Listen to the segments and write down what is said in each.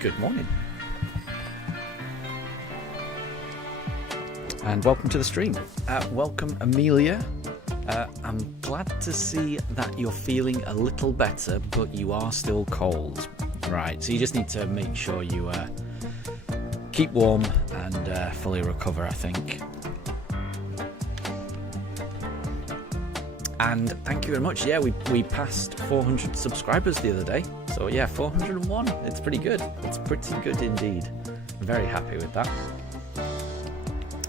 Good morning. And welcome to the stream. Welcome, Amelia. I'm glad to see that you're feeling a little better, but you are still cold. Right, so you just need to make sure you keep warm and fully recover, I think. And thank you very much. Yeah, we passed 400 subscribers the other day. So yeah, 401. It's pretty good. It's pretty good indeed. I'm very happy with that.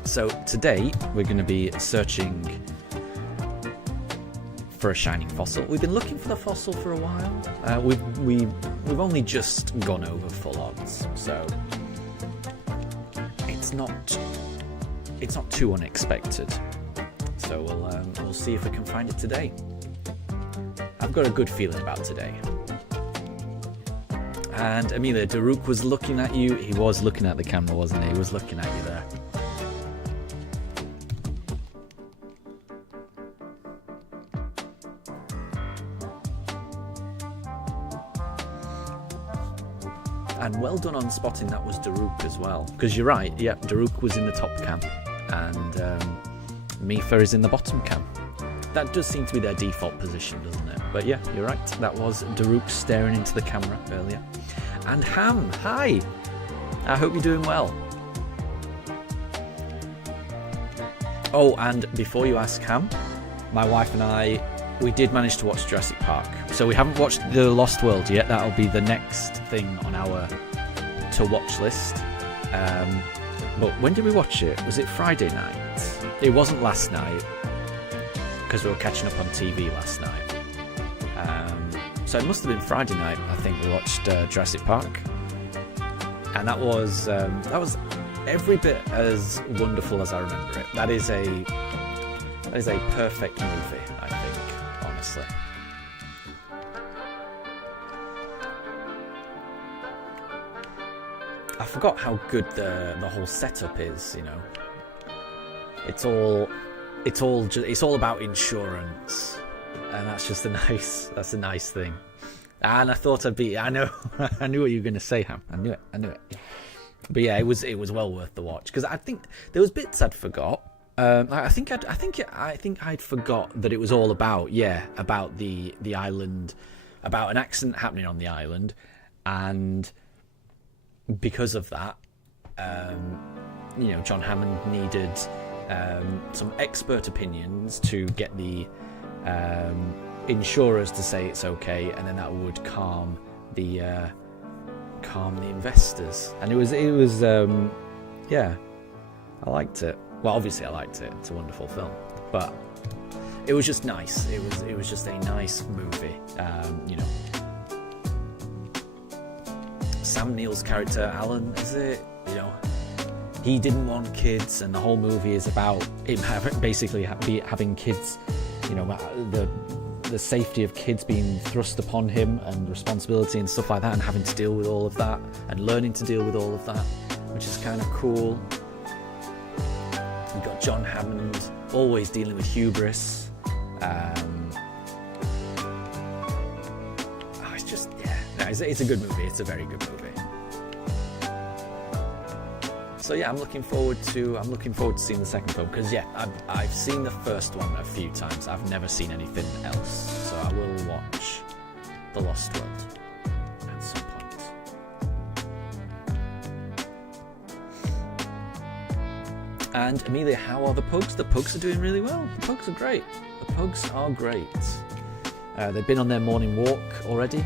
So today we're going to be searching for a shining fossil. We've been looking for the fossil for a while. We've only just gone over full odds, so it's not too unexpected. So we'll see if we can find it today. I've got a good feeling about today. And Amelia, Daruk was looking at you. He was looking at the camera, wasn't he? He was looking at you there. And well done on spotting that was Daruk as well. Because you're right, yeah, Daruk was in the top cam. And Mifa is in the bottom cam. That does seem to be their default position, doesn't it? But yeah, you're right. That was Daruk staring into the camera earlier. And Ham, hi! I hope you're doing well. Oh, and before you ask Ham, my wife and I, we did manage to watch Jurassic Park. So we haven't watched The Lost World yet. That'll be the next thing on our to-watch list. But when did we watch it? Was it Friday night? It wasn't last night, because we were catching up on TV last night. So it must have been Friday night, I think, we watched Jurassic Park. And that was every bit as wonderful as I remember it. That is a perfect movie, I think, honestly. I forgot how good the whole setup is, you know. It's all about insurance, and that's just a nice thing. And I thought I knew what you were going to say, Ham. I knew it. But yeah, it was well worth the watch, because I think there was bits I'd forgot. I think I'd forgot that it was all about the island, about an accident happening on the island, and because of that, John Hammond needed some expert opinions to get the insurers to say it's okay, and then that would calm the investors. And it was yeah, I liked it. Well, obviously I liked it. It's a wonderful film, but it was just nice. It was just a nice movie. Sam Neill's character, Alan, is it? He didn't want kids, and the whole movie is about him having kids. The safety of kids being thrust upon him, and responsibility and stuff like that, and having to deal with all of that, and learning to deal with all of that, which is kind of cool. You've got John Hammond always dealing with hubris. It's a good movie. It's a very good movie. So yeah, I'm looking forward to seeing the second film, because yeah, I've seen the first one a few times. I've never seen anything else, so I will watch The Lost World at some point. And Amelia, how are the Pugs? The Pugs are doing really well. The Pugs are great. They've been on their morning walk already.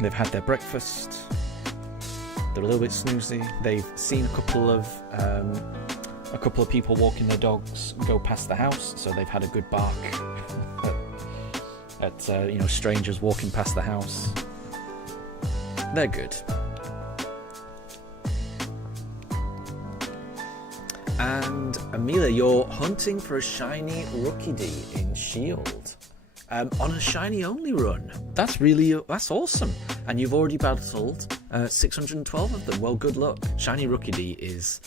They've had their breakfast. They're a little bit snoozy. They've seen a couple of people walking their dogs go past the house, so they've had a good bark at strangers walking past the house. They're good. And Amelia, you're hunting for a shiny Rookidee in Shield. On a shiny only run. That's awesome. And you've already battled 612 of them. Well, good luck. Shiny Rookidee is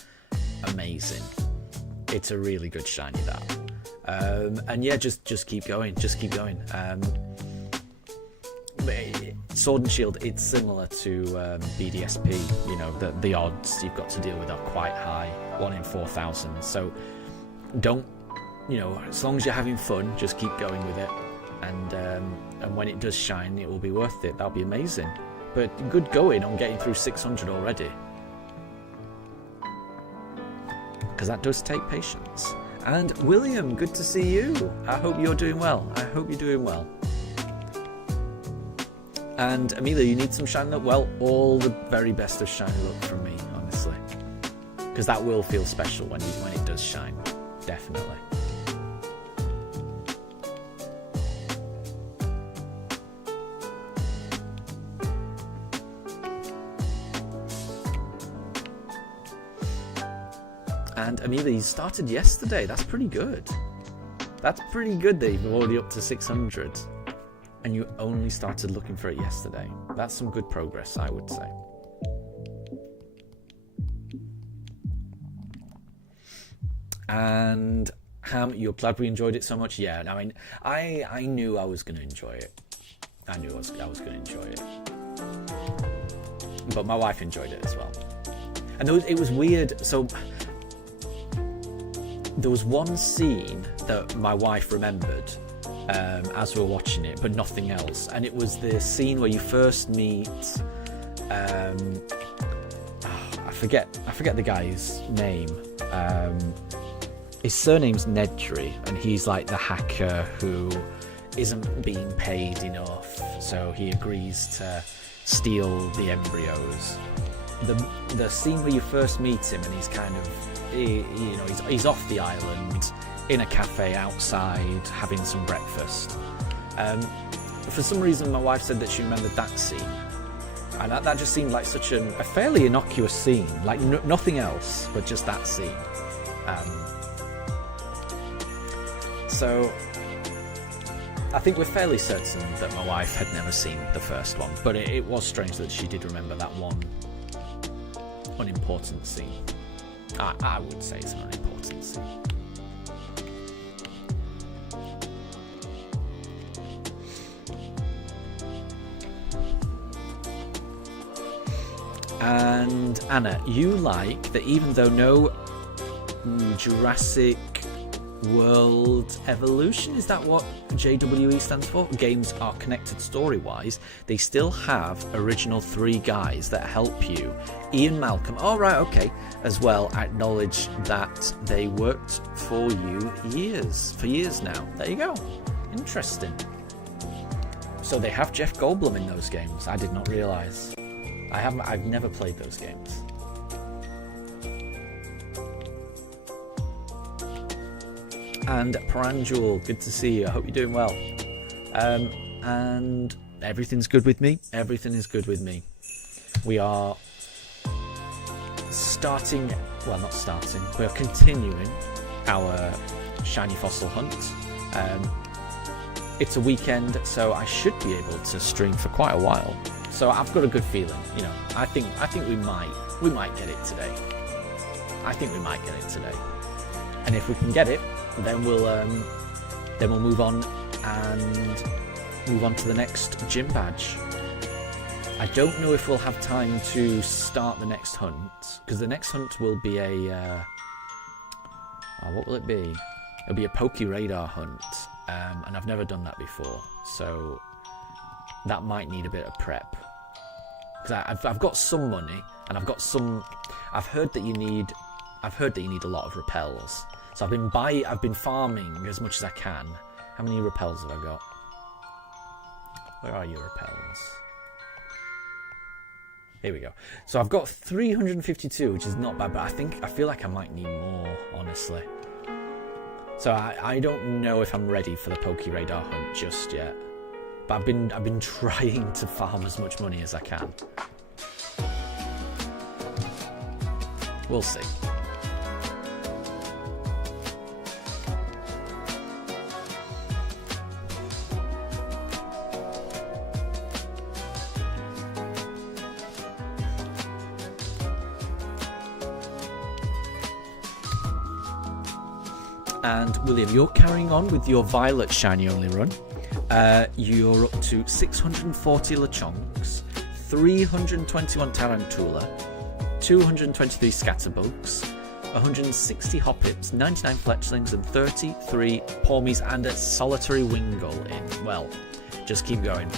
amazing. It's a really good shiny, that. And yeah, just keep going. Sword and Shield, it's similar to BDSP. You know, the odds you've got to deal with are quite high, 1 in 4,000. So don't, you know, as long as you're having fun, just keep going with it. And when it does shine, it will be worth it. That'll be amazing. But good going on getting through 600 already. Because that does take patience. And William, good to see you. I hope you're doing well. I hope you're doing well. And Amelia, you need some shiny luck? Well, all the very best of shiny luck from me, honestly. Because that will feel special when it does shine. Definitely. And Amelia, you started yesterday. That's pretty good. That's pretty good that you're already up to 600. And you only started looking for it yesterday. That's some good progress, I would say. And Ham, you're glad we enjoyed it so much? Yeah, I mean, I knew I was going to enjoy it. I knew I was going to enjoy it. But my wife enjoyed it as well. And it was weird. So there was one scene that my wife remembered as we were watching it, but nothing else. And it was the scene where you first meet. I forget the guy's name. His surname's Nedry, and he's like the hacker who isn't being paid enough, so he agrees to steal the embryos. The scene where you first meet him, and he's kind of, he's off the island in a cafe outside having some breakfast. For some reason, my wife said that she remembered that scene, and that just seemed like such a fairly innocuous scene, like nothing else, but just that scene. So I think we're fairly certain that my wife had never seen the first one, but it was strange that she did remember that one unimportant scene. I would say it's an unimportant scene. And Anna, you like that even though no Jurassic World Evolution, is that what JWE stands for? Games are connected story-wise, they still have original 3 guys that help you. Ian Malcolm, right, okay, as well, acknowledge that they worked for you for years now. There you go. Interesting. So they have Jeff Goldblum in those games. I did not realise. I've never played those games. And Paranjul, good to see you. I hope you're doing well. And everything's good with me. Everything is good with me. We are we are continuing our shiny fossil hunt. It's a weekend, so I should be able to stream for quite a while. So I've got a good feeling, I think we might get it today. I think we might get it today. And if we can get it, then we'll move on to the next gym badge. I don't know if we'll have time to start the next hunt, because the next hunt will be what will it be? It'll be a Poke Radar hunt, and I've never done that before, so that might need a bit of prep. Because I've got some money, and I've heard that you need a lot of repels. So I've been farming as much as I can. How many repels have I got? Where are your repels? Here we go. So I've got 352, which is not bad, but I feel like I might need more, honestly. So I don't know if I'm ready for the Poke Radar hunt just yet. But I've been trying to farm as much money as I can. We'll see. And William, you're carrying on with your Violet Shiny Only run. You're up to 640 Lechonks, 321 Tarantula, 223 Scatterbugs, 160 Hoppips, 99 Fletchlings, and 33 Pawmies, and a solitary Wingull in. Well, just keep going.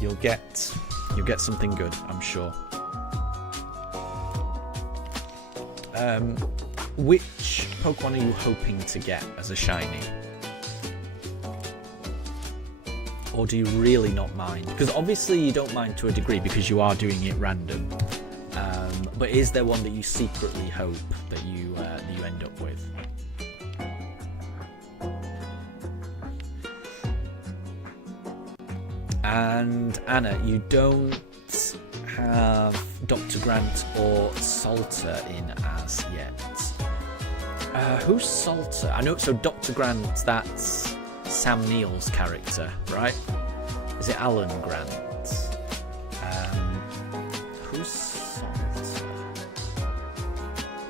You'll get something good, I'm sure. Which Pokemon are you hoping to get as a shiny? Or do you really not mind? Because obviously you don't mind to a degree because you are doing it random. But is there one that you secretly hope that you end up with? And Anna, you don't have Dr. Grant or Salter in as yet. Who's Salter? I know. So Dr. Grant, that's Sam Neill's character, right? Is it Alan Grant? Who's Salter?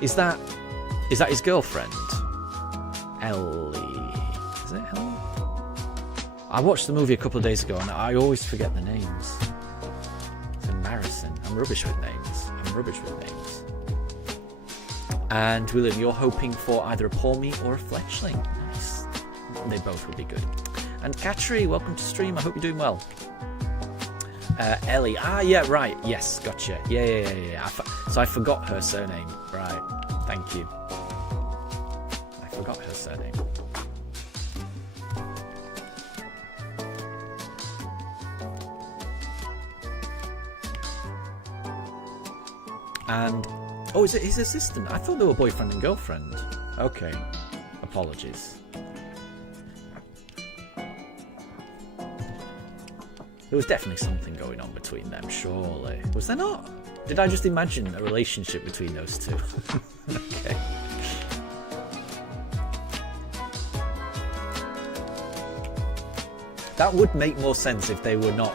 Is that his girlfriend? Ellie. Is it Ellie? I watched the movie a couple of days ago and I always forget the names. It's embarrassing. I'm rubbish with names. And William, you're hoping for either a Pawmi or a Fletchling. Nice. They both would be good. And Katri, welcome to stream. I hope you're doing well. Ellie. Yeah, right. Yes, gotcha. Yeah. So I forgot her surname. Right. Thank you. I forgot her surname. And oh, is it his assistant? I thought they were boyfriend and girlfriend. Okay, apologies. There was definitely something going on between them, surely. Was there not? Did I just imagine a relationship between those two? Okay. That would make more sense if they were not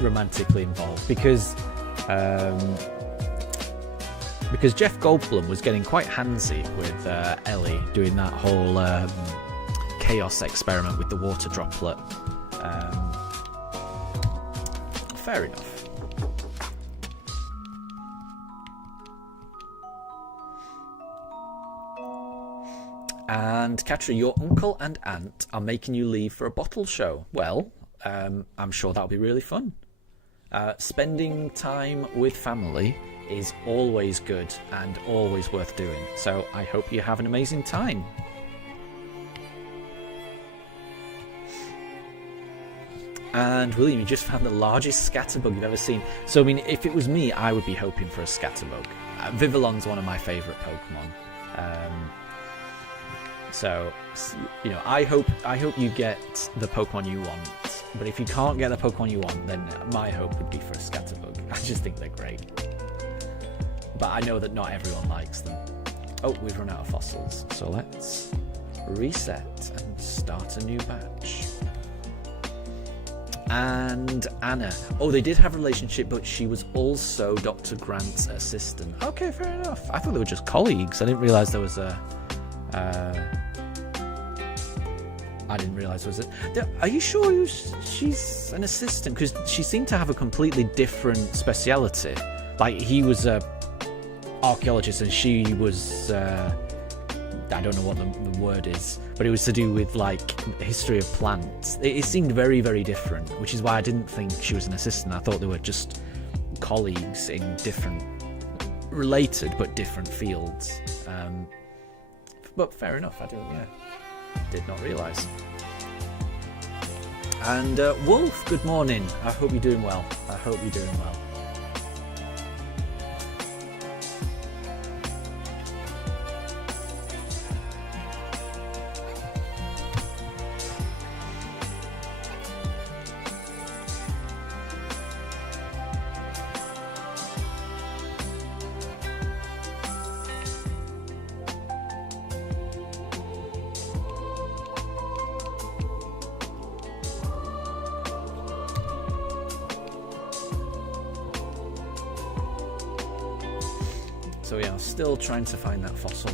romantically involved, because Jeff Goldblum was getting quite handsy with Ellie doing that whole chaos experiment with the water droplet. Fair enough. And Katri, your uncle and aunt are making you leave for a bottle show. Well, I'm sure that'll be really fun. Spending time with family is always good and always worth doing. So I hope you have an amazing time. And William, you just found the largest scatterbug you've ever seen. So I mean, if it was me, I would be hoping for a scatterbug. Vivillon's one of my favourite Pokemon. So you know, I hope you get the Pokemon you want. But if you can't get the Pokemon you want, then my hope would be for a scatterbug. I just think they're great. But I know that not everyone likes them. Oh, we've run out of fossils. So let's reset and start a new batch. And Anna. Oh, they did have a relationship, but she was also Dr. Grant's assistant. Okay, fair enough. I thought they were just colleagues. I didn't realise there was a... I didn't realise was it. Are you sure she's an assistant? Because she seemed to have a completely different speciality. Like, he was a archaeologist and she was... I don't know what the word is, but it was to do with like the history of plants. It seemed very, very different, which is why I didn't think she was an assistant. I thought they were just colleagues in different, related but different fields. But fair enough. Did not realise. And Wolf, good morning. I hope you're doing well. So yeah, I'm still trying to find that fossil.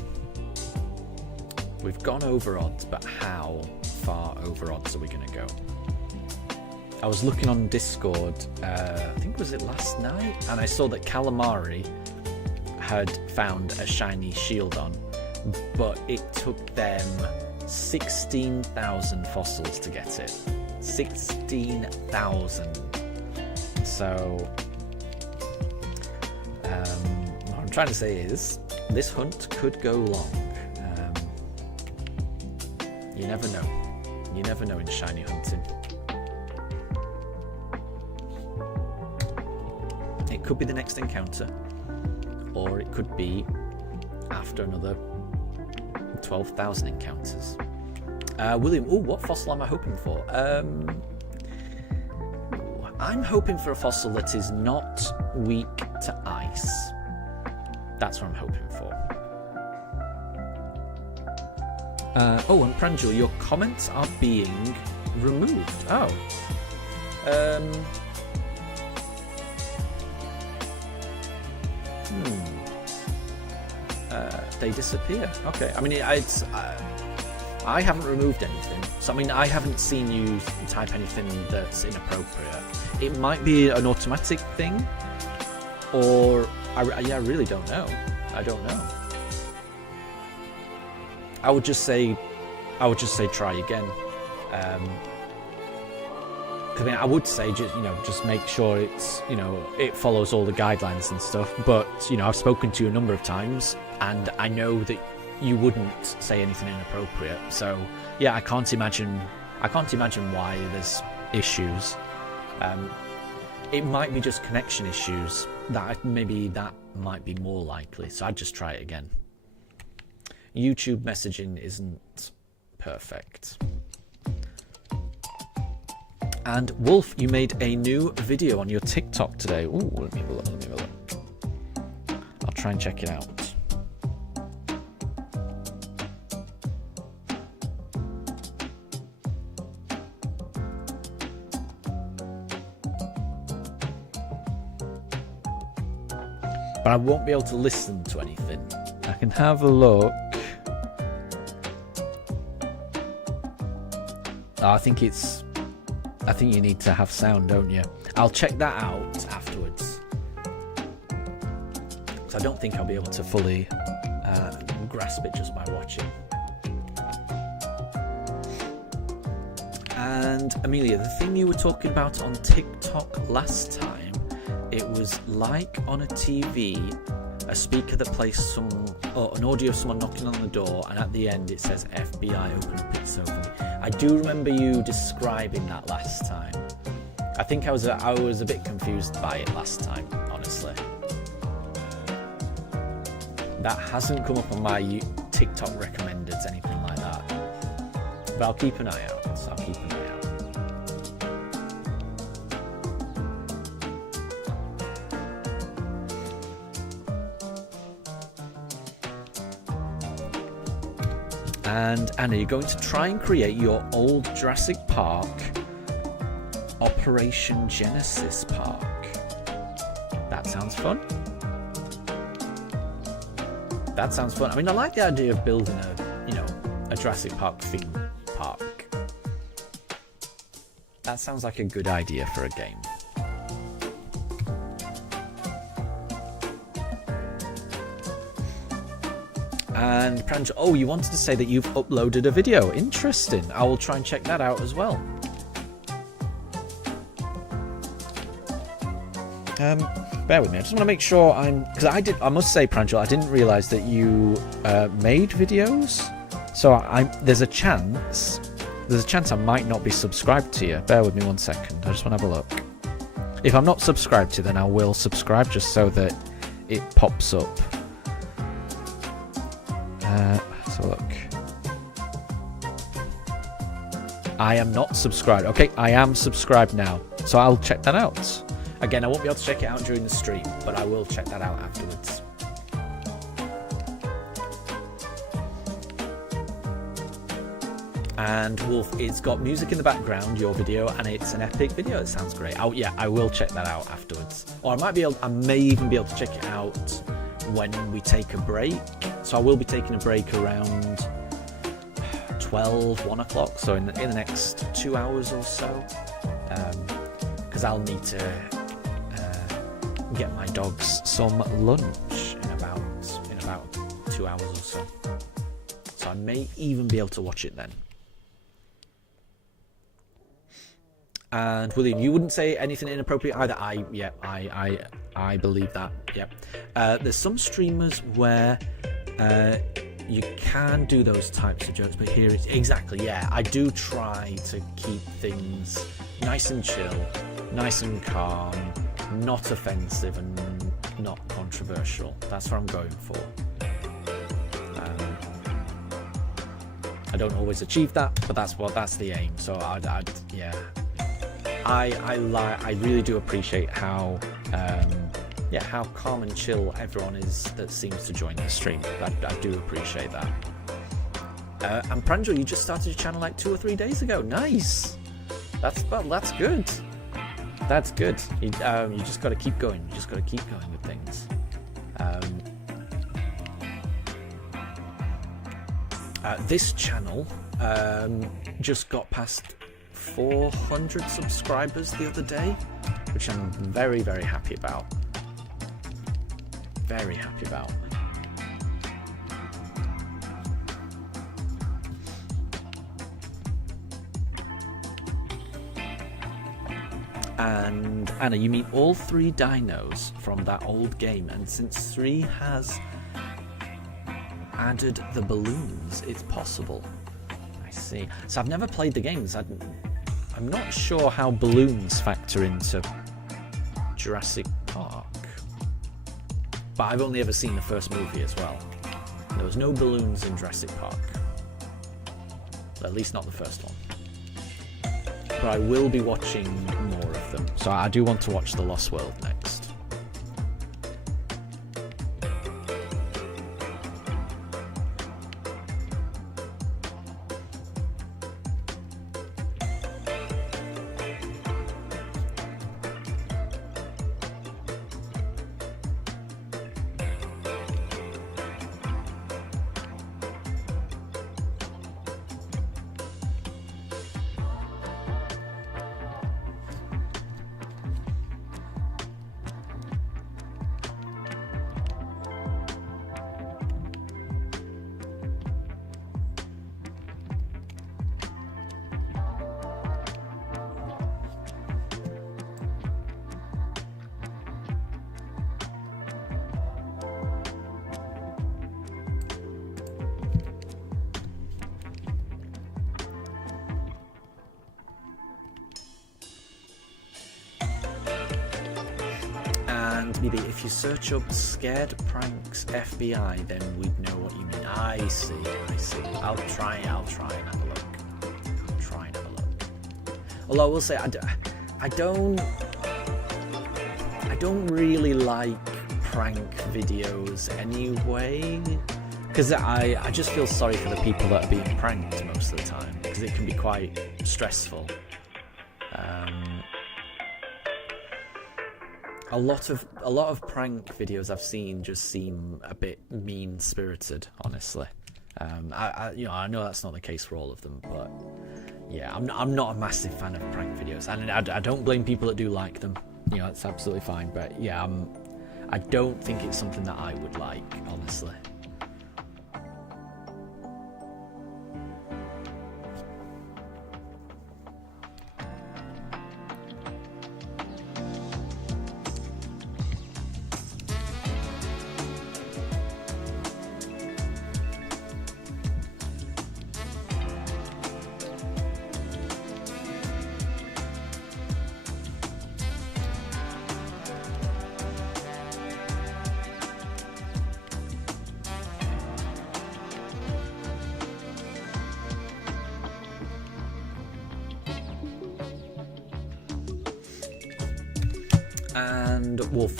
We've gone over odds, but how far over odds are we going to go? I was looking on Discord, I think was it last night, and I saw that Calamari had found a shiny Shieldon, but it took them 16,000 fossils to get it. 16,000. So, what I'm trying to say is, this hunt could go long. You never know. You never know in shiny hunting. It could be the next encounter, or it could be after another 12,000 encounters. William, what fossil am I hoping for? I'm hoping for a fossil that is not weak to ice. That's what I'm hoping for. And Pranjul, your comments are being removed. Oh. They disappear. Okay. I mean, I haven't removed anything. So, I mean, I haven't seen you type anything that's inappropriate. It might be an automatic thing, or I really don't know. I don't know. I would just say try again. I mean, I would say just make sure it's it follows all the guidelines and stuff. But I've spoken to you a number of times, and I know that you wouldn't say anything inappropriate. So yeah, I can't imagine why there's issues. It might be just connection issues. That might be more likely. So I'd just try it again. YouTube messaging isn't perfect. And Wolf, you made a new video on your TikTok today. Ooh, let me have a look. I'll try and check it out. But I won't be able to listen to anything. I can have a look. Oh, I think you need to have sound, don't you? I'll check that out afterwards. So I don't think I'll be able to fully grasp it just by watching. And Amelia, the thing you were talking about on TikTok last time, it was like on a TV, a speaker that plays an audio of someone knocking on the door, and at the end it says FBI, open up it's over me. I do remember you describing that last time. I think I was a bit confused by it last time, honestly. That hasn't come up on my TikTok recommendeds, anything like that. But I'll keep an eye out. And Anna, you're going to try and create your old Jurassic Park Operation Genesis Park. That sounds fun. I mean, I like the idea of building a Jurassic Park theme park. That sounds like a good idea for a game. And Pranjal, you wanted to say that you've uploaded a video. Interesting. I will try and check that out as well. Bear with me. I just want to make sure because I must say, Pranjal, I didn't realise that you made videos. So there's a chance I might not be subscribed to you. Bear with me 1 second. I just want to have a look. If I'm not subscribed to you, then I will subscribe just so that it pops up. Let's have a look. I am not subscribed. Okay, I am subscribed now. So I'll check that out. Again, I won't be able to check it out during the stream, but I will check that out afterwards. And Wolf, it's got music in the background, your video, and it's an epic video. It sounds great. Oh yeah, I will check that out afterwards. Or I may even be able to check it out when we take a break. So I will be taking a break around 12, 1 o'clock, so in the next 2 hours or so, because I'll need to get my dogs some lunch in about 2 hours or so. So I may even be able to watch it then. And William, you wouldn't say anything inappropriate either. I believe that. Yep. There's some streamers where you can do those types of jokes, but here it's exactly, yeah. I do try to keep things nice and chill, nice and calm, not offensive and not controversial. That's what I'm going for. I don't always achieve that, but that's the aim. So yeah. I really do appreciate how how calm and chill everyone is that seems to join the stream. I do appreciate that. And Pranjal, you just started your channel like 2 or 3 days ago. Nice. That's good. That's good. You just got to keep going. You just got to keep going with things. This channel just got past 400 subscribers the other day, which I'm very, very happy about. Very happy about. And Anna, you mean all 3 dinos from that old game, and since 3 has added the balloons, it's possible. I see. So I've never played the games. I'm not sure how balloons factor into Jurassic Park, but I've only ever seen the first movie as well. There was no balloons in Jurassic Park, at least not the first one. But I will be watching more of them, so I do want to watch The Lost World next. Maybe if you search up Scared Pranks FBI, then we'd know what you mean. I see. I'll try and have a look. Although I will say, I don't really like prank videos anyway, because I just feel sorry for the people that are being pranked most of the time, because it can be quite stressful. A lot of prank videos I've seen just seem a bit mean-spirited, honestly. I know that's not the case for all of them, but yeah, I'm not a massive fan of prank videos, and I don't blame people that do like them. It's absolutely fine, but yeah, I don't think it's something that I would like, honestly. And Wolf,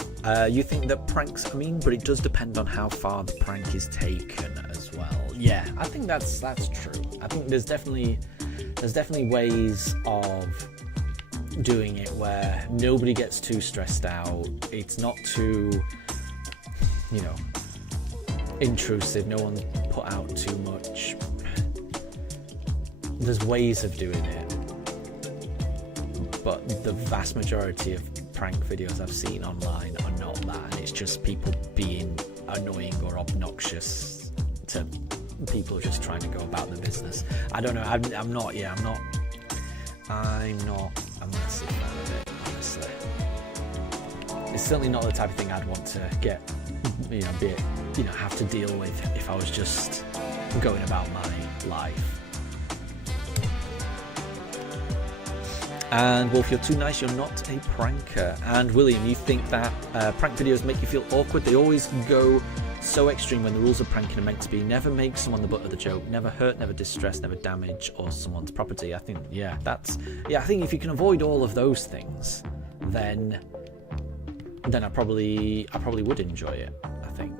you think that pranks are mean, but it does depend on how far the prank is taken as well. Yeah, I think that's true. I think there's definitely ways of doing it where nobody gets too stressed out. It's not too, intrusive. No one put out too much there's ways of doing it, but the vast majority of prank videos I've seen online are not that, and it's just people being annoying or obnoxious to people just trying to go about the business. I don't know. I'm not a massive fan of it, honestly. It's certainly not the type of thing I'd want to get, have to deal with if I was just going about my life. And Wolf, you're too nice, you're not a pranker. And William, you think that prank videos make you feel awkward? They always go so extreme when the rules of pranking are meant to be. Never make someone the butt of the joke, never hurt, never distress, never damage or someone's property. I think, I think if you can avoid all of those things, then I probably would enjoy it, I think.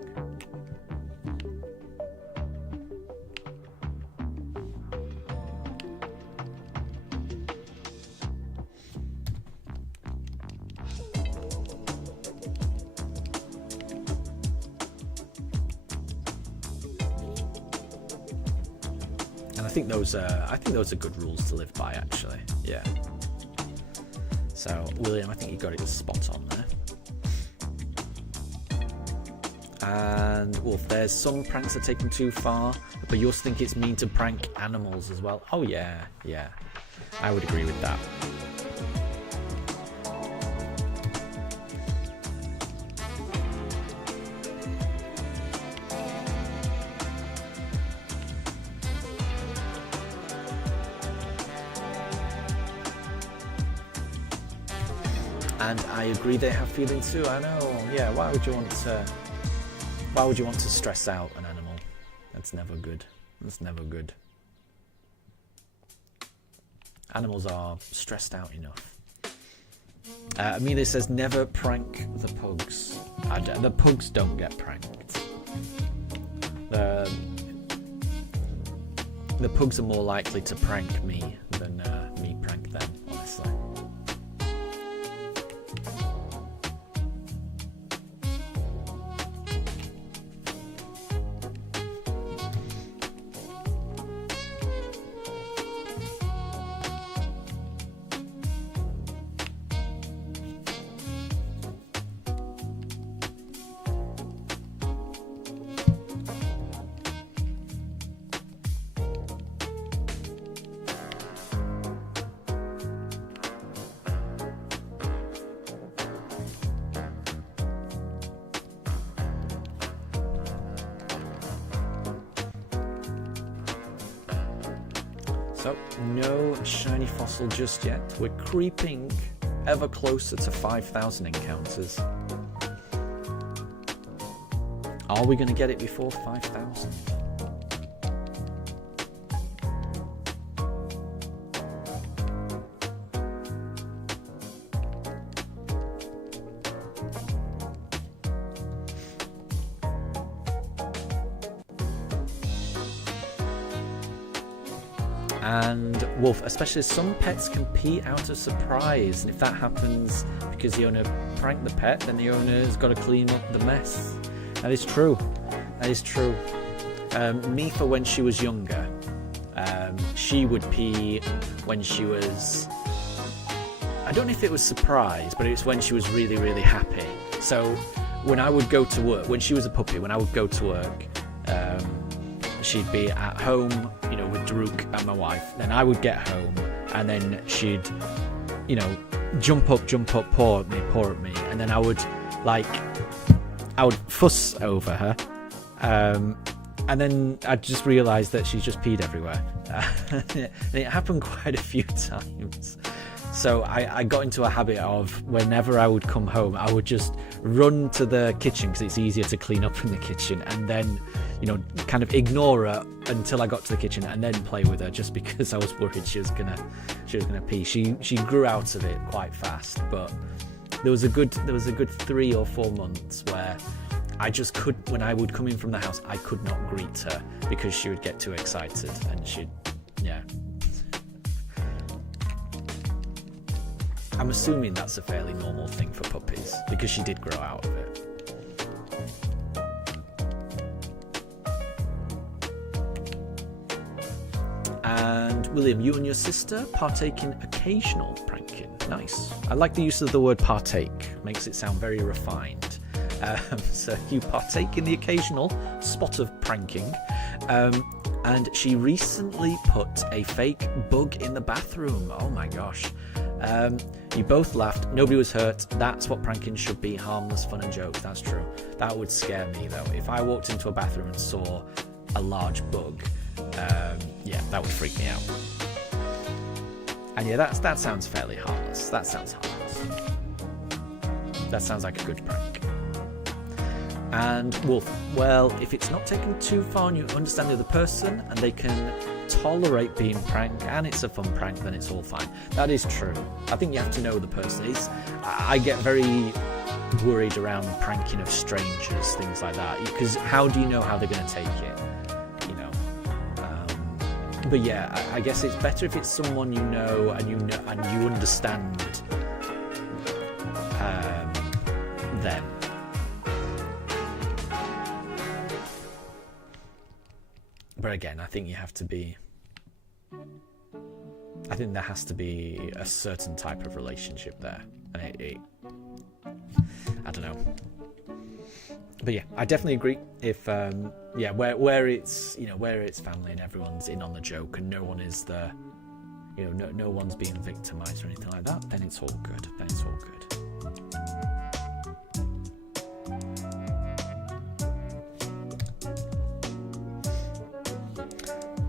I think those are good rules to live by, actually. Yeah. So, William, I think you got it spot on there. And Wolf, there's some pranks that are taken too far, but you also think it's mean to prank animals as well. Oh yeah, I would agree with that. And I agree they have feelings too. I know. Yeah. Why would you want to stress out an animal? That's never good. That's never good. Animals are stressed out enough. Amelia says never prank the pugs. The pugs don't get pranked. The pugs are more likely to prank me than me prank them, honestly. So, no shiny fossil just yet. We're creeping ever closer to 5,000 encounters. Are we going to get it before 5,000? And Wolf, especially some pets can pee out of surprise, and if that happens because the owner pranked the pet, then the owner's got to clean up the mess. That is true. That is true. Mifa, when she was younger, she would pee when she was, I don't know if it was surprised, but it was when she was really, really happy. So when I would go to work, when she was a puppy, when I would go to work, she'd be at home, with Daruk and my wife. Then I would get home, and then she'd, jump up, paw at me, and then I would fuss over her, and then I'd just realise that she's just peed everywhere. And it happened quite a few times. So I got into a habit of, whenever I would come home, I would just run to the kitchen because it's easier to clean up in the kitchen, and then kind of ignore her until I got to the kitchen, and then play with her, just because I was worried she was gonna pee. She grew out of it quite fast, but there was a good 3 or 4 months where I just when I would come in from the house, I could not greet her because she would get too excited, and I'm assuming that's a fairly normal thing for puppies because she did grow out of it. And William, you and your sister partake in occasional pranking. Nice. I like the use of the word partake. Makes it sound very refined. So you partake in the occasional spot of pranking. And she recently put a fake bug in the bathroom. Oh my gosh. You both laughed. Nobody was hurt. That's what pranking should be. Harmless fun and jokes. That's true. That would scare me though. If I walked into a bathroom and saw a large bug, yeah, that would freak me out. And yeah, that sounds fairly harmless. That sounds harmless. That sounds like a good prank. And Wolf, well, if it's not taken too far and you understand the other person and they can tolerate being pranked and it's a fun prank, then it's all fine. That is true. I think you have to know the person. I get very worried around pranking of strangers, things like that, because how do you know how they're going to take it? You know. But yeah, I guess it's better if it's someone you know and you understand them. But again, I think you have to be... I think there has to be a certain type of relationship there. And I don't know. But yeah, I definitely agree. If yeah, where it's, you know, where it's family and everyone's in on the joke and no one is the, you know, no one's being victimized or anything like that, then it's all good. Then it's all good.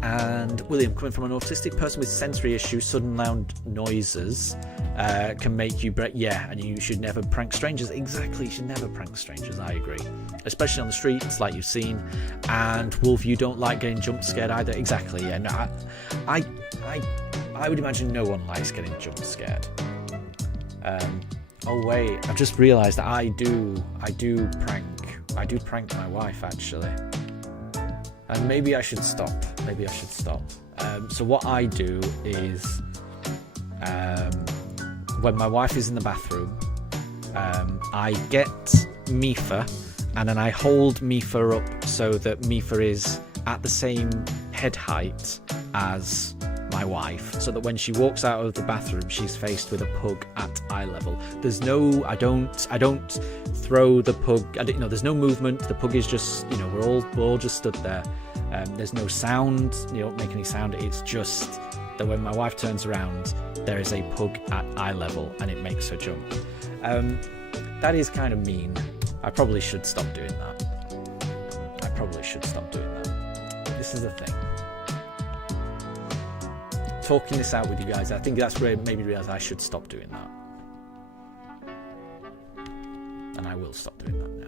And William, coming from an autistic person with sensory issues, sudden loud noises can make you break. Yeah, and you should never prank strangers. Exactly, you should never prank strangers. I agree, especially on the streets, like you've seen. And Wolf, you don't like getting jump scared either. Exactly. Yeah, no, I would imagine no one likes getting jump scared. Oh wait, I've just realised that I do prank my wife actually. And maybe I should stop. So what I do is, when my wife is in the bathroom, I get Mifa, and then I hold Mifa up so that Mifa is at the same head height as my wife, so that when she walks out of the bathroom, she's faced with a pug at eye level. There's no, I don't throw the pug. There's no movement. The pug is just, we're all just stood there. There's no sound. You don't make any sound. It's just that when my wife turns around, there is a pug at eye level, and it makes her jump. That is kind of mean. I probably should stop doing that. This is the thing. Talking this out with you guys, I think that's where it made me realise I should stop doing that. And I will stop doing that now.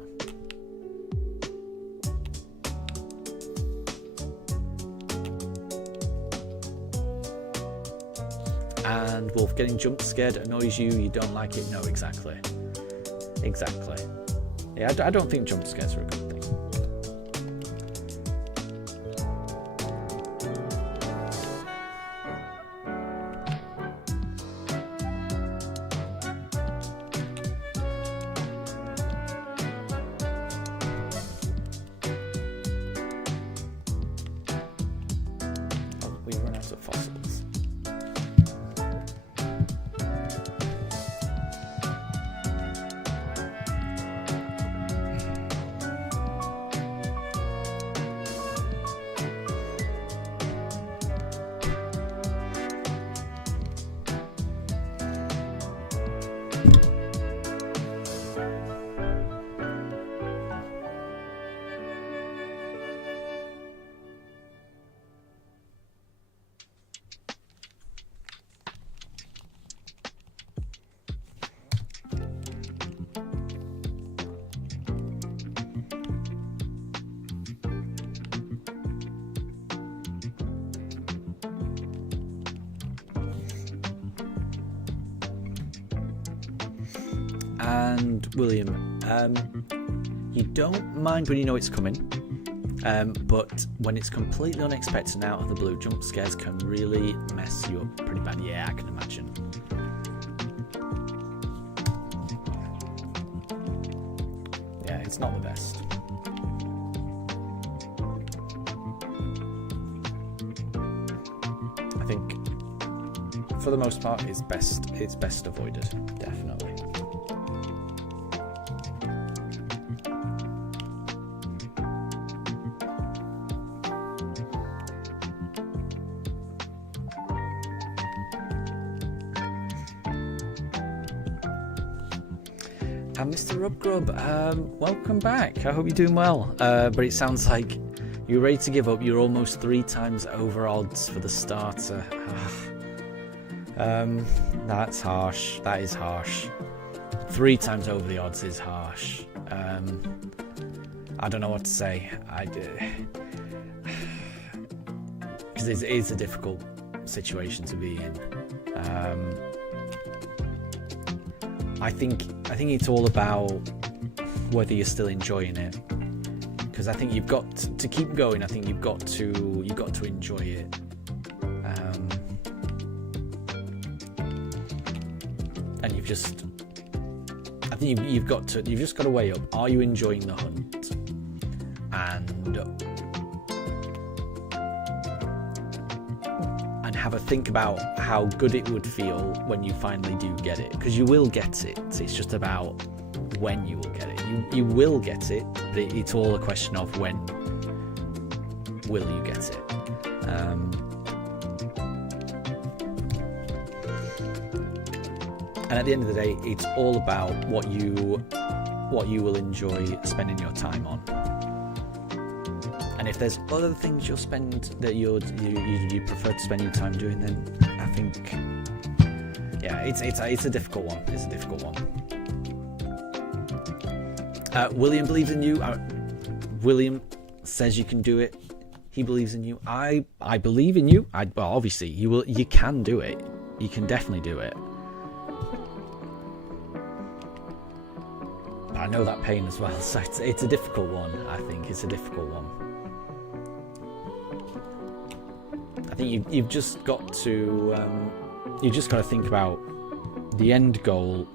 And Wolf, getting jump scared annoys you, you don't like it? No, exactly. Yeah, I don't think jump scares are a good thing. And William, you don't mind when you know it's coming, but when it's completely unexpected and out of the blue, jump scares can really mess you up pretty bad. Yeah, I can imagine. Yeah, it's not the best. I think for the most part, it's best avoided, definitely. And Mr. Rubgrub, welcome back. I hope you're doing well. But it sounds like you're ready to give up. You're almost 3 times over odds for the starter. That's harsh. That is harsh. 3 times over the odds is harsh. I don't know what to say. Because it is a difficult situation to be in. I think it's all about whether you're still enjoying it, because I think you've got to keep going. I think you've got to enjoy it. And you've just got to weigh up: are you enjoying the hunt? And have a think about how good it would feel when you finally do get it, because you will get it. It's just about when you will get it. You will get it, but it's all a question of when will you get it. And at the end of the day, it's all about what you will enjoy spending your time on. And if there's other things you prefer to spend your time doing, then I think, yeah, it's a difficult one. It's a difficult one. William believes in you. William says you can do it. He believes in you. I believe in you. Well, obviously you can do it. You can definitely do it. But I know that pain as well. So it's a difficult one. I think it's a difficult one. I think you've just got to think about the end goal,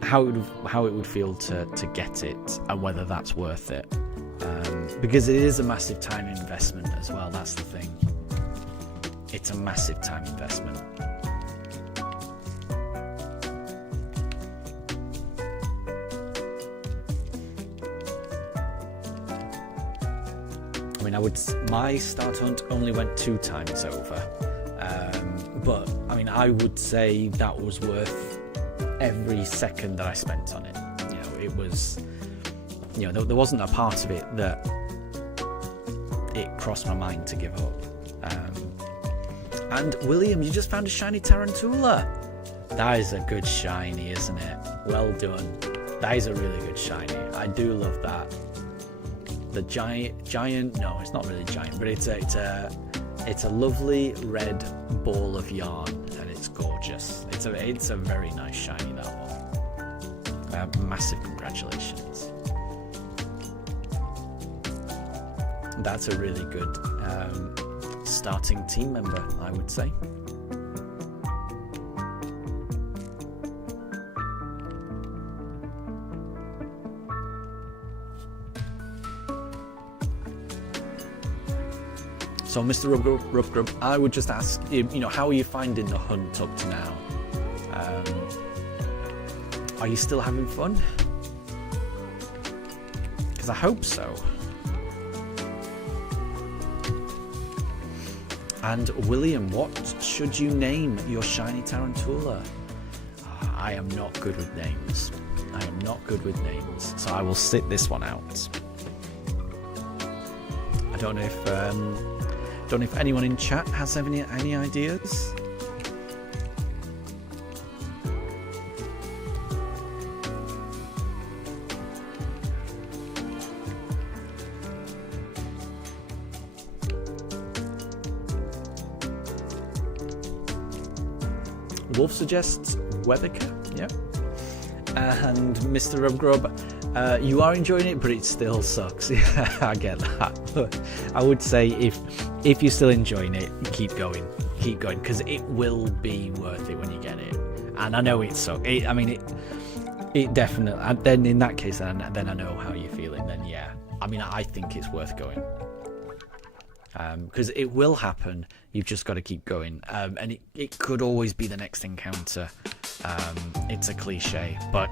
how it would feel to get it, and whether that's worth it. Because it is a massive time investment as well. That's the thing. It's a massive time investment. I mean, my start hunt only went 2 times over, but I mean, I would say that was worth every second that I spent on it. You know, it was, you know, there wasn't a part of it that it crossed my mind to give up. And William, you just found a shiny tarantula. That is a good shiny, isn't it? Well done. That is a really good shiny. I do love that. The giant. No, it's not really giant, but it's a lovely red ball of yarn, and it's gorgeous. It's a very nice shiny, that one. Massive congratulations. That's a really good starting team member, I would say. So, Mr. Rubgrub, I would just ask, you know, how are you finding the hunt up to now? Are you still having fun? Because I hope so. And William, what should you name your shiny tarantula? I am not good with names. So I will sit this one out. I don't know if anyone in chat has any ideas. Wolf suggests Weathercat, yeah. And Mr. Rubgrub, you are enjoying it, but it still sucks. Yeah, I get that. But I would say if you're still enjoying it, keep going, because it will be worth it when you get it. And I know it sucks. It definitely. And then in that case, then I know how you're feeling. Then yeah, I mean, I think it's worth going. because it will happen. You've just got to keep going, and it could always be the next encounter. It's a cliche, but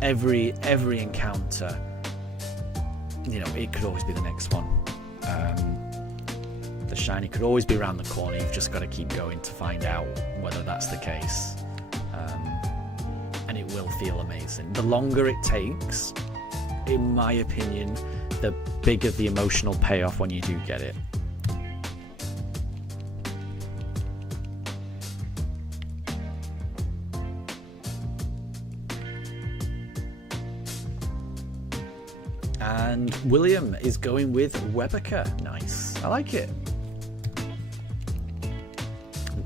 every encounter, you know, it could always be the next one. The shiny could always be around the corner. You've just got to keep going to find out whether that's the case, and it will feel amazing. The longer it takes, in my opinion, the bigger the emotional payoff when you do get it. And William is going with Webica. Nice. I like it.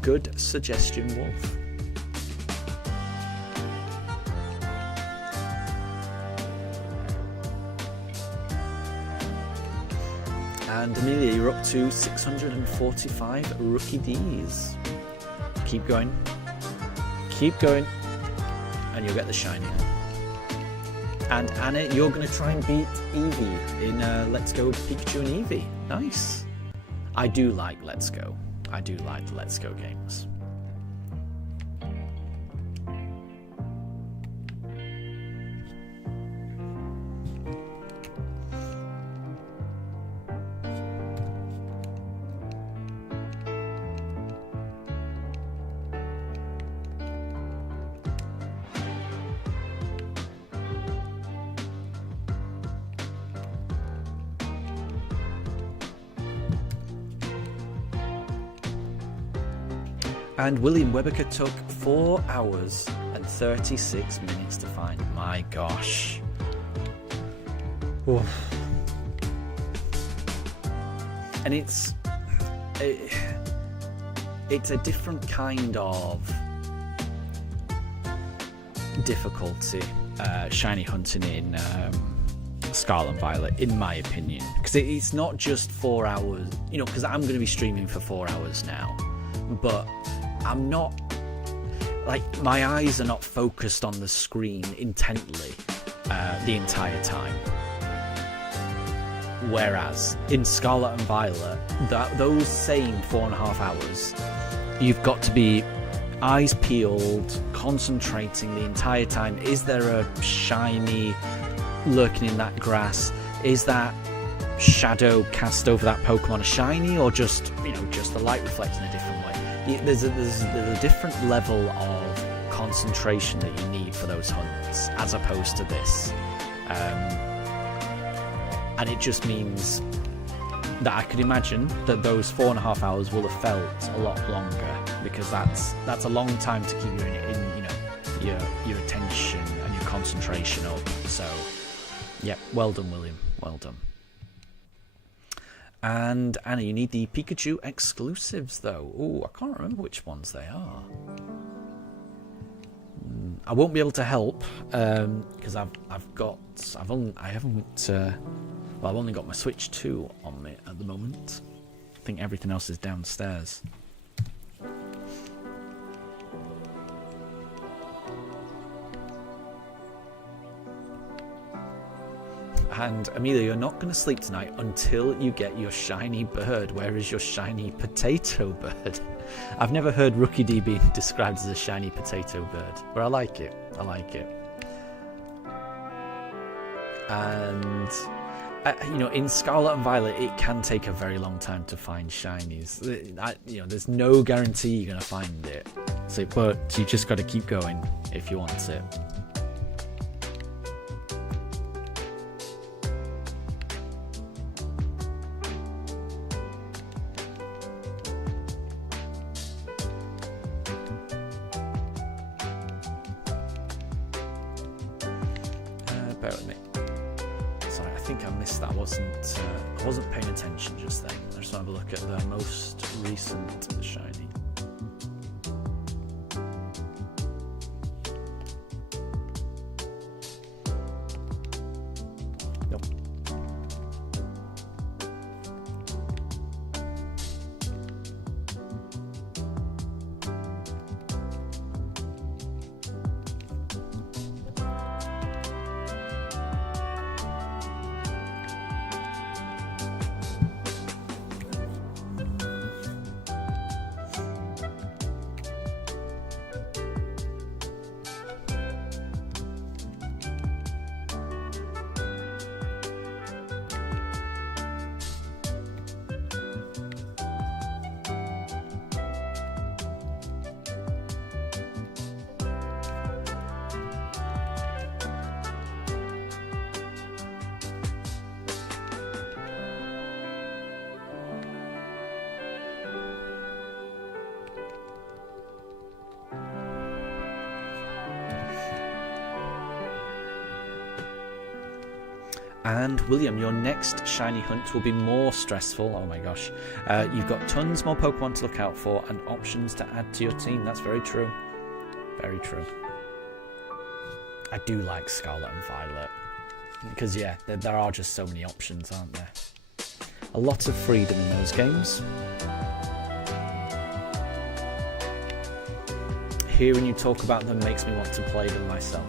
Good suggestion, Wolf. And Amelia, you're up to 645 rookie Ds. Keep going. Keep going. And you'll get the shiny. And Anna, you're going to try and beat Eevee in Let's Go Pikachu and Eevee. Nice. I do like Let's Go. I do like the Let's Go games. And William Webica took 4 hours and 36 minutes to find. My gosh. Oof. And it's a different kind of difficulty, shiny hunting in Scarlet and Violet, in my opinion. Because it's not just 4 hours, you know, because I'm going to be streaming for 4 hours now. But I'm not, like, my eyes are not focused on the screen intently the entire time. Whereas in Scarlet and Violet, those same 4.5 hours, you've got to be eyes peeled, concentrating the entire time. Is there a shiny lurking in that grass? Is that shadow cast over that Pokemon a shiny, or just, you know, just the light reflecting a different way? There's a different level of concentration that you need for those hunts as opposed to this, and it just means that I could imagine that those 4.5 hours will have felt a lot longer, because that's a long time to keep your attention and your concentration up. So yeah, well done, William, well done. And Anna, you need the Pikachu exclusives though. Oh, I can't remember which ones they are. I won't be able to help because I've only got my Switch 2 on me at the moment. I think everything else is downstairs. And Amelia, you're not going to sleep tonight until you get your shiny bird. Where is your shiny potato bird? I've never heard Rookie D being described as a shiny potato bird, but I like it. I like it. And you know, in Scarlet and Violet, it can take a very long time to find shinies. You know, there's no guarantee you're going to find it. So, but you just got to keep going if you want it. Bear with me. Sorry, I think I missed that. I wasn't paying attention just then. I just want to have a look at the most recent shiny. Nope. And William, your next shiny hunt will be more stressful. Oh my gosh. You've got tons more Pokemon to look out for and options to add to your team. That's very true. Very true. I do like Scarlet and Violet. Because, yeah, there are just so many options, aren't there? A lot of freedom in those games. Hearing you talk about them makes me want to play them myself.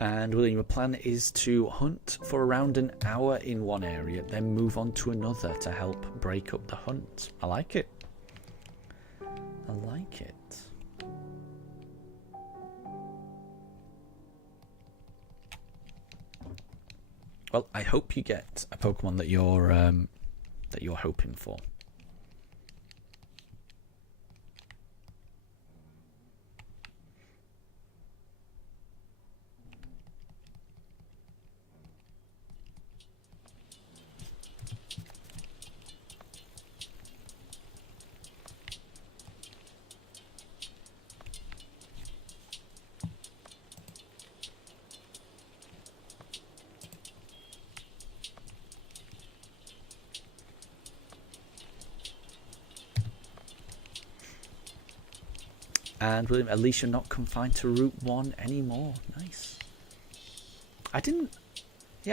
And William, your plan is to hunt for around an hour in one area, then move on to another to help break up the hunt. I like it. I like it. Well, I hope you get a Pokemon that you're hoping for. And William, at least you're not confined to Route 1 anymore. Nice. I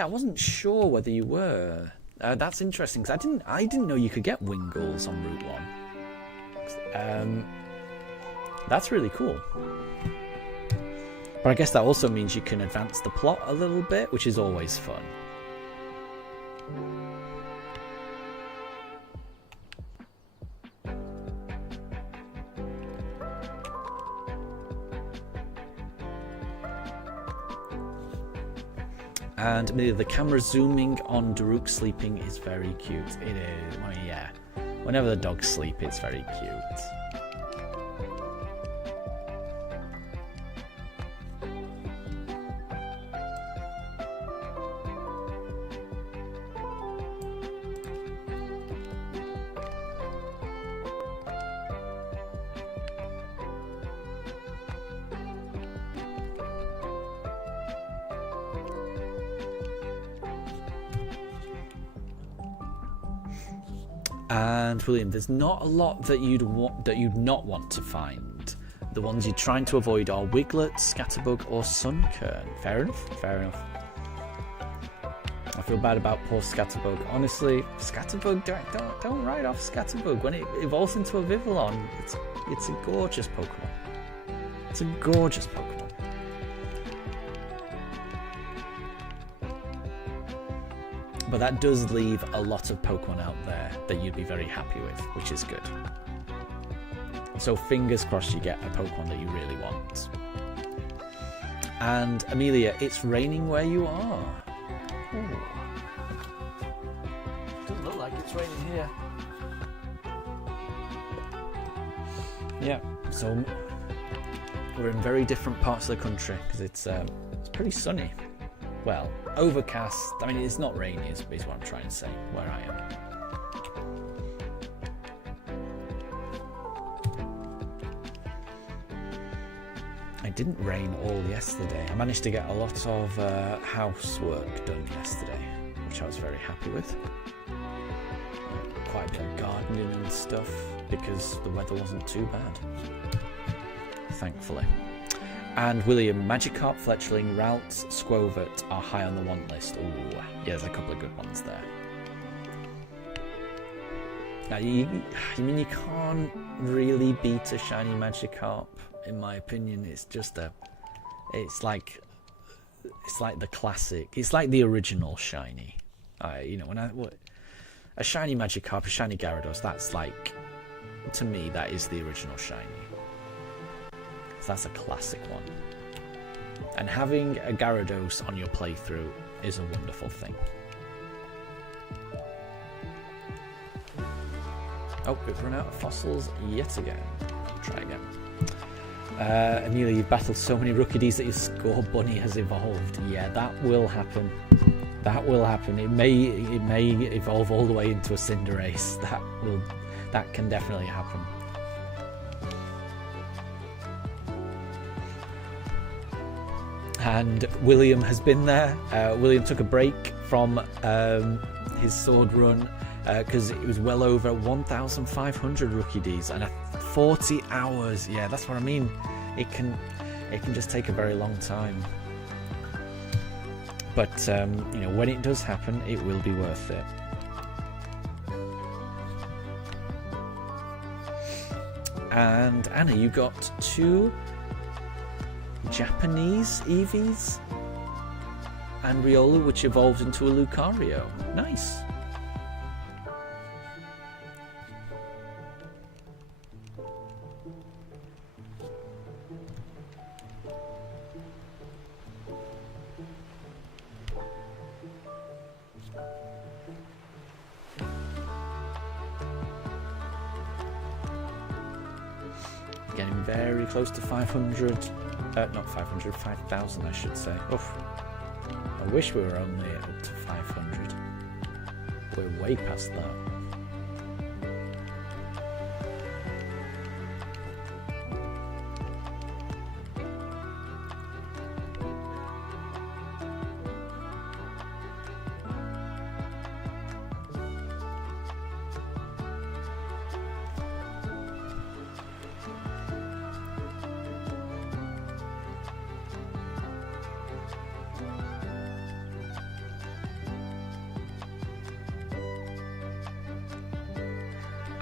wasn't sure whether you were. That's interesting, because I didn't know you could get Wingulls on Route 1. That's really cool. But I guess that also means you can advance the plot a little bit, which is always fun. And the camera zooming on Daruk sleeping is very cute. It is. Well, yeah. Whenever the dogs sleep, it's very cute. And William, there's not a lot that you'd not want to find. The ones you're trying to avoid are Wiglet, Scatterbug, or Sunkern. Fair enough. Fair enough. I feel bad about poor Scatterbug. Honestly, Scatterbug, don't write off Scatterbug. When it evolves into a Vivillon, it's a gorgeous Pokemon. It's a gorgeous Pokemon. But that does leave a lot of Pokemon out there that you'd be very happy with, which is good. So fingers crossed you get a Pokemon that you really want. And Amelia, it's raining where you are. Ooh. Doesn't look like it's raining here. Yeah, so we're in very different parts of the country because it's pretty sunny. Well, overcast. I mean, it's not rainy, is what I'm trying to say, where I am. It didn't rain all yesterday. I managed to get a lot of housework done yesterday, which I was very happy with. Quite a bit of gardening and stuff, because the weather wasn't too bad. Thankfully. And William, Magikarp, Fletchling, Ralts, Squovert are high on the want list. Ooh, yeah, there's a couple of good ones there. Now, you mean you can't really beat a shiny Magikarp, in my opinion. It's just it's like the classic. It's like the original shiny. A shiny Magikarp, a shiny Gyarados, that's like, to me, that is the original shiny. So that's a classic one. And having a Gyarados on your playthrough is a wonderful thing. Oh, we've run out of fossils yet again. Try again. Amelia, you've battled so many Rookies that your score bunny has evolved. Yeah, that will happen. That will happen. It may evolve all the way into a Cinderace. That can definitely happen. And William has been there. William took a break from his sword run because it was well over 1,500 Rookies and 40 hours. Yeah, that's what I mean. It can just take a very long time. But you know, when it does happen, it will be worth it. And Anna, you got 2 Japanese Eevees and Riolu, which evolved into a Lucario. Nice. Getting very close to 500. Not 500, 5,000 I should say. Oof. I wish we were only up to 500. We're way past that.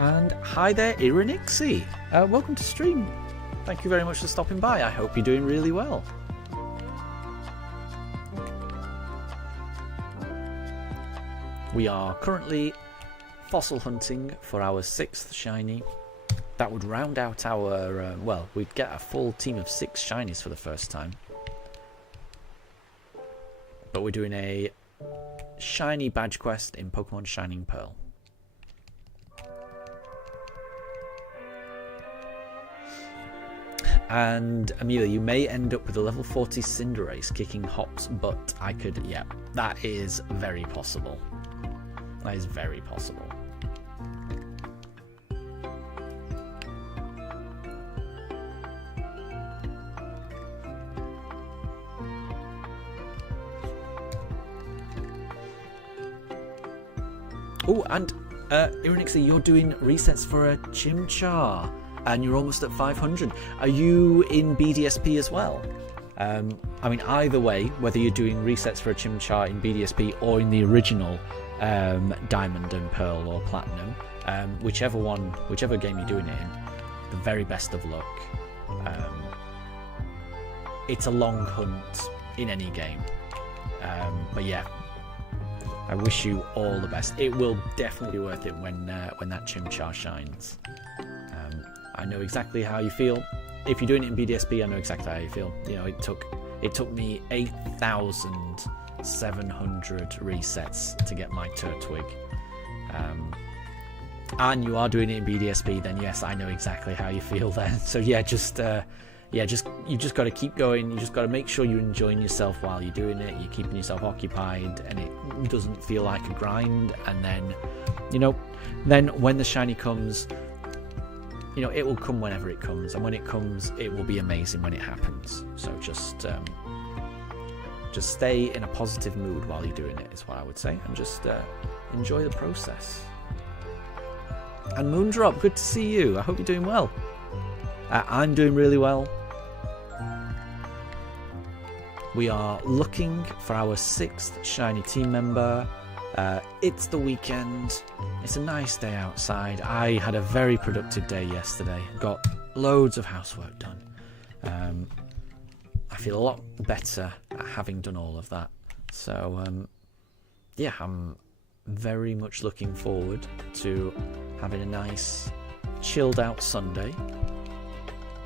And hi there, Ironixie. Welcome to stream. Thank you very much for stopping by. I hope you're doing really well. We are currently fossil hunting for our 6th shiny. That would round out our, well, we'd get a full team of 6 shinies for the first time. But we're doing a shiny badge quest in Pokemon Shining Pearl. And Amelia, you may end up with a level 40 Cinderace kicking Hop's butt. Yeah, that is very possible. That is very possible. Oh, and Ironixie, you're doing resets for a Chimchar. And you're almost at 500. Are you in BDSP as well? I mean, either way, whether you're doing resets for a Chimchar in BDSP or in the original Diamond and Pearl or Platinum, whichever game you're doing it in, the very best of luck. It's a long hunt in any game. But yeah, I wish you all the best. It will definitely be worth it when that Chimchar shines. I know exactly how you feel. If you're doing it in BDSP, I know exactly how you feel. You know, it took me 8,700 resets to get my Turtwig. And you are doing it in BDSP, then yes, I know exactly how you feel then. So yeah, you just got to keep going. You just got to make sure you're enjoying yourself while you're doing it. You're keeping yourself occupied, and it doesn't feel like a grind. And then, you know, then when the shiny comes, you know, it will come whenever it comes, and when it comes, it will be amazing when it happens. So just stay in a positive mood while you're doing it, is what I would say, and just enjoy the process. And Moondrop, good to see you. I hope you're doing well. I'm doing really well. We are looking for our 6th shiny team member. It's the weekend. It's a nice day outside. I had a very productive day yesterday. Got loads of housework done. I feel a lot better at having done all of that. So, yeah, I'm very much looking forward to having a nice, chilled out Sunday.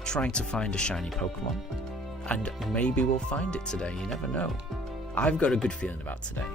Trying to find a shiny Pokemon. And maybe we'll find it today, you never know. I've got a good feeling about today.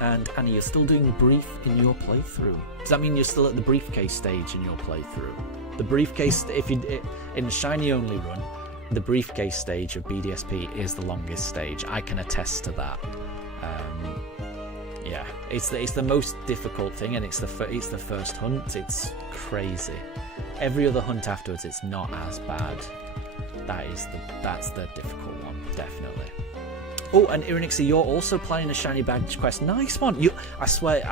And Annie, you're still doing brief in your playthrough. Does that mean you're still at the briefcase stage in your playthrough? The briefcase, in a shiny only run, the briefcase stage of BDSP is the longest stage. I can attest to that. Yeah, it's the most difficult thing, and it's the first hunt. It's crazy. Every other hunt afterwards, it's not as bad. That's the difficult one, definitely. Oh, and Irinixie, you're also playing a shiny badge quest. Nice one. I swear,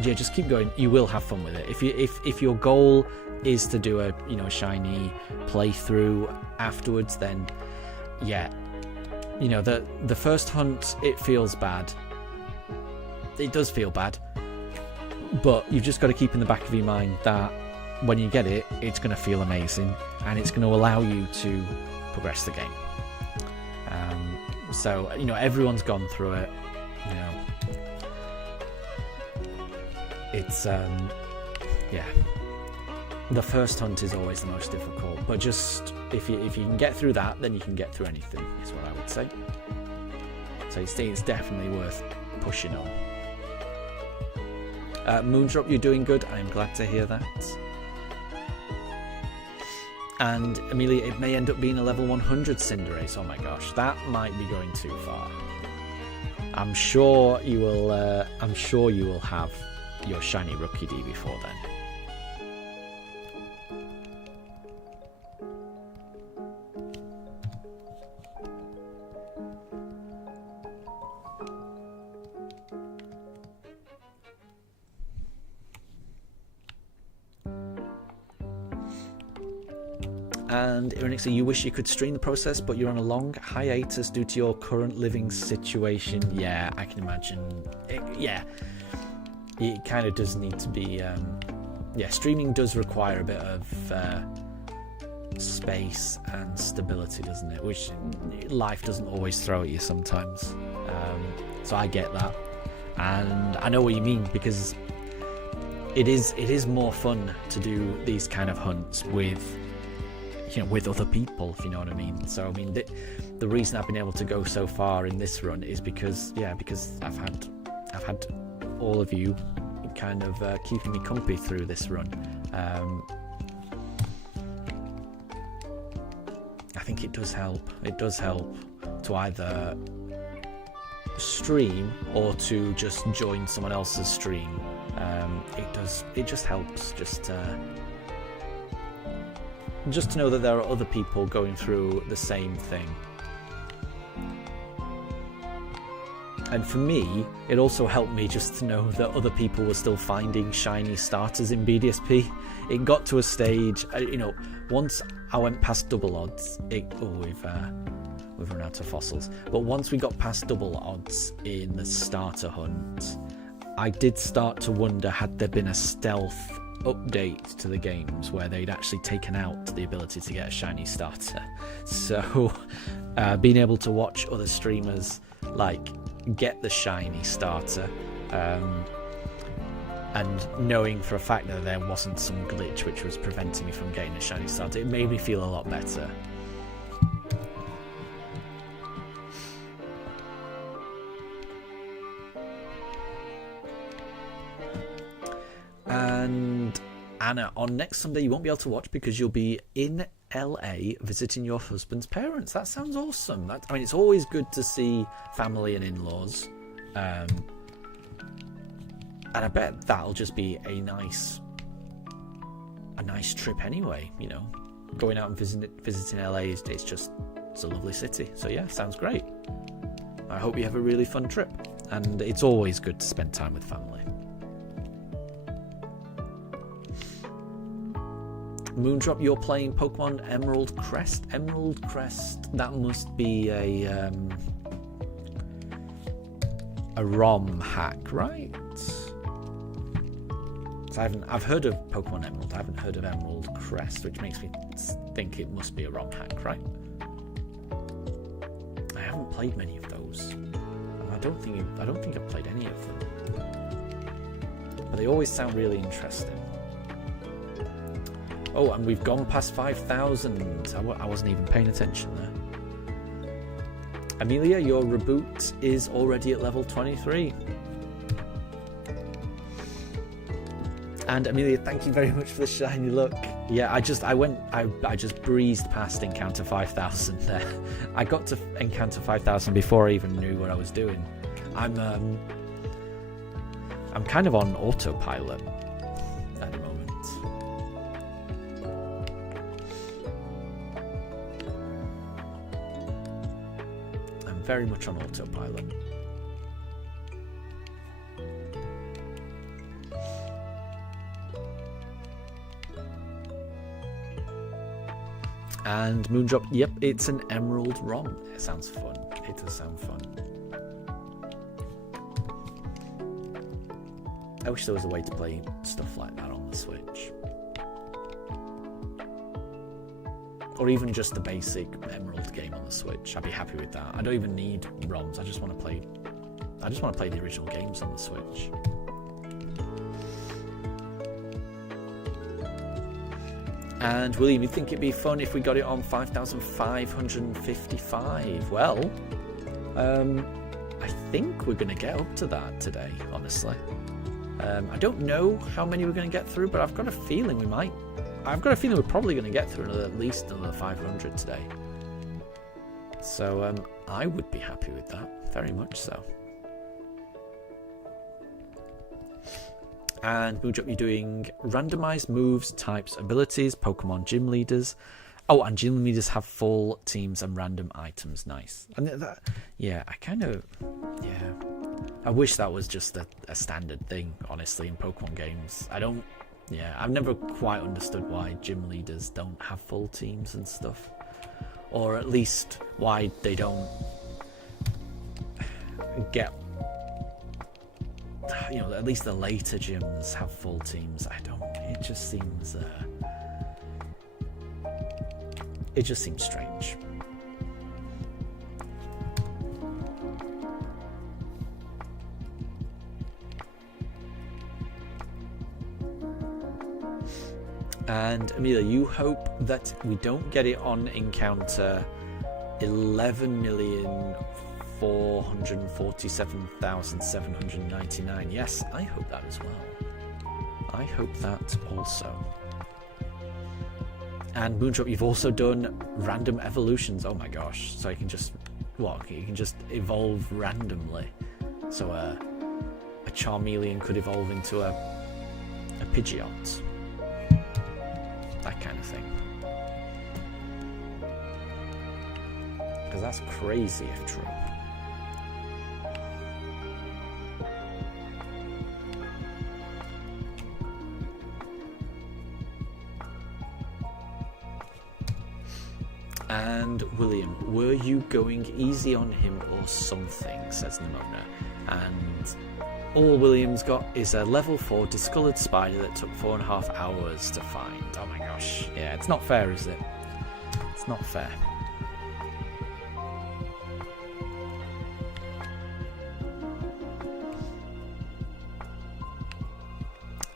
just keep going. You will have fun with it. If your goal is to do a shiny playthrough afterwards, then yeah, the first hunt, it feels bad. It does feel bad, but you've just got to keep in the back of your mind that when you get it, it's going to feel amazing, and it's going to allow you to progress the game. So, everyone's gone through it, It's, yeah. The first hunt is always the most difficult, but just, if you can get through that, then you can get through anything, is what I would say. So it's definitely worth pushing on. Moondrop, you're doing good. I'm glad to hear that. And Amelia, it may end up being a level 100 Cinderace. Oh my gosh, that might be going too far. I'm sure you will. I'm sure you will have your shiny Rookie D before then. And Irinixie, you wish you could stream the process, but you're on a long hiatus due to your current living situation. Yeah, I can imagine. It kind of does need to be... streaming does require a bit of space and stability, doesn't it? Which life doesn't always throw at you sometimes. So I get that. And I know what you mean, because it is more fun to do these kind of hunts with other people, if you know what I mean. So I mean, the reason I've been able to go so far in this run is because I've had all of you kind of keeping me company through this run. I think it does help. It does help to either stream or to just join someone else's stream. It just helps. Just to know that there are other people going through the same thing. And for me, it also helped me just to know that other people were still finding shiny starters in BDSP. It got to a stage, once I went past double odds, we've run out of fossils. But once we got past double odds in the starter hunt, I did start to wonder, had there been a stealth update to the games where they'd actually taken out the ability to get a shiny starter. So being able to watch other streamers get the shiny starter, and knowing for a fact that there wasn't some glitch which was preventing me from getting a shiny starter, it made me feel a lot better. And Anna, on next Sunday you won't be able to watch because you'll be in LA visiting your husband's parents. That sounds awesome. It's always good to see family and in-laws. And I bet that'll just be a nice trip anyway, Going out and visiting LA it's a lovely city. So yeah, sounds great. I hope you have a really fun trip. And it's always good to spend time with family. Moondrop, you're playing Pokemon Emerald Crest. Emerald Crest, that must be a ROM hack, right? So I've heard of Pokemon Emerald, I haven't heard of Emerald Crest, which makes me think it must be a ROM hack, right? I haven't played many of those. games. I don't think I've played any of them, but they always sound really interesting. Oh, and we've gone past 5,000. I wasn't even paying attention there. Amelia, your reboot is already at level 23. And Amelia, thank you very much for the shiny look. Yeah, I just breezed past encounter 5,000 there. I got to encounter 5,000 before I even knew what I was doing. I'm kind of on autopilot at the moment. I'm very much on autopilot. And Moondrop, yep, it's an emerald ROM. It sounds fun. It does sound fun. I wish there was a way to play stuff like that on the Switch. Or even just the basic emerald game on the Switch. I'd be happy with that. I don't even need ROMs. I just want to play the original games on the Switch. And William, you think it'd be fun if we got it on 5,555? Well, I think we're going to get up to that today, honestly. I don't know how many we're going to get through, but I've got a feeling we might. I've got a feeling we're probably going to get through at least another 500 today. So I would be happy with that, very much so. And Moondrop, you're doing randomized moves, types, abilities, Pokemon gym leaders. Oh, and gym leaders have full teams and random items. Nice. And that, yeah, I wish that was just a standard thing, honestly, in Pokemon games. I've never quite understood why gym leaders don't have full teams and stuff. Or at least why they don't get... You know, at least the later gyms have full teams. It just seems strange. And Amelia, you hope that we don't get it on encounter 11,447,799. Yes, I hope that as well. I hope that also. And Moondrop, you've also done random evolutions. Oh my gosh! So you can just evolve randomly. So a Charmeleon could evolve into a Pidgeot. That kind of thing. Because that's crazy if true. And William, were you going easy on him or something, says Nimona. And all William's got is a level 4 discoloured spider that took 4.5 hours to find. Oh my gosh. Yeah, it's not fair, is it? It's not fair.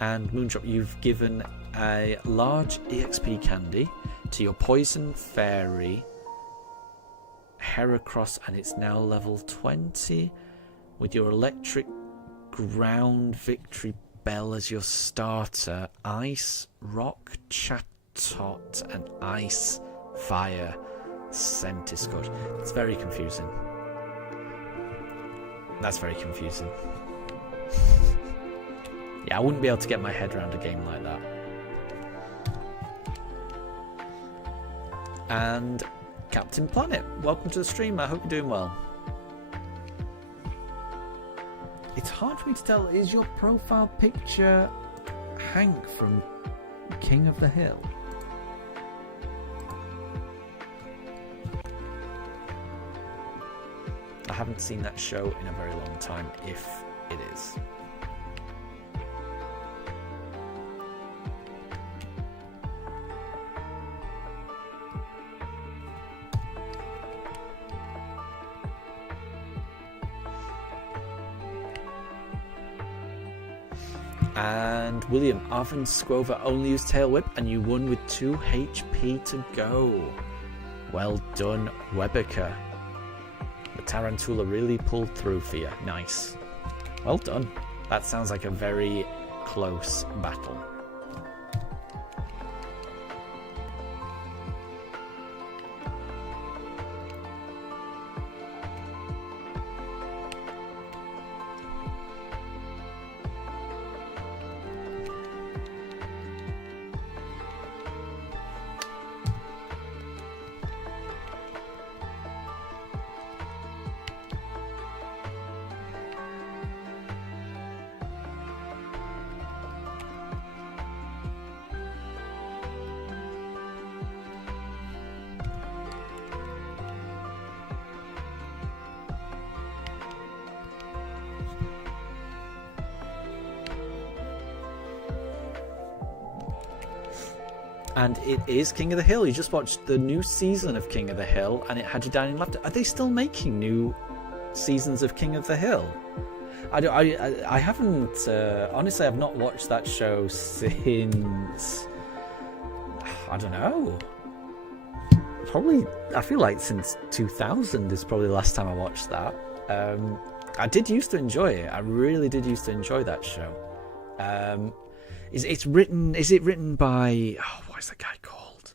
And Moondrop, you've given a large EXP candy to your poison fairy Heracross, and it's now level 20 with your electric ground victory bell as your starter, ice rock chatot, and ice fire Centiscord. It's very confusing. That's very confusing. Yeah, I wouldn't be able to get my head around a game like that. And Captain Planet, welcome to the stream. I hope you're doing well. It's hard for me to tell. Is your profile picture Hank from King of the Hill? I haven't seen that show in a very long time, if it is. And William, Arvin Scrover only used Tail Whip and you won with 2 HP to go. Well done, Webica. The Tarantula really pulled through for you. Nice. Well done. That sounds like a very close battle. And it is King of the Hill. You just watched the new season of King of the Hill and it had you down in laughter. Are they still making new seasons of King of the Hill? I haven't, honestly, I've not watched that show since, I don't know, probably, I feel like since 2000 is probably the last time I watched that. I did used to enjoy it. I really did used to enjoy that show. Is it written by, what is that guy called?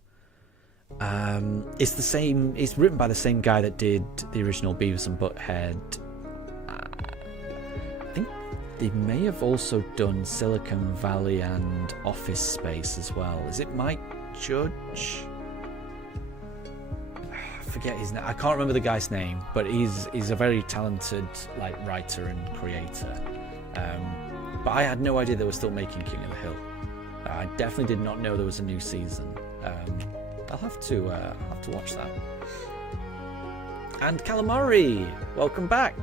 It's written by the same guy that did the original Beavis and Butthead. I think they may have also done Silicon Valley and Office Space as well. Is it Mike Judge? I forget his name. I can't remember the guy's name, but he's a very talented writer and creator. But I had no idea they were still making King of the Hill. I definitely did not know there was a new season. I'll have to watch that. And Calamari, welcome back.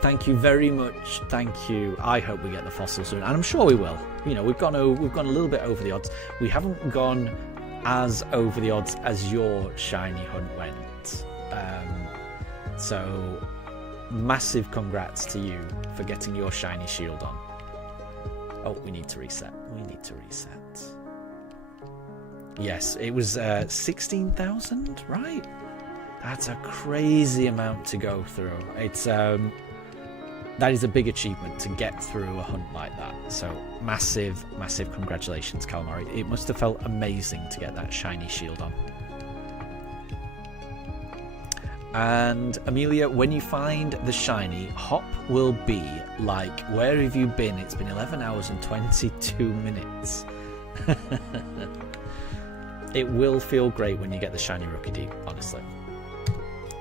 Thank you very much. Thank you. I hope we get the fossil soon, and I'm sure we will. You know, we've gone a little bit over the odds. We haven't gone as over the odds as your shiny hunt went. So massive congrats to you for getting your shiny shield on. Oh, we need to reset. Yes, it was 16,000, right? That's a crazy amount to go through. It's that is a big achievement to get through a hunt like that. So massive congratulations, Calamari. It must have felt amazing to get that shiny shield on. And Amelia, when you find the shiny, Hop will be like, where have you been? It's been 11 hours and 22 minutes. It will feel great when you get the shiny Rookie D, honestly.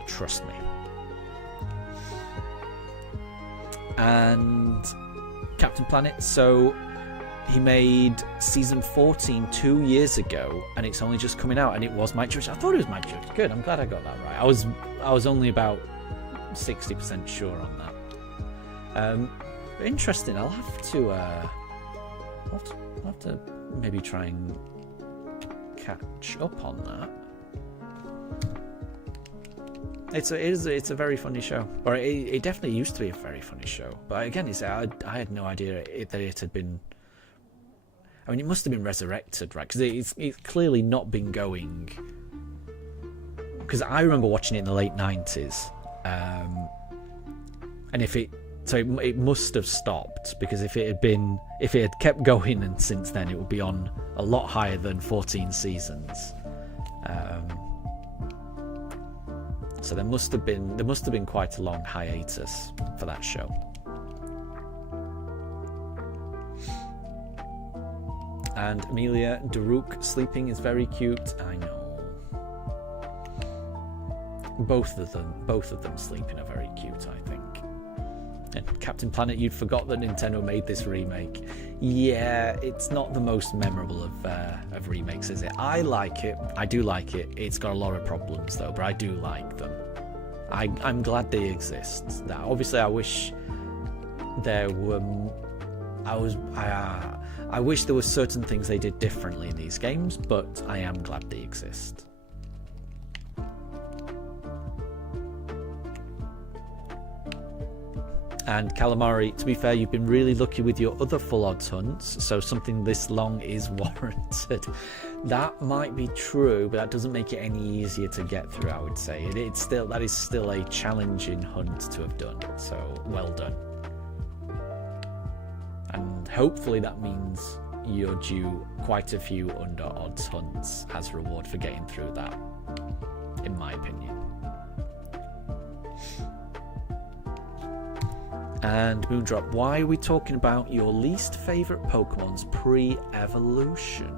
Trust me. And Captain Planet, so he made season 14 2 years ago, and it's only just coming out, and it was Mike Judge. I thought it was Mike Judge. Good, I'm glad I got that right. I was only about 60% sure on that. But interesting. I'll have to maybe try and catch up on that. It's a very funny show, or it definitely used to be a very funny show. But again, I had no idea that it had been. I mean, it must have been resurrected, right? Because it's clearly not been going. Because I remember watching it in the late 90s, and it must have stopped, because if it had kept going, and since then it would be on a lot higher than 14 seasons. So there must have been quite a long hiatus for that show. And Amelia, Daruk sleeping is very cute. I know. Both of them sleeping are very cute, I think. And Captain Planet, you'd forgot that Nintendo made this remake. Yeah, it's not the most memorable of remakes, is it? I like it. I do like it. It's got a lot of problems though, but I do like them. I'm glad they exist. Now, obviously, I wish there were. I wish there were certain things they did differently in these games, but I am glad they exist. And Calamari, to be fair, you've been really lucky with your other full odds hunts, so something this long is warranted. That might be true, but that doesn't make it any easier to get through, I would say. That is still a challenging hunt to have done, so well done. And hopefully that means you're due quite a few under odds hunts as a reward for getting through that, in my opinion. And Moondrop, why are we talking about your least favourite Pokemon's pre-evolution?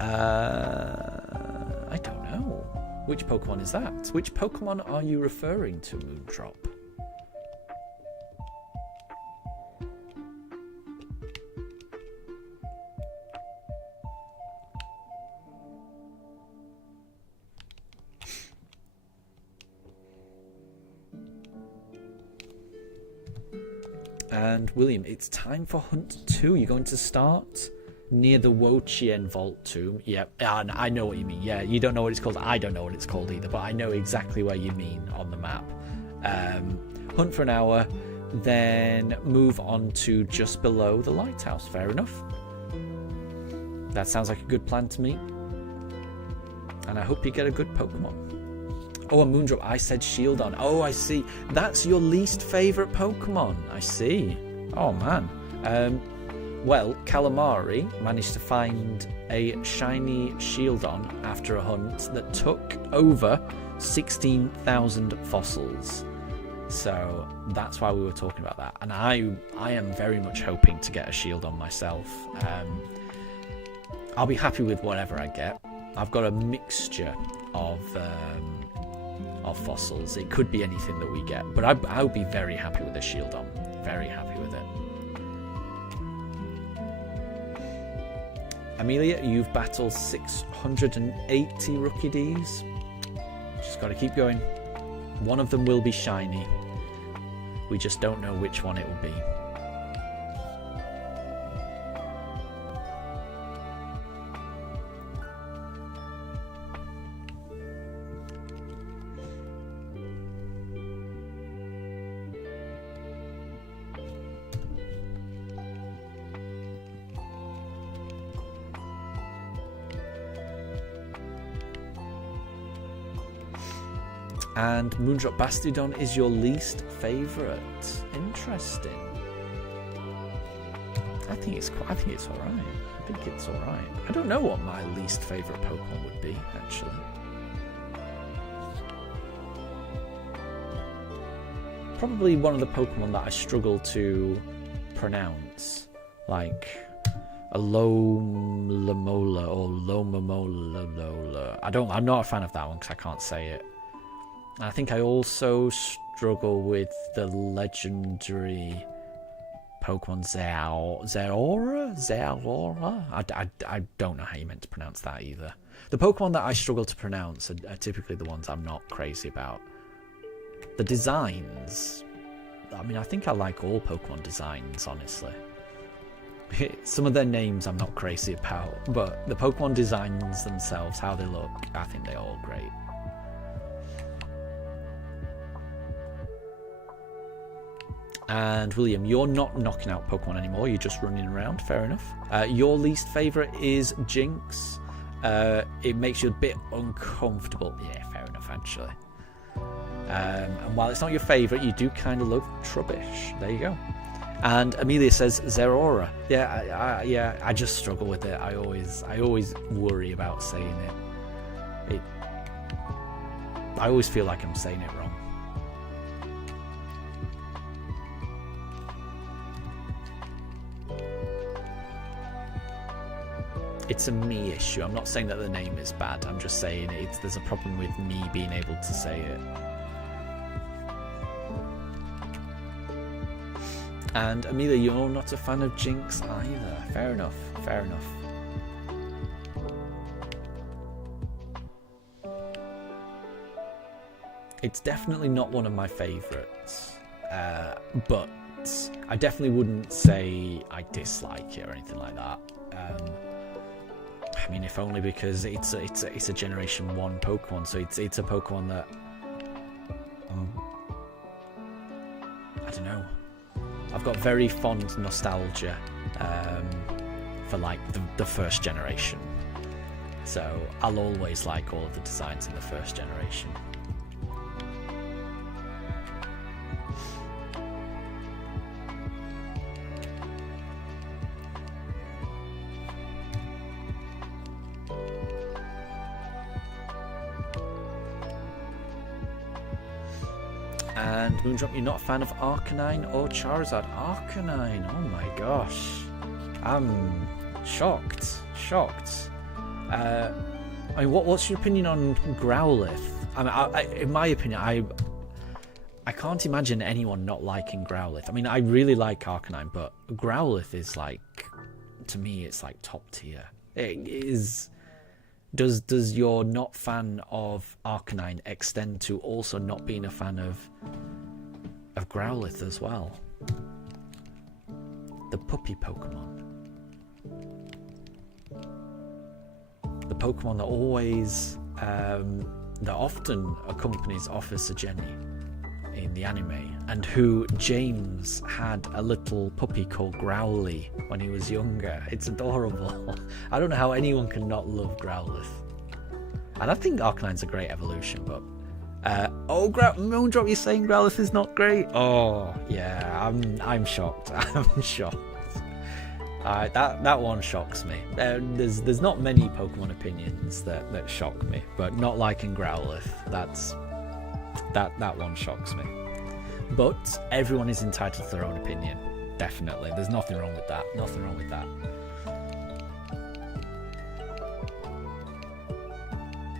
I don't know. Which Pokemon is that? Which Pokemon are you referring to, Moondrop? And William, it's time for Hunt 2. You're going to start near the Wochien Vault Tomb. Yep, I know what you mean. Yeah, you don't know what it's called. I don't know what it's called either, but I know exactly where you mean on the map. Hunt for an hour, then move on to just below the lighthouse. Fair enough. That sounds like a good plan to me. And I hope you get a good Pokemon. Oh, a Moondrop, I said Shieldon. Oh, I see. That's your least favourite Pokemon. I see. Oh, man. Well, Calamari managed to find a shiny Shieldon after a hunt that took over 16,000 fossils. So that's why we were talking about that. And I am very much hoping to get a Shieldon myself. I'll be happy with whatever I get. I've got a mixture of fossils. It could be anything that we get, but I would be very happy with a Shieldon. Very happy with it. Amelia, you've battled 680 Rookie Ds. Just got to keep going. One of them will be shiny. We just don't know which one it will be. And Moondrop Bastiodon is your least favourite. Interesting. I think it's alright. I think it's alright. I don't know what my least favourite Pokemon would be, actually. Probably one of the Pokemon that I struggle to pronounce, like a Lomomola or Lomomola. I'm not a fan of that one because I can't say it. I think I also struggle with the legendary Pokemon Zeraora? I don't know how you meant to pronounce that either. The Pokemon that I struggle to pronounce are typically the ones I'm not crazy about. The designs, I mean, I think I like all Pokemon designs, honestly. Some of their names I'm not crazy about, but the Pokemon designs themselves, how they look, I think they're all great. And William, you're not knocking out Pokemon anymore, you're just running around, fair enough. Your least favourite is Jinx. It makes you a bit uncomfortable. Yeah, fair enough, actually. And while it's not your favourite, you do kind of love Trubbish. There you go. And Amelia says Zeraora. Yeah, I just struggle with it. I always worry about saying it. I always feel like I'm saying it wrong. It's a me issue. I'm not saying that the name is bad. I'm just saying there's a problem with me being able to say it. And Amelia, you're not a fan of Jinx either. Fair enough. Fair enough. It's definitely not one of my favourites. But I definitely wouldn't say I dislike it or anything like that. I mean, if only because it's a Generation 1 Pokemon, so it's a Pokemon that I don't know. I've got very fond nostalgia for like the first generation. So I'll always like all of the designs in the first generation. And Moondrop, you're not a fan of Arcanine or Charizard? Arcanine, oh my gosh. I'm shocked. I mean, what's your opinion on Growlithe? I mean, in my opinion, I can't imagine anyone not liking Growlithe. I mean, I really like Arcanine, but Growlithe is like, to me, it's like top tier. It is. Does your not fan of Arcanine extend to also not being a fan of Growlithe as well? The puppy Pokemon. The Pokemon that always, that often accompanies Officer Jenny in the anime, and who James had a little puppy called Growly when he was younger. It's adorable. I don't know how anyone can not love Growlithe. And I think Arcanine's a great evolution, but Moondrop, you're saying Growlithe is not great? Oh yeah, I'm shocked. I'm shocked. That one shocks me. There's not many Pokemon opinions that shock me, but not liking Growlithe, that one shocks me. But everyone is entitled to their own opinion. Definitely, there's nothing wrong with that. Nothing wrong with that.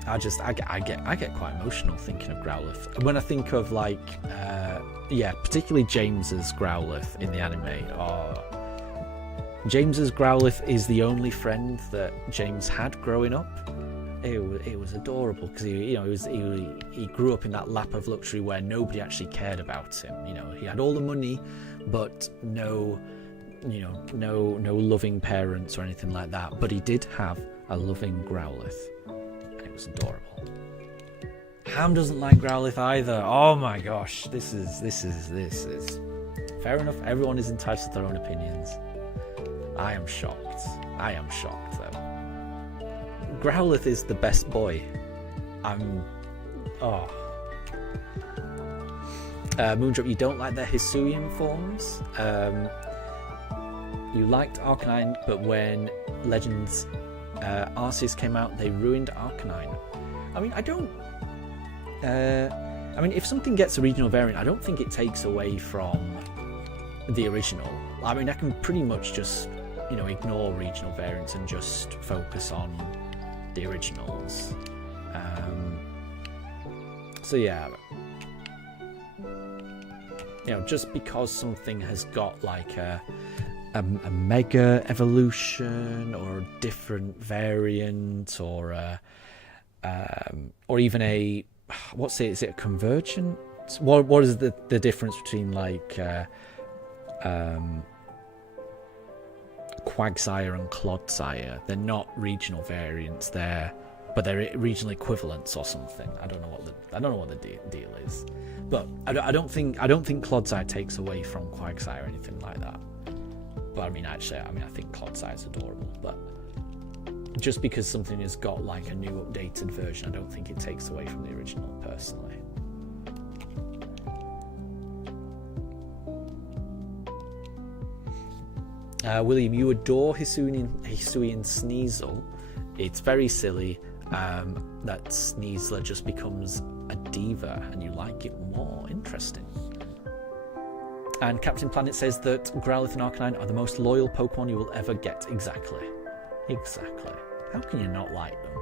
I get quite emotional thinking of Growlithe. When I think of like, particularly James's Growlithe in the anime. James's Growlithe is the only friend that James had growing up. It was adorable because he grew up in that lap of luxury where nobody actually cared about him. You know, he had all the money, but no loving parents or anything like that. But he did have a loving Growlithe. It was adorable. Ham doesn't like Growlithe either. Oh my gosh, this is fair enough. Everyone is entitled to their own opinions. I am shocked though. Growlithe is the best boy. Moondrop, you don't like their Hisuian forms. You liked Arcanine, but when Legends Arceus came out, they ruined Arcanine. I mean, if something gets a regional variant, I don't think it takes away from the original. I mean, I can pretty much just, ignore regional variants and just focus on the originals. So yeah, just because something has got like a mega evolution or a different variant or even a is it a convergent? What is the difference between like Quagsire and Clodsire? They're not regional variants there, but they're regional equivalents or something. I don't know what the deal is, but I don't think Clodsire takes away from Quagsire or anything like that. But I think Clodsire is adorable, but just because something has got like a new updated version, I don't think it takes away from the original, personally. William, you adore Hisuian Sneasel. It's very silly that Sneasler just becomes a diva and you like it more. Interesting. And Captain Planet says that Growlithe and Arcanine are the most loyal Pokemon you will ever get. Exactly. How can you not like them?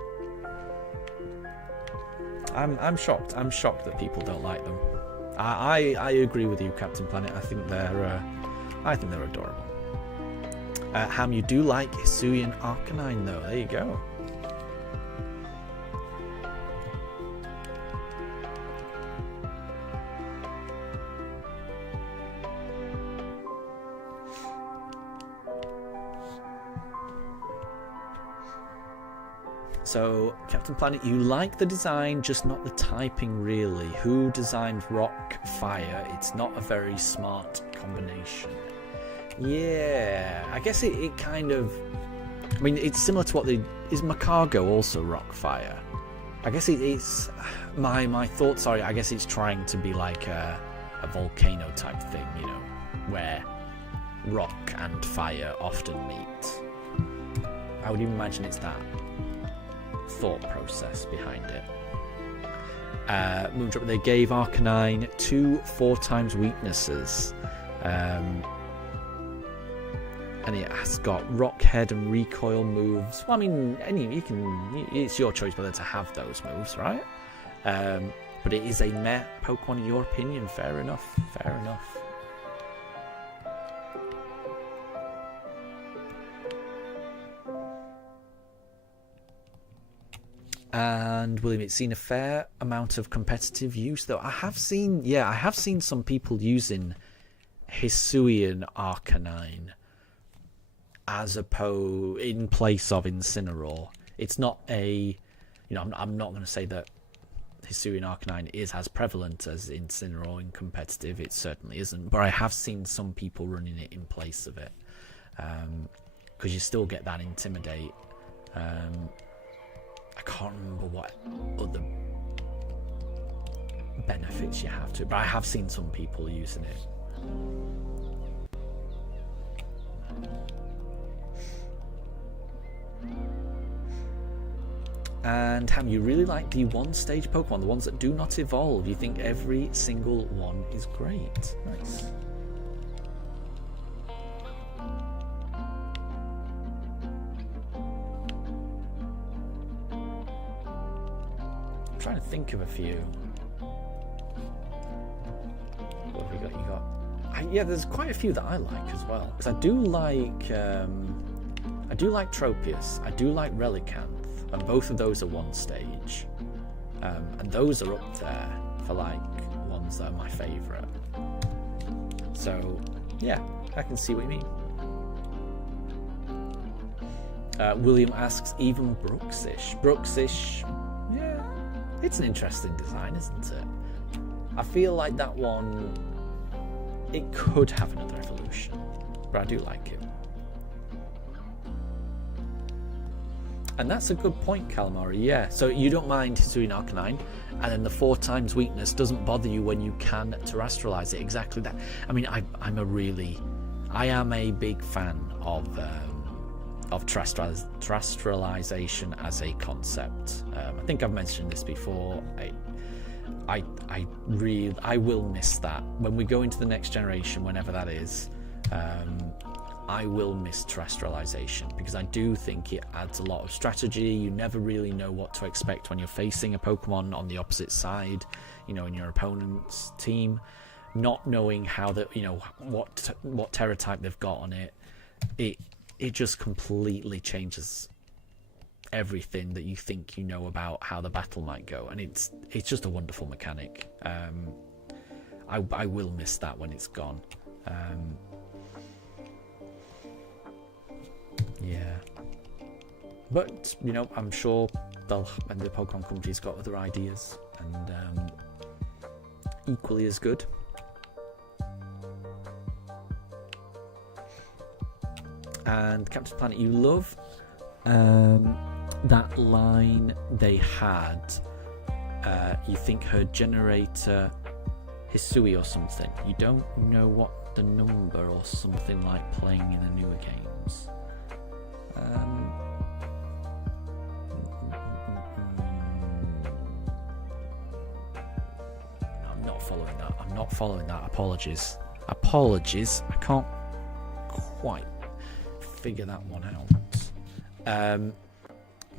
I'm shocked. I'm shocked that people don't like them. I agree with you, Captain Planet. I think they're adorable. Ham, you do like Hisuian Arcanine though. There you go. So, Captain Planet, you like the design, just not the typing, really. Who designed rock, fire? It's not a very smart combination. Yeah, I guess it kind of... I mean, it's similar to what they... Is Macargo also rock, fire? I guess it's... My thoughts are, I guess it's trying to be like a volcano type thing, you know, where rock and fire often meet. I would imagine it's that thought process behind it. Moondrop, they gave Arcanine 2 4x weaknesses, and it has got rock head and recoil moves. Well, I mean, it's your choice whether to have those moves, right? But it is a meh Pokemon in your opinion. Fair enough. And William, it's seen a fair amount of competitive use, though. I have seen some people using Hisuian Arcanine as in place of Incineroar. It's not I'm not going to say that Hisuian Arcanine is as prevalent as Incineroar in competitive. It certainly isn't, but I have seen some people running it in place of it, because you still get that Intimidate. I can't remember what other benefits you have to it, but I have seen some people using it. And Ham, you really like the one-stage Pokemon, the ones that do not evolve. You think every single one is great. Nice. I'm trying to think of a few. What have we got? Yeah, there's quite a few that I like as well. Because I do like Tropius. I do like Relicanth. And both of those are one stage, and those are up there for like ones that are my favourite. So yeah, I can see what you mean. William asks, even Bruxish, yeah, it's an interesting design, isn't it? I feel like that one, it could have another evolution, but I do like it. And that's a good point, Calamari, yeah. So you don't mind Hisuian Arcanine, and then the 4x weakness doesn't bother you when you can terrestrialize it. Exactly that. I mean, I am a big fan of terrestrialization as a concept. I think I've mentioned this before. I will miss that. When we go into the next generation, whenever that is, I will miss terrestrialization, because I do think it adds a lot of strategy. You never really know what to expect when you're facing a Pokemon on the opposite side, in your opponent's team, not knowing how what Terra type they've got on it. It just completely changes everything that you think you know about how the battle might go, and it's just a wonderful mechanic. I will miss that when it's gone. Yeah, but I'm sure the Pokemon company's got other ideas, and equally as good. And Captain Planet, you love that line they had. You think her generator Hisui or something. You don't know what the number or something like playing in the newer games. I'm not following that. Apologies. I can't quite figure that one out.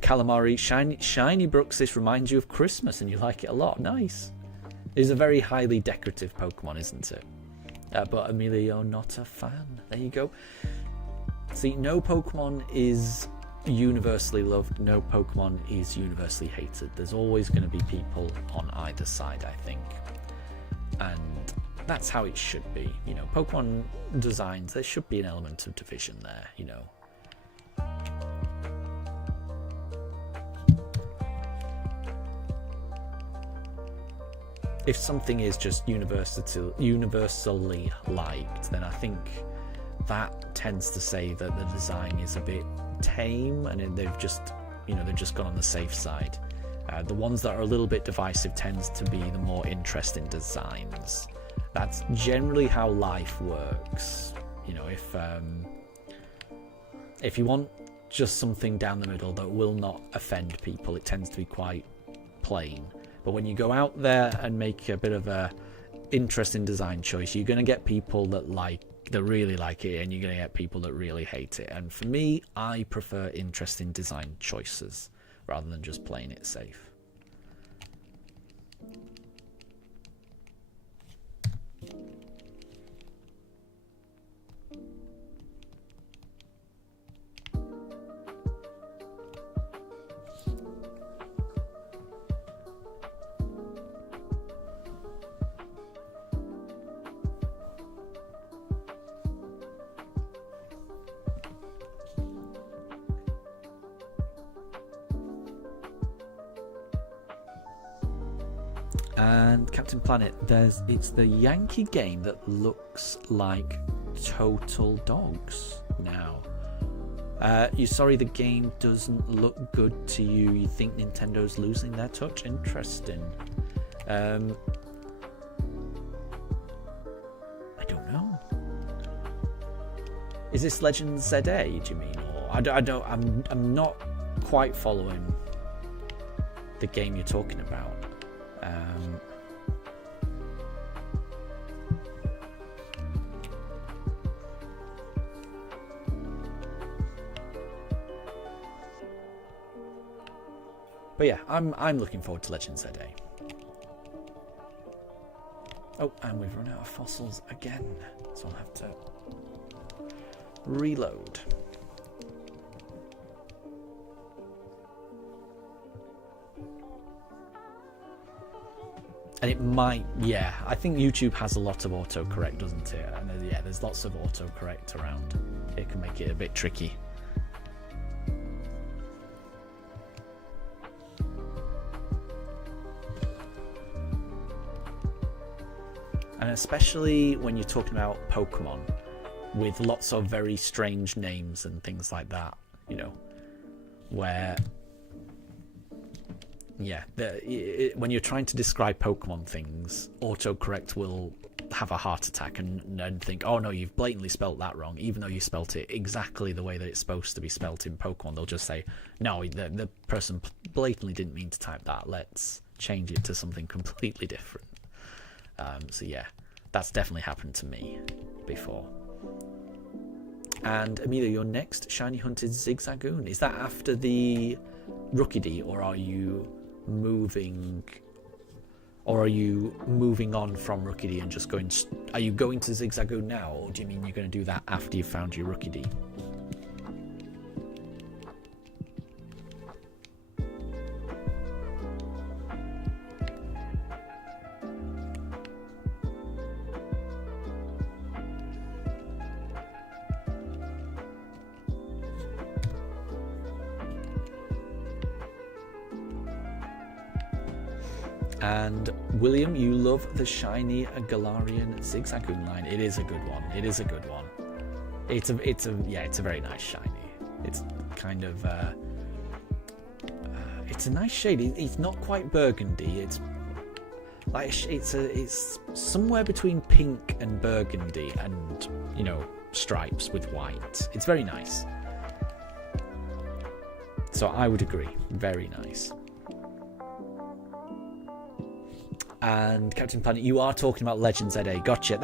Calamari, shiny Bruxish reminds you of Christmas, and you like it a lot. Nice. It's a very highly decorative Pokemon, isn't it? But Emilio, not a fan. There you go. See, no Pokemon is universally loved, no Pokemon is universally hated. There's always going to be people on either side, I think. And that's how it should be. Pokemon designs, there should be an element of division there, if something is just universally liked, then I think that tends to say that the design is a bit tame, and they've just gone on the safe side. The ones that are a little bit divisive tends to be the more interesting designs. That's generally how life works. If you want just something down the middle that will not offend people, it tends to be quite plain. But when you go out there and make a bit of a interesting design choice, you're going to get people that really like it, and you're going to get people that really hate it. And for me, I prefer interesting design choices rather than just playing it safe. And Captain Planet, it's the Yankee game that looks like Total Dogs now. You're sorry the game doesn't look good to you. You think Nintendo's losing their touch? Interesting. I don't know. Is this Legend ZA, do you mean? Or I'm not quite following the game you're talking about. But yeah, I'm looking forward to Legend ZA. Oh, and we've run out of fossils again, so I'll have to reload. And it might, yeah, I think YouTube has a lot of autocorrect, doesn't it? And there's lots of autocorrect around. It can make it a bit tricky. And especially when you're talking about Pokemon with lots of very strange names and things like that, where, yeah, when you're trying to describe Pokemon things, autocorrect will have a heart attack and think, oh no, you've blatantly spelt that wrong, even though you spelt it exactly the way that it's supposed to be spelt in Pokemon. They'll just say, no, the person blatantly didn't mean to type that, let's change it to something completely different. So yeah, that's definitely happened to me before. And Amelia, your next shiny hunt is Zigzagoon. Is that after the Rookidee, or are you moving on from Rookidee and just going? Are you going to Zigzagoon now, or do you mean you're going to do that after you've found your Rookidee? And William, you love the shiny Galarian Zigzagoon line. It is a good one. It's a very nice shiny. It's kind of it's a nice shade. It's not quite burgundy. It's somewhere between pink and burgundy, and stripes with white. It's very nice. So I would agree. Very nice. And Captain Planet, you are talking about Legend ZA. Gotcha.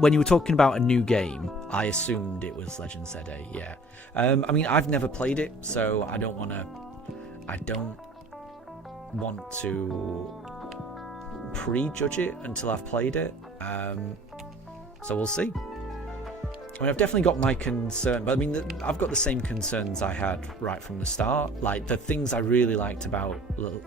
When you were talking about a new game, I assumed it was Legend ZA. Yeah. I mean, I've never played it, so I don't want to prejudge it until I've played it. So we'll see. I mean, I've definitely got my concern, but I mean, I've got the same concerns I had right from the start. Like, the things I really liked about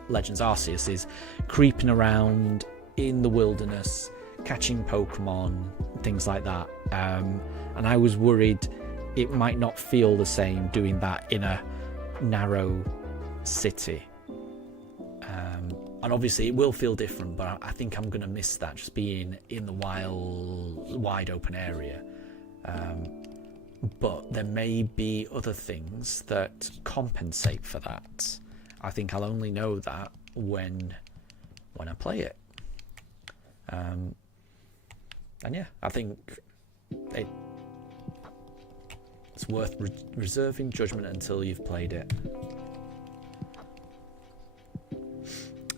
Legends Arceus is creeping around in the wilderness, catching Pokemon, things like that. And I was worried it might not feel the same doing that in a narrow city. And obviously it will feel different, but I think I'm going to miss that, just being in the wide open area. But there may be other things that compensate for that. I think I'll only know that when I play it. And yeah, I think it's worth reserving judgment until you've played it.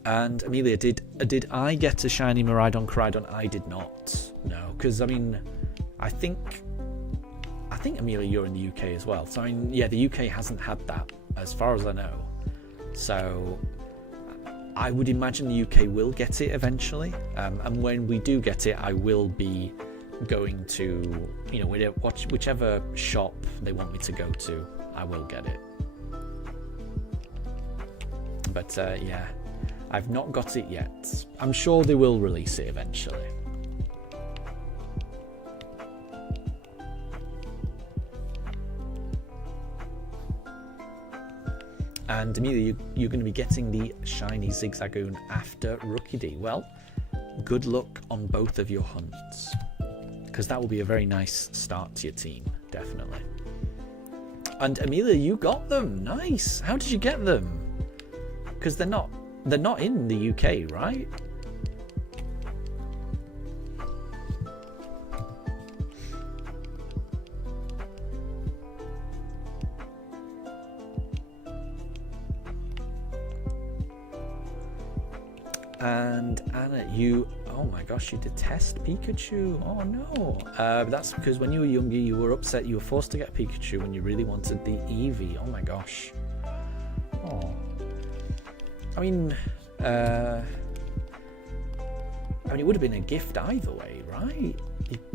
And Amelia, did I get a shiny Miraidon Coridon? I did not. No, because I mean, I think Amelia, you're in the UK as well. So I mean, yeah, the UK hasn't had that as far as I know. So I would imagine the UK will get it eventually. And when we do get it, I will be going to, you know, whichever shop they want me to go to, I will get it. But yeah, I've not got it yet. I'm sure they will release it eventually. And Amelia, you're going to be getting the shiny Zigzagoon after Rookie D. Well, good luck on both of your hunts, because that will be a very nice start to your team, definitely. And Amelia, you got them. Nice. How did you get them? Because they're not in the UK, right? And Anna, oh my gosh, you detest Pikachu. Oh no. That's because when you were younger, you were upset you were forced to get Pikachu when you really wanted the Eevee. Oh my gosh. Oh. I mean, it would have been a gift either way, right?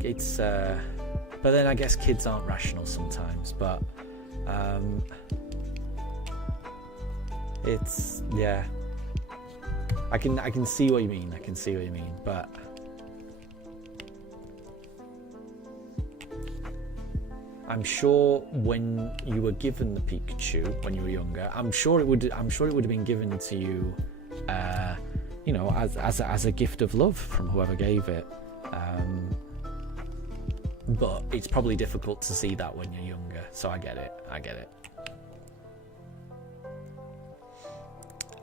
It's, but then I guess kids aren't rational sometimes. But it's, yeah. I can see what you mean. I can see what you mean, but I'm sure when you were given the Pikachu when you were younger, I'm sure it would have been given to you, you know, as a gift of love from whoever gave it. But it's probably difficult to see that when you're younger. So I get it.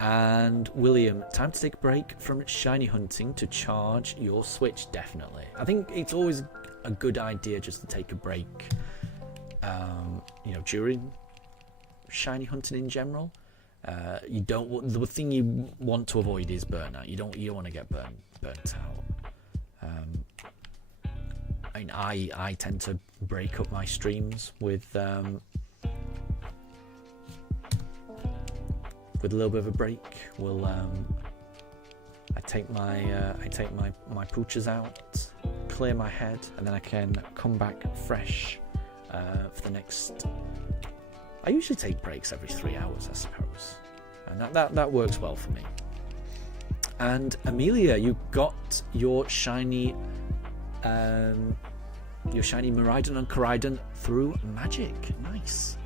And William, time to take a break from shiny hunting to charge your Switch, definitely. I think it's always a good idea just to take a break, you know, during shiny hunting in general. The thing you want to avoid is burnout. You don't want to get burnt out. I mean, I tend to break up my streams with a little bit of a break. I take my pooches out, clear my head, and then I can come back fresh for the next. I usually take breaks every 3 hours, I suppose, and that works well for me. And Amelia, you got your shiny Miraidon and Coridon through magic. Nice.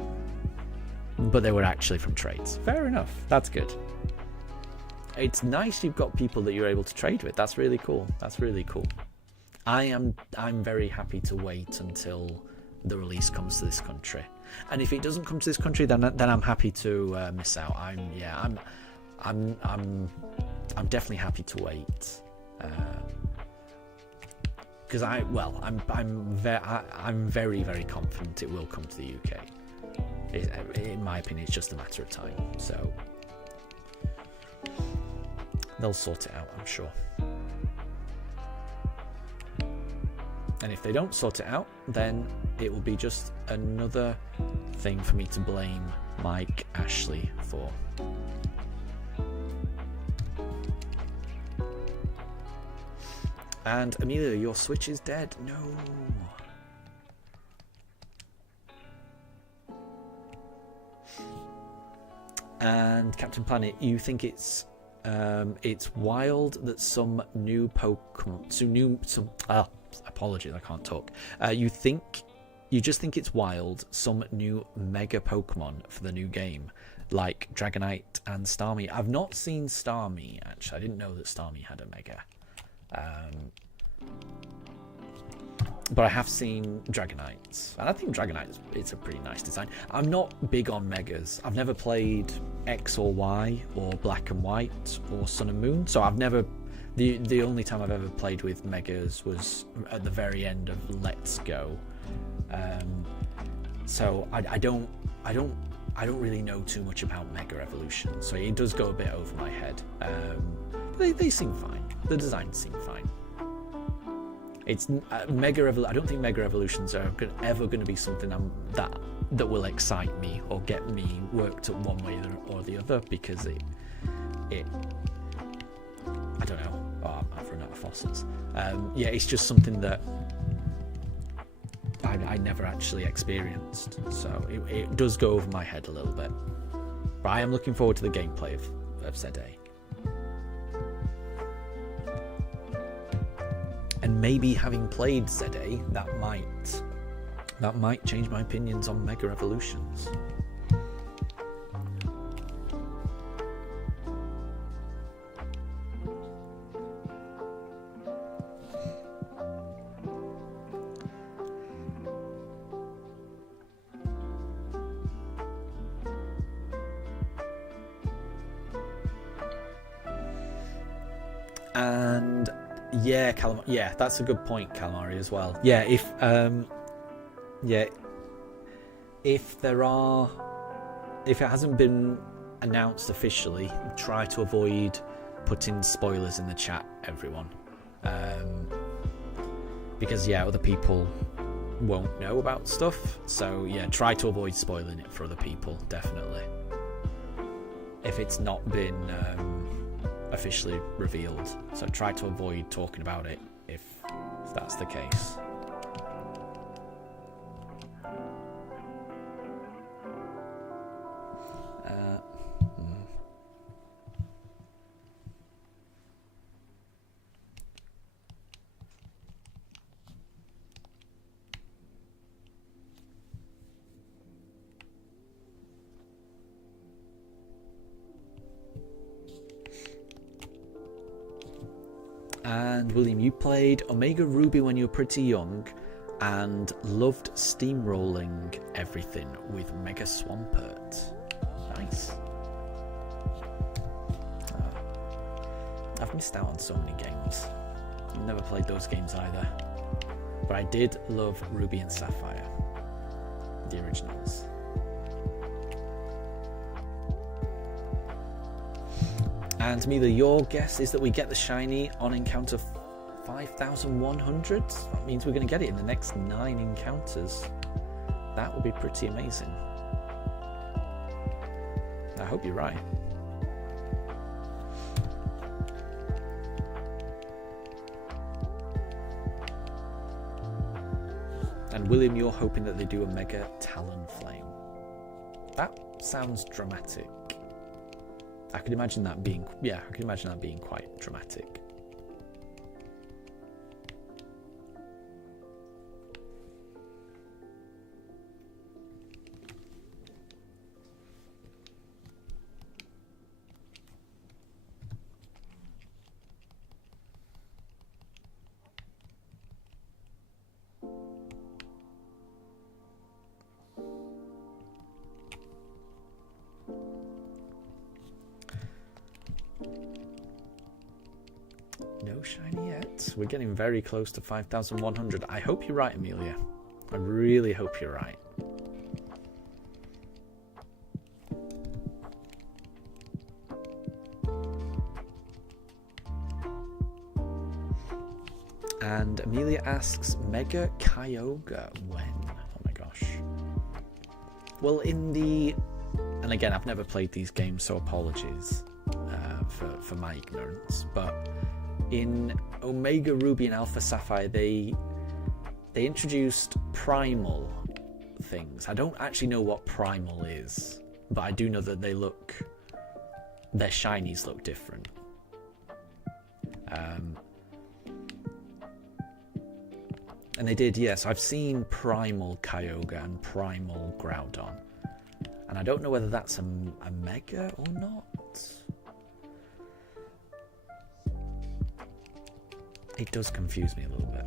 But they were actually from trades. Fair enough. That's good. It's nice you've got people that you're able to trade with. That's really cool. I'm very happy to wait until the release comes to this country. And if it doesn't come to this country, then I'm happy to miss out. I'm definitely happy to wait. Because I'm very, very confident it will come to the UK. In my opinion, it's just a matter of time. So they'll sort it out, I'm sure. And if they don't sort it out, then it will be just another thing for me to blame Mike Ashley for. And Amelia, your Switch is dead. No. And Captain Planet, you think it's wild that some new Pokemon, apologies, I can't talk. You just think it's wild some new Mega Pokemon for the new game. like Dragonite and Starmie. I've not seen Starmie, actually. I didn't know that Starmie had a Mega. But I have seen Dragonites, and I think Dragonite is a pretty nice design. I'm not big on Megas. I've never played X or Y, or Black and White, or Sun and Moon, so I've never... The only time I've ever played with Megas was at the very end of Let's Go. So I don't really know too much about Mega Evolution, so it does go a bit over my head. They seem fine. The designs seem fine. It's I don't think Mega Evolutions are ever going to be something that will excite me or get me worked up one way or the other, because it I don't know. Oh, I've run out of fossils. Yeah, it's just something that I never actually experienced, so it does go over my head a little bit. But I am looking forward to the gameplay of ZA. And maybe having played ZA, that might change my opinions on Mega Evolutions. And yeah, yeah, that's a good point, Calamari, as well. Yeah, if it hasn't been announced officially, try to avoid putting spoilers in the chat, everyone, because yeah, other people won't know about stuff. So yeah, try to avoid spoiling it for other people, definitely, if it's not been officially revealed. So try to avoid talking about it if that's the case. And William, you played Omega Ruby when you were pretty young and loved steamrolling everything with Mega Swampert. Nice. I've missed out on so many games. I've never played those games either. But I did love Ruby and Sapphire, the originals. And Amelia, your guess is that we get the shiny on encounter 5,100? That means we're going to get it in the next 9 encounters. That would be pretty amazing. I hope you're right. And William, you're hoping that they do a Mega Talonflame. That sounds dramatic. I could imagine that being, yeah, I could imagine that being quite dramatic. No shiny yet. We're getting very close to 5,100. I hope you're right, Amelia. I really hope you're right. And Amelia asks, Mega Kyogre when? Oh my gosh. Well, in the... And again, I've never played these games, so apologies for my ignorance. But in Omega Ruby and Alpha Sapphire, they introduced primal things. I don't actually know what primal is, but I do know that their shinies look different. And they did, yes. I've seen Primal Kyogre and Primal Groudon. And I don't know whether that's a mega or not. It does confuse me a little bit.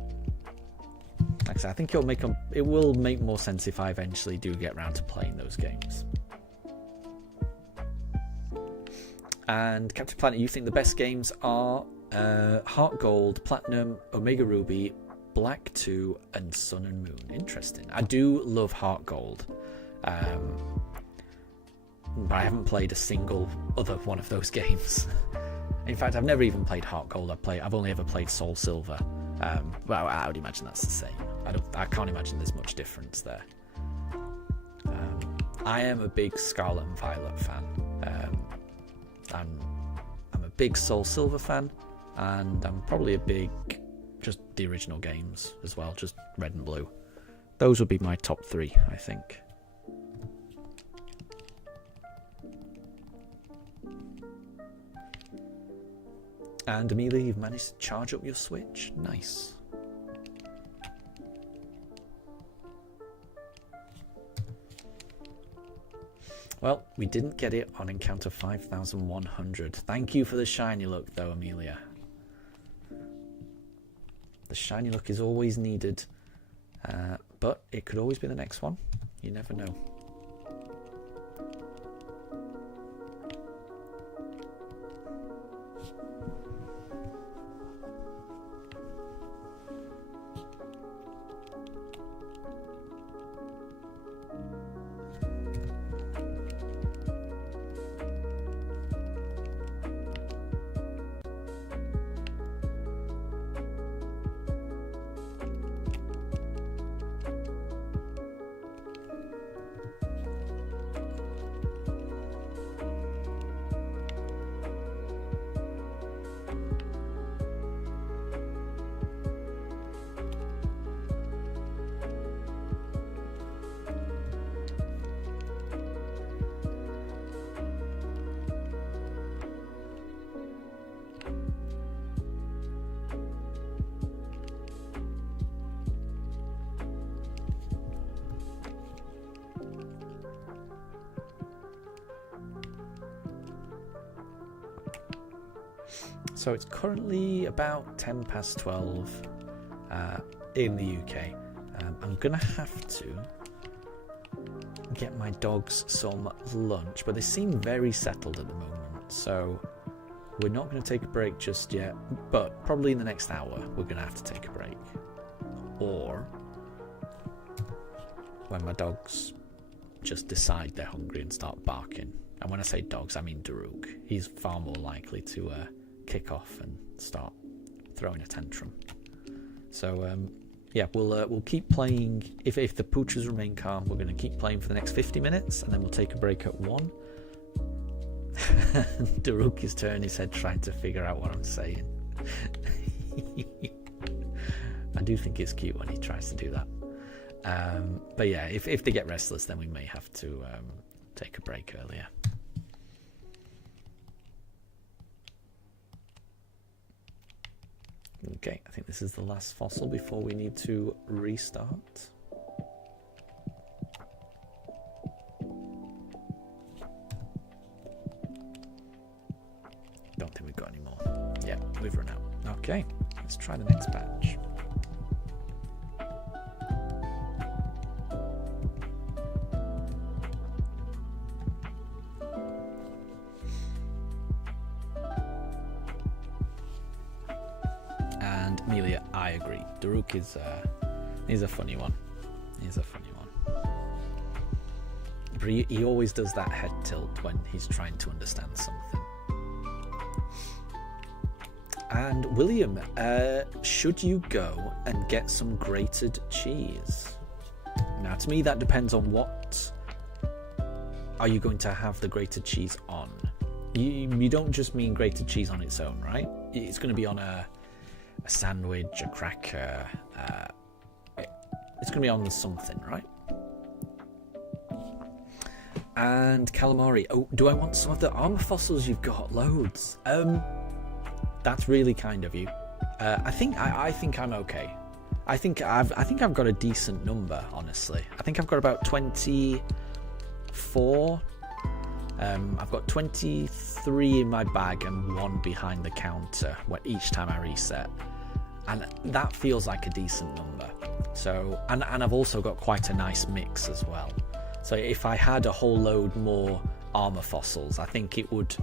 Like I said, I think it will make more sense if I eventually do get around to playing those games. And Captain Planet, you think the best games are Heart Gold, Platinum, Omega Ruby, Black 2, and Sun and Moon. Interesting. I do love Heart Gold. But I haven't played a single other one of those games. In fact, I've never even played Heart Gold. I've only ever played Soul Silver. Well, I would imagine that's the same. I can't imagine there's much difference there. I am a big Scarlet and Violet fan. I'm a big Soul Silver fan, and I'm probably a big just the original games as well, just Red and Blue. Those would be my top 3, I think. And Amelia, you've managed to charge up your Switch. Nice. Well, we didn't get it on Encounter 5100. Thank you for the shiny look, though, Amelia. The shiny look is always needed, but it could always be the next one. You never know. So it's currently about 10 past 12 in the UK. I'm going to have to get my dogs some lunch, but they seem very settled at the moment. So we're not going to take a break just yet, but probably in the next hour we're going to have to take a break. Or when my dogs just decide they're hungry and start barking. And when I say dogs, I mean Daruk. He's far more likely to kick off and start throwing a tantrum. So yeah, we'll keep playing. If the pooches remain calm, we're going to keep playing for the next 50 minutes, and then we'll take a break at 1. Daruk is turning his head trying to figure out what I'm saying. I do think it's cute when he tries to do that. But yeah, if they get restless, then we may have to take a break earlier. Okay, I think this is the last fossil before we need to restart. Don't think we've got any more. Yeah, we've run out. Okay, let's try the next batch. Amelia, I agree. Daruk is a funny one. He's a funny one. But he always does that head tilt when he's trying to understand something. And William, should you go and get some grated cheese? Now, to me, that depends on what are you going to have the grated cheese on. You don't just mean grated cheese on its own, right? It's going to be on a sandwich, a cracker, it's going to be on something, right? And calamari. Oh, do I want some of the armor fossils? You've got loads. That's really kind of you. I think I'm okay. I think I've got a decent number, honestly. I think I've got about 20 4. I've got 23 in my bag and 1 behind the counter each time I reset. And that feels like a decent number. So, and I've also got quite a nice mix as well. So if I had a whole load more armor fossils, I think it would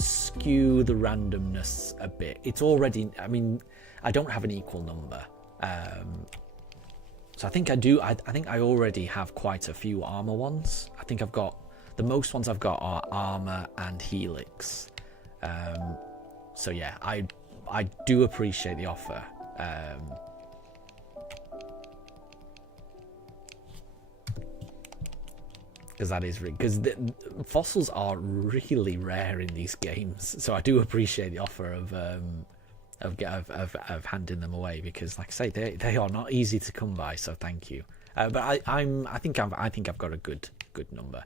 skew the randomness a bit. It's already, I mean, I don't have an equal number. So I think I do. I think I already have quite a few armor ones. I think I've got, the most ones I've got are armor and helix. So yeah, I do appreciate the offer. Because that is, because fossils are really rare in these games. So I do appreciate the offer of handing them away, because like I say, they are not easy to come by. So thank you. But I think I've got a good number.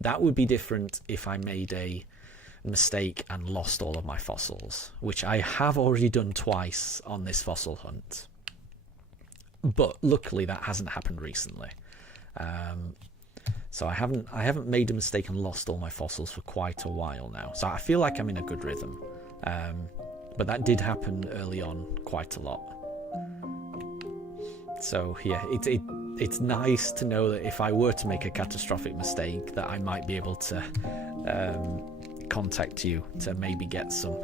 That would be different if I made a mistake and lost all of my fossils, which I have already done twice on this fossil hunt. But luckily that hasn't happened recently. So I haven't made a mistake and lost all my fossils for quite a while now. So I feel like I'm in a good rhythm. But that did happen early on quite a lot. So yeah, it's nice to know that if I were to make a catastrophic mistake, that I might be able to contact you to maybe get some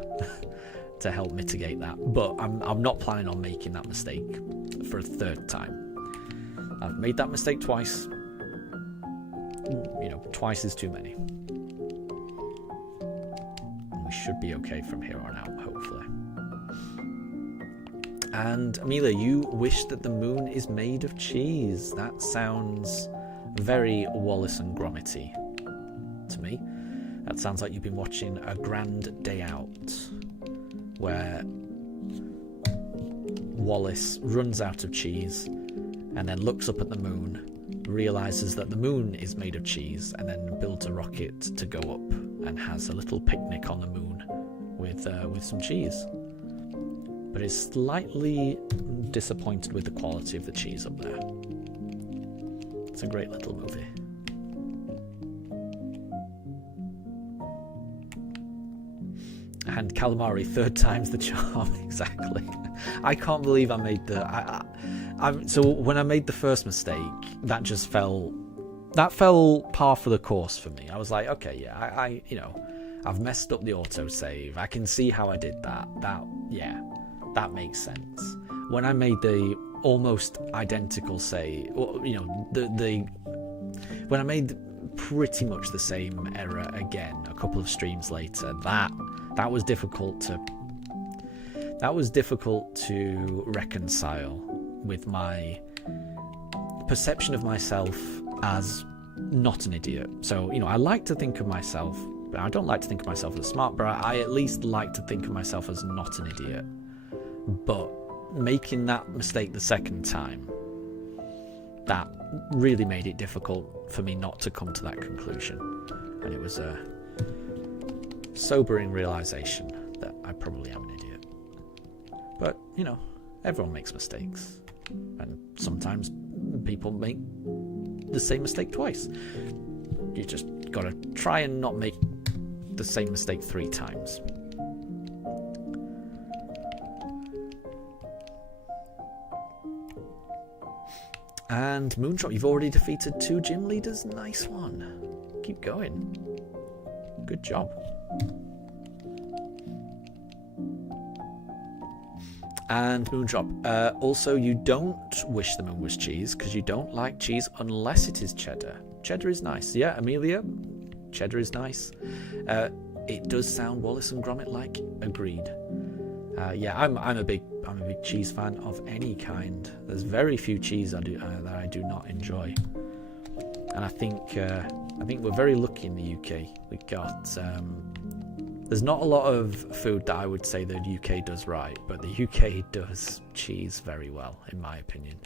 to help mitigate that. But I'm not planning on making that mistake for a third time. I've made that mistake twice. You know, twice is too many. We should be okay from here on out, hopefully. And Amelia, you wish that the moon is made of cheese. That sounds very Wallace and Gromity to me. That sounds like you've been watching A Grand Day Out, where Wallace runs out of cheese and then looks up at the moon, realizes that the moon is made of cheese, and then builds a rocket to go up and has a little picnic on the moon with some cheese. But is slightly disappointed with the quality of the cheese up there. It's a great little movie. And calamari, third time's the charm. Exactly. I can't believe I made the. So when I made the first mistake, that just fell. That fell par for the course for me. I was like, okay, yeah, I've messed up the autosave. I can see how I did that. That makes sense. When I made the almost identical save, when I made pretty much the same error again a couple of streams later, that was difficult to reconcile with my perception of myself as not an idiot. So, I like to think of myself, but I don't like to think of myself as smart, but I at least like to think of myself as not an idiot. But making that mistake the second time, that really made it difficult for me not to come to that conclusion. And it was a sobering realization that I probably am an idiot. But, everyone makes mistakes. And sometimes people make the same mistake twice. You just gotta try and not make the same mistake 3 times. And Moondrop, you've already defeated 2 gym leaders. Nice one. Keep going. Good job. And Moondrop, also you don't wish the moon was cheese because you don't like cheese unless it is cheddar. Cheddar is nice. Yeah, Amelia, cheddar is nice. It does sound Wallace and Gromit like. Agreed. Yeah, I'm a big cheese fan of any kind. There's very few cheese that I do not enjoy, and I think we're very lucky in the UK. We got there's not a lot of food that I would say the UK does right, but the UK does cheese very well, in my opinion.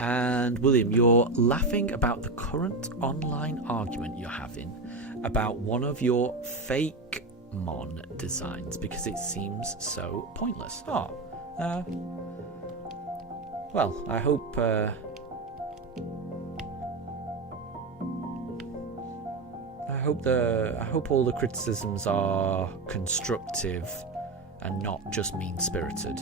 And William, you're laughing about the current online argument you're having about one of your fake Mon designs because it seems so pointless. Well, I hope all the criticisms are constructive and not just mean-spirited.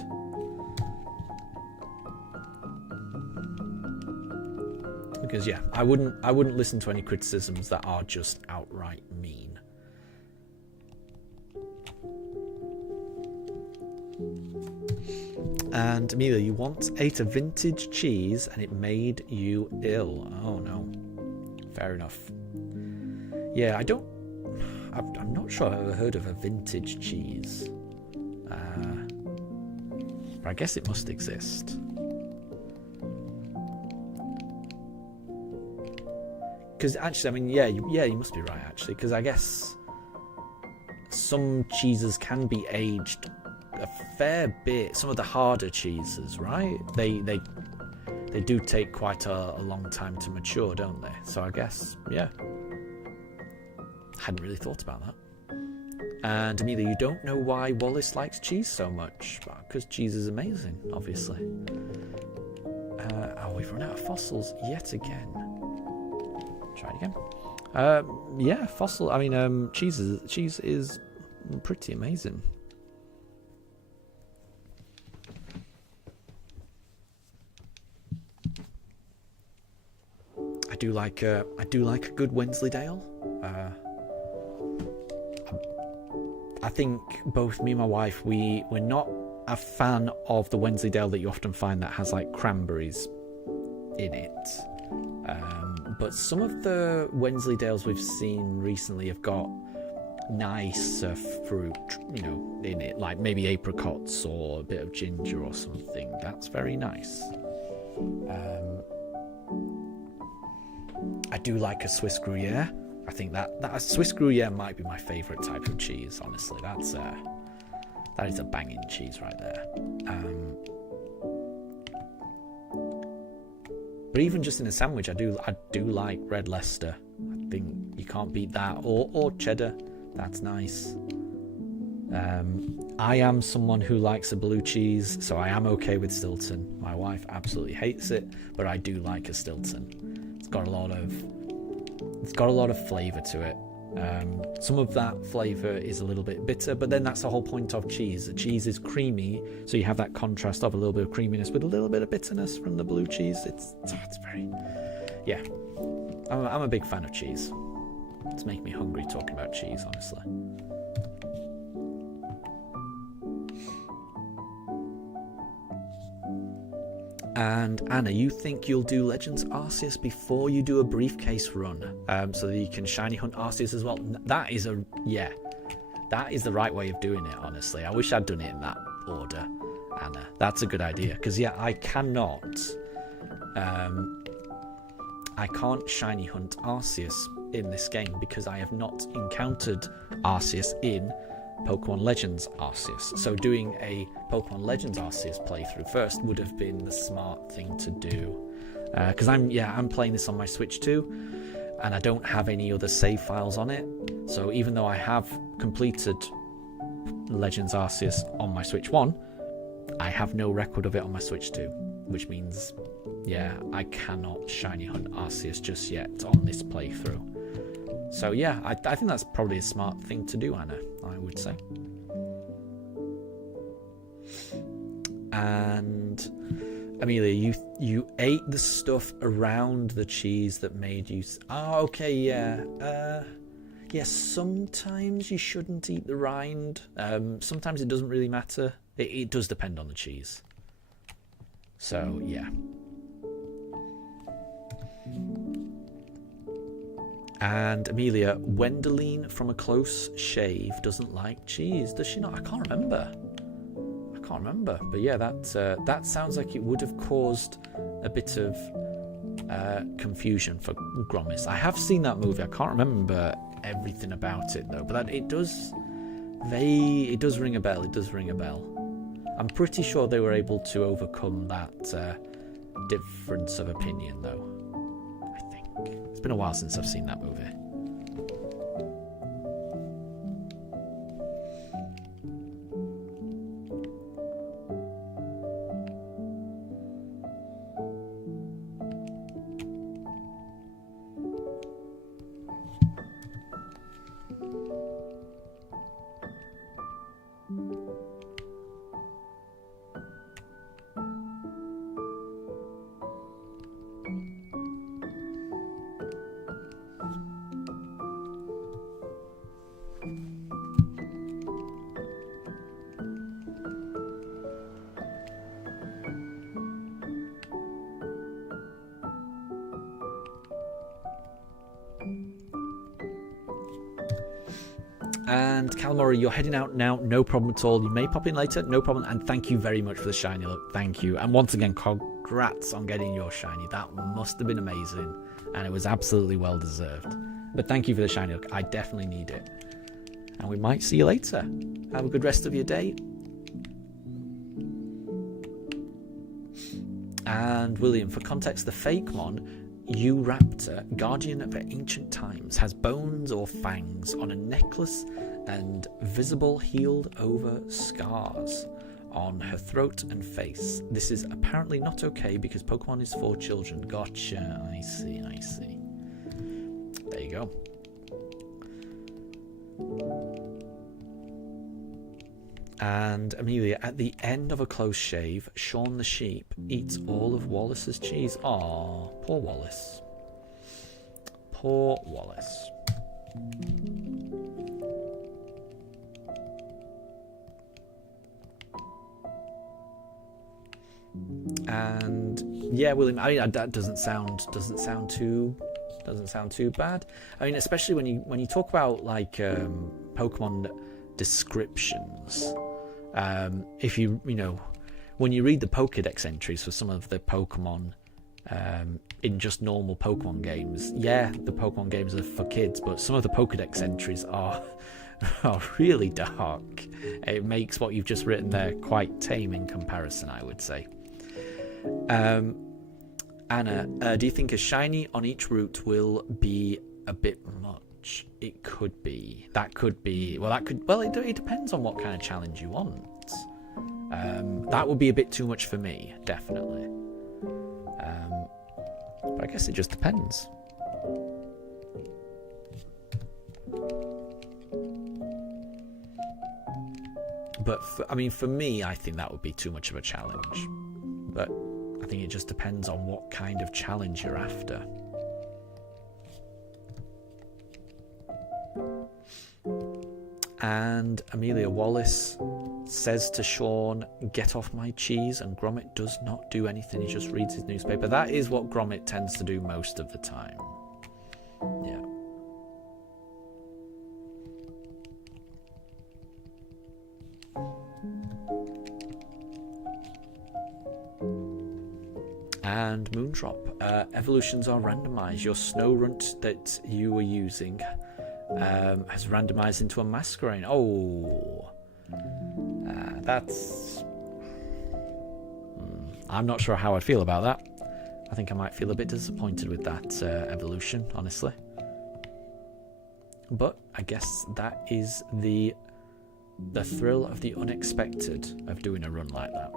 Because yeah, I wouldn't listen to any criticisms that are just outright mean. And Amelia, you once ate a vintage cheese and it made you ill. Oh no. Fair enough. Yeah, I'm not sure I've ever heard of a vintage cheese. But I guess it must exist. Because actually, I mean, yeah, you must be right, actually. Because I guess some cheeses can be aged a fair bit. Some of the harder cheeses, right? They do take quite a long time to mature, don't they? So I guess, yeah. Hadn't really thought about that. And Amelia, you don't know why Wallace likes cheese so much. Well, because cheese is amazing, obviously. We've run out of fossils yet again. Try it again. Yeah, fossil. I mean, cheese is pretty amazing. I do like a good Wensleydale. I think both me and my wife we're not a fan of the Wensleydale that you often find that has like cranberries in it. But some of the Wensleydales we've seen recently have got nice fruit, in it, like maybe apricots or a bit of ginger or something. That's very nice. I do like a Swiss Gruyere. I think that Swiss Gruyere might be my favourite type of cheese. Honestly, that is a banging cheese right there. But even just in a sandwich, I do like red Leicester. I think you can't beat that. Or cheddar, that's nice. I am someone who likes a blue cheese, so I am okay with Stilton. My wife absolutely hates it, but I do like a Stilton. It's got a lot of flavour to it. Some of that flavour is a little bit bitter, but then that's the whole point of cheese. The cheese is creamy, so you have that contrast of a little bit of creaminess with a little bit of bitterness from the blue cheese. It's very, yeah. I'm a big fan of cheese. It's making me hungry talking about cheese, honestly. And Anna, you think you'll do Legends Arceus before you do a briefcase run, so that you can shiny hunt Arceus as well? That is the right way of doing it, honestly. I wish I'd done it in that order, Anna. That's a good idea, because yeah, I can't shiny hunt Arceus in this game because I have not encountered Arceus in Pokemon Legends Arceus. So doing a Pokemon Legends Arceus playthrough first would have been the smart thing to do. Because I'm playing this on my Switch 2, and I don't have any other save files on it. So even though I have completed Legends Arceus on my Switch 1, I have no record of it on my Switch 2, which means, yeah, I cannot shiny hunt Arceus just yet on this playthrough. So yeah, I think that's probably a smart thing to do, Anna, I would say. And Amelia, you ate the stuff around the cheese that made you... Oh, okay, yeah. Yeah, sometimes you shouldn't eat the rind. Sometimes it doesn't really matter. It does depend on the cheese. So, yeah. And Amelia, Wendeline from A Close Shave doesn't like cheese. Does she not? I can't remember. But yeah, that sounds like it would have caused a bit of confusion for Gromis. I have seen that movie. I can't remember everything about it though. But it does ring a bell. It does ring a bell. I'm pretty sure they were able to overcome that difference of opinion, though. I think it's been a while since I've seen that movie. And Calamari, you're heading out now. No problem at all. You may pop in later. No problem. And thank you very much for the shiny look. Thank you. And once again, congrats on getting your shiny. That must have been amazing. And it was absolutely well deserved. But thank you for the shiny look. I definitely need it. And we might see you later. Have a good rest of your day. And William, for context, the Fakemon Raptor, guardian of ancient times, has bones or fangs on a necklace and visible healed over scars on her throat and face. This is apparently not okay because Pokemon is for children. Gotcha. I see. There you go. And Amelia, at the end of a close shave, Sean the sheep eats all of Wallace's cheese. Aw, poor Wallace. Poor Wallace. And yeah, William, I mean that doesn't sound too bad. I mean, especially when you talk about like Pokemon descriptions. If you know, when you read the Pokédex entries for some of the Pokemon in just normal Pokemon games, yeah, the Pokemon games are for kids, but some of the Pokédex entries are really dark. It makes what you've just written there quite tame in comparison, I would say. Anna, do you think a shiny on each route will be a bit much? It could be. That could be. Well, it depends on what kind of challenge you want. That would be a bit too much for me, definitely. But I guess it just depends. But for me, I think that would be too much of a challenge. But I think it just depends on what kind of challenge you're after. And Amelia, Wallace says to Sean, "Get off my cheese," and Gromit does not do anything. He just reads his newspaper. That is what Gromit tends to do most of the time. Yeah. And Moondrop, evolutions are randomized. Your snow runt that you were using has randomized into a Masquerain. Oh, that's... I'm not sure how I'd feel about that. I think I might feel a bit disappointed with that evolution, honestly. But I guess that is the thrill of the unexpected of doing a run like that.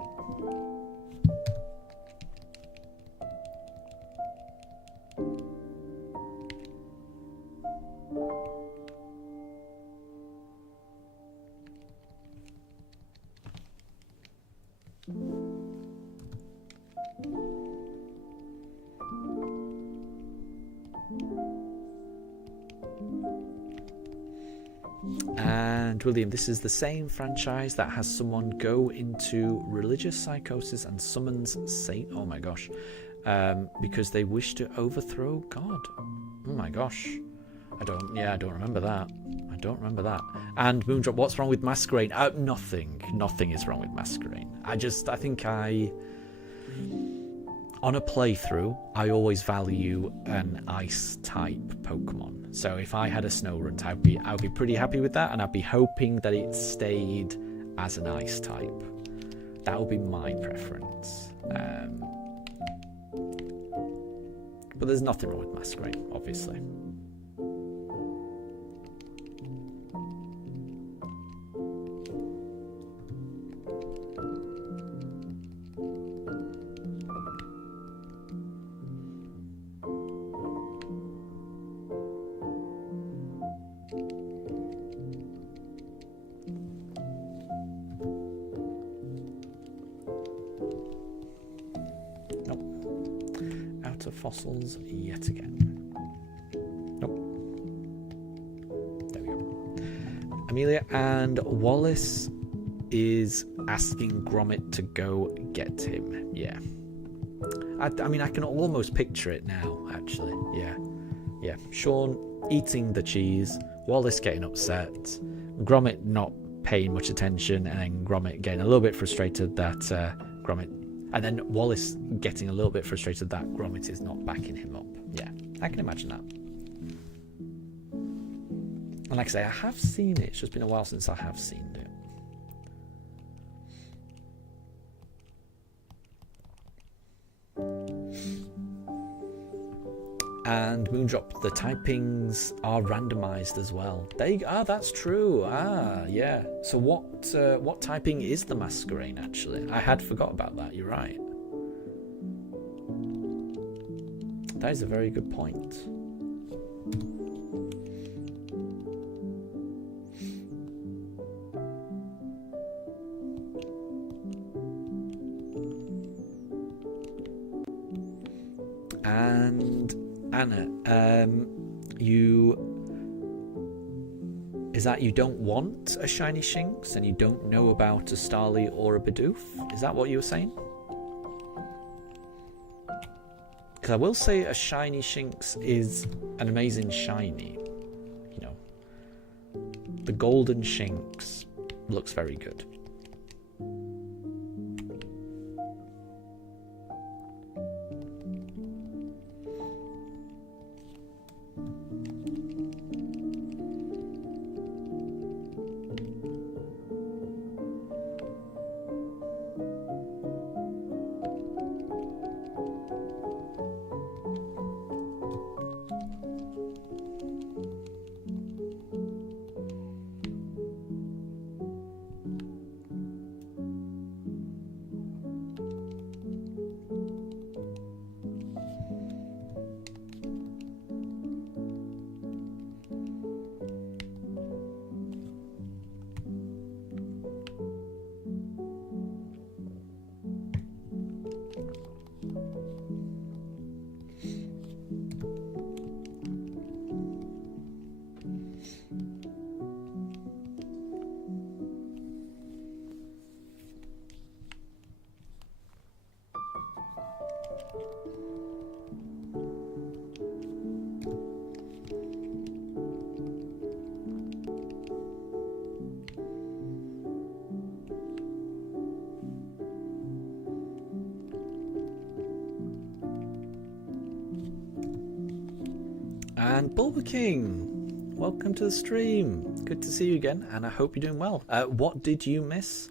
And William, this is the same franchise that has someone go into religious psychosis and summons Satan. Oh my gosh. Because they wish to overthrow God. Oh my gosh. I don't remember that. And Moondrop, what's wrong with Masquerain? Nothing is wrong with Masquerain. I think on a playthrough, I always value an ice type Pokemon. So if I had a Snorunt, I'd be pretty happy with that, and I'd be hoping that it stayed as an ice type. That would be my preference. But there's nothing wrong with masquerade, obviously. Fossils yet again. Nope. There we go. Amelia and Wallace is asking Gromit to go get him. Yeah. I mean, I can almost picture it now, actually. Yeah. Yeah. Sean eating the cheese, Wallace getting upset, Gromit not paying much attention, and then Gromit getting a little bit frustrated that Gromit. And then Wallace getting a little bit frustrated that Gromit is not backing him up. Yeah, I can imagine that. And like I say, I have seen it. It's just been a while since I have seen it. And Moondrop, the typings are randomized as well. That's true. Yeah. So what typing is the masquerade actually? I had forgot about that. You're right. That is a very good point. And Anna, is that you don't want a shiny Shinx and you don't know about a Starly or a Bidoof? Is that what you were saying? Because I will say a shiny Shinx is an amazing shiny. You know, the golden Shinx looks very good. And Bulba King, welcome to the stream. Good to see you again, and I hope you're doing well. What did you miss?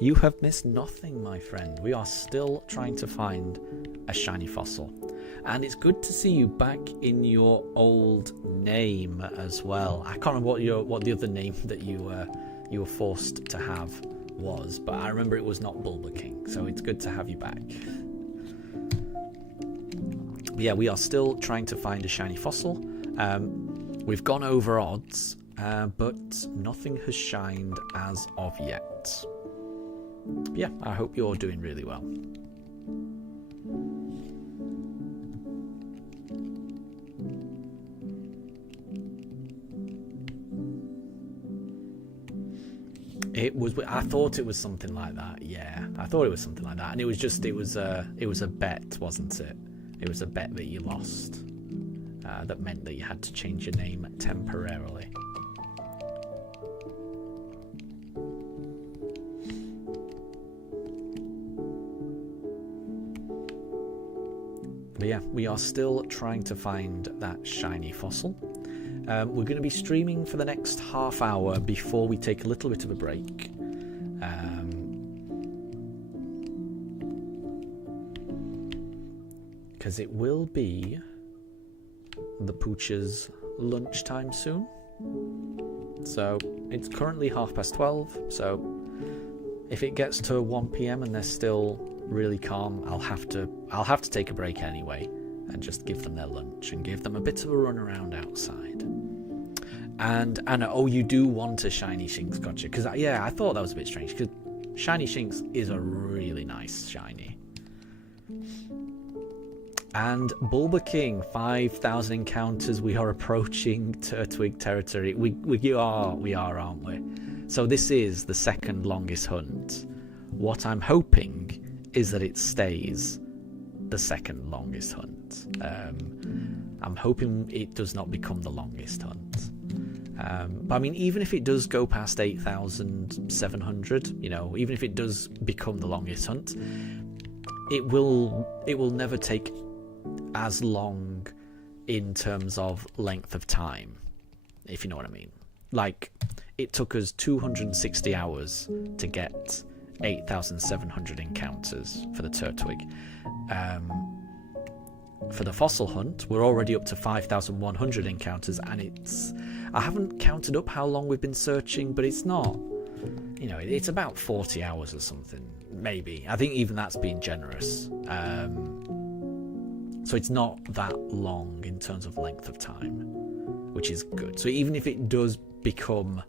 You have missed nothing, my friend. We are still trying to find a shiny fossil. And it's good to see you back in your old name as well. I can't remember what the other name that you were forced to have was, but I remember it was not Bulba King, so it's good to have you back. But yeah, we are still trying to find a shiny fossil. We've gone over odds, but nothing has shined as of yet. But yeah, I hope you're doing really well. I thought it was something like that. Yeah, I thought it was something like that, and it was a bet, wasn't it? It was a bet that you lost. That meant that you had to change your name temporarily. But yeah, we are still trying to find that shiny fossil. We're going to be streaming for the next half hour before we take a little bit of a break. because it will be the Pooch's lunchtime soon. So it's currently 12:30, so if it gets to 1 p.m. and they're still really calm, I'll have to take a break anyway and just give them their lunch and give them a bit of a run around outside. And Anna, oh, you do want a shiny Shinx, gotcha? Because yeah, I thought that was a bit strange because shiny Shinx is a really nice shiny. And Bulba King, 5,000 encounters. We are approaching Turtwig territory. We are, aren't we? So this is the second longest hunt. What I'm hoping is that it stays the second longest hunt. I'm hoping it does not become the longest hunt. But I mean, even if it does go past 8,700, you know, even if it does become the longest hunt, it will never take as long in terms of length of time, if you know what I mean. Like, it took us 260 hours to get 8,700 encounters for the Turtwig. For the fossil hunt, we're already up to 5,100 encounters, and I haven't counted up how long we've been searching, but it's not, you know, it's about 40 hours or something, maybe. I think even that's being generous. So it's not that long in terms of length of time, which is good. So even if it does become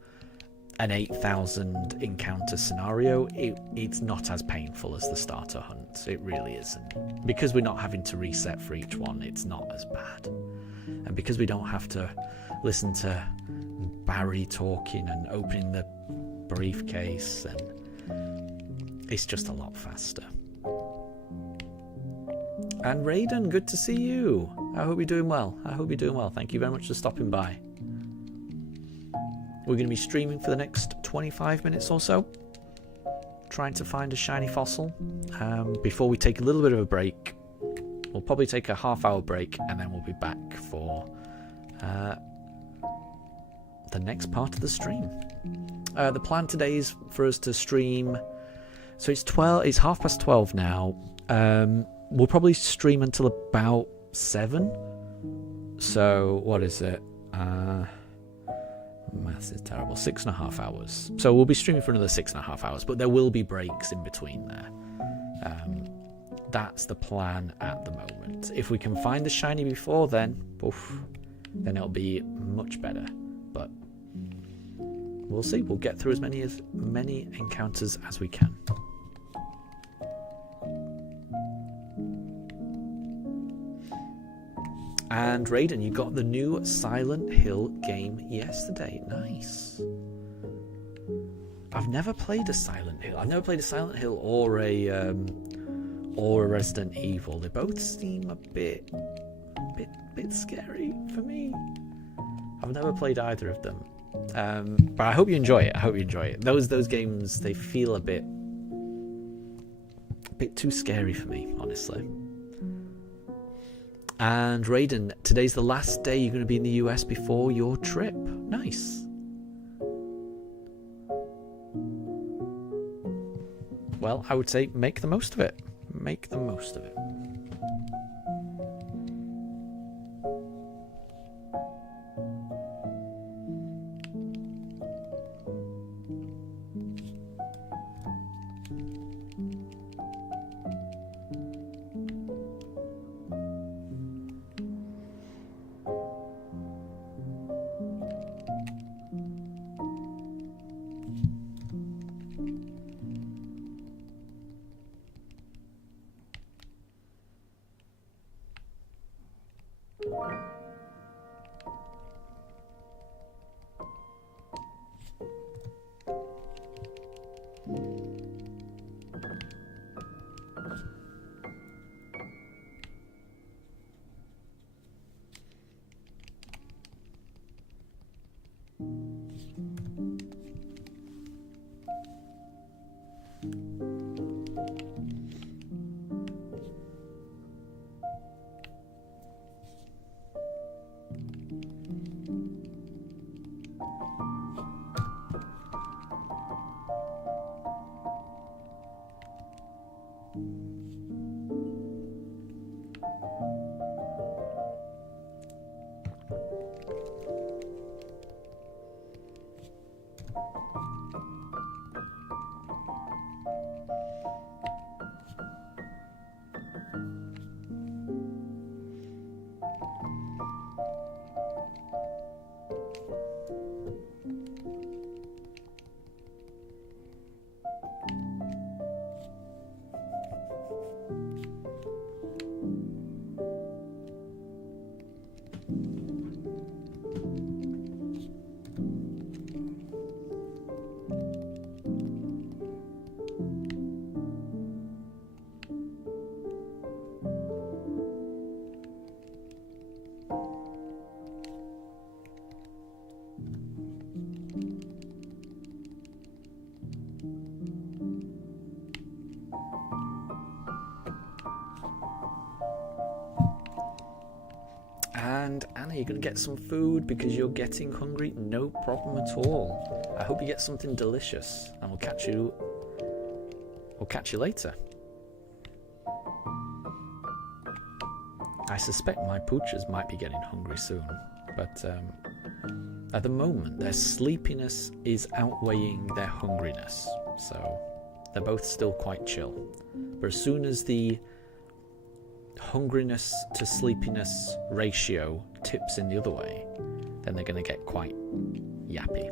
an 8,000 encounter scenario, it's not as painful as the starter hunt. It really isn't. Because we're not having to reset for each one, it's not as bad. And because we don't have to listen to Barry talking and opening the briefcase, and it's just a lot faster. And Raiden, good to see you. I hope you're doing well. Thank you very much for stopping by. We're going to be streaming for the next 25 minutes or so, trying to find a shiny fossil. Before we take a little bit of a break, we'll probably take a half-hour break, and then we'll be back for the next part of the stream. The plan today is for us to stream. So it's 12:30 now. We'll probably stream until about 7. So what is it? Maths is terrible. 6.5 hours. So we'll be streaming for another 6.5 hours, but there will be breaks in between there. That's the plan at the moment. If we can find the shiny before then, then it'll be much better. But we'll see. We'll get through as many encounters as we can. And Raiden, you got the new Silent Hill game yesterday. Nice. I've never played a Silent Hill. I've never played a Silent Hill or a Resident Evil. They both seem a bit scary for me. I've never played either of them. But I hope you enjoy it. Those games, they feel a bit too scary for me, honestly. And Raiden, today's the last day you're going to be in the US before your trip. Nice. Well, I would say make the most of it. Make the most of it. you're going to get some food because you're getting hungry. No problem at all. I hope you get something delicious, and we'll catch you later. I suspect my poochers might be getting hungry soon, but at the moment their sleepiness is outweighing their hungriness, so they're both still quite chill. But as soon as the hungriness to sleepiness ratio tips in the other way, then they're going to get quite yappy.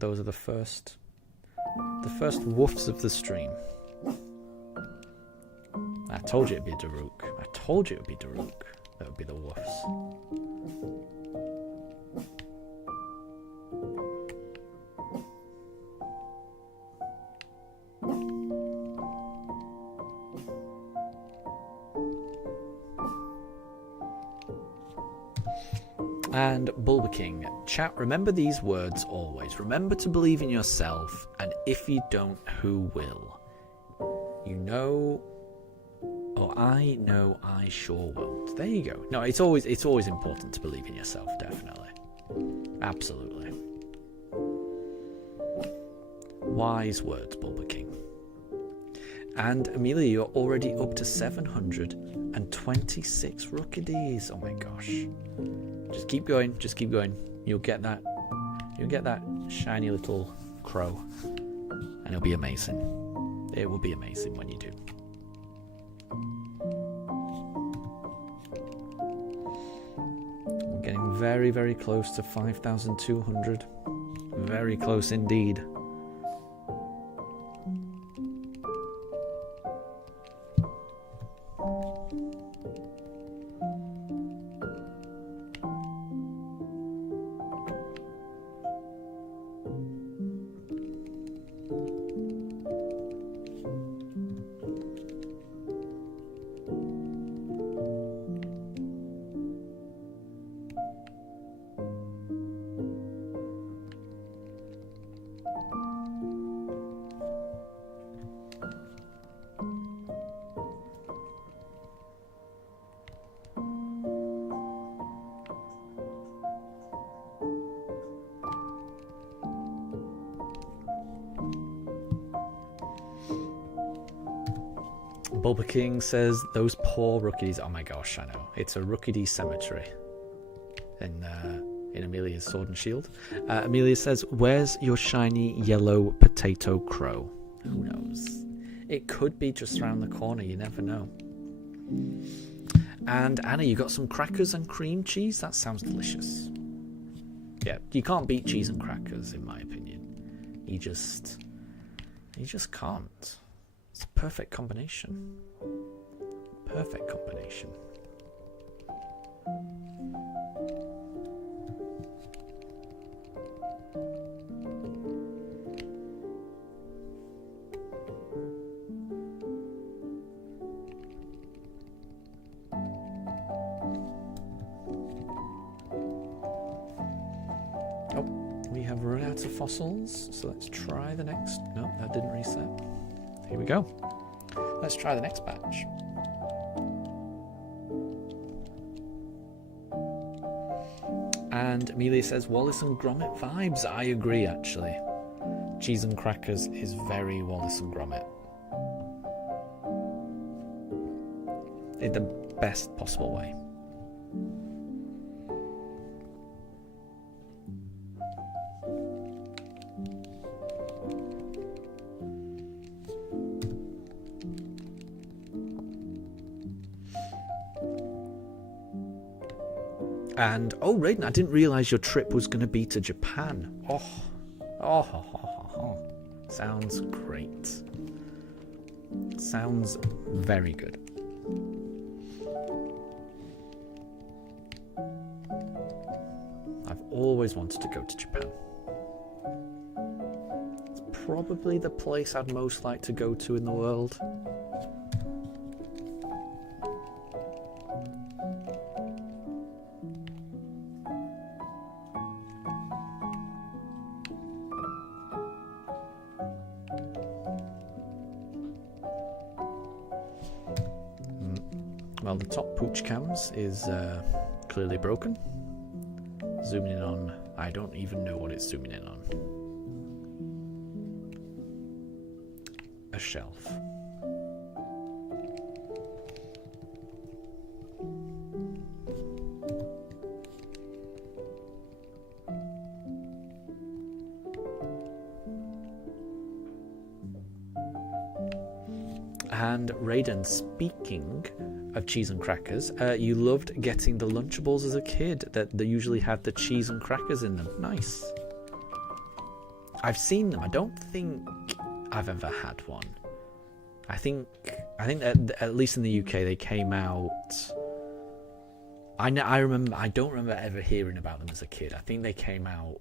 Those are the first woofs of the stream. I told you it'd be Daruk. I told you it would be Daruk. That would be the woofs. And Bulba King, chat, remember these words always. Remember to believe in yourself, and if you don't, who will? You know, or I know I sure won't. There you go. No, it's always important to believe in yourself, definitely. Absolutely. Wise words, Bulba King. And Amelia, you're already up to 726 Rookies. Oh my gosh. Just keep going, You'll get that shiny little crow. And it'll be amazing. It will be amazing when you do. We're getting very, very close to 5,200. Very close indeed. Bulba King says, those poor rookies. Oh my gosh, I know. It's a Rookidee cemetery in Amelia's Sword and Shield. Amelia says, where's your shiny yellow potato crow? Who knows? It could be just around the corner. You never know. And Anna, you got some crackers and cream cheese? That sounds delicious. Yeah, you can't beat cheese and crackers, in my opinion. You just can't. It's a perfect combination. Perfect combination. Oh, we have run out of fossils, so let's try the next. No, that didn't reset. Here we go. Let's try the next batch. And Amelia says, Wallace and Gromit vibes. I agree, actually. Cheese and crackers is very Wallace and Gromit. In the best possible way. And, oh, Raiden, I didn't realise your trip was going to be to Japan. Oh. Sounds great. Sounds very good. I've always wanted to go to Japan. It's probably the place I'd most like to go to in the world. Well, the top pooch cams is clearly broken. Zooming in on, I don't even know what it's zooming in on. A shelf. And Raiden, speaking of cheese and crackers, you loved getting the Lunchables as a kid that they usually had the cheese and crackers in them. Nice. I've seen them. I don't think I've ever had one. I think that at least in the UK they came out. I don't remember ever hearing about them as a kid. I think they came out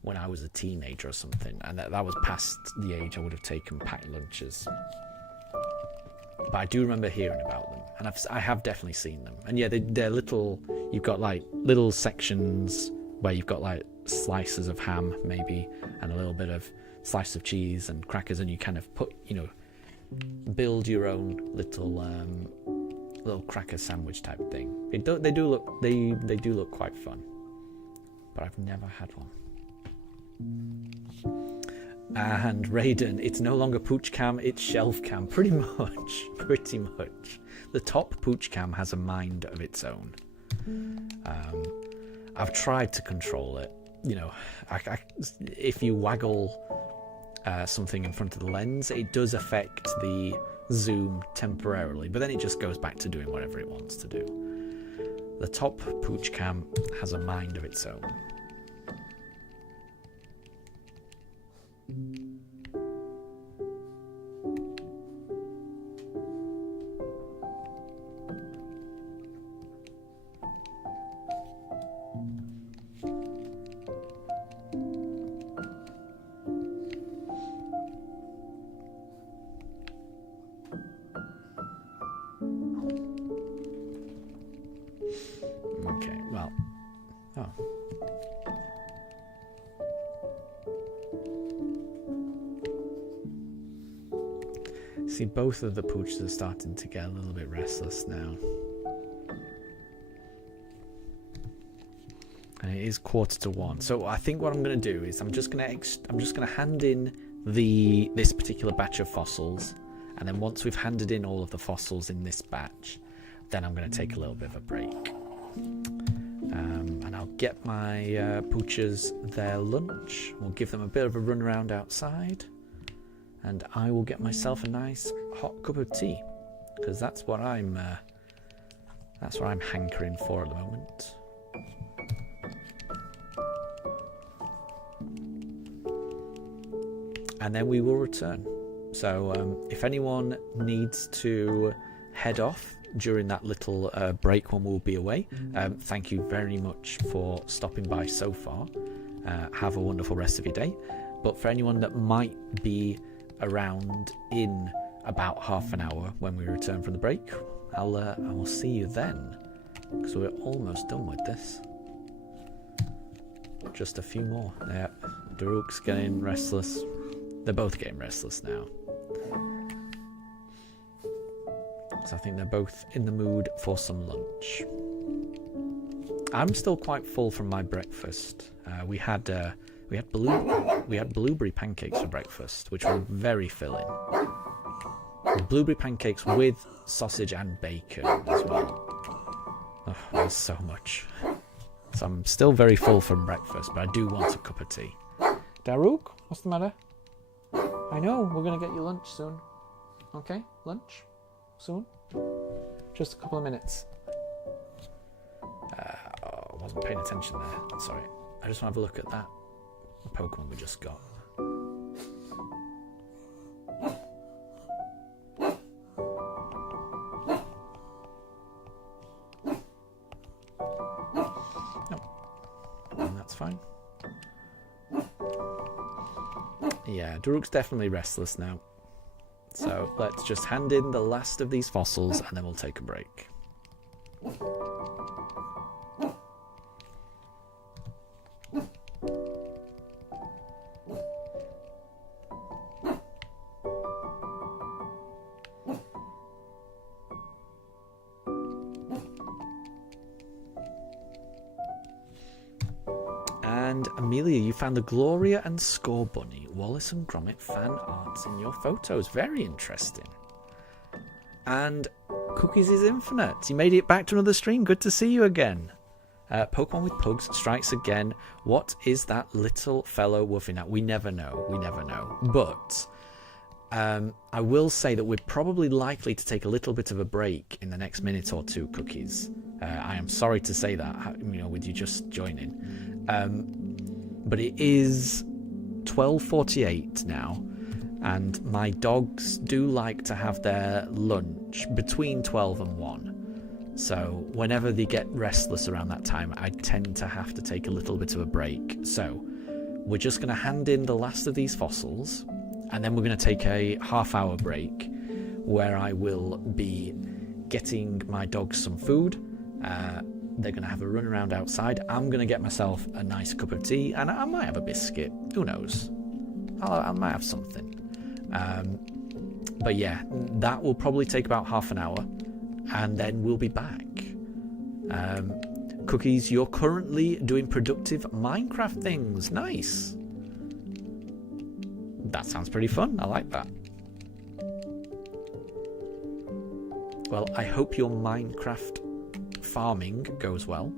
when I was a teenager or something, and that was past the age I would have taken packed lunches. But I do remember hearing about them, and I have definitely seen them. And yeah, they're little. You've got like little sections where you've got like slices of ham maybe, and a little bit of slice of cheese and crackers, and you kind of put, build your own little cracker sandwich type thing. They do look quite fun, but I've never had one. And Raiden, it's no longer pooch cam, it's shelf cam. Pretty much. The top pooch cam has a mind of its own. I've tried to control it. If you waggle something in front of the lens, it does affect the zoom temporarily, but then it just goes back to doing whatever it wants to do. The top pooch cam has a mind of its own. Okay, well, see, both of the pooches are starting to get a little bit restless now. And it is 1:45. So I think what I'm going to do is I'm just going to hand in this particular batch of fossils, and then once we've handed in all of the fossils in this batch, then I'm going to take a little bit of a break. And I'll get my pooches their lunch. We'll give them a bit of a run around outside, and I will get myself a nice hot cup of tea, because that's what I'm hankering for at the moment. And then we will return. So if anyone needs to head off during that little break when we'll be away, thank you very much for stopping by so far. Have a wonderful rest of your day. But for anyone that might be around in about half an hour when we return from the break, I will see you then, because we're almost done with this. Just a few more. Yep, Daruk's getting restless. They're both getting restless now. So I think they're both in the mood for some lunch. I'm still quite full from my breakfast. We had blueberry pancakes for breakfast, which were very filling. Blueberry pancakes with sausage and bacon as well. Oh, there's so much. So I'm still very full from breakfast, but I do want a cup of tea. Daruk, what's the matter? I know, we're going to get you lunch soon. Okay, lunch? Soon? Just a couple of minutes. I wasn't paying attention there, sorry. I just want to have a look at that Pokemon we just got. No, and that's fine. Yeah, Daruk's definitely restless now. So let's just hand in the last of these fossils and then we'll take a break. And Amelia, you found the Gloria and Score Bunny, Wallace and Gromit fan arts in your photos. Very interesting. And Cookies is Infinite. You made it back to another stream. Good to see you again. Pokemon with Pugs strikes again. What is that little fellow woofing at? We never know. We never know. But I will say that we're probably likely to take a little bit of a break in the next minute or two, Cookies. I am sorry to say that, with you just joining. But it is 12:48 now, and my dogs do like to have their lunch between 12 and 1. So whenever they get restless around that time, I tend to have to take a little bit of a break. So we're just going to hand in the last of these fossils, and then we're going to take a half-hour break where I will be getting my dogs some food. They're going to have a run around outside. I'm going to get myself a nice cup of tea, and I might have a biscuit. Who knows? I might have something. But yeah, that will probably take about half an hour, and then we'll be back. Cookies, you're currently doing productive Minecraft things. Nice. That sounds pretty fun. I like that. Well, I hope your Minecraft farming goes well.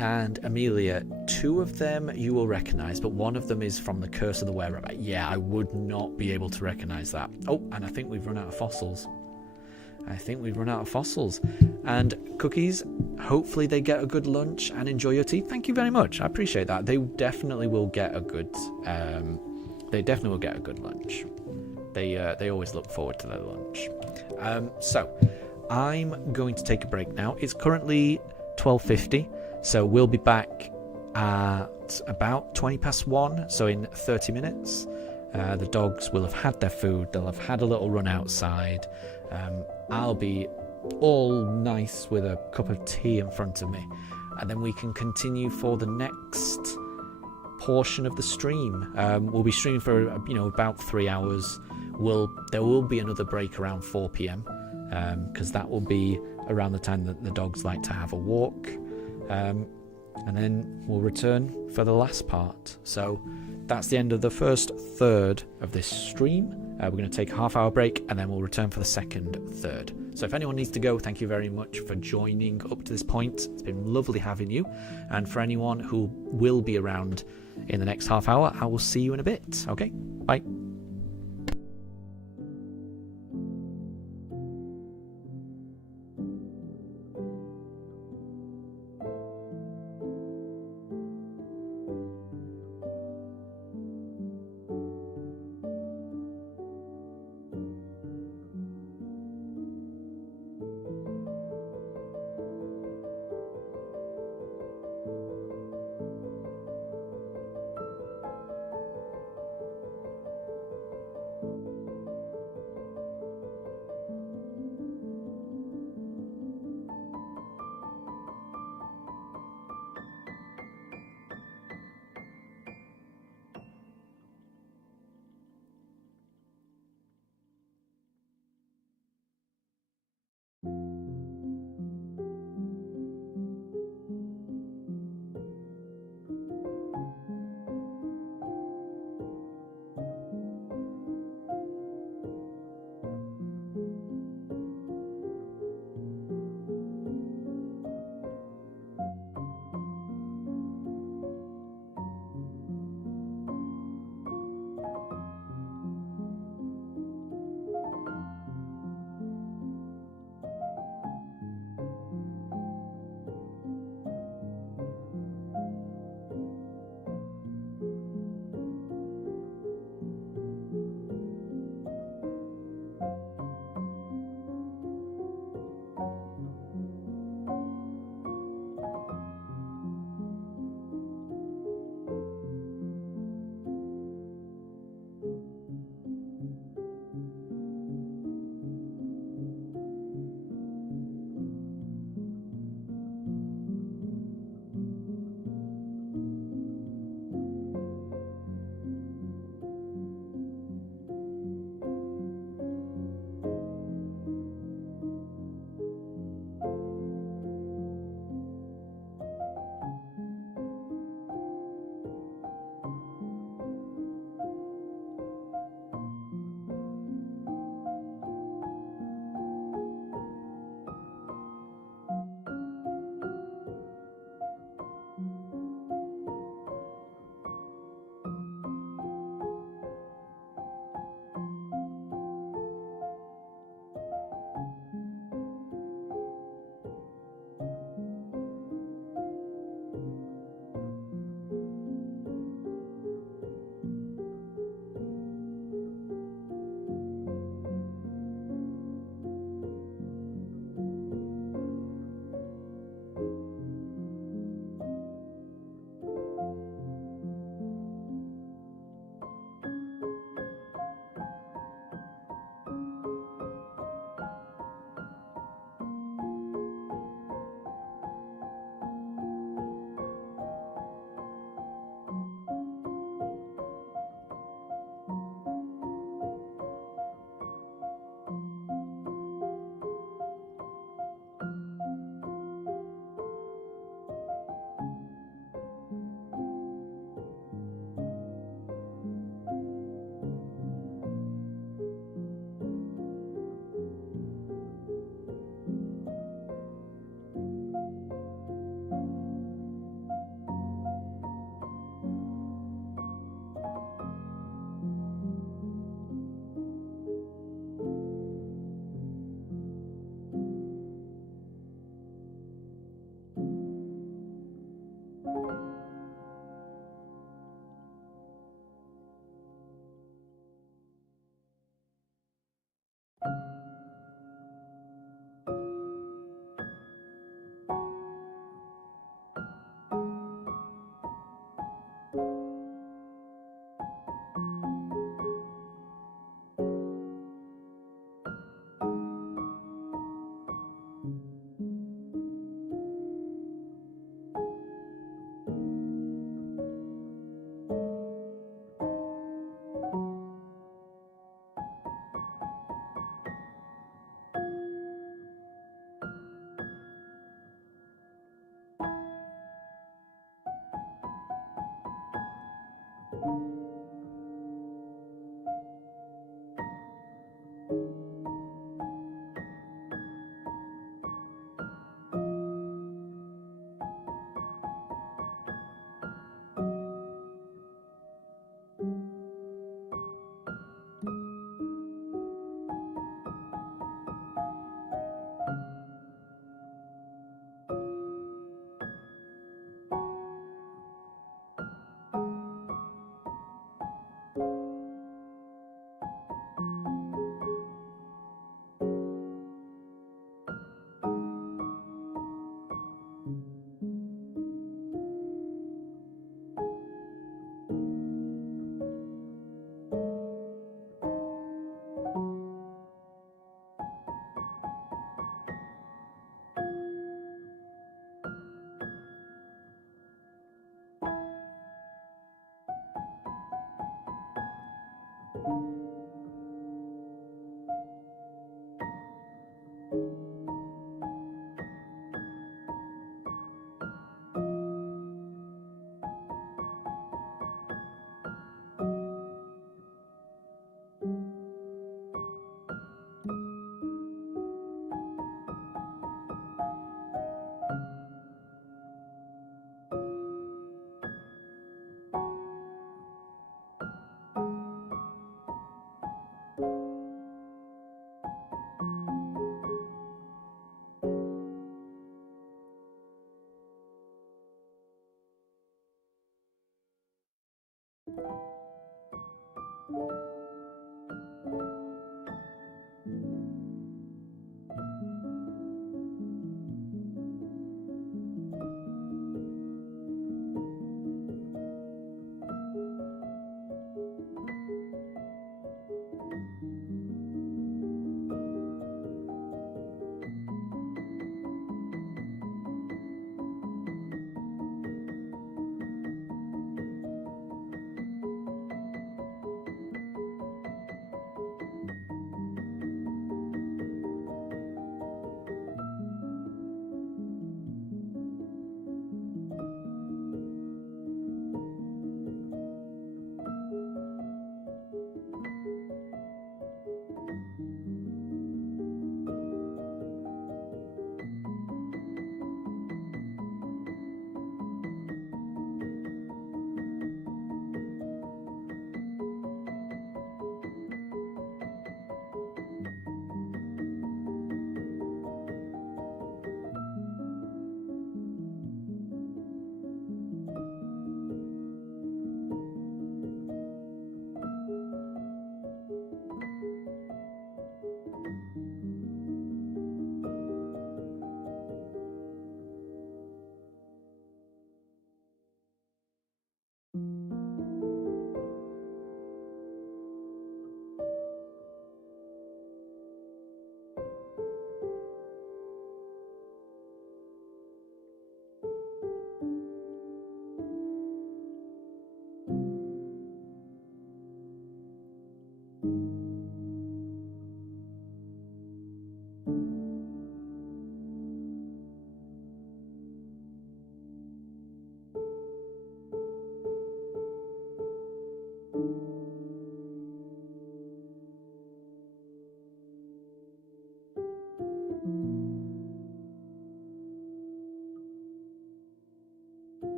And Amelia, 2 of them you will recognise, but one of them is from the Curse of the Were-Rabbit. Yeah, I would not be able to recognise that. Oh, and I think we've run out of fossils. And Cookies, hopefully they get a good lunch and enjoy your tea. Thank you very much. I appreciate that. They definitely will get a good lunch. They always look forward to their lunch. So I'm going to take a break now. It's currently 12:50, so we'll be back at about 1:20, so in 30 minutes. The dogs will have had their food. They'll have had a little run outside. I'll be all nice with a cup of tea in front of me, and then we can continue for the next portion of the stream. We'll be streaming for about 3 hours. There will be another break around 4 p.m. Because that will be around the time that the dogs like to have a walk, and then we'll return for the last part. So that's the end of the first third of this stream. We're going to take a half-hour break, and then we'll return for the second third. So if anyone needs to go, thank you very much for joining up to this point. It's been lovely having you. And for anyone who will be around in the next half hour, I will see you in a bit. Okay, bye.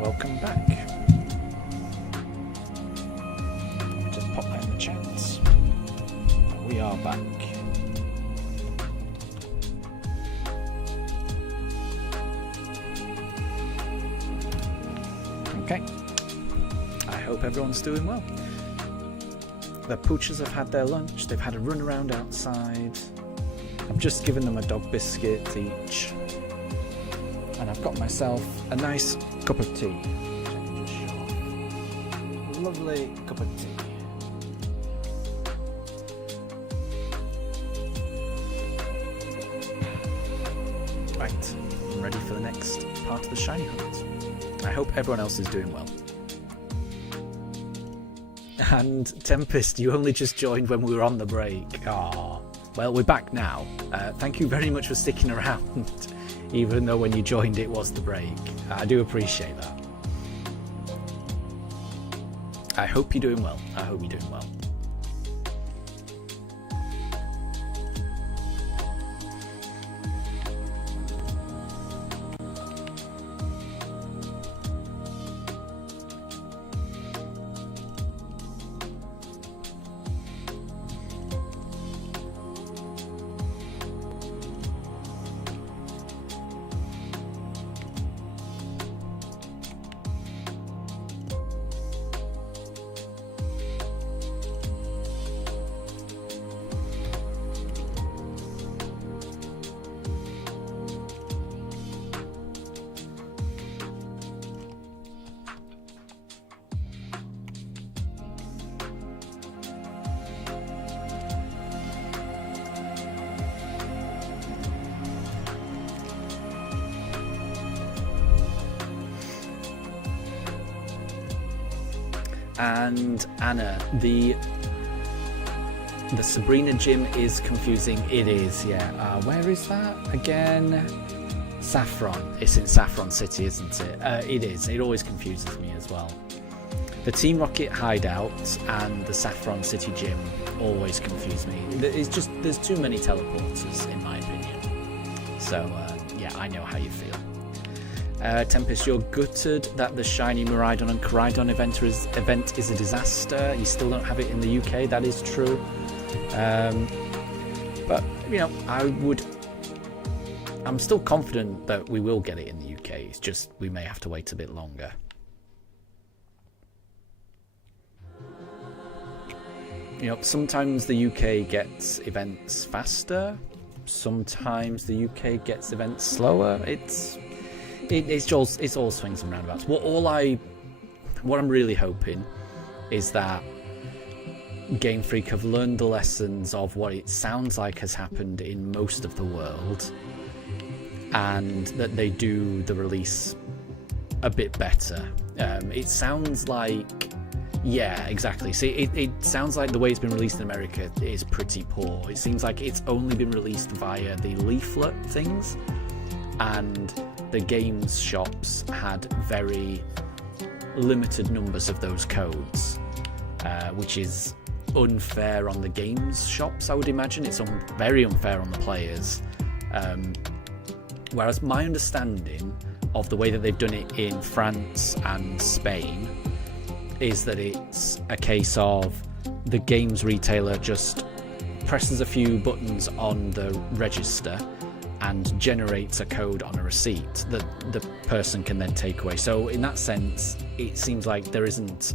welcome back. Let me just pop that in the chat. We are back. Okay. I hope everyone's doing well. The poochers have had their lunch, they've had a run around outside. I've just given them a dog biscuit each. And I've got myself a nice cup of tea. Which I can just show off. Lovely cup of tea. Right, I'm ready for the next part of the shiny hunt. I hope everyone else is doing well. And Tempest, you only just joined when we were on the break. Ah, well, we're back now. Thank you very much for sticking around, even though when you joined it was the break. I do appreciate that. I hope you're doing well. I hope you're doing well. And Anna, the Sabrina gym is confusing. It is, yeah. Where is that again? Saffron. It's in Saffron City, isn't it? It is. It always confuses me as well. The Team Rocket hideout and the Saffron City gym always confuse me. It's just there's too many teleporters, in my opinion. So yeah, I know how you feel. Tempest, you're gutted that the shiny Miraidon and Koraidon event is a disaster. You still don't have it in the UK. That is true. But you know, I'm still confident that we will get it in the UK. It's just we may have to wait a bit longer. You know, sometimes the UK gets events faster. Sometimes the UK gets events slower. It's all swings and roundabouts. What I'm really hoping is that Game Freak have learned the lessons of what it sounds like has happened in most of the world, and that they do the release a bit better. It sounds like, yeah, exactly. See, it sounds like the way it's been released in America is pretty poor. It seems like it's only been released via the leaflet things, and the games shops had very limited numbers of those codes, which is unfair on the games shops, I would imagine. It's very unfair on the players. Whereas my understanding of the way that they've done it in France and Spain is that it's a case of the games retailer just presses a few buttons on the register and generates a code on a receipt that the person can then take away. So in that sense, it seems like there isn't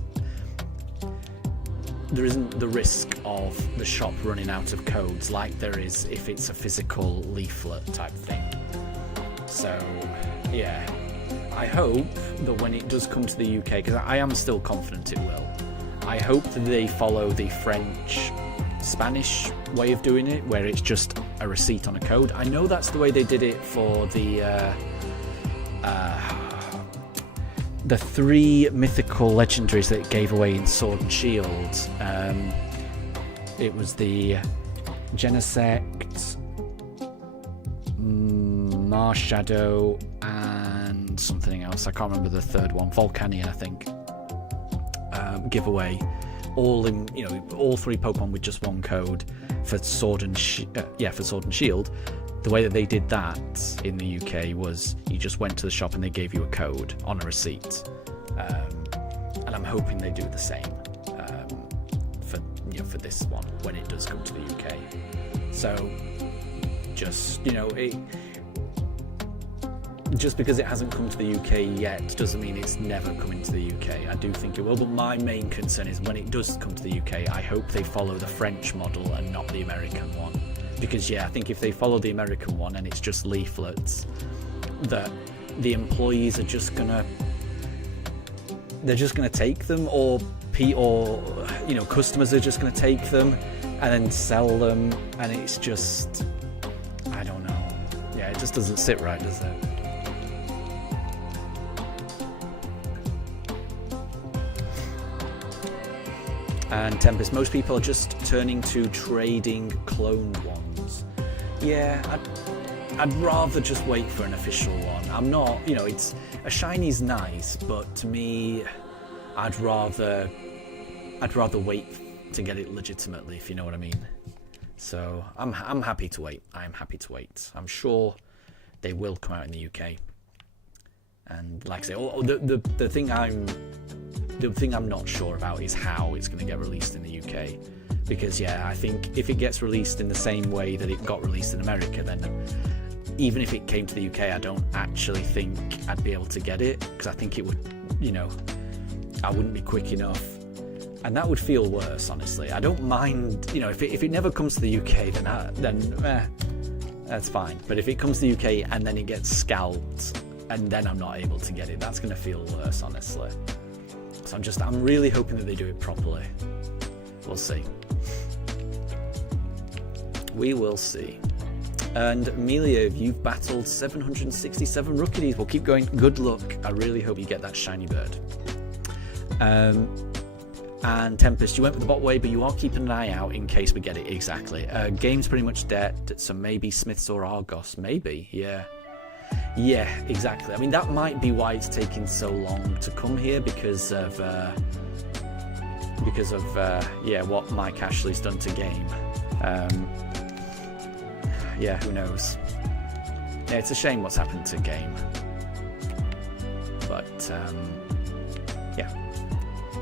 the risk of the shop running out of codes like there is if it's a physical leaflet type thing. So yeah, I hope that when it does come to the UK, because I am still confident it will, I hope that they follow the French Spanish way of doing it, where it's just a receipt on a code. I know that's the way they did it for the 3 mythical legendaries that it gave away in Sword and Shield. It was the Genesect, Marshadow, and something else. I can't remember the third one. Volcania, I think. Giveaway. All in, all 3 Pokemon with just one code for Sword and Shield. the way that they did that in the UK was you just went to the shop and they gave you a code on a receipt. And I'm hoping they do the same for this one when it does come to the UK. So just, just because it hasn't come to the UK yet doesn't mean it's never coming to the UK. I do think it will, but my main concern is when it does come to the UK, I hope they follow the French model and not the American one. Because I think if they follow the American one and it's just leaflets, that the employees are just gonna take them, or customers are just gonna take them and then sell them, and it's just, I don't know. Yeah, it just doesn't sit right, does it? And Tempest, most people are just turning to trading cloned ones. Yeah, I'd rather just wait for an official one. I'm not, it's a shiny's nice, but to me, I'd rather wait to get it legitimately, if you know what I mean. So I'm happy to wait. I am happy to wait. I'm sure they will come out in the UK. And like I say, the thing I'm not sure about is how it's going to get released in the UK. Because I think if it gets released in the same way that it got released in America, then even if it came to the UK, I don't actually think I'd be able to get it, because I think it would, I wouldn't be quick enough, and that would feel worse, honestly. I don't mind, if it never comes to the UK, then that's fine. But if it comes to the UK and then it gets scalped and then I'm not able to get it, that's going to feel worse, honestly. So I'm really hoping that they do it properly. We'll see. We will see. And Amelia, you've battled 767 rookies. Well, keep going. Good luck. I really hope you get that shiny bird. And Tempest, you went with the bot way, but you are keeping an eye out in case we get it. Exactly. Game's pretty much dead, so maybe Smiths or Argos. Maybe, yeah. Yeah, exactly. I mean, that might be why it's taking so long to come here, because of what Mike Ashley's done to Game. Yeah, who knows? Yeah, it's a shame what's happened to Game. But yeah,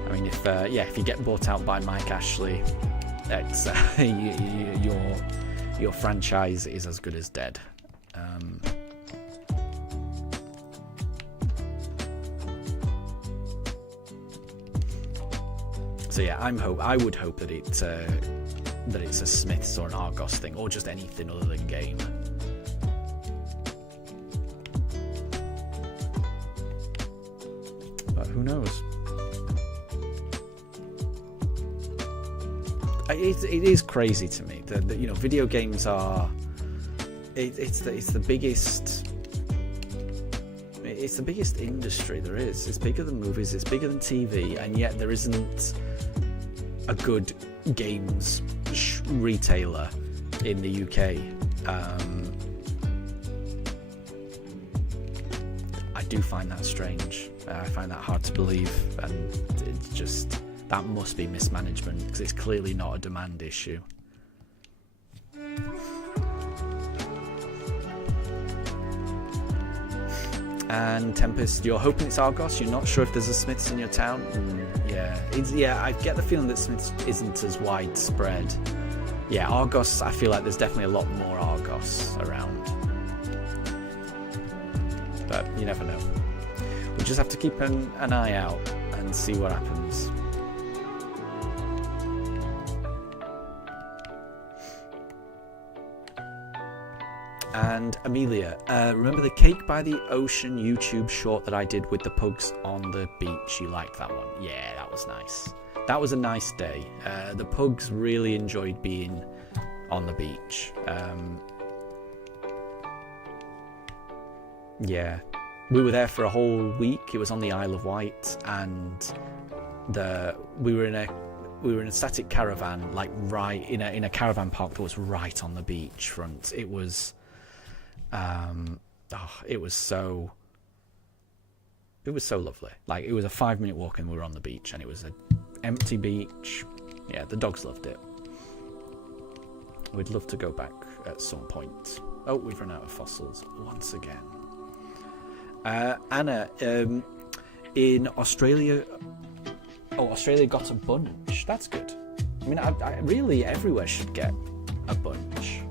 I mean, if you get bought out by Mike Ashley, it's your franchise is as good as dead. So yeah, I would hope that it's a Smiths or an Argos thing, or just anything other than Game. But who knows? It is crazy to me that video games are. It's the biggest. It's the biggest industry there is. It's bigger than movies. It's bigger than TV, and yet there isn't a good games retailer in the UK. I do find that strange. I find that hard to believe, and it's just, that must be mismanagement, because it's clearly not a demand issue. And Tempest, you're hoping it's Argos. You're not sure if there's a Smiths in your town. I get the feeling that Smiths isn't as widespread. Yeah, Argos, I feel like there's definitely a lot more Argos around. But you never know. We just have to keep an eye out and see what happens. And Amelia, remember the Cake by the Ocean YouTube short that I did with the pugs on the beach? You liked that one? Yeah, that was nice. That was a nice day. The pugs really enjoyed being on the beach. Yeah, we were there for a whole week. It was on the Isle of Wight, and we were in a static caravan, like right in a caravan park that was right on the beach front. It was. It was so lovely. Like, it was a 5-minute walk and we were on the beach, and it was an empty beach. Yeah, the dogs loved it. We'd love to go back at some point. Oh, we've run out of fossils once again. Anna, in Australia... Oh, Australia got a bunch. That's good. I mean, I really everywhere should get a bunch.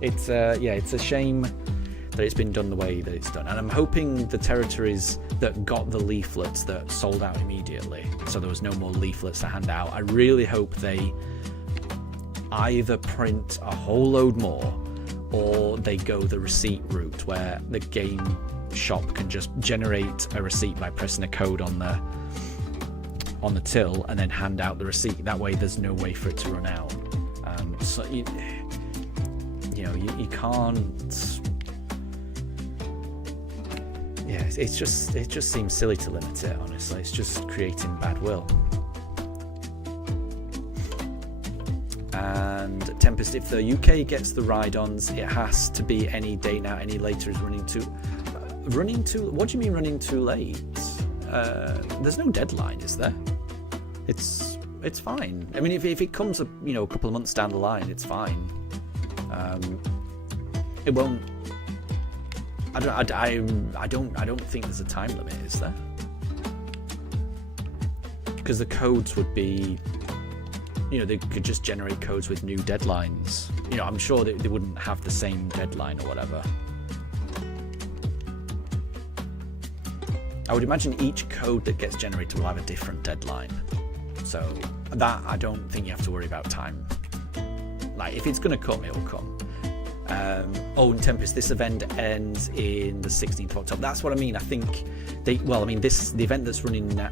It's it's a shame that it's been done the way that it's done. And I'm hoping the territories that got the leaflets that sold out immediately, so there was no more leaflets to hand out, I really hope they either print a whole load more, or they go the receipt route where the game shop can just generate a receipt by pressing a code on the till and then hand out the receipt. That way there's no way for it to run out. So you can't. Yeah, it just seems silly to limit it. Honestly, it's just creating bad will. And Tempest, if the UK gets the ride-ons, it has to be any day now. Any later is running too. What do you mean running too late? There's no deadline, is there? It's fine. I mean, if it comes up, a couple of months down the line, it's fine. It won't. I don't think there's a time limit, is there? Because the codes would be, they could just generate codes with new deadlines. I'm sure that they wouldn't have the same deadline or whatever. I would imagine each code that gets generated will have a different deadline. So that, I don't think you have to worry about time. Like, if it's going to come, it will come. And Tempest, this event ends in the 16th of October. That's what I mean. I think the event that's running now,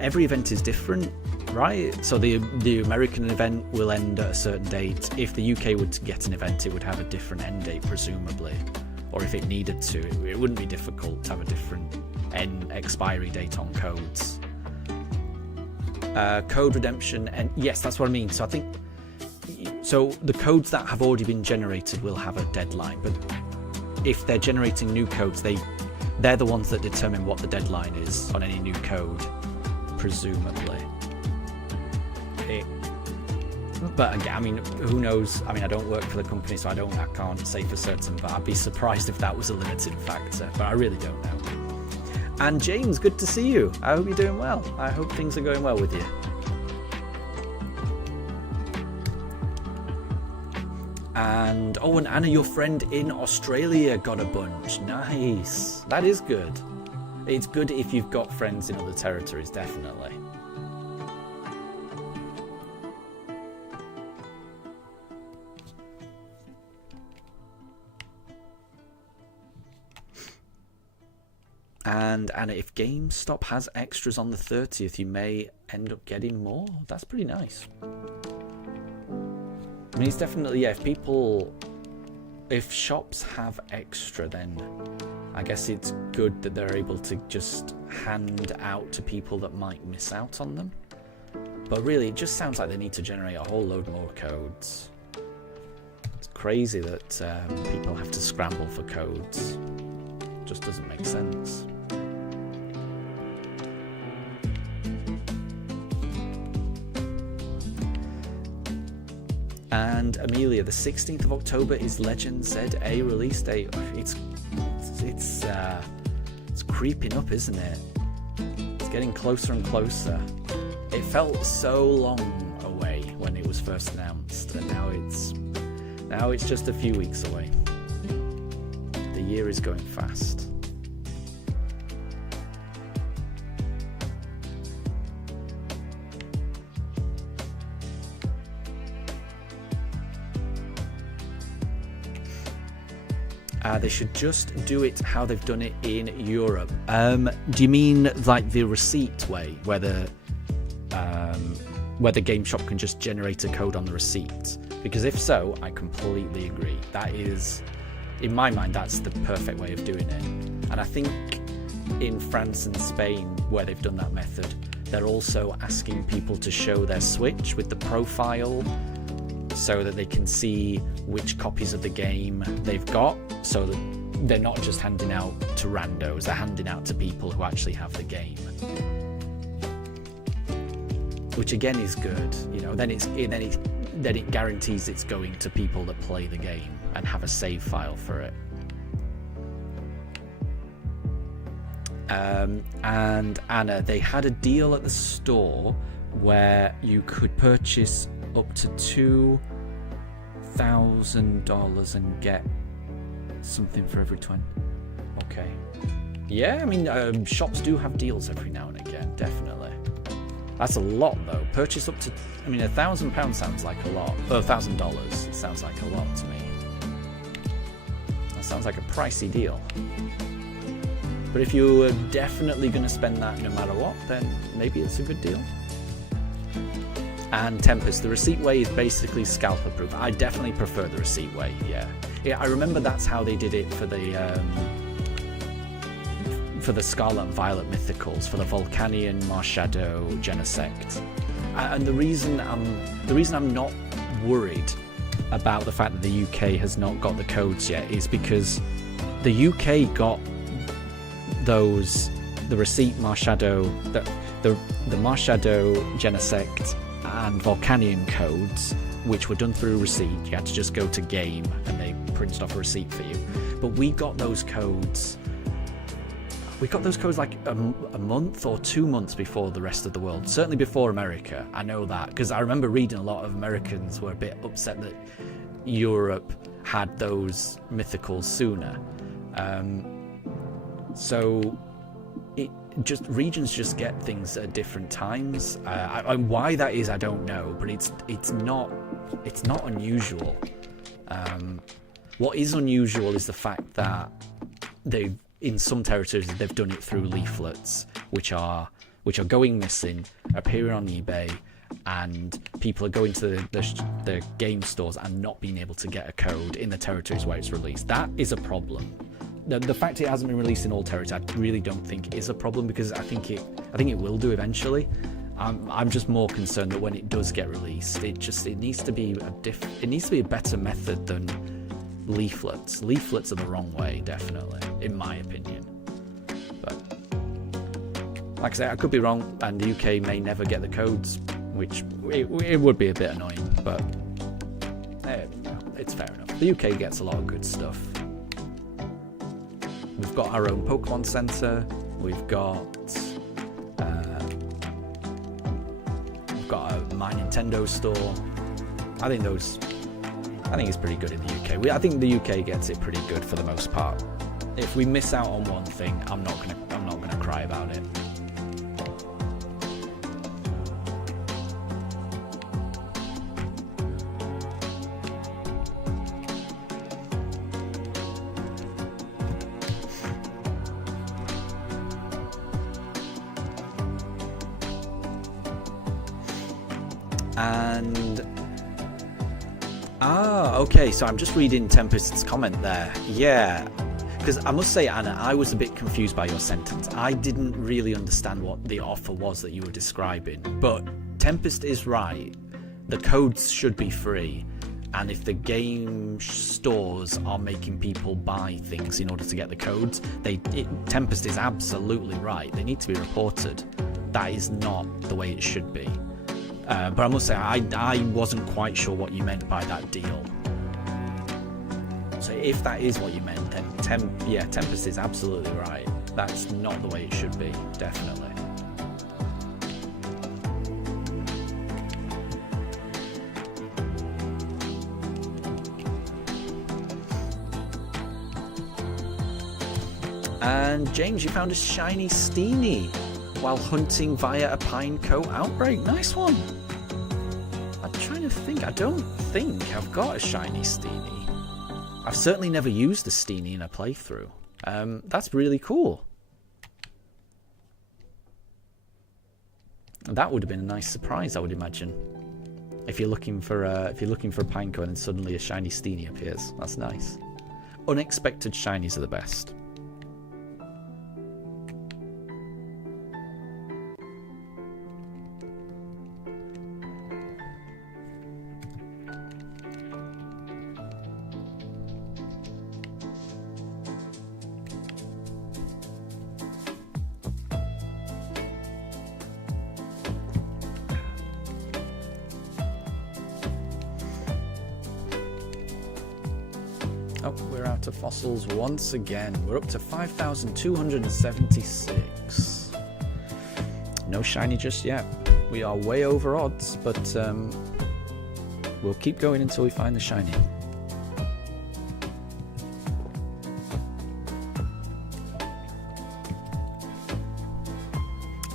every event is different, right? So the American event will end at a certain date. If the UK were to get an event, it would have a different end date, presumably. Or if it needed to, it wouldn't be difficult to have a different expiry date on codes. Code redemption, and yes, that's what I mean. So I think, the codes that have already been generated will have a deadline, but if they're generating new codes, they're the ones that determine what the deadline is on any new code, presumably. But again, I mean, who knows? I mean, I don't work for the company, so I can't say for certain, but I'd be surprised if that was a limiting factor, but I really don't know. And James, good to see you. I hope you're doing well. I hope things are going well with you. And Anna, your friend in Australia got a bunch. Nice. That is good. It's good if you've got friends in other territories, definitely. And Anna, if GameStop has extras on the 30th, you may end up getting more. That's pretty nice. I mean, it's definitely, if shops have extra, then I guess it's good that they're able to just hand out to people that might miss out on them. But really, it just sounds like they need to generate a whole load more codes. It's crazy that people have to scramble for codes. It just doesn't make sense. And Amelia, the 16th of October is Legend ZA release date. It's creeping up, isn't it? It's getting closer and closer. It felt so long away when it was first announced, and now it's just a few weeks away. The year is going fast. They should just do it how they've done it in Europe. Do you mean like the receipt way, where the game shop can just generate a code on the receipt? Because if so, I completely agree. That is, in my mind, that's the perfect way of doing it. And I think in France and Spain, where they've done that method, they're also asking people to show their Switch with the profile, so that they can see which copies of the game they've got, so that they're not just handing out to randos, they're handing out to people who actually have the game. Which again is good, then it guarantees it's going to people that play the game, and have a save file for it. And Anna, they had a deal at the store where you could purchase up to $2,000 and get something for every 20. Okay. Yeah, I mean, shops do have deals every now and again, definitely. That's a lot, though. Purchase up to, I mean, £1,000 sounds like a lot. Or $1,000 sounds like a lot to me. That sounds like a pricey deal. But if you're definitely going to spend that no matter what, then maybe it's a good deal. And Tempest, the receipt way is basically scalper proof. I definitely prefer the receipt way, yeah. Yeah, I remember that's how they did it for the Scarlet and Violet mythicals, for the Volcanion, Marshadow, Genesect. And the reason I'm not worried about the fact that the UK has not got the codes yet is because the UK got the receipt Marshadow, the Marshadow, Genesect and Volcanion codes, which were done through receipt. You had to just go to game and they printed off a receipt for you. But we got those codes like a month or 2 months before the rest of the world. Certainly before America. I know that because I remember reading a lot of Americans were a bit upset that Europe had those mythicals sooner. So regions just get things at different times. Why that is, I don't know, but it's not unusual. What is unusual is the fact that in some territories they've done it through leaflets, which are going missing, appearing on eBay, and people are going to the game stores and not being able to get a code in the territories where it's released. That is a problem. The fact it hasn't been released in all territories, I really don't think is a problem, because I think it will do eventually. I'm just more concerned that when it does get released, it needs to be a better method than leaflets. Leaflets are the wrong way, definitely, in my opinion. But like I say, I could be wrong, and the UK may never get the codes, which it would be a bit annoying, but it's fair enough. The UK gets a lot of good stuff. We've got our own Pokemon Center. We've got my Nintendo store. I think it's pretty good in the UK. I think the UK gets it pretty good for the most part. If we miss out on one thing, I'm not gonna cry about it. Okay, so I'm just reading Tempest's comment there. Yeah, because I must say, Anna, I was a bit confused by your sentence. I didn't really understand what the offer was that you were describing, but Tempest is right. The codes should be free, and if the game stores are making people buy things in order to get the codes, Tempest is absolutely right. They need to be reported. That is not the way it should be. But I must say, I wasn't quite sure what you meant by that deal. So if that is what you meant, then Tempest is absolutely right. That's not the way it should be, definitely. And James, you found a shiny Steenie while hunting via a Pinecoat outbreak. Nice one. I'm trying to think. I don't think I've got a shiny Steenie. I've certainly never used the Steenie in a playthrough. That's really cool. That would have been a nice surprise, I would imagine. If you're looking for a Pinecoat and then suddenly a shiny Steenie appears, that's nice. Unexpected shinies are the best. Oh, we're out of fossils once again. We're up to 5,276. No shiny just yet. We are way over odds, but we'll keep going until we find the shiny.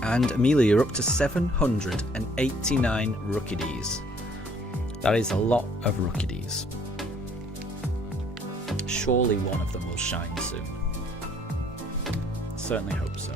And Amelia, you're up to 789 Rookies. That is a lot of Rookies. Surely one of them will shine soon. Certainly hope so.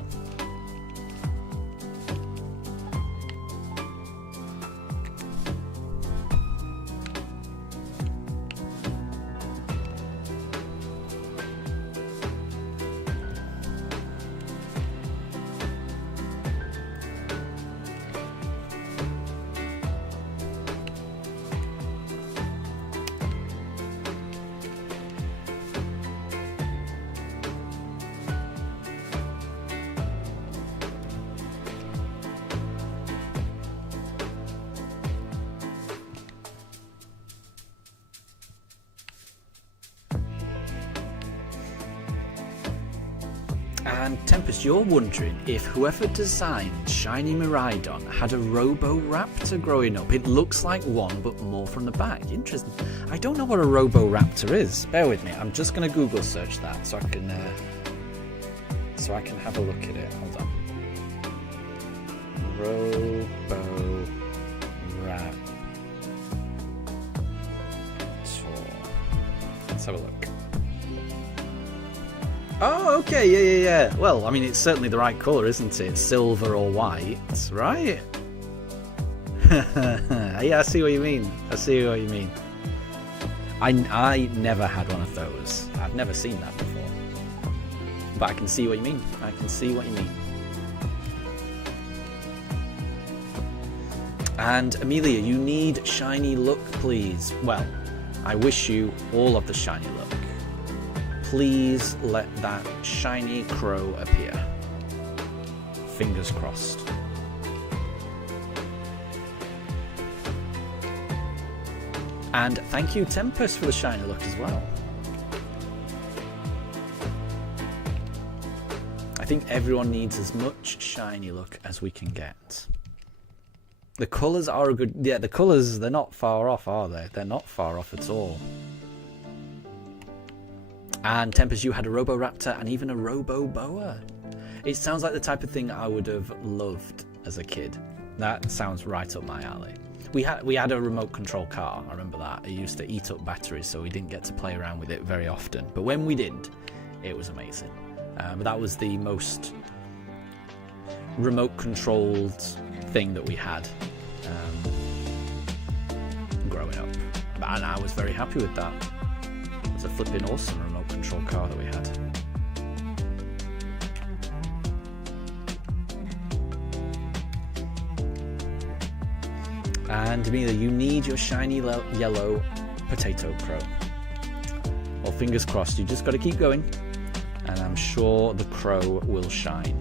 And Tempest, you're wondering if whoever designed Shiny Miraidon had a Roboraptor growing up. It looks like one, but more from the back. Interesting. I don't know what a Roboraptor is. Bear with me. I'm just going to Google search that so I can have a look at it. Hold on. Roboraptor. Let's have a look. Oh, okay, yeah. Well, I mean, it's certainly the right colour, isn't it? Silver or white, right? Yeah, I see what you mean. I never had one of those. I've never seen that before. But I can see what you mean. And Amelia, you need shiny luck, please. Well, I wish you all of the shiny luck. Please let that shiny crow appear. Fingers crossed. And thank you, Tempest, for the shiny luck as well. I think everyone needs as much shiny luck as we can get. The colours are a good... Yeah, the colours, they're not far off, are they? They're not far off at all. And Tempest, you had a Roboraptor and even a Roboboa. It sounds like the type of thing I would have loved as a kid. That sounds right up my alley. We had a remote control car, I remember that. It used to eat up batteries, so we didn't get to play around with it very often. But when we did, it was amazing. But that was the most remote controlled thing that we had growing up. And I was very happy with that. It was a flipping awesome remote control car that we had. And Amelia, you need your shiny yellow potato crow. Well, fingers crossed, you just got to keep going, and I'm sure the crow will shine.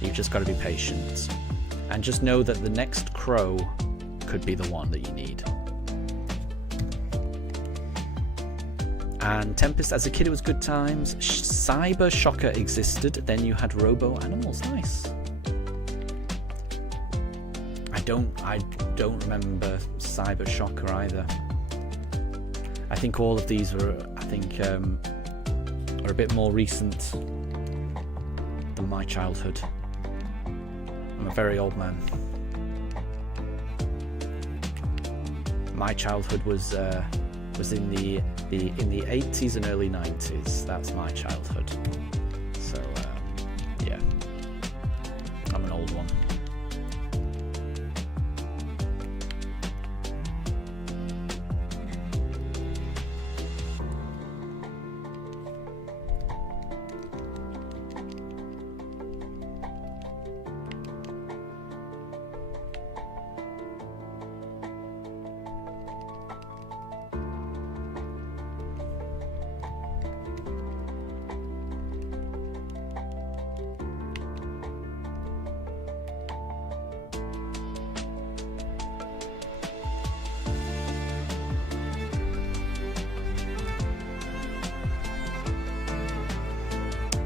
You've just got to be patient, and just know that the next crow could be the one that you need. And Tempest, as a kid it was good times. Cyber Shocker existed, then you had Robo Animals. Nice. I don't remember Cyber Shocker either. I think all of these are a bit more recent than my childhood. I'm a very old man. My childhood was in the 80s and early 90s. That's my childhood. So yeah, I'm an old one.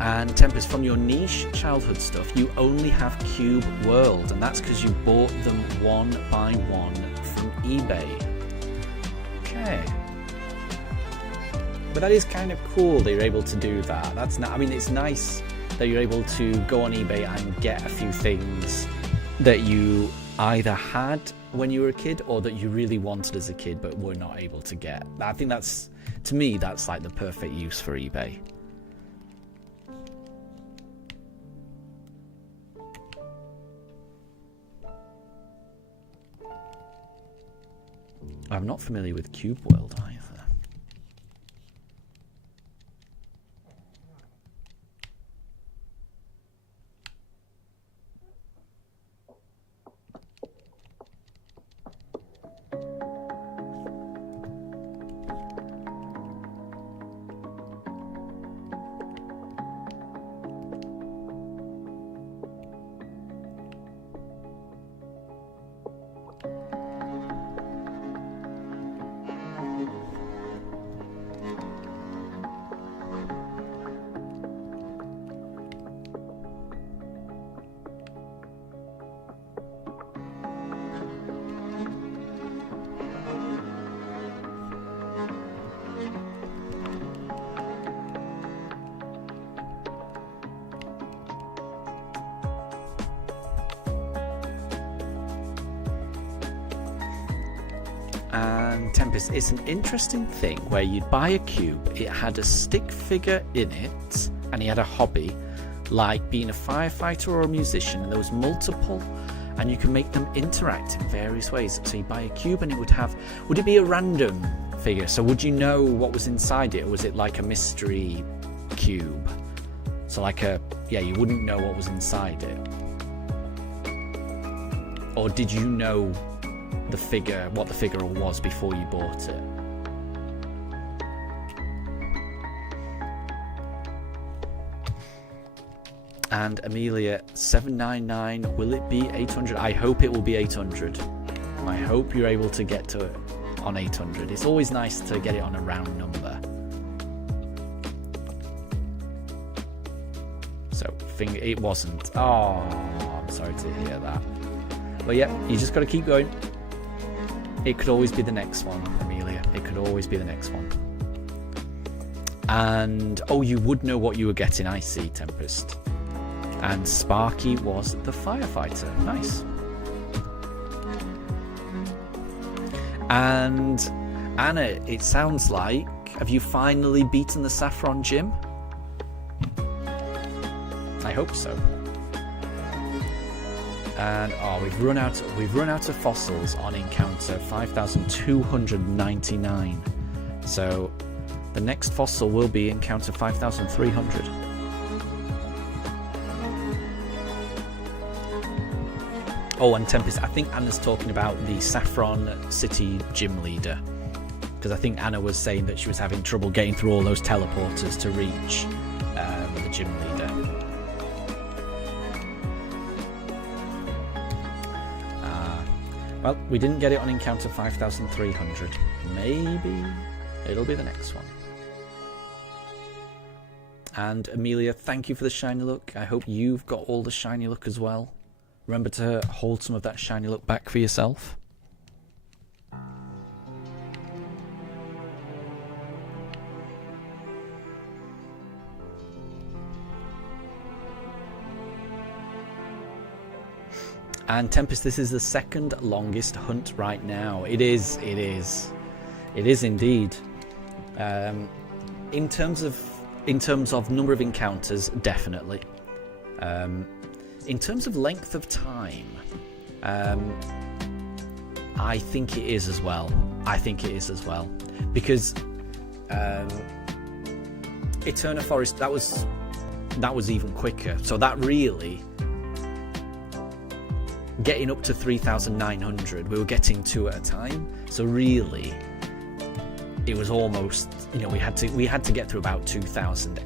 And Tempest, from your niche childhood stuff, you only have Cube World, and that's because you bought them one by one from eBay. Okay. But that is kind of cool that you're able to do that. That's not, I mean, it's nice that you're able to go on eBay and get a few things that you either had when you were a kid or that you really wanted as a kid but were not able to get. I think that's, to me, that's like the perfect use for eBay. I'm not familiar with Cube World either. And Tempest, it's an interesting thing where you'd buy a cube, it had a stick figure in it, and he had a hobby, like being a firefighter or a musician, and there was multiple, and you can make them interact in various ways. So you buy a cube and it would have, would it be a random figure? So would you know what was inside it, or was it like a mystery cube? So like a, yeah, you wouldn't know what was inside it. Or did you know the figure, what the figure was before you bought it? And Amelia 799, will it be 800? I hope it will be 800. I hope you're able to get to it on 800. It's always nice to get it on a round number. So it wasn't. Oh, I'm sorry to hear that. But yeah, you just got to keep going. It could always be the next one, Amelia. It could always be the next one. And, oh, you would know what you were getting, I see, Tempest. And Sparky was the firefighter. Nice. And Anna, it sounds like, have you finally beaten the Saffron Gym? I hope so. And we've run out of fossils on encounter 5299. So the next fossil will be encounter 5300. Oh, and Tempest, I think Anna's talking about the Saffron City gym leader, because I think Anna was saying that she was having trouble getting through all those teleporters to reach the gym leader. Well, we didn't get it on encounter 5300. Maybe it'll be the next one. And Amelia, thank you for the shiny look. I hope you've got all the shiny look as well. Remember to hold some of that shiny look back for yourself. And Tempest, this is the second longest hunt right now. It is indeed. In terms of number of encounters, definitely. In terms of length of time, I think it is as well. Because Eterna Forest, that was even quicker. So that really, getting up to 3,900, we were getting 2 at a time. So really, it was almost, we had to get through about 2,000.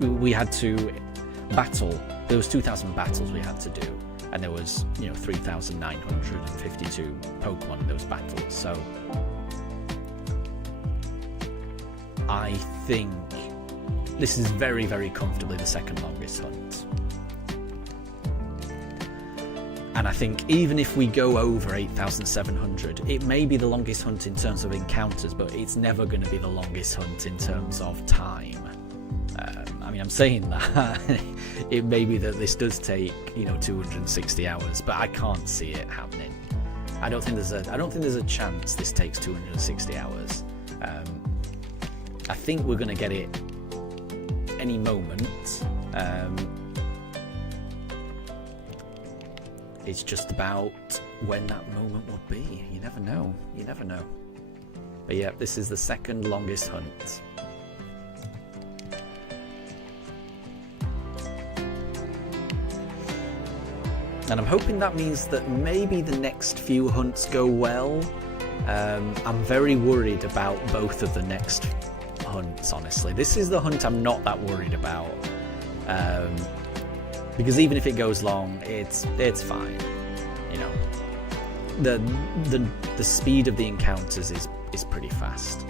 We had to battle. There was 2,000 battles we had to do, and there was 3,952 Pokemon in those battles. So I think This is very, very comfortably the second longest hunt. And I think even if we go over 8,700, it may be the longest hunt in terms of encounters, but it's never going to be the longest hunt in terms of time. I mean, I'm saying that it may be that this does take, 260 hours, but I can't see it happening. I don't think there's a chance this takes 260 hours. I think we're going to get it any moment. It's just about when that moment will be. You never know. But yeah, this is the second longest hunt. And I'm hoping that means that maybe the next few hunts go well. I'm very worried about both of the next hunts, honestly. This is the hunt I'm not that worried about. Because even if it goes long, it's fine. The speed of the encounters is pretty fast.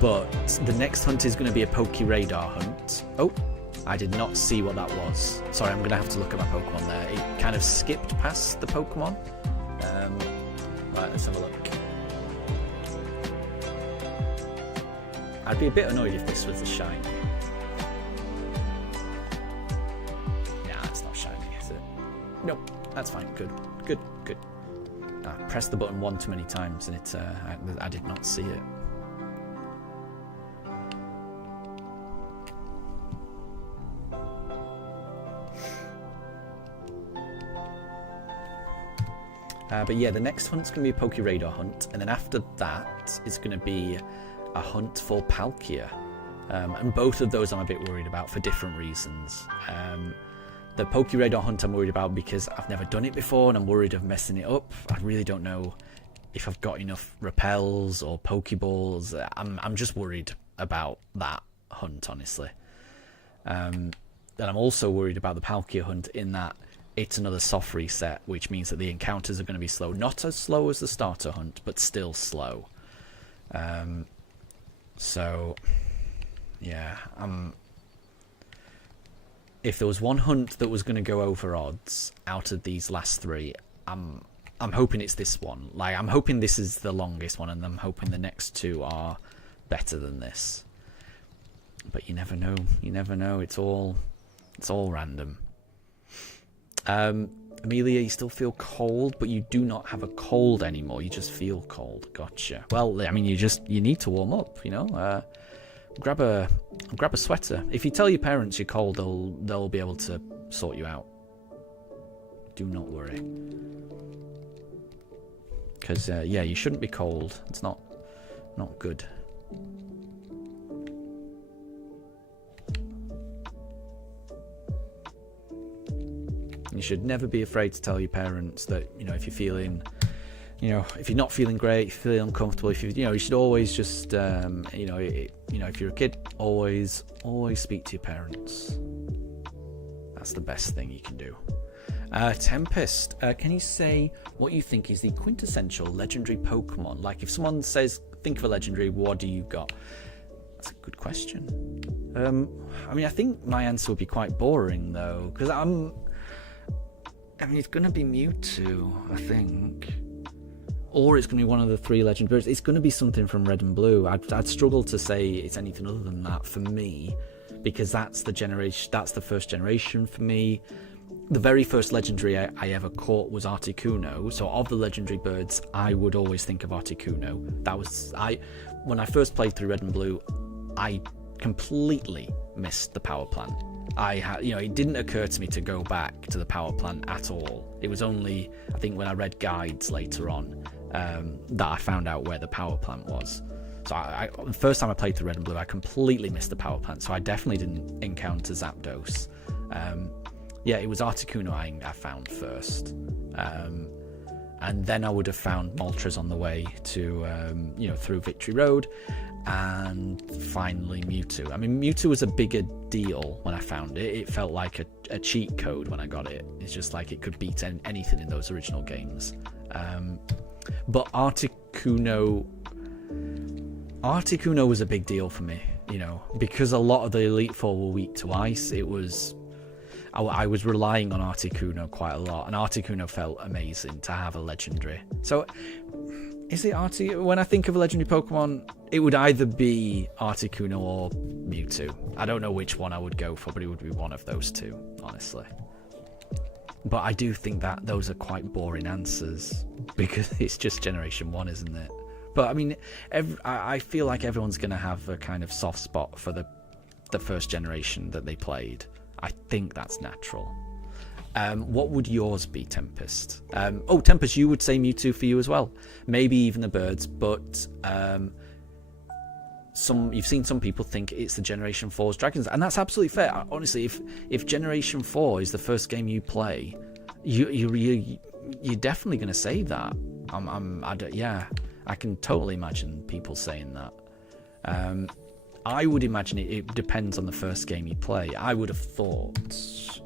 But the next hunt is going to be a Poke Radar hunt. Oh, I did not see what that was. Sorry, I'm going to have to look at my Pokemon there. It kind of skipped past the Pokemon. Right, let's have a look. I'd be a bit annoyed if this was a shiny. Nah, it's not shiny, is it? Nope, that's fine. Good. I pressed the button one too many times and I did not see it. But yeah, the next hunt's going to be a Poke Radar hunt, and then after that it's going to be a hunt for Palkia. And both of those I'm a bit worried about for different reasons. The Poke Radar hunt I'm worried about because I've never done it before and I'm worried of messing it up. I really don't know if I've got enough repels or Pokeballs. I'm just worried about that hunt, honestly. And I'm also worried about the Palkia hunt in that it's another soft reset, which means that the encounters are going to be slow. Not as slow as the starter hunt, but still slow. So, yeah. If there was one hunt that was going to go over odds out of these last three, I'm hoping it's this one. Like, I'm hoping this is the longest one, and I'm hoping the next two are better than this. But you never know. It's all random. Amelia, you still feel cold, but you do not have a cold anymore. You just feel cold. Gotcha. Well, I mean, you need to warm up. Grab a sweater. If you tell your parents you're cold, they'll be able to sort you out. Do not worry. Because yeah, you shouldn't be cold. It's not good. You should never be afraid to tell your parents that, if you're feeling, if you're not feeling great, if you feel uncomfortable, if you should always just, if you're a kid, always speak to your parents. That's the best thing you can do. Tempest, can you say what you think is the quintessential legendary Pokemon? Like, if someone says, think of a legendary, what do you got? That's a good question. I think my answer would be quite boring, though, because it's going to be Mewtwo, I think. Or it's going to be one of the three legend birds. It's going to be something from Red and Blue. I'd struggle to say it's anything other than that for me, because that's the first generation for me. The very first legendary I ever caught was Articuno. So of the legendary birds, I would always think of Articuno. When I first played through Red and Blue, I completely missed the power plant. It didn't occur to me to go back to the power plant at all. It was only, I think, when I read guides later on that I found out where the power plant was. So the first time I played through Red and Blue, I completely missed the power plant. So I definitely didn't encounter Zapdos. It was Articuno I found first. And then I would have found Moltres on the way to, through Victory Road. And finally Mewtwo. Mewtwo was a bigger deal when I found it. It felt like a cheat code when I got it. It's just like it could beat anything in those original games. But Articuno was a big deal for me. you know, because a lot of the Elite Four were weak to ice, it was... I was relying on Articuno quite a lot, and Articuno felt amazing to have a legendary. So, is it Articuno? When I think of a legendary Pokemon, it would either be Articuno or Mewtwo. I don't know which one I would go for, but it would be one of those two, honestly. But I do think that those are quite boring answers, because it's just Generation 1, isn't it? But, I mean, I feel like everyone's going to have a kind of soft spot for the first generation that they played. I think that's natural. What would yours be, Tempest? Oh, Tempest, you would say Mewtwo for you as well. Maybe even the birds, but you've seen some people think it's the Generation 4's Dragons, and that's absolutely fair. Honestly, if Generation 4 is the first game you play, you're definitely going to say that. Yeah, I can totally imagine people saying that. I would imagine it depends on the first game you play. I would have thought,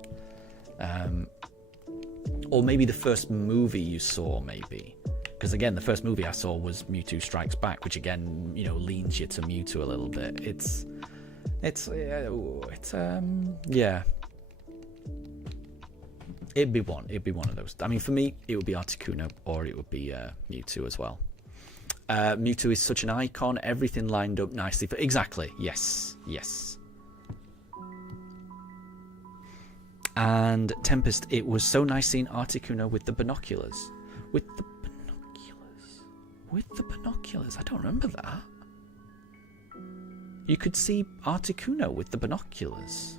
or maybe the first movie you saw, maybe, because again, the first movie I saw was Mewtwo Strikes Back, which again, you know, leans you to Mewtwo a little bit. Yeah. It'd be one of those. I mean, for me, it would be Articuno, or it would be Mewtwo as well. Mewtwo is such an icon, everything lined up nicely for... Exactly, yes. And Tempest, it was so nice seeing Articuno with the binoculars. With the binoculars, I don't remember that. You could see Articuno with the binoculars.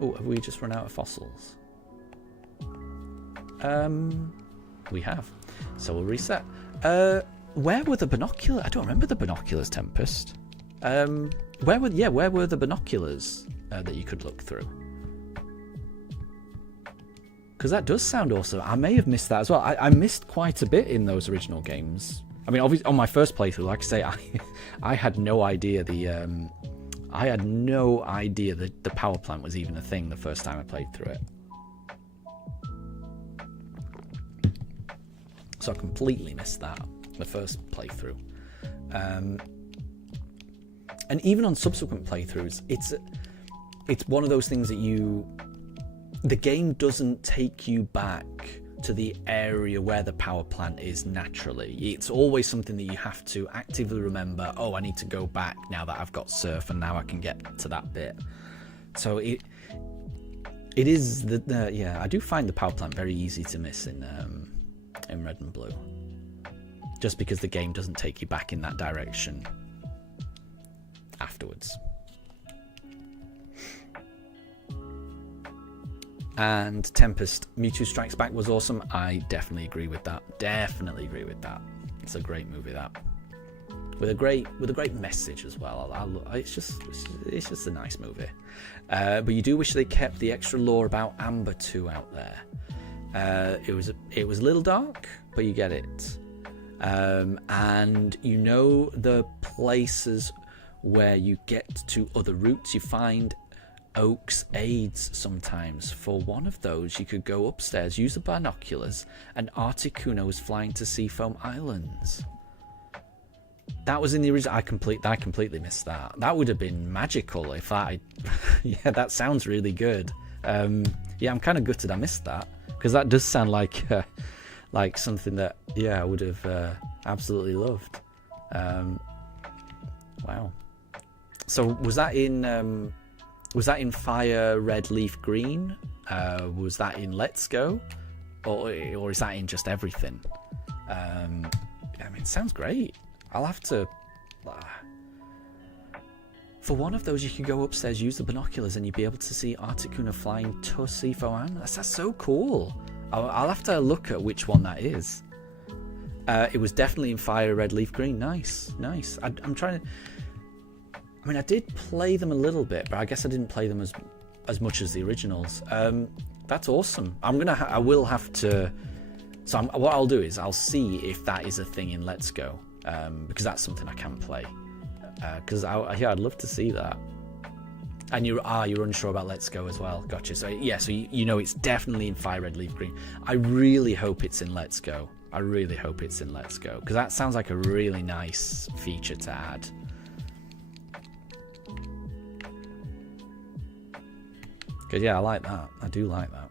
Oh, have we just run out of fossils? We have. So we'll reset. Where were the binoculars? I don't remember the binoculars, Tempest. Where were the binoculars that you could look through? Because that does sound awesome. I may have missed that as well. I missed quite a bit in those original games. I mean, obviously, on my first playthrough, like I say, I had no idea the power plant was even a thing the first time I played through it. So I completely missed that, the first playthrough. And even on subsequent playthroughs, it's one of those things that the game doesn't take you back to the area where the power plant is naturally. It's always something that you have to actively remember, oh, I need to go back now that I've got Surf and now I can get to that bit. So it is, I do find the power plant very easy to miss in Red and Blue, just because the game doesn't take you back in that direction afterwards. And Tempest, Mewtwo Strikes Back was awesome. I definitely agree with that. It's a great movie, that, with a great message as well. It's just a nice movie. But you do wish they kept the extra lore about Amber 2 out there. It was a little dark, but you get it. And you know the places where you get to other routes. You find Oak's aids sometimes. For one of those, you could go upstairs, use the binoculars, and Articuno was flying to Seafoam Islands. That was in the original. I completely missed that. That would have been magical if I... Yeah, that sounds really good. Yeah, I'm kind of gutted I missed that, because that does sound like something that, yeah, I would have absolutely loved. Wow. So was that in Fire Red Leaf Green? Was that in Let's Go? Or is that in just everything? I mean, it sounds great. I'll have to... For one of those, you could go upstairs, use the binoculars, and you'd be able to see Articuno flying to Seafoam Island. That's so cool. I'll have to look at which one that is. It was definitely in Fire Red Leaf Green. Nice. I'm trying to... I mean, I did play them a little bit, but I guess I didn't play them as much as the originals. That's awesome. I will have to... So what I'll do is I'll see if that is a thing in Let's Go, because that's something I can play. Because I'd love to see that. And you're unsure about Let's Go as well. Gotcha. So yeah, so you know it's definitely in Fire Red Leaf Green. I really hope it's in Let's Go. I really hope it's in Let's Go, because that sounds like a really nice feature to add. Because yeah, I like that. I do like that.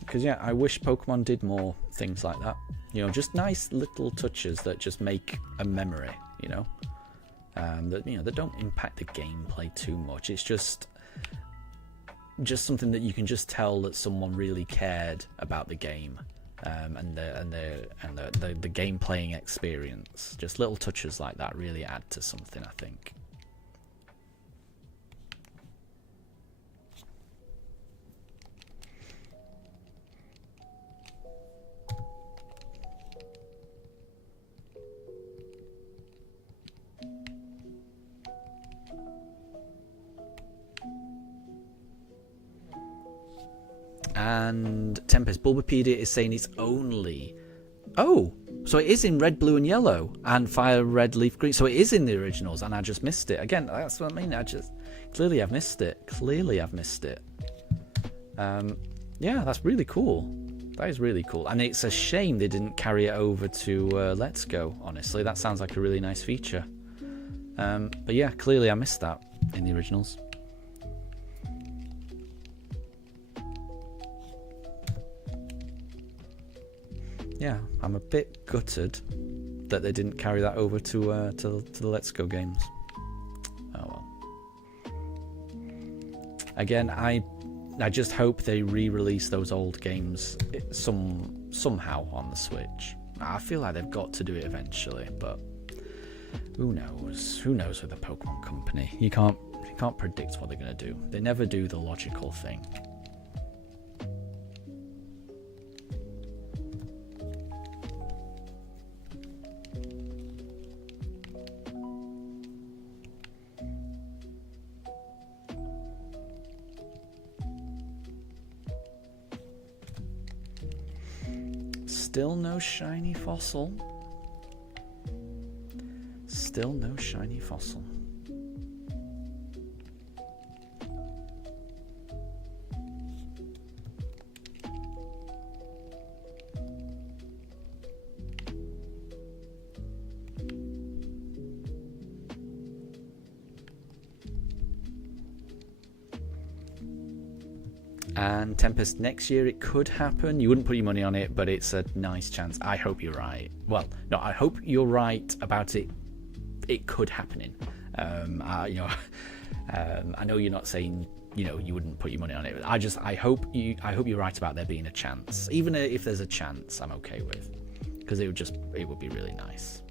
Because yeah, I wish Pokemon did more things like that. You know, just nice little touches that just make a memory. You know, that don't impact the gameplay too much. It's just something that you can just tell that someone really cared about the game, and the game playing experience. Just little touches like that really add to something, I think. And Tempest, Bulbapedia is saying it's only... Oh, so it is in red, blue, and yellow, and fire, red, leaf, green. So it is in the originals, and I just missed it. Again, that's what I mean. Clearly I've missed it. Yeah, that's really cool. That is really cool. And it's a shame they didn't carry it over to Let's Go, honestly. That sounds like a really nice feature. But yeah, clearly I missed that in the originals. Yeah, I'm a bit gutted that they didn't carry that over to the Let's Go games. Oh well. Again, I just hope they re-release those old games somehow on the Switch. I feel like they've got to do it eventually, but who knows? Who knows with the Pokemon Company? You can't predict what they're gonna do. They never do the logical thing. Still no shiny fossil. Still no shiny fossil. And Tempest, next year it could happen. You wouldn't put your money on it, but it's a nice chance. I hope you're right. Well, no, I hope you're right about it. It could happen. I know you're not saying you wouldn't put your money on it. I hope you're right about there being a chance. Even if there's a chance, I'm okay with, because it would be really nice.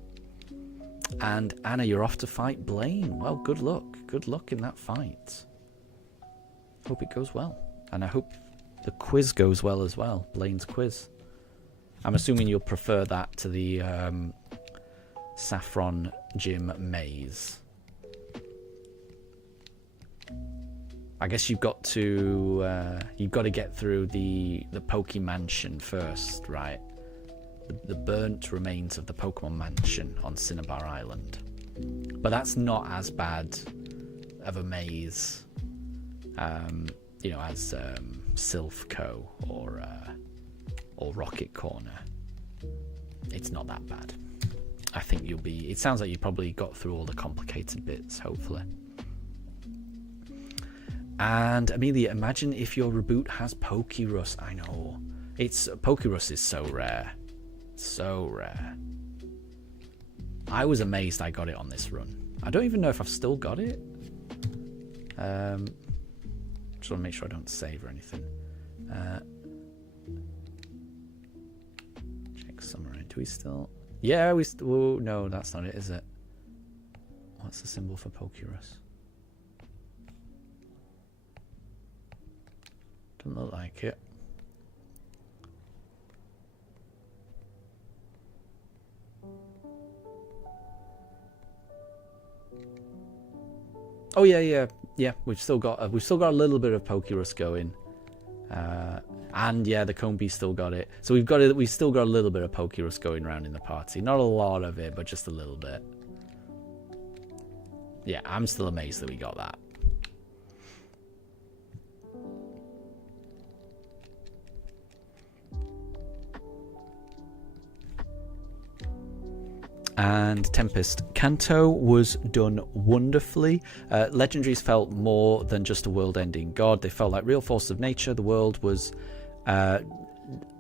And Anna, you're off to fight Blaine. Well, good luck. Good luck in that fight. Hope it goes well. And I hope the quiz goes well as well, Blaine's quiz. I'm assuming you'll prefer that to the Saffron Gym maze. I guess you've got to get through the Poke Mansion first, right? The burnt remains of the Pokemon Mansion on Cinnabar Island. But that's not as bad of a maze. As Sylph Co. or Rocket Corner. It's not that bad. I think it sounds like you probably got through all the complicated bits, hopefully. And Amelia, imagine if your reboot has Pokerus. I know. Pokerus is so rare. So rare. I was amazed I got it on this run. I don't even know if I've still got it. Just want to make sure I don't save or anything. Check summary. Do we still... Yeah, we still... Oh, no, that's not it, is it? What's the symbol for Pokerus? Doesn't look like it. Oh yeah, we've still got a little bit of Pokerus going. And yeah, the Combi still got it. So we've still got a little bit of Pokérus going around in the party. Not a lot of it, but just a little bit. Yeah, I'm still amazed that we got that. And Tempest. Kanto was done wonderfully. Legendaries felt more than just a world-ending god. They felt like real forces of nature. The world was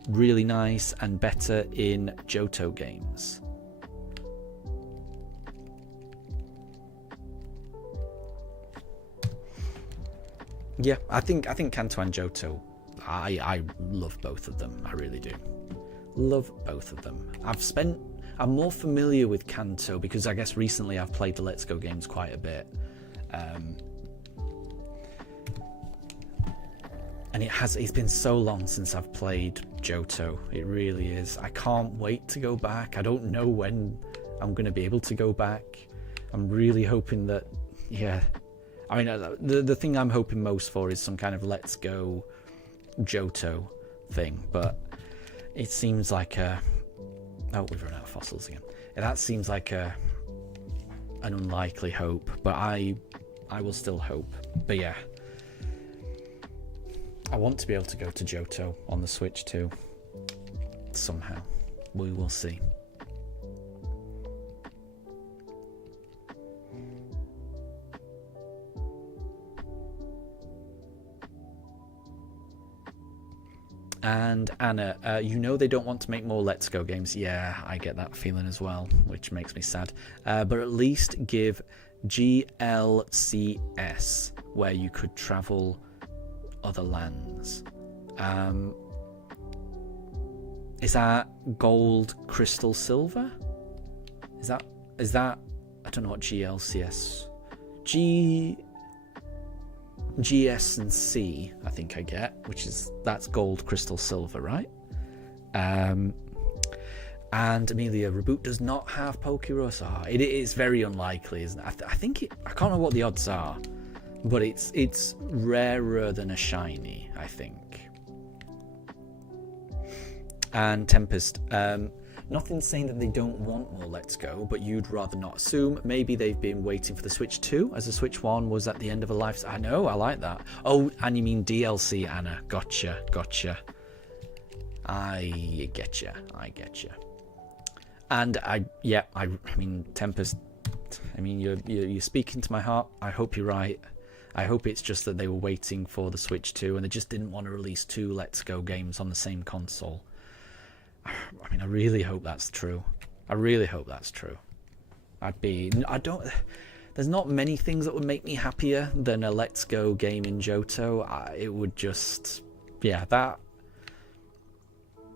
really nice and better in Johto games. Yeah, I think Kanto and Johto, I love both of them. I really do. Love both of them. I'm more familiar with Kanto because I guess recently I've played the Let's Go games quite a bit. And it's been so long since I've played Johto. It really is. I can't wait to go back. I don't know when I'm going to be able to go back. I'm really hoping that, yeah. I mean, the thing I'm hoping most for is some kind of Let's Go Johto thing. But it seems like a... Oh, we've run out of fossils again. That seems like an unlikely hope, but I will still hope. But yeah, I want to be able to go to Johto on the Switch too. Somehow, we will see. And Anna, you know they don't want to make more Let's Go games. Yeah, I get that feeling as well, which makes me sad. But at least give GLCS, where you could travel other lands. Is that gold, crystal, silver? Is that? I don't know what GLCS. GS and C, I think I get, that's gold, crystal, silver, right? And Amelia, Reboot does not have Pokérus. It is very unlikely, isn't it? I think I can't know what the odds are, but it's rarer than a shiny, I think. And Tempest, nothing saying that they don't want more Let's Go, but you'd rather not assume. Maybe they've been waiting for the Switch 2, as the Switch 1 was at the end of a life. I know, I like that. Oh, and you mean DLC, Anna. Gotcha. I get you. And I mean, Tempest, I mean, you're speaking to my heart. I hope you're right. I hope it's just that they were waiting for the Switch 2, and they just didn't want to release 2 Let's Go games on the same console. I mean, I really hope that's true. There's not many things that would make me happier than a Let's Go game in Johto. It would just, yeah, that.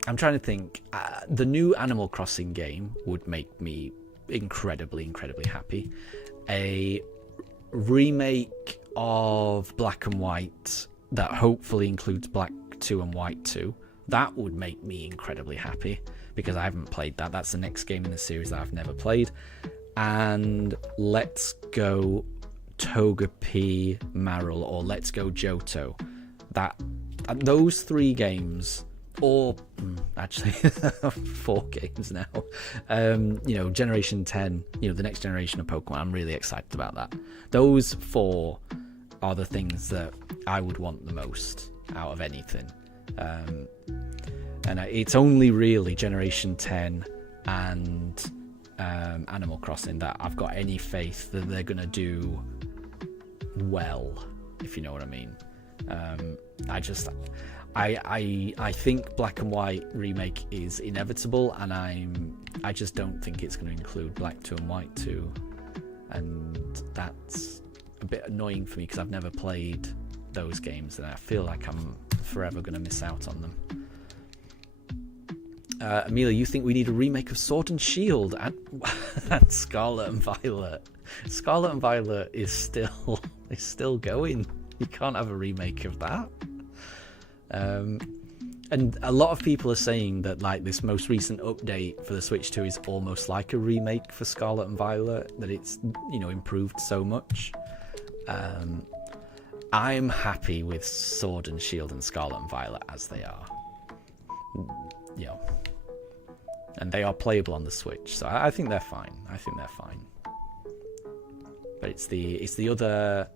I'm trying to think. The new Animal Crossing game would make me incredibly happy. A remake of Black and White that hopefully includes Black 2 and White 2. That would make me incredibly happy because I haven't played that. That's the next game in the series that I've never played. And Let's Go Togepi Marill or Let's Go Johto. Those 3 games, or actually 4 games now. Generation 10, the next generation of Pokemon. I'm really excited about that. Those 4 are the things that I would want the most out of anything. And it's only really Generation 10 and Animal Crossing that I've got any faith that they're going to do well, if you know what I mean. I think Black and White remake is inevitable, and I just don't think it's going to include Black 2 and White 2, and that's a bit annoying for me because I've never played those games, and I feel like I'm forever going to miss out on them. Amelia, you think we need a remake of Sword and Shield and Scarlet and Violet? Scarlet and Violet is still going. You can't have a remake of that. And a lot of people are saying that like this most recent update for the Switch 2 is almost like a remake for Scarlet and Violet, that it's improved so much. I'm happy with Sword and Shield and Scarlet and Violet as they are. You know, and they are playable on the Switch, so I think they're fine. I think they're fine. But it's the other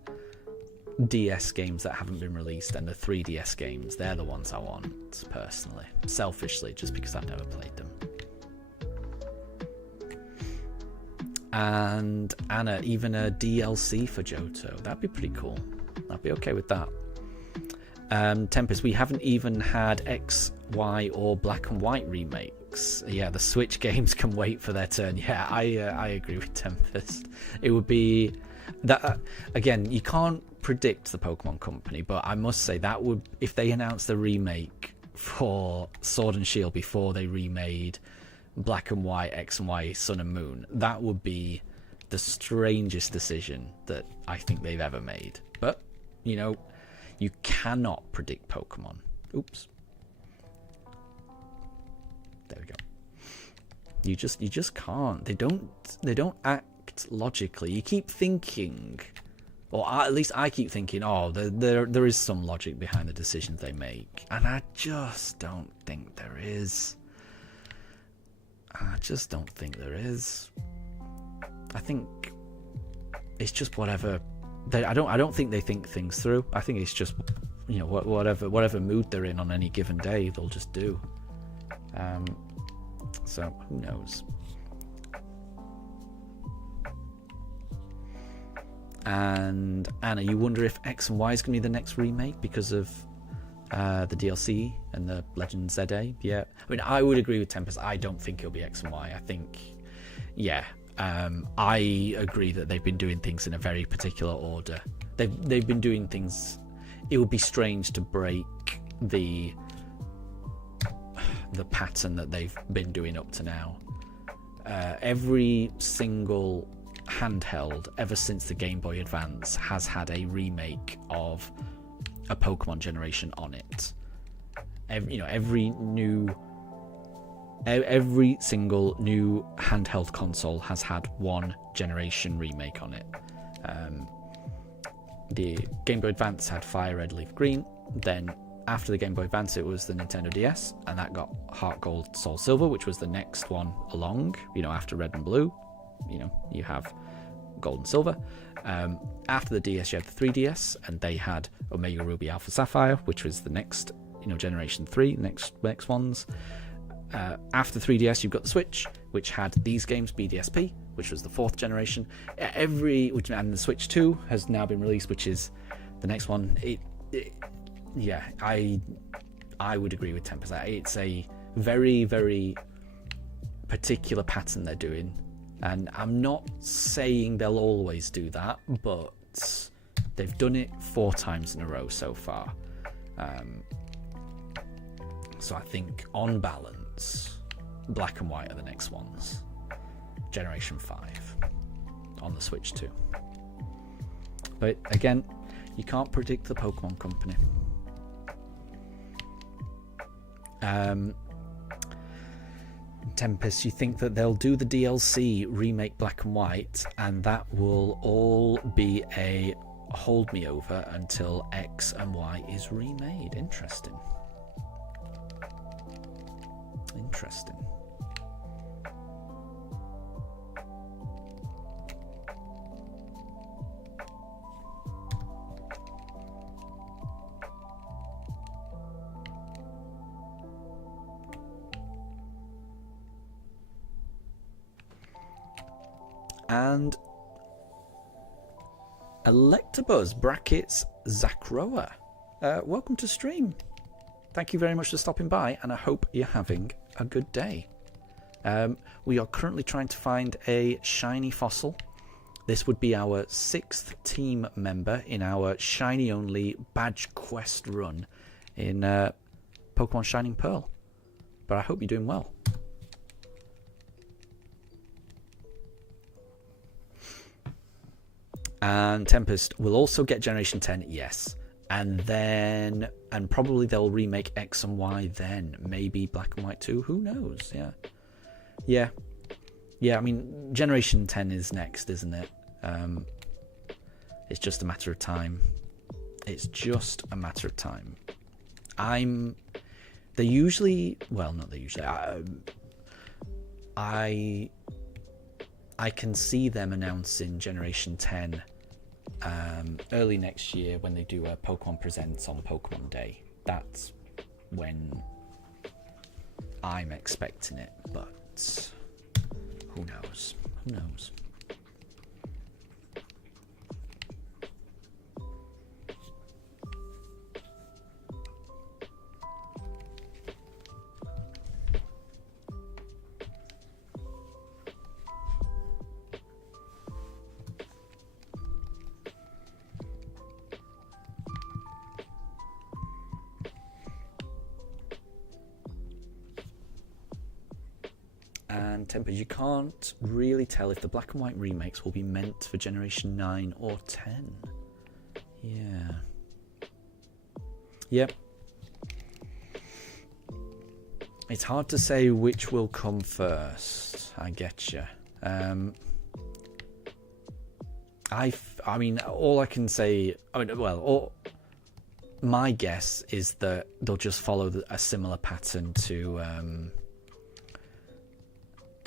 DS games that haven't been released and the 3DS games. They're the ones I want personally, selfishly, just because I've never played them. And Anna, even a DLC for Johto, that'd be pretty cool. I'd be okay with that. Tempest, we haven't even had X, Y, or Black and White remakes. Yeah, the Switch games can wait for their turn. Yeah, I agree with Tempest. It would be that again. You can't predict the Pokemon Company, but I must say that would, if they announced the remake for Sword and Shield before they remade Black and White, X and Y, Sun and Moon, that would be the strangest decision that I think they've ever made. But you know, you cannot predict Pokemon. Oops. There we go. You just can't. They don't act logically. You keep thinking, or at least I keep thinking, oh, there is some logic behind the decisions they make, and I just don't think there is. I just don't think there is. I think it's just whatever. I don't think they think things through. I think it's just, you know, whatever mood they're in on any given day, they'll just do. So who knows? And Anna, you wonder if X and Y is going to be the next remake because of the DLC and the Legend ZA? Yeah, I mean, I would agree with Tempest. I don't think it'll be X and Y. I think, yeah. I agree that they've been doing things in a very particular order. They've been doing things. It would be strange to break the pattern that they've been doing up to now. Every single handheld ever since the Game Boy Advance has had a remake of a Pokemon generation on it. Every single new handheld console has had one generation remake on it. The Game Boy Advance had Fire Red, Leaf Green. Then after the Game Boy Advance, it was the Nintendo DS, and that got Heart Gold, Soul Silver, which was the next one along. After Red and Blue, you have Gold and Silver. After the DS, you had the 3DS, and they had Omega Ruby, Alpha Sapphire, which was the next, Generation 3, next ones. After 3DS, you've got the Switch, which had these games, BDSP, which was the 4th generation. And the Switch 2 has now been released, which is the next one. I would agree with Tempest. It's a very, very particular pattern they're doing, and I'm not saying they'll always do that, but they've done it 4 times in a row so far. So I think on balance, Black and White are the next ones. Generation 5 on the Switch 2. But again, you can't predict the Pokemon Company. Tempest, you think that they'll do the DLC, remake Black and White, and that will all be a hold me over until X and Y is remade? Interesting. And Electabuzz brackets Zakroa, welcome to stream. Thank you very much for stopping by, and I hope you're having a good day. We are currently trying to find a shiny fossil. This would be our 6th team member in our shiny only badge quest run in Pokemon Shining Pearl. But I hope you're doing well. And Tempest will also get Generation 10, yes. And probably they'll remake X and Y then. Maybe Black and White 2, who knows? Yeah, I mean, Generation 10 is next, isn't it? It's just a matter of time. It's just a matter of time. They usually, well, not they usually. I can see them announcing Generation 10 early next year when they do a Pokemon Presents on Pokemon Day. That's when I'm expecting it, but who knows? Who knows? And Tempers, you can't really tell if the black and white remakes will be meant for Generation 9 or 10. Yeah. Yep. It's hard to say which will come first. I getcha. I mean, all I can say, my guess is that they'll just follow a similar pattern to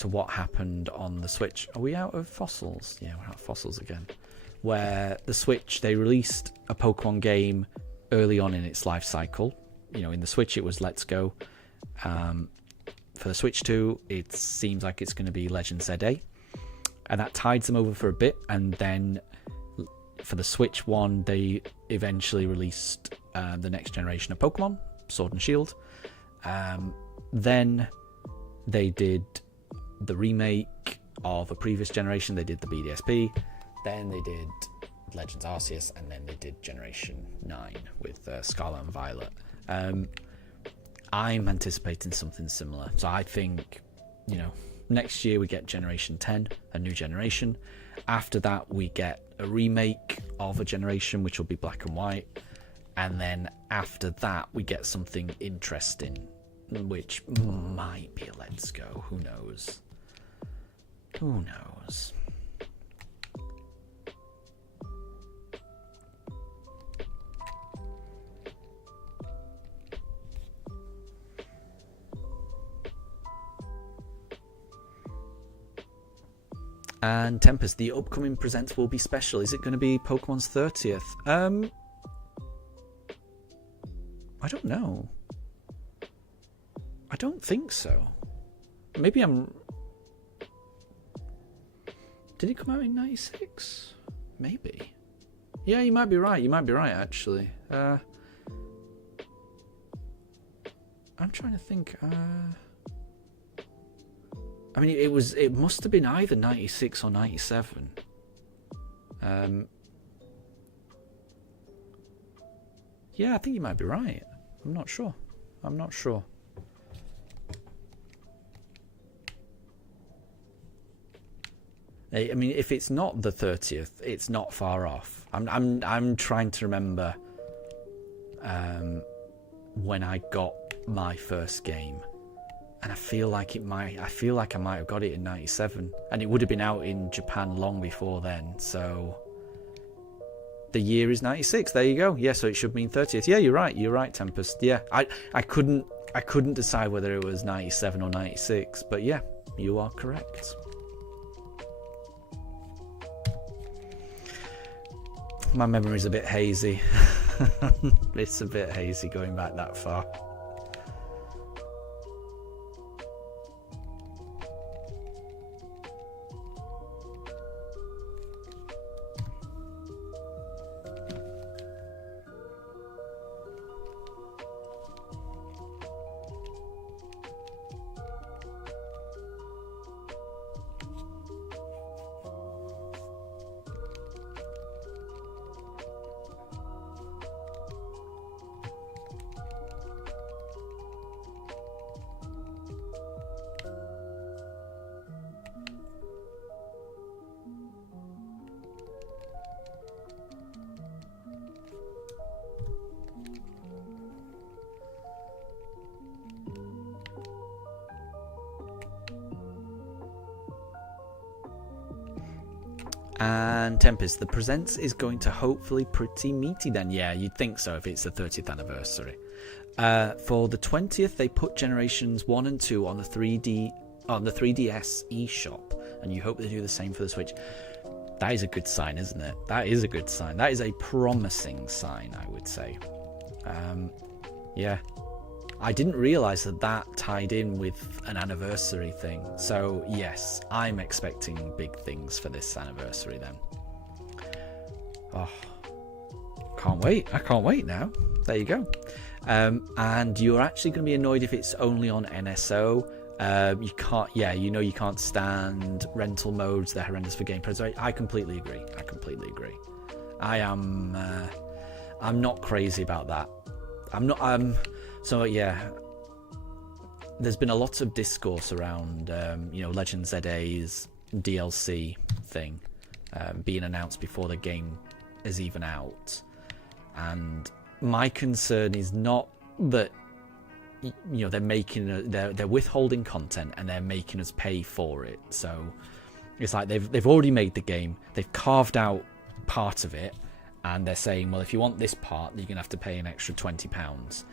what happened on the Switch. Are we out of fossils? Yeah, we're out of fossils again. Where the Switch, they released a Pokemon game early on in its life cycle. You know, in the Switch it was Let's Go. For the Switch 2, it seems like it's going to be Legend ZA. And that tides them over for a bit. And then for the Switch 1, they eventually released the next generation of Pokemon, Sword and Shield. Then they did the remake of a previous generation. They did the BDSP, then they did Legends Arceus, and then they did Generation 9 with Scarlet and Violet. I'm anticipating something similar. So I think, you know, next year we get Generation 10, a new generation. After that we get a remake of a generation, which will be black and white. And then after that we get something interesting, which might be a Let's Go. Who knows? Who knows? And Tempest, the upcoming Presents will be special. Is it going to be Pokemon's 30th? I don't know. I don't think so. Maybe I'm... Did it come out in 96? Maybe. Yeah, you might be right. You might be right, actually. I'm trying to think. I mean, it must have been either 96 or 97. Yeah, I think you might be right. I'm not sure. I mean, if it's not the 30th, it's not far off. I'm trying to remember when I got my first game, and I feel like I might have got it in 97, and it would have been out in Japan long before then. So the year is 96. There you go. Yeah, so it should mean 30th. Yeah, you're right, Tempest. Yeah, I couldn't decide whether it was 97 or 96, but yeah, you are correct. My memory's a bit hazy. It's a bit hazy going back that far. And Tempest, the presents is going to hopefully pretty meaty then. Yeah, you'd think so if it's the 30th anniversary. For the 20th, they put Generations 1 and 2 on the 3DS eShop, and you hope they do the same for the Switch. That is a good sign, isn't it? That is a good sign. That is a promising sign, I would say. Yeah. I didn't realise that tied in with an anniversary thing. So, yes, I'm expecting big things for this anniversary then. Oh, can't wait. I can't wait now. There you go. And you're actually going to be annoyed if it's only on NSO. You can't, yeah, you know you can't stand rental modes. They're horrendous for game preservation. I completely agree. I'm not crazy about that. So yeah, there's been a lot of discourse around, Legend ZA's DLC thing being announced before the game is even out, and my concern is not that they're making they're withholding content and they're making us pay for it. So it's like they've already made the game, they've carved out part of it, and they're saying, well, if you want this part, you're gonna have to pay an extra £20.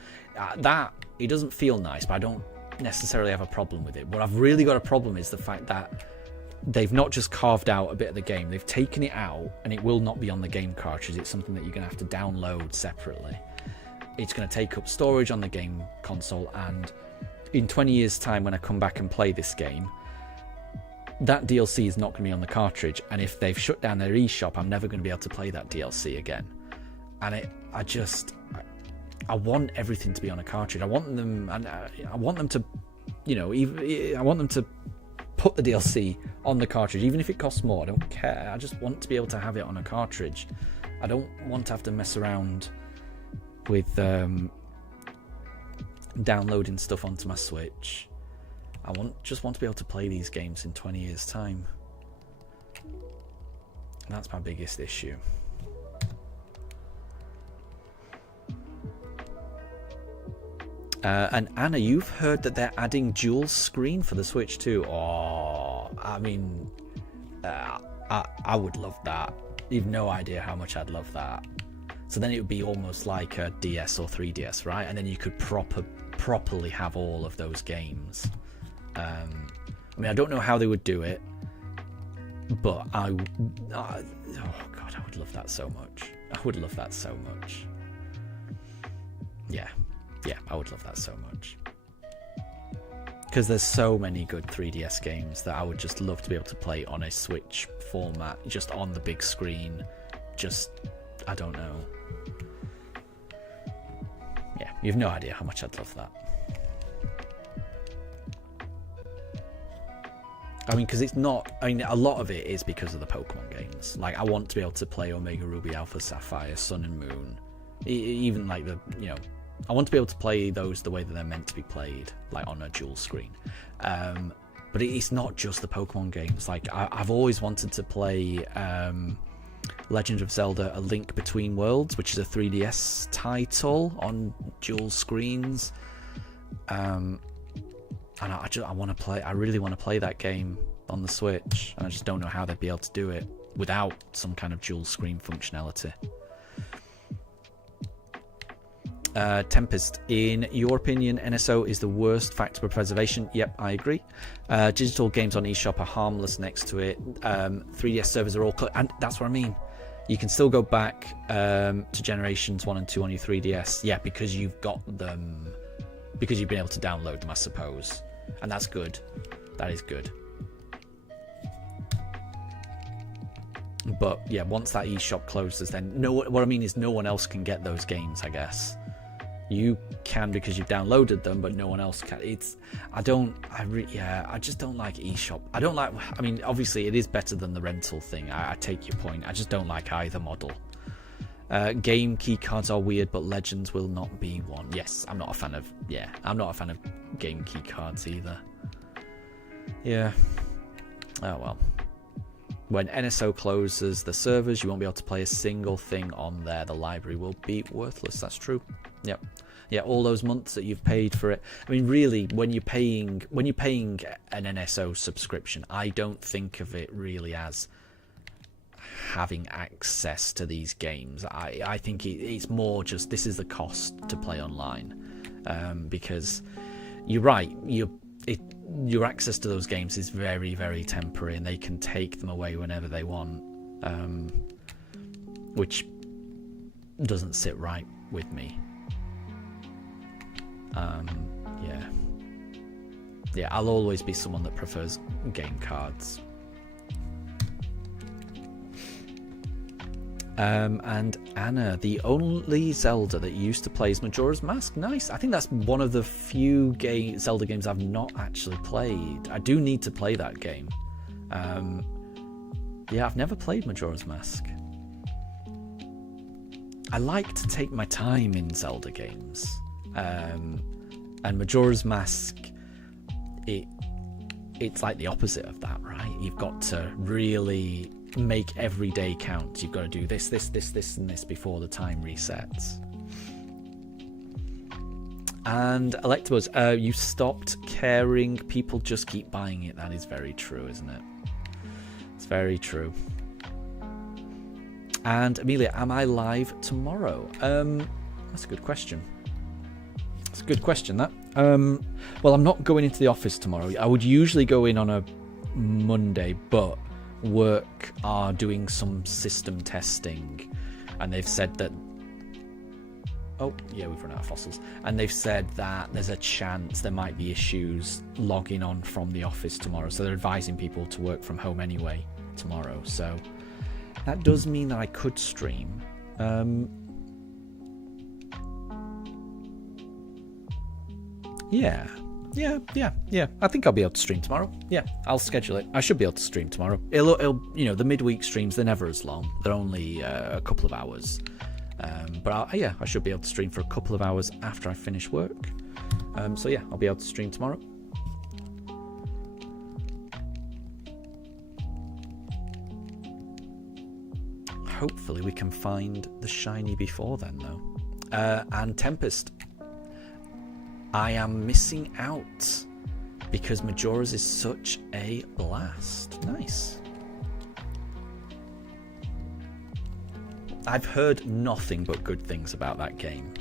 That, it doesn't feel nice, but I don't necessarily have a problem with it. What I've really got a problem is the fact that they've not just carved out a bit of the game, they've taken it out, and it will not be on the game cartridge. It's something that you're gonna have to download separately. It's going to take up storage on the game console, and in 20 years time when I come back and play this game, that DLC is not going to be on the cartridge, and if they've shut down their eShop, I'm never going to be able to play that DLC again. And I want everything to be on a cartridge. I want them to put the DLC on the cartridge, even if it costs more. I don't care. I just want to be able to have it on a cartridge. I don't want to have to mess around with downloading stuff onto my Switch. I just want to be able to play these games in 20 years time. And that's my biggest issue. And Anna, you've heard that they're adding dual screen for the Switch too. Oh, I mean, I would love that. You've no idea how much I'd love that. So then it would be almost like a DS or 3DS, right? And then you could properly have all of those games. I mean, I don't know how they would do it, but oh God, I would love that so much. I would love that so much. Yeah, I would love that so much. Because there's so many good 3DS games that I would just love to be able to play on a Switch format, just on the big screen. I don't know. Yeah, you have no idea how much I'd love that. I mean, because it's not... I mean, a lot of it is because of the Pokemon games. Like, I want to be able to play Omega Ruby, Alpha Sapphire, Sun and Moon. Even, like, I want to be able to play those the way that they're meant to be played, like, on a dual screen. But it's not just the Pokemon games. Like, I've always wanted to play... Legend of Zelda: A Link Between Worlds, which is a 3DS title on dual screens, and I really want to play that game on the Switch, and I just don't know how they'd be able to do it without some kind of dual screen functionality. Tempest, in your opinion, NSO is the worst factor for preservation? Yep, I agree. Digital games on eShop are harmless next to it. 3DS servers are all and that's what I mean. You can still go back to Generations 1 and 2 on your 3DS. Yeah, because you've got them, because you've been able to download them, I suppose. And that's good. That is good. But yeah, once that eShop closes, then what I mean is no one else can get those games, I guess. You can because you've downloaded them, but no one else can. I just don't like eShop. I mean, obviously it is better than the rental thing. I take your point. I just don't like either model. Game key cards are weird, but Legends will not be one. Yes, I'm not a fan of game key cards either. Yeah. Oh well. When NSO closes the servers, you won't be able to play a single thing on there. The library will be worthless. That's true. Yep. Yeah, all those months that you've paid for it. I mean, really, when you're paying an NSO subscription, I don't think of it really as having access to these games. I think it's more just this is the cost to play online, because you're right. Your access to those games is very, very temporary, and they can take them away whenever they want, which doesn't sit right with me. Yeah, I'll always be someone that prefers game cards. And Anna, the only Zelda that used to play is Majora's Mask. Nice. I think that's one of the few Zelda games I've not actually played. I do need to play that game. Yeah, I've never played Majora's Mask. I like to take my time in Zelda games. And Majora's Mask, it's like the opposite of that, right? You've got to really make every day count. You've got to do this, and this before the time resets. And Electabuzz, you stopped caring. People just keep buying it. That is very true, isn't it? It's very true. And Amelia, am I live tomorrow? That's a good question. It's a good question, that. Well, I'm not going into the office tomorrow. I would usually go in on a Monday, but work are doing some system testing, and they've said that... Oh, yeah, we've run out of fossils. And they've said that there's a chance there might be issues logging on from the office tomorrow, so they're advising people to work from home anyway tomorrow. So that does mean that I could stream. Yeah. I think I'll be able to stream tomorrow. Yeah, I'll schedule it. I should be able to stream tomorrow. It'll the midweek streams, they're never as long. They're only a couple of hours. But I should be able to stream for a couple of hours after I finish work. So yeah, I'll be able to stream tomorrow. Hopefully we can find the shiny before then, though. And Tempest, I am missing out because Majora's is such a blast. Nice. I've heard nothing but good things about that game.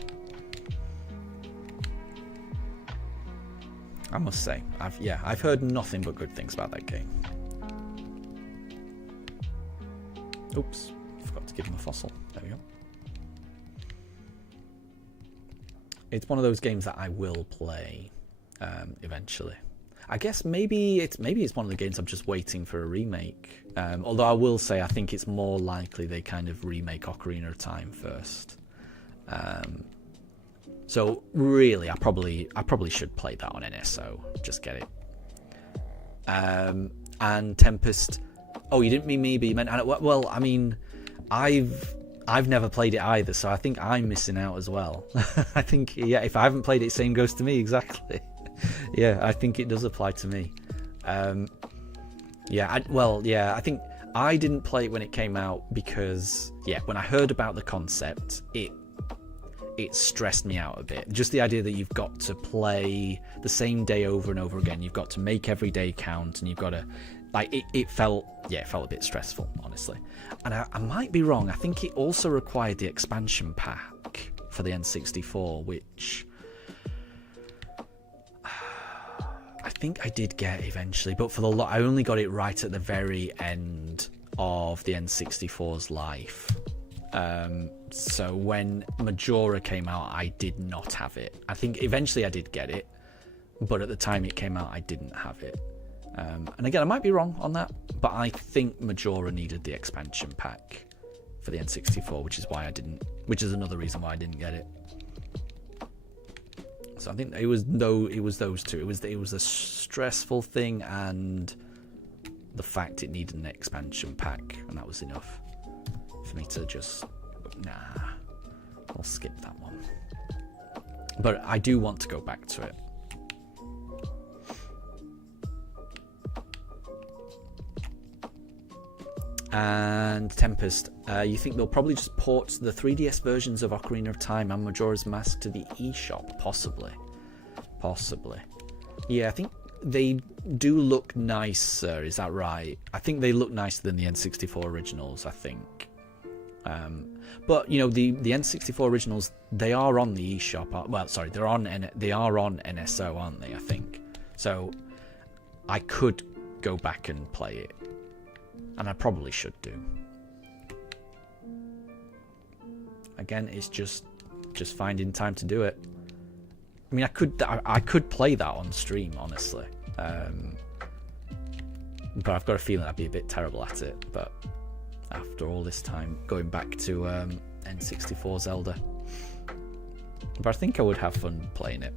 I must say, I've heard nothing but good things about that game. Oops, forgot to give him a fossil. There we go. It's one of those games that I will play eventually. I guess maybe it's one of the games I'm just waiting for a remake. Although I will say I think it's more likely they kind of remake Ocarina of Time first. So really, I probably should play that on NSO. Just get it. And Tempest. Oh, you didn't mean me, but you meant. Well, I mean, I've never played it either, so I think I'm missing out as well. I think, yeah, if I haven't played it, same goes to me, exactly. Yeah, I think it does apply to me. I think I didn't play it when it came out because, when I heard about the concept, it stressed me out a bit. Just the idea that you've got to play the same day over and over again, you've got to make every day count, and you've got to... it felt a bit stressful, honestly. And I might be wrong. I think it also required the expansion pack for the N64, which I think I did get eventually. But for I only got it right at the very end of the N64's life. So when Majora came out, I did not have it. I think eventually I did get it, but at the time it came out, I didn't have it. And again, I might be wrong on that, but I think Majora needed the expansion pack for the N64, which is another reason why I didn't get it. So I think it was those two. It was the stressful thing and the fact it needed an expansion pack, and that was enough for me to just I'll skip that one. But I do want to go back to it. And Tempest, you think they'll probably just port the 3DS versions of Ocarina of Time and Majora's Mask to the eShop? Possibly. Yeah, I think they do look nicer. Is that right? I think they look nicer than the N64 originals. I think. But you know, the N64 originals, they are on the eShop. Well, sorry, they are on NSO, aren't they? I think so. I could go back and play it, and I probably should do. Again, it's just finding time to do it. I mean, I could play that on stream, honestly, but I've got a feeling I'd be a bit terrible at it. But after all this time, going back to N64 Zelda, but I think I would have fun playing it.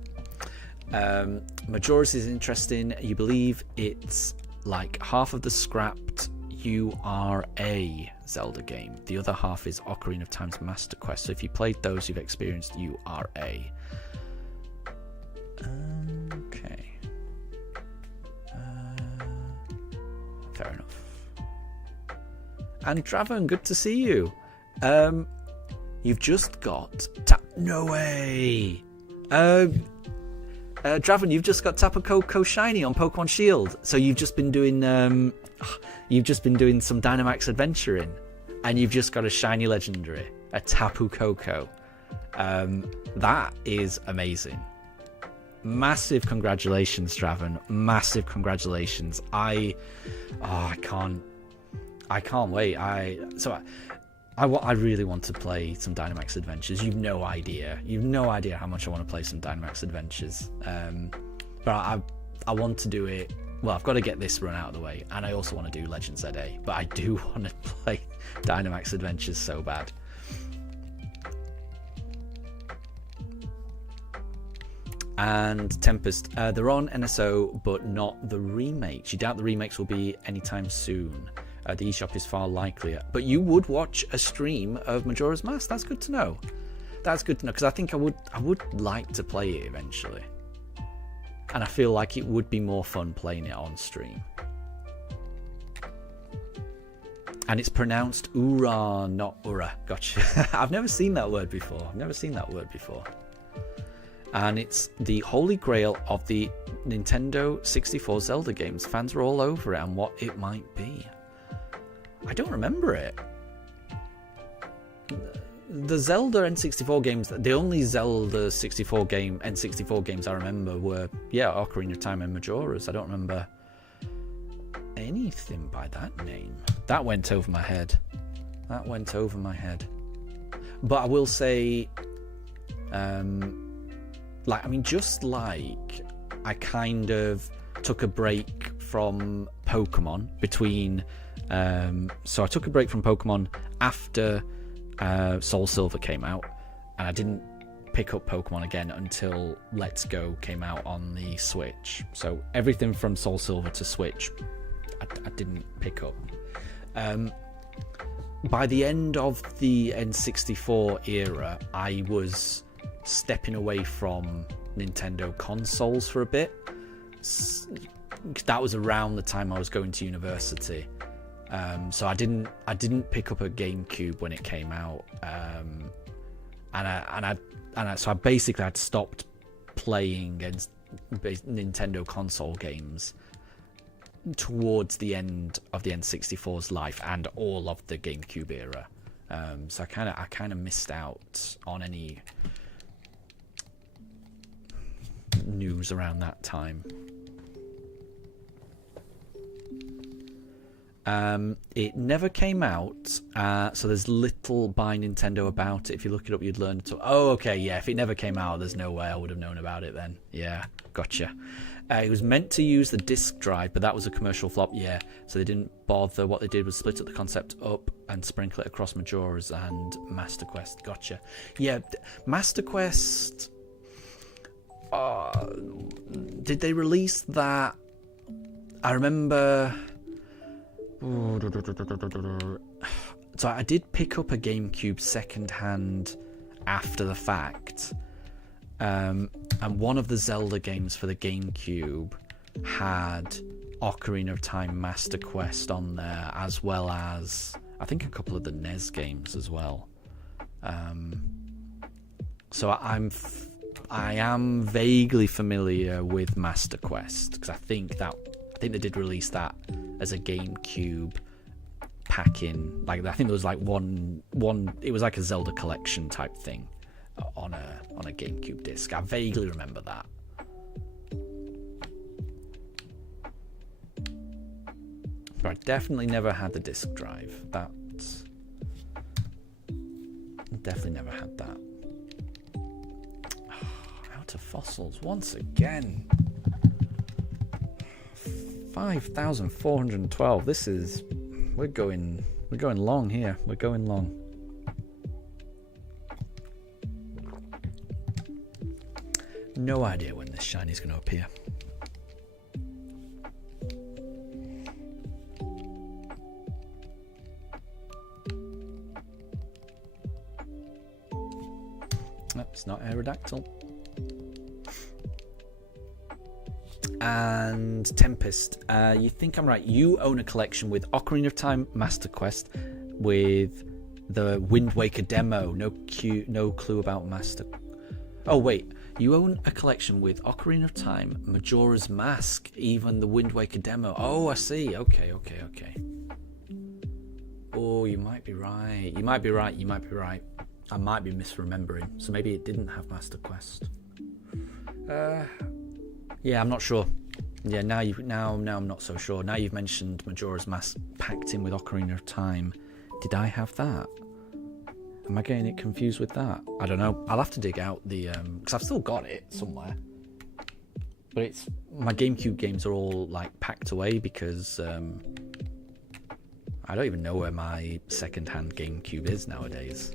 Majora's is interesting. You believe it's like half of the scrapped URA Zelda game. The other half is Ocarina of Time's Master Quest. So if you played those, you've experienced URA. Okay. Fair enough. And Draven, good to see you. You've just got no way. Draven, you've just got Tapu Koko Shiny on Pokemon Shield. So you've just been doing some Dynamax adventuring, and you've just got a shiny legendary, a Tapu Koko. That is amazing. Massive congratulations, Draven. Massive congratulations. I can't wait. I really want to play some Dynamax Adventures. You've no idea how much I want to play some Dynamax Adventures. But I want to do it. Well, I've got to get this run out of the way, and I also want to do Legends ZA. But I do want to play Dynamax Adventures so bad. And Tempest, they're on NSO, but not the remakes. You doubt the remakes will be anytime soon. The eShop is far likelier. But you would watch a stream of Majora's Mask. That's good to know. That's good to know, because I think I would like to play it eventually. And I feel like it would be more fun playing it on stream. And it's pronounced Ura, not Ura. Gotcha. I've never seen that word before. And it's the holy grail of the Nintendo 64 Zelda games. Fans are all over it and what it might be. I don't remember it. The Zelda N64 games, the only Zelda N64 games I remember were, Ocarina of Time and Majora's. I don't remember anything by that name. That went over my head. But I will say, just like I kind of took a break from Pokemon between... so I took a break from Pokemon after Soul Silver came out, and I didn't pick up Pokemon again until Let's Go came out on the Switch. So everything from Soul Silver to Switch, I didn't pick up. By the end of the N64 era, I was stepping away from Nintendo consoles for a bit. That was around the time I was going to university. So I didn't pick up a GameCube when it came out, so I basically had stopped playing Nintendo console games towards the end of the N64's life and all of the GameCube era. So I kind of missed out on any news around that time. It never came out, so there's little by Nintendo about it. If you look it up, you'd learn to... Oh, okay, yeah, if it never came out, there's no way I would have known about it then. Yeah, gotcha. It was meant to use the disc drive, but that was a commercial flop, yeah, so they didn't bother. What they did was split up the concept up and sprinkle it across Majora's and Master Quest. Gotcha. Yeah, Master Quest... did they release that? I remember... So I did pick up a GameCube secondhand after the fact, and one of the Zelda games for the GameCube had Ocarina of Time Master Quest on there, as well as I think a couple of the NES games as well. So I'm I am vaguely familiar with Master Quest because I think they did release that as a GameCube pack-in. Like I think there was like one. It was like a Zelda collection type thing on a GameCube disc. I vaguely remember that. But I definitely never had the disc drive. Definitely never had that. Out of fossils once again. 5,412. This is we're going long here. We're going long. No idea when this shiny's going to appear. Nope, it's not Aerodactyl. And Tempest, you think I'm right. You own a collection with Ocarina of Time, Master Quest, with the Wind Waker demo. No clue about Master. Oh wait, you own a collection with Ocarina of Time, Majora's Mask, even the Wind Waker demo. Oh, I see. Okay. Oh, you might be right. You might be right. I might be misremembering. So maybe it didn't have Master Quest. Yeah, I'm not sure. Yeah, now I'm not so sure. Now you've mentioned Majora's Mask packed in with Ocarina of Time. Did I have that? Am I getting it confused with that? I don't know. I'll have to dig out the because I've still got it somewhere. But it's my GameCube games are all like packed away because I don't even know where my second-hand GameCube is nowadays.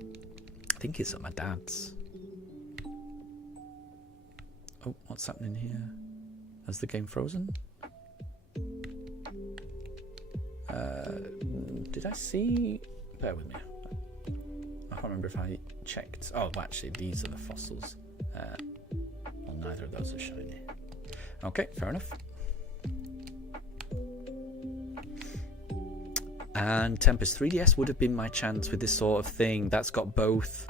I think it's at my dad's. Oh, what's happening here? Has the game frozen? Did I see... Bear with me. I can't remember if I checked. Oh, actually, these are the fossils. Well, neither of those are shiny. Okay, fair enough. And Tempest 3DS would have been my chance with this sort of thing. That's got both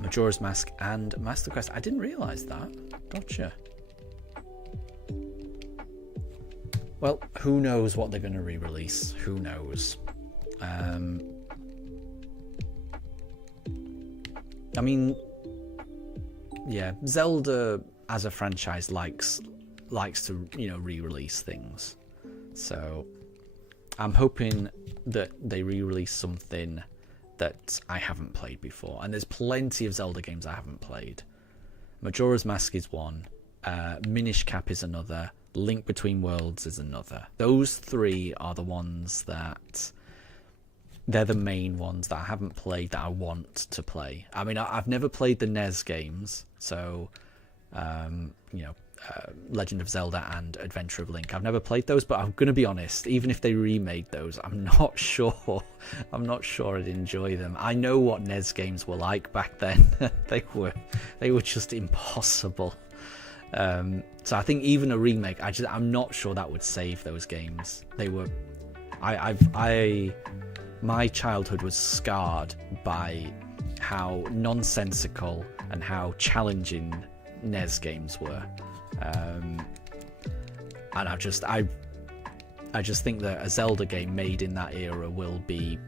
Majora's Mask and Master Quest. I didn't realise that. Gotcha. Well, who knows what they're going to re-release? Who knows? I mean, yeah, Zelda as a franchise likes to, re-release things. So I'm hoping that they re-release something that I haven't played before. And there's plenty of Zelda games I haven't played. Majora's Mask is one. Minish Cap is another. Link Between Worlds is another. Those three are the ones that... They're the main ones that I haven't played that I want to play. I mean, I've never played the NES games. So, Legend of Zelda and Adventure of Link. I've never played those, but I'm going to be honest, even if they remade those, I'm not sure I'd enjoy them. I know what NES games were like back then. they were just impossible. So I think even a remake, I'm not sure that would save those games. They were, my childhood was scarred by how nonsensical and how challenging NES games were. And I just think that a Zelda game made in that era will be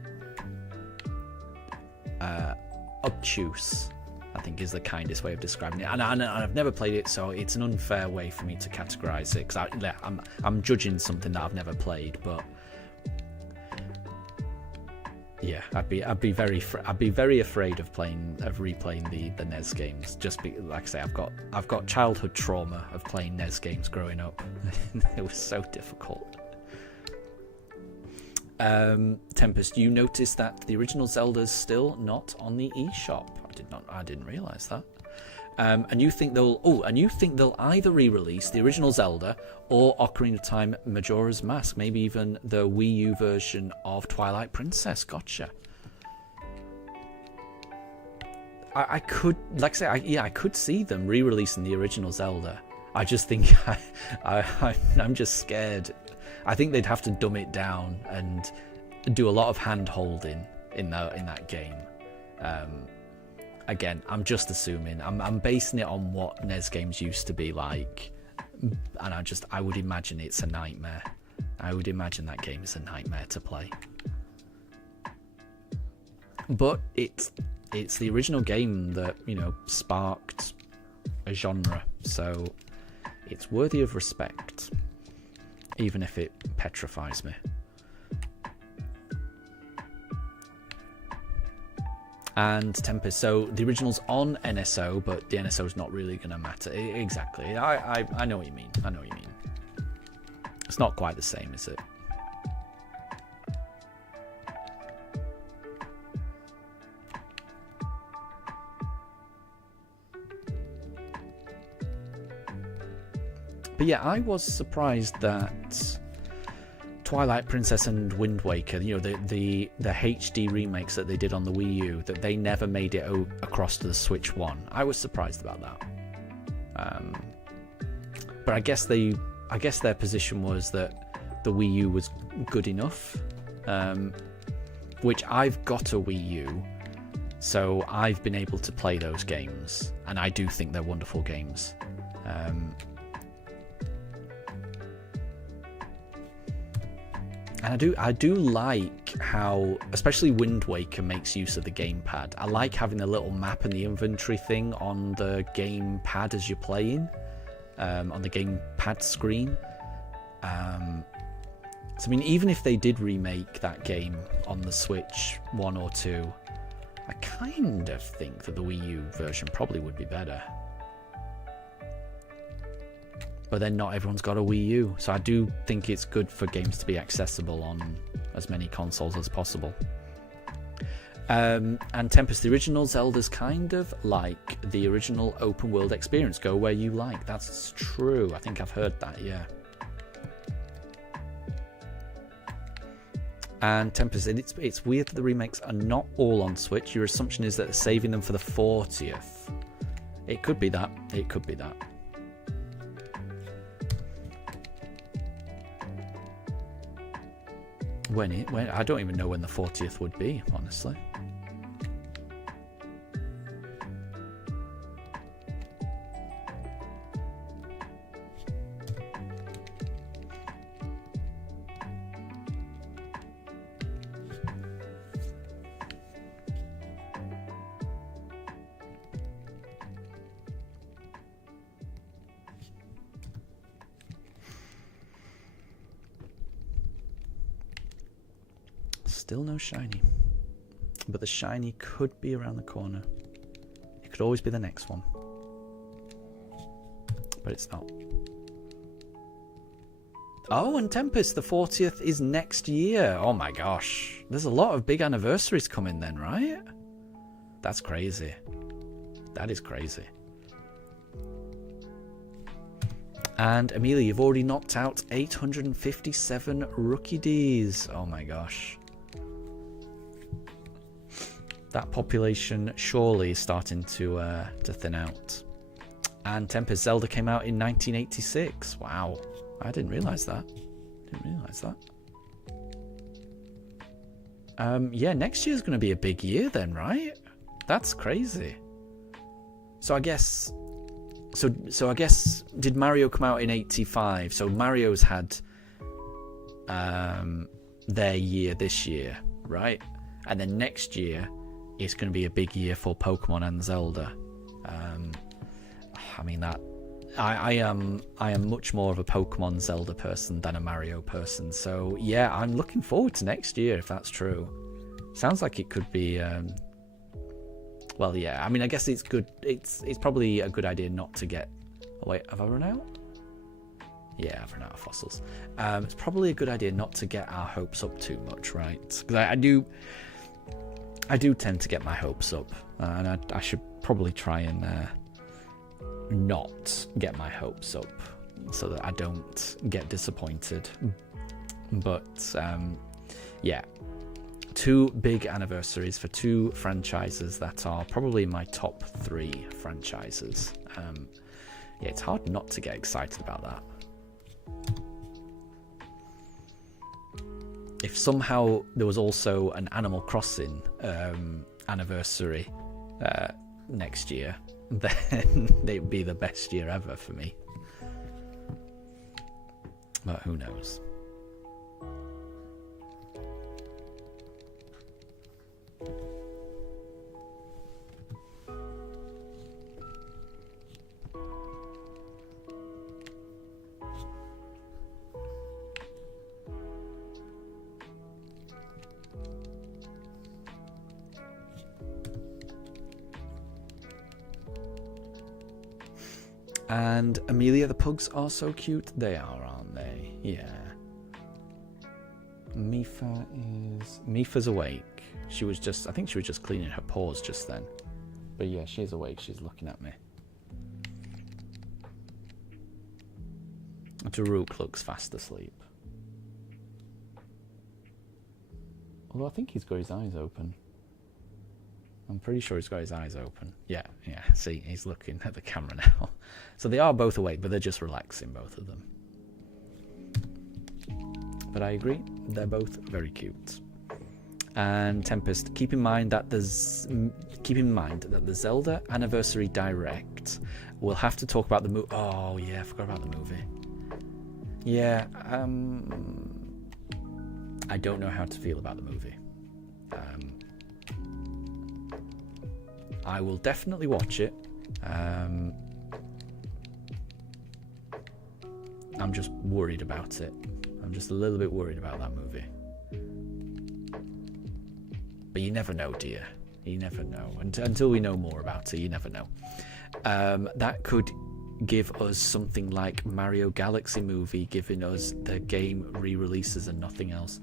obtuse, I think is the kindest way of describing it. And I've never played it, so it's an unfair way for me to categorize it, because I'm judging something that I've never played. But yeah, I'd be very afraid of replaying the NES games. Like I say, I've got childhood trauma of playing NES games growing up. It was so difficult. Tempest, you noticed that the original Zelda's still not on the eShop. I didn't realise that. And you think they'll either re-release the original Zelda or Ocarina of Time Majora's Mask, maybe even the Wii U version of Twilight Princess. Gotcha. I could, like I say, I could see them re-releasing the original Zelda. I just think I'm just scared. I think they'd have to dumb it down and do a lot of hand-holding in that game. again, I'm just assuming. I'm basing it on what NES games used to be like, and I would imagine it's a nightmare. I would imagine that game is a nightmare to play. But it's the original game that, you know, sparked a genre, so it's worthy of respect, even if it petrifies me. And Tempest, so the original's on NSO, but the NSO is not really going to matter. Exactly. I know what you mean. I know what you mean. It's not quite the same, is it? But yeah, I was surprised that Twilight Princess and Wind Waker, you know, the HD remakes that they did on the Wii U, that they never made it across to the Switch 1. I was surprised about that. But I guess their position was that the Wii U was good enough, which I've got a Wii U, so I've been able to play those games, and I do think they're wonderful games. And I do like how, especially Wind Waker makes use of the gamepad. I like having the little map and the inventory thing on the gamepad as you're playing, on the gamepad screen. So I mean, even if they did remake that game on the Switch 1 or 2, I kind of think that the Wii U version probably would be better. But then not everyone's got a Wii U, so I do think it's good for games to be accessible on as many consoles as possible. And Tempest, the original Zelda's kind of like the original open world experience. Go where you like. That's true. I think I've heard that, yeah. And Tempest, it's weird that the remakes are not all on Switch. Your assumption is that they're saving them for the 40th. It could be that. It could be that. When I don't even know when the 40th would be, honestly. Still no shiny, but the shiny could be around the corner. It could always be the next one, but it's not. Oh, and Tempest, the 40th is next year. Oh my gosh, there's a lot of big anniversaries coming then, right? That's crazy. That is crazy. And Amelia, you've already knocked out 857 rookie Ds. Oh my gosh. That population surely is starting to thin out. And Tempest, Zelda came out in 1986. Wow, I didn't realise that. Yeah, next year's going to be a big year then, right? That's crazy. So I guess, did Mario come out in 85? So Mario's had their year this year, right? And then next year, it's going to be a big year for Pokemon and Zelda. I mean, that I am much more of a Pokemon Zelda person than a Mario person. So yeah, I'm looking forward to next year if that's true. Sounds like it could be. Well, yeah. I mean, I guess it's good. It's probably a good idea not to get. Oh wait, have I run out? Yeah, I've run out of fossils. It's probably a good idea not to get our hopes up too much, right? Because I do tend to get my hopes up, and I should probably try and not get my hopes up so that I don't get disappointed. But yeah, 2 big anniversaries for 2 franchises that are probably my top 3 franchises. Yeah, it's hard not to get excited about that. If somehow there was also an Animal Crossing anniversary next year, then it'd be the best year ever for me. But who knows? And Amelia, the pugs are so cute. They are, aren't they? Yeah. Mifa's awake. She was just, I think she was just cleaning her paws just then. But yeah, she's awake. She's looking at me. Daruk looks fast asleep. Although I think he's got his eyes open. I'm pretty sure he's got his eyes open. Yeah, see, he's looking at the camera now. So they are both awake, but they're just relaxing, both of them. But I agree, they're both very cute. And Tempest, keep in mind that the Zelda Anniversary Direct will have to talk about the movie. Oh yeah, I forgot about the movie. Yeah, I don't know how to feel about the movie. I will definitely watch it. I'm just worried about it. I'm just a little bit worried about that movie. But you never know, dear. You never know. Until we know more about it, you never know. That could give us something like Mario Galaxy movie, giving us the game re-releases and nothing else.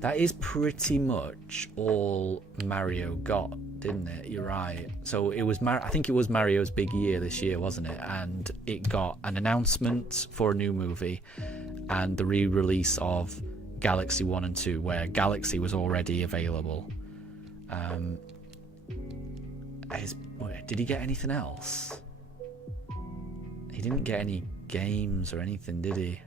That is pretty much all Mario got, didn't it? You're right. So it was I think it was Mario's big year this year, wasn't it? And it got an announcement for a new movie and the re-release of Galaxy 1 and 2, where Galaxy was already available. Did he get anything else? He didn't get any games or anything, did he?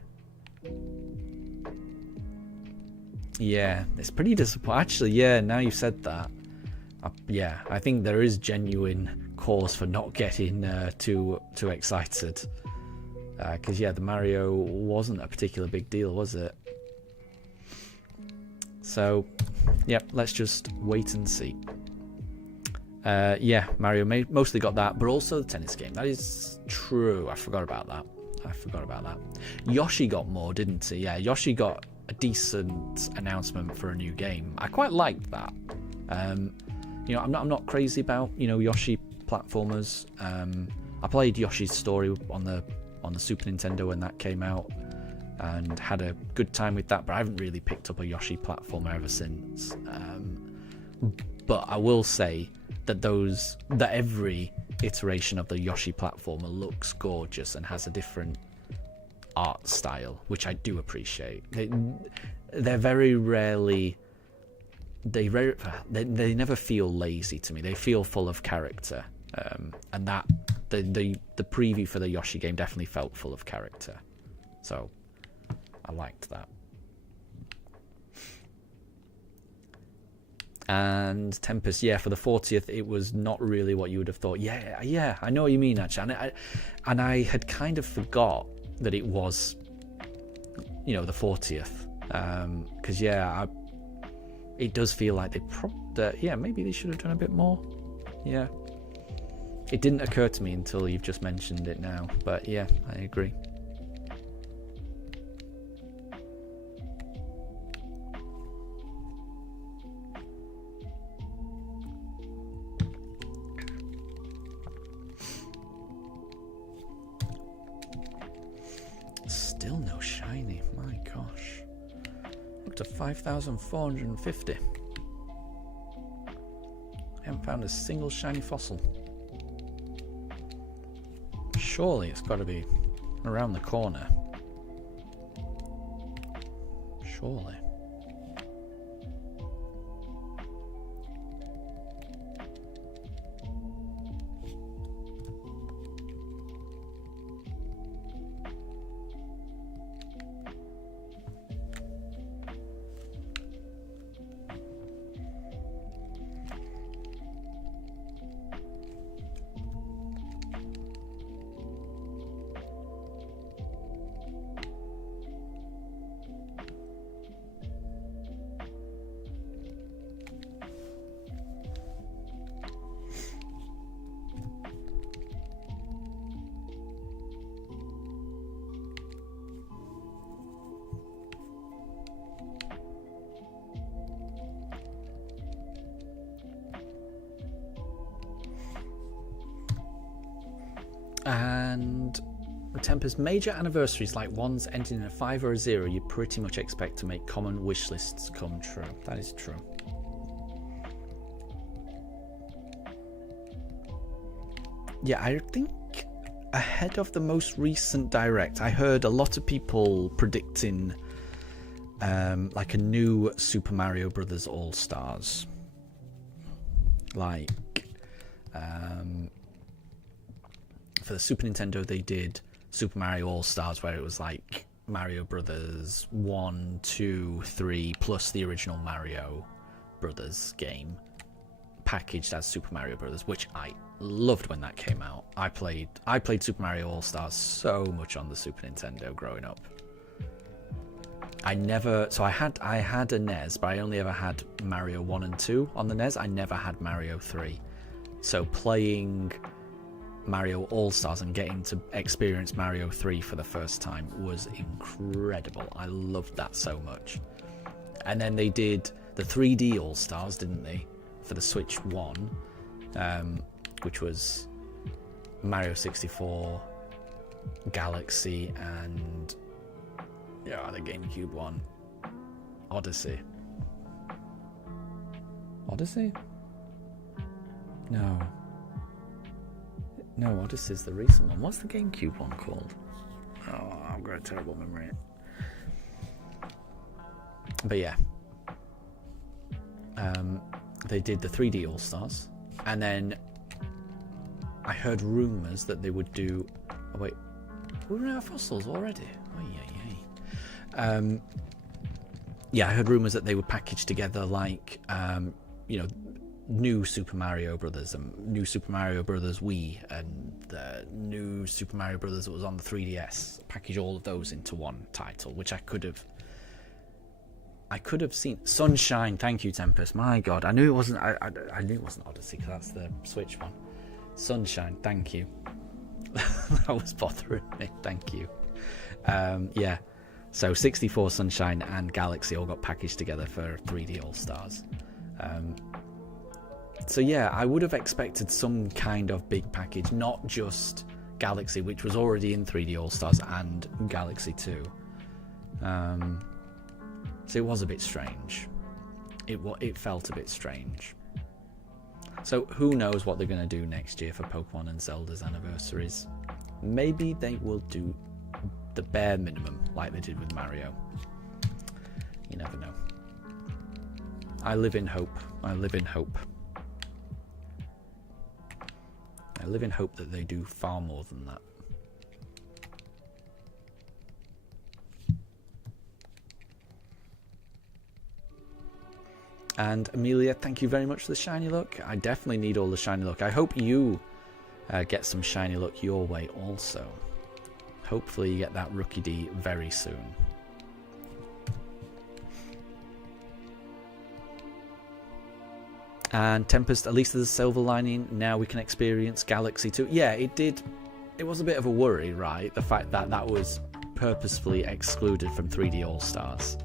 Yeah, it's pretty disappointing. Actually, yeah, now you've said that. Yeah, I think there is genuine cause for not getting too excited. Because, yeah, the Mario wasn't a particular big deal, was it? So, yeah, let's just wait and see. Yeah, Mario mostly got that, but also the tennis game. That is true. I forgot about that. Yoshi got more, didn't he? Yeah, Yoshi got a decent announcement for a new game. I quite liked that. You know, I'm not crazy about, you know, Yoshi platformers. I played Yoshi's Story on the Super Nintendo when that came out and had a good time with that, but I haven't really picked up a Yoshi platformer ever since. But I will say that every iteration of the Yoshi platformer looks gorgeous and has a different art style, which I do appreciate. They're very rarely. They never feel lazy to me. They feel full of character, and that the preview for the Yoshi game definitely felt full of character. So I liked that. And Tempest, yeah, for the 40th, it was not really what you would have thought. Yeah, I know what you mean, actually. And I had kind of forgot that it was, you know, the 40th. Because, yeah, it does feel like maybe they should have done a bit more. Yeah. It didn't occur to me until you've just mentioned it now. But, yeah, I agree. Still no shiny, my gosh. Up to 5,450. I haven't found a single shiny fossil. Surely it's got to be around the corner. Surely. And Tempest, major anniversaries like ones ending in a 5 or a 0, you pretty much expect to make common wish lists come true. That is true. Yeah, I think ahead of the most recent Direct, I heard a lot of people predicting like a new Super Mario Brothers All-Stars. Like, for the Super Nintendo, they did Super Mario All-Stars, where it was like Mario Brothers 1, 2, 3, plus the original Mario Brothers game, packaged as Super Mario Brothers, which I loved when that came out. I played Super Mario All-Stars so much on the Super Nintendo growing up. I had a NES, but I only ever had Mario 1 and 2 on the NES. I never had Mario 3. So playing Mario All-Stars and getting to experience Mario 3 for the first time was incredible. I loved that so much. And then they did the 3D All-Stars, didn't they, for the Switch 1, which was Mario 64, Galaxy, and the GameCube one, Odyssey. Odyssey? No, Odyssey's the recent one. What's the GameCube one called? Oh, I've got a terrible memory. But yeah, they did the 3D All-Stars, and then I heard rumours that they would do... Oh wait, we're in our fossils already? Oh yeah. I heard rumours that they would package together like, new Super Mario Brothers and new Super Mario Brothers Wii and the new Super Mario Brothers that was on the 3DS. Package all of those into one title, which I could have seen. Sunshine, thank you, Tempest. My God, I knew it wasn't. I knew it wasn't Odyssey because that's the Switch one. Sunshine, thank you. That was bothering me. Thank you. Yeah. So 64, Sunshine, and Galaxy all got packaged together for 3D All-Stars. So yeah, I would have expected some kind of big package, not just Galaxy, which was already in 3D All-Stars, and Galaxy 2. So it was a bit strange. It felt a bit strange. So who knows what they're going to do next year for Pokemon and Zelda's anniversaries. Maybe they will do the bare minimum like they did with Mario. You never know. I live in hope. I live in hope that they do far more than that. And Amelia, thank you very much for the shiny luck. I definitely need all the shiny luck. I hope you get some shiny luck your way also. Hopefully you get that Rookie D very soon. And Tempest, at least there's a silver lining. Now we can experience Galaxy 2. Yeah, it did. It was a bit of a worry, right? The fact that that was purposefully excluded from 3D All-Stars.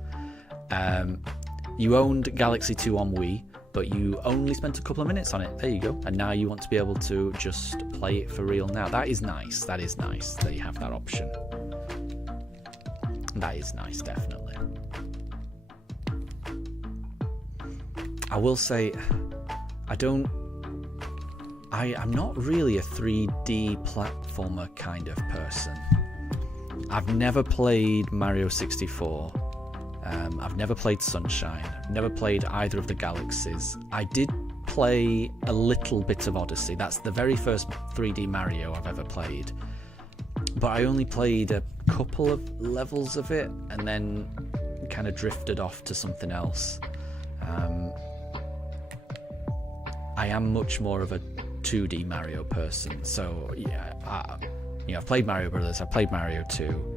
You owned Galaxy 2 on Wii, but you only spent a couple of minutes on it. There you go. And now you want to be able to just play it for real now. That is nice. That is nice that you have that option. That is nice, definitely. I will say, I'm not really a 3D platformer kind of person. I've never played Mario 64. I've never played Sunshine. I've never played either of the Galaxies. I did play a little bit of Odyssey. That's the very first 3D Mario I've ever played. But I only played a couple of levels of it and then kind of drifted off to something else. I am much more of a 2D Mario person. So yeah, I've played Mario Brothers. I've played Mario 2.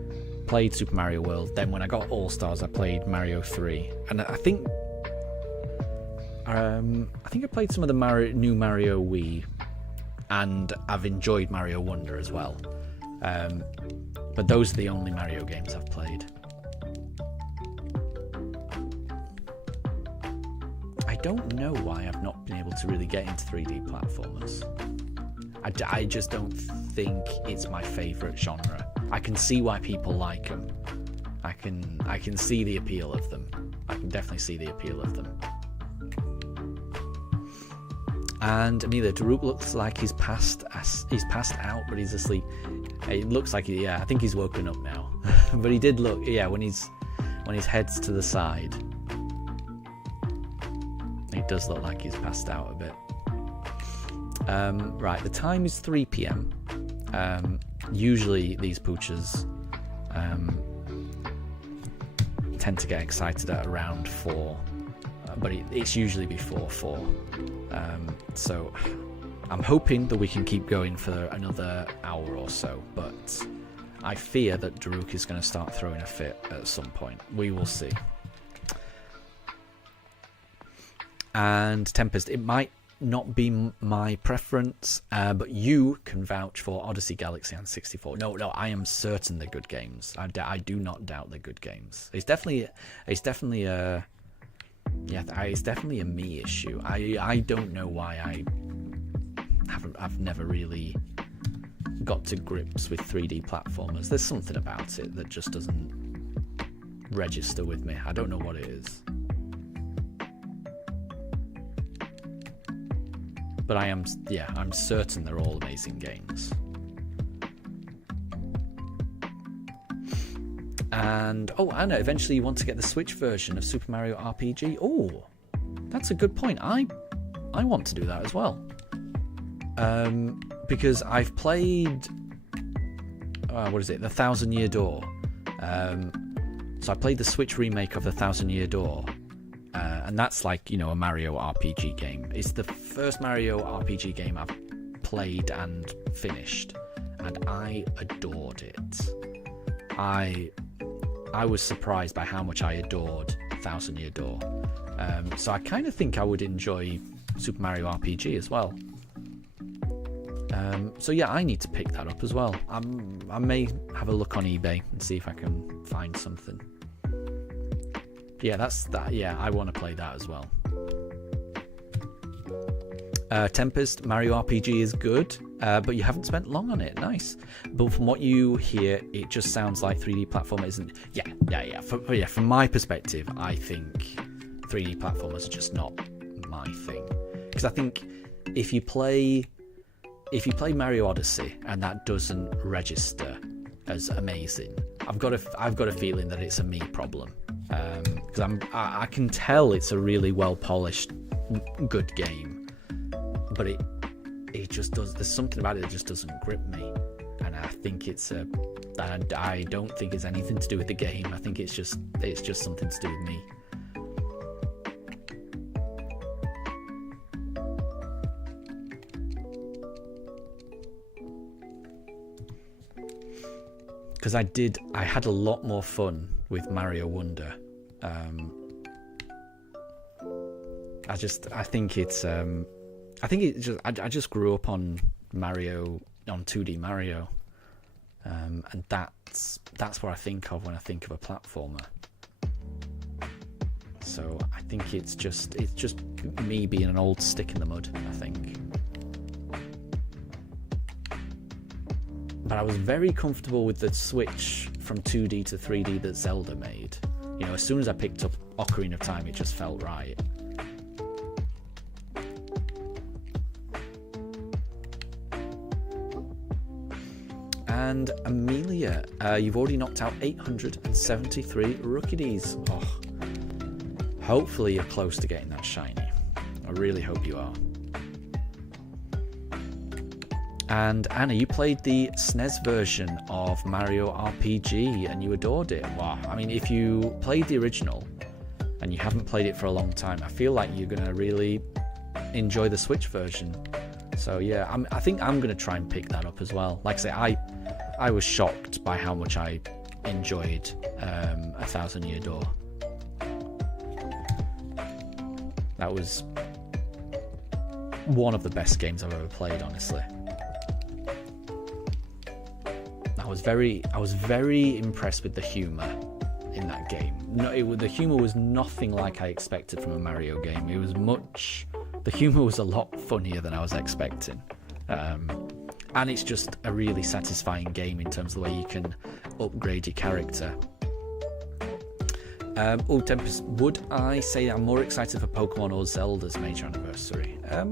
Played Super Mario World. Then when I got All-Stars, I played Mario 3. And I think I played some of the new Mario Wii, and I've enjoyed Mario Wonder as well. But those are the only Mario games I've played. I don't know why I've not been able to really get into 3D platformers. I just don't think it's my favourite genre. I can see why people like them. I can see the appeal of them. I can definitely see the appeal of them. And Amelia, Daruk looks like he's passed out, but he's asleep. It looks like I think he's woken up now. But he did look, when his head's to the side, it does look like he's passed out a bit. Right, the time is 3 p.m. Usually these poochers tend to get excited at around 4, but it's usually before 4. So I'm hoping that we can keep going for another hour or so, but I fear that Daruk is going to start throwing a fit at some point. We will see. And Tempest, it might not be my preference, but you can vouch for Odyssey, Galaxy and 64. No, I am certain they're good games. I do not doubt they're good games. It's definitely a me issue. I don't know why I've never really got to grips with 3D platformers. There's something about it that just doesn't register with me. I don't know what it is. But I'm certain they're all amazing games. And Anna, eventually you want to get the Switch version of Super Mario RPG. Oh, that's a good point. I want to do that as well. Because I've played The Thousand Year Door. So I played the Switch remake of The Thousand Year Door. And that's like, a Mario RPG game. It's the first Mario RPG game I've played and finished, and I adored it. I was surprised by how much I adored Thousand Year Door. So I kind of think I would enjoy Super Mario RPG as well. So yeah, I need to pick that up as well. I may have a look on eBay and see if I can find something. Yeah, that's that. Yeah, I want to play that as well. Tempest, Mario RPG is good, but you haven't spent long on it. Nice. But from what you hear, it just sounds like 3D platformer isn't. Yeah. From my perspective, I think 3D platformers are just not my thing. Because I think if you play Mario Odyssey and that doesn't register as amazing, I've got a feeling that it's a me problem. Because I can tell it's a really well polished, good game, but it just does. There's something about it that just doesn't grip me, and I think I don't think it's anything to do with the game. I think it's just something to do with me. Because I had a lot more fun with Mario Wonder. I just grew up on Mario, on 2D Mario, and that's what I think of when I think of a platformer. So I think it's just me being an old stick in the mud, I think. But I was very comfortable with the switch from 2D to 3D that Zelda made. As soon as I picked up Ocarina of Time, it just felt right. And Amelia, you've already knocked out 873 rookies. Oh, hopefully you're close to getting that shiny. I really hope you are. And Anna, you played the SNES version of Mario RPG and you adored it. Wow. I mean, if you played the original and you haven't played it for a long time, I feel like you're going to really enjoy the Switch version. So yeah, I think I'm going to try and pick that up as well. Like I say, I was shocked by how much I enjoyed A Thousand Year Door. That was one of the best games I've ever played, honestly. I was very impressed with the humour in that game. The humour was nothing like I expected from a Mario game. The humour was a lot funnier than I was expecting. and it's just a really satisfying game in terms of the way you can upgrade your character. Tempest, would I say I'm more excited for Pokemon or Zelda's major anniversary? To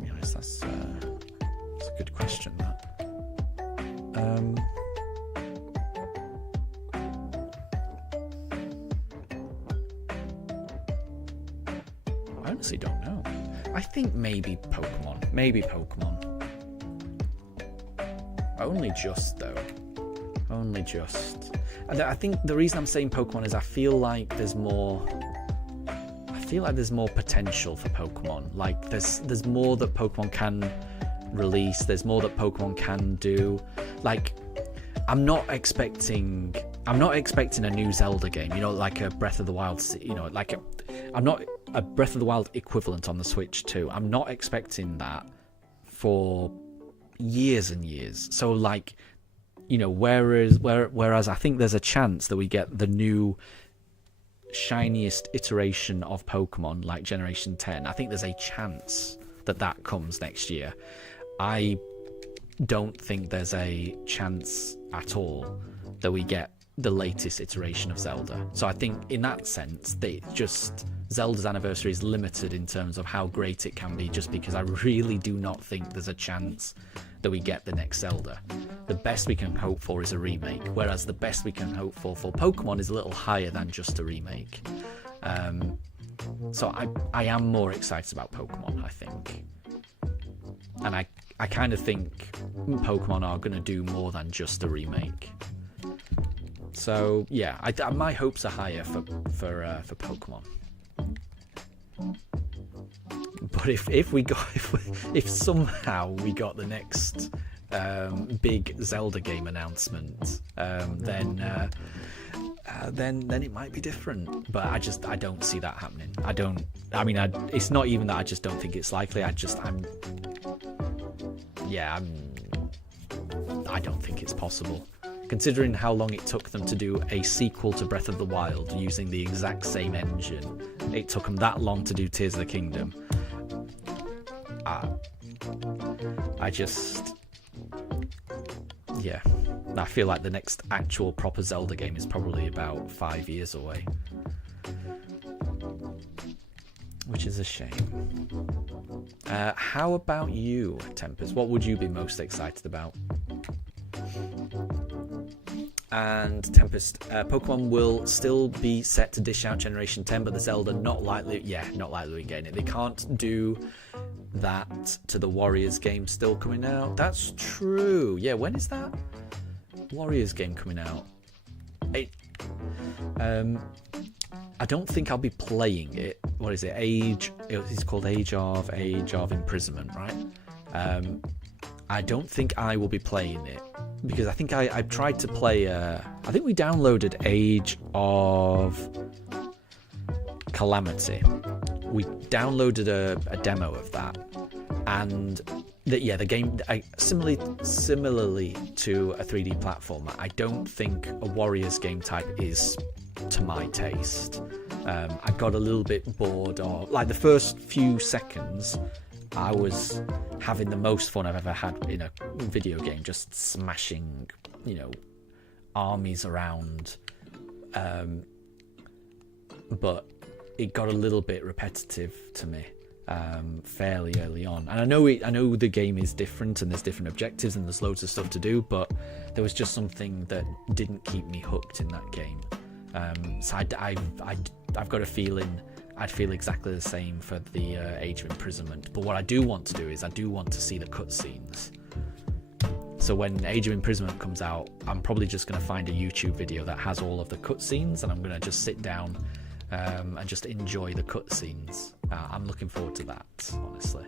be honest, that's a good question, that. I honestly don't know. I think maybe Pokemon. Only just, though. Only just. And I think the reason I'm saying Pokemon is I feel like there's more potential for Pokemon. Like there's more that Pokemon can release. There's more that Pokemon can do. Like I'm not expecting a new Zelda game. You know, like a Breath of the Wild. You know, like I'm not a Breath of the Wild equivalent on the Switch 2. I'm not expecting that for years and years. So like, you know, whereas I think there's a chance that we get the new shiniest iteration of Pokemon, like Generation 10. I think there's a chance that comes next year. I don't think there's a chance at all that we get the latest iteration of Zelda. So I think in that sense, Zelda's anniversary is limited in terms of how great it can be, just because I really do not think there's a chance that we get the next Zelda. The best we can hope for is a remake, whereas the best we can hope for Pokemon is a little higher than just a remake. So I am more excited about Pokemon, I think. And I kind of think Pokemon are going to do more than just a remake. So yeah, my hopes are higher for Pokemon. But if somehow we got the next big Zelda game announcement, then it might be different. But I don't see that happening. It's not even that I just don't think it's likely. I don't think it's possible. Considering how long it took them to do a sequel to Breath of the Wild using the exact same engine, it took them that long to do Tears of the Kingdom. I feel like the next actual proper Zelda game is probably about 5 years away, which is a shame. How about you, Tempest? What would you be most excited about? And Tempest, Pokemon will still be set to dish out Generation 10, but the Zelda not likely we getting it. They can't do that to the Warriors game still coming out. That's true. Yeah, when is that Warriors game coming out? I don't think I'll be playing it. What is it? It's called Age of Imprisonment, right? I don't think I will be playing it, because I think I tried to play. I think we downloaded Age of Calamity. We downloaded a demo of that, and the game, similarly to a 3D platformer, I don't think a Warriors game type is to my taste. I got a little bit bored of, like, the first few seconds. I was having the most fun I've ever had in a video game, just smashing, armies around. But it got a little bit repetitive to me fairly early on. And I know the game is different and there's different objectives and there's loads of stuff to do, but there was just something that didn't keep me hooked in that game. So I've got a feeling I'd feel exactly the same for the Age of Imprisonment. But what I do want to do is I do want to see the cutscenes. So when Age of Imprisonment comes out, I'm probably just going to find a YouTube video that has all of the cutscenes, and I'm going to just sit down and just enjoy the cutscenes. I'm looking forward to that, honestly.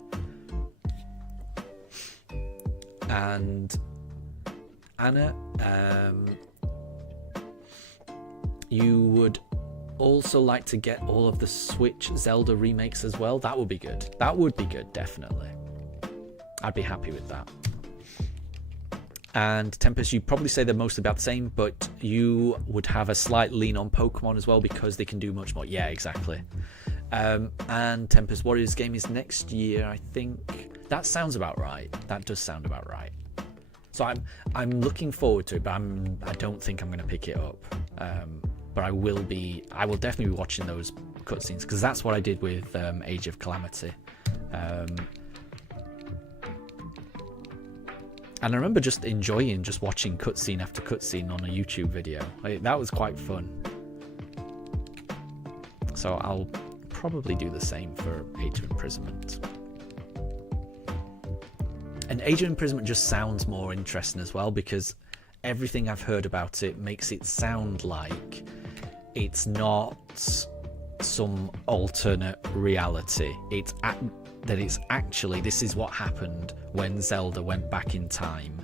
And Anna, you would also like to get all of the Switch Zelda remakes as well? That would be good. That would be good, definitely. I'd be happy with that. And Tempest, you probably say they're mostly about the same, but you would have a slight lean on Pokemon as well because they can do much more. Yeah, exactly. And Tempest Warriors game is next year, I think. That sounds about right. That does sound about right. So I'm looking forward to it, but I don't think I'm going to pick it up. But I will definitely be watching those cutscenes, because that's what I did with Age of Calamity. And I remember just enjoying just watching cutscene after cutscene on a YouTube video. That was quite fun. So I'll probably do the same for Age of Imprisonment. And Age of Imprisonment just sounds more interesting as well, because everything I've heard about it makes it sound like it's not some alternate reality. It's actually, this is what happened when Zelda went back in time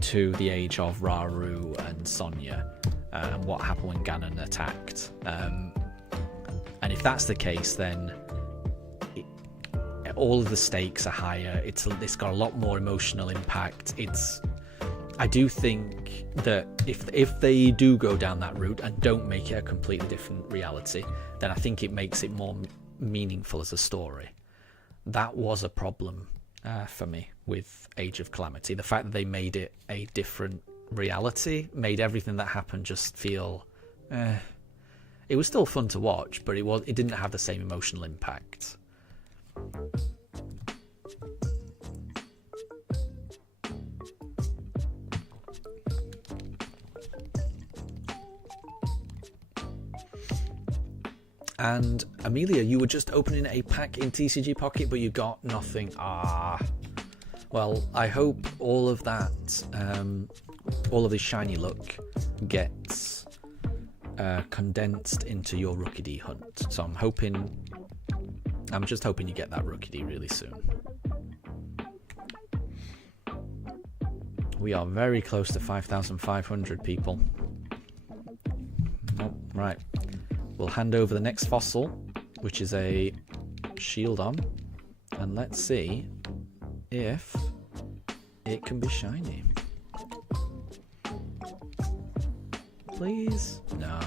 to the age of Rauru and Sonia, and what happened when Ganon attacked. And if that's the case, then all of the stakes are higher. It's got a lot more emotional impact. I do think that if they do go down that route and don't make it a completely different reality, then I think it makes it more meaningful as a story. That was a problem for me with Age of Calamity. The fact that they made it a different reality made everything that happened just feel it was still fun to watch, but it didn't have the same emotional impact. And Amelia, you were just opening a pack in TCG Pocket, but you got nothing. Well, I hope all of that, all of this shiny luck gets condensed into your Rookie D hunt. So I'm just hoping you get that Rookie D really soon. We are very close to 5,500 people. Oh, right. We'll hand over the next fossil, which is a Shieldon, and let's see if it can be shiny. Please? No.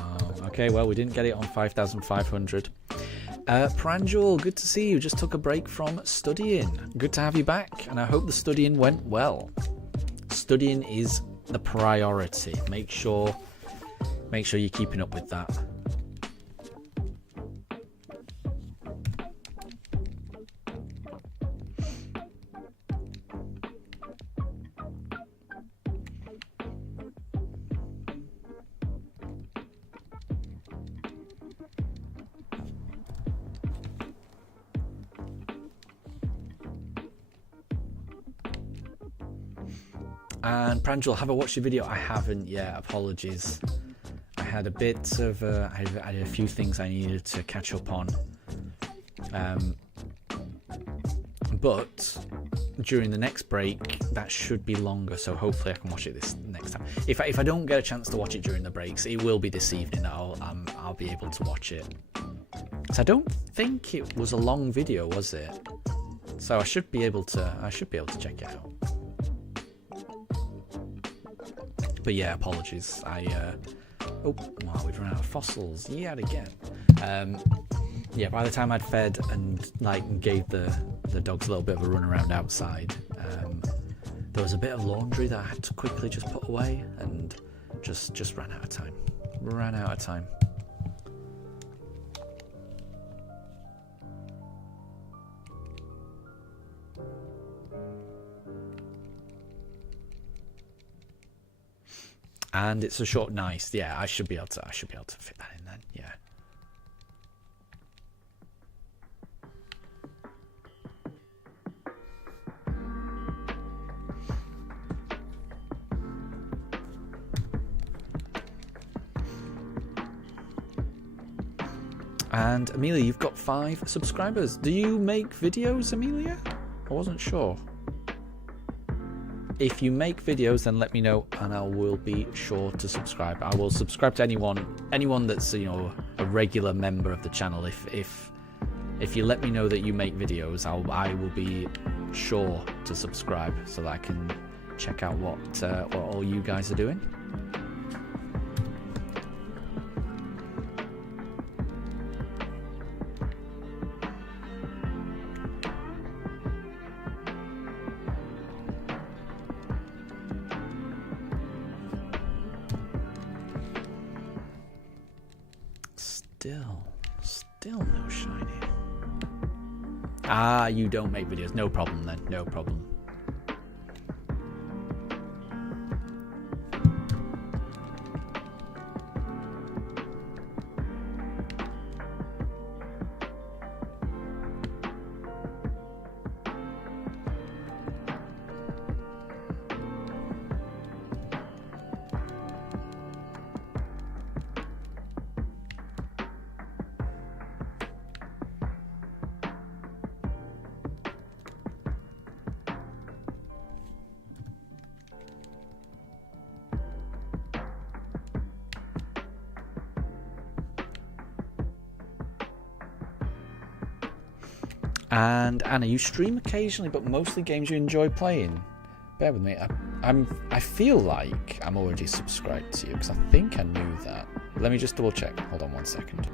Okay, well, we didn't get it on 5,500. Pranjul, good to see you. Just took a break from studying. Good to have you back, and I hope the studying went well. Studying is the priority. Make sure you're keeping up with that. And Pranjul, have I watched your video? I haven't yet. Apologies. I had a bit of I had a few things I needed to catch up on. But during the next break, that should be longer, so hopefully I can watch it this next time. If I don't get a chance to watch it during the breaks, it will be this evening that I'll be able to watch it. So I don't think it was a long video, was it? So I should be able to check it out. But yeah, apologies. We've run out of fossils yet again. Yeah, by the time I'd fed and gave the dogs a little bit of a run around outside, there was a bit of laundry that I had to quickly just put away, and just ran out of time. Ran out of time. And it's a short, nice. Yeah, I should be able to fit that in then. Yeah. And Amelia, you've got 5 subscribers. Do you make videos, Amelia? I wasn't sure. If you make videos, then let me know, and I will be sure to subscribe. I will subscribe to anyone that's a regular member of the channel. If you let me know that you make videos, I will be sure to subscribe so that I can check out what all you guys are doing. Still no shiny. Ah, you don't make videos. No problem then. No problem. And Anna, you stream occasionally, but mostly games you enjoy playing. Bear with me. I feel like I'm already subscribed to you because I think I knew that. Let me just double check. Hold on 1 second.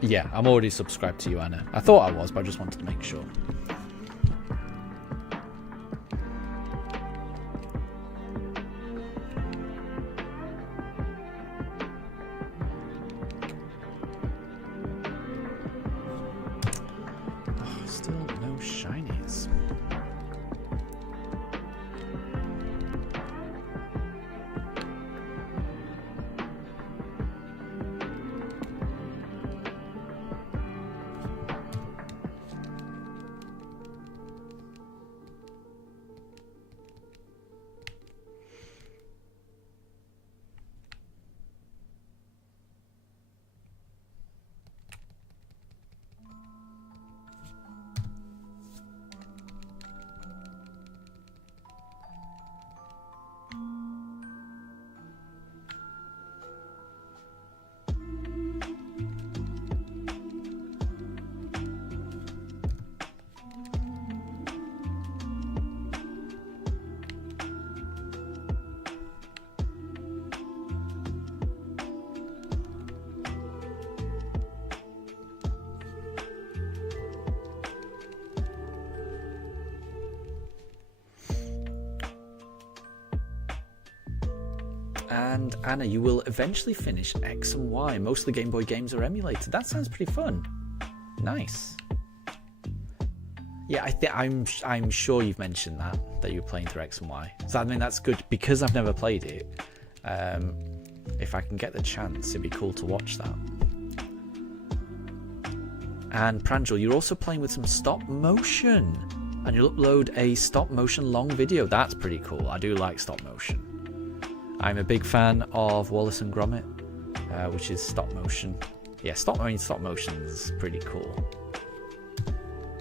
Yeah, I'm already subscribed to you, Anna. I thought I was, but I just wanted to make sure. Still no shinies. And Anna, you will eventually finish X and Y. Most of the Game Boy games are emulated. That sounds pretty fun. Nice. Yeah, I'm sure you've mentioned that you're playing through X and Y. So I mean that's good because I've never played it. If I can get the chance, it'd be cool to watch that. And Pranjal, you're also playing with some stop motion, and you'll upload a stop motion long video. That's pretty cool. I do like stop motion. I'm a big fan of Wallace and Gromit, which is stop motion. Yeah, stop motion is pretty cool.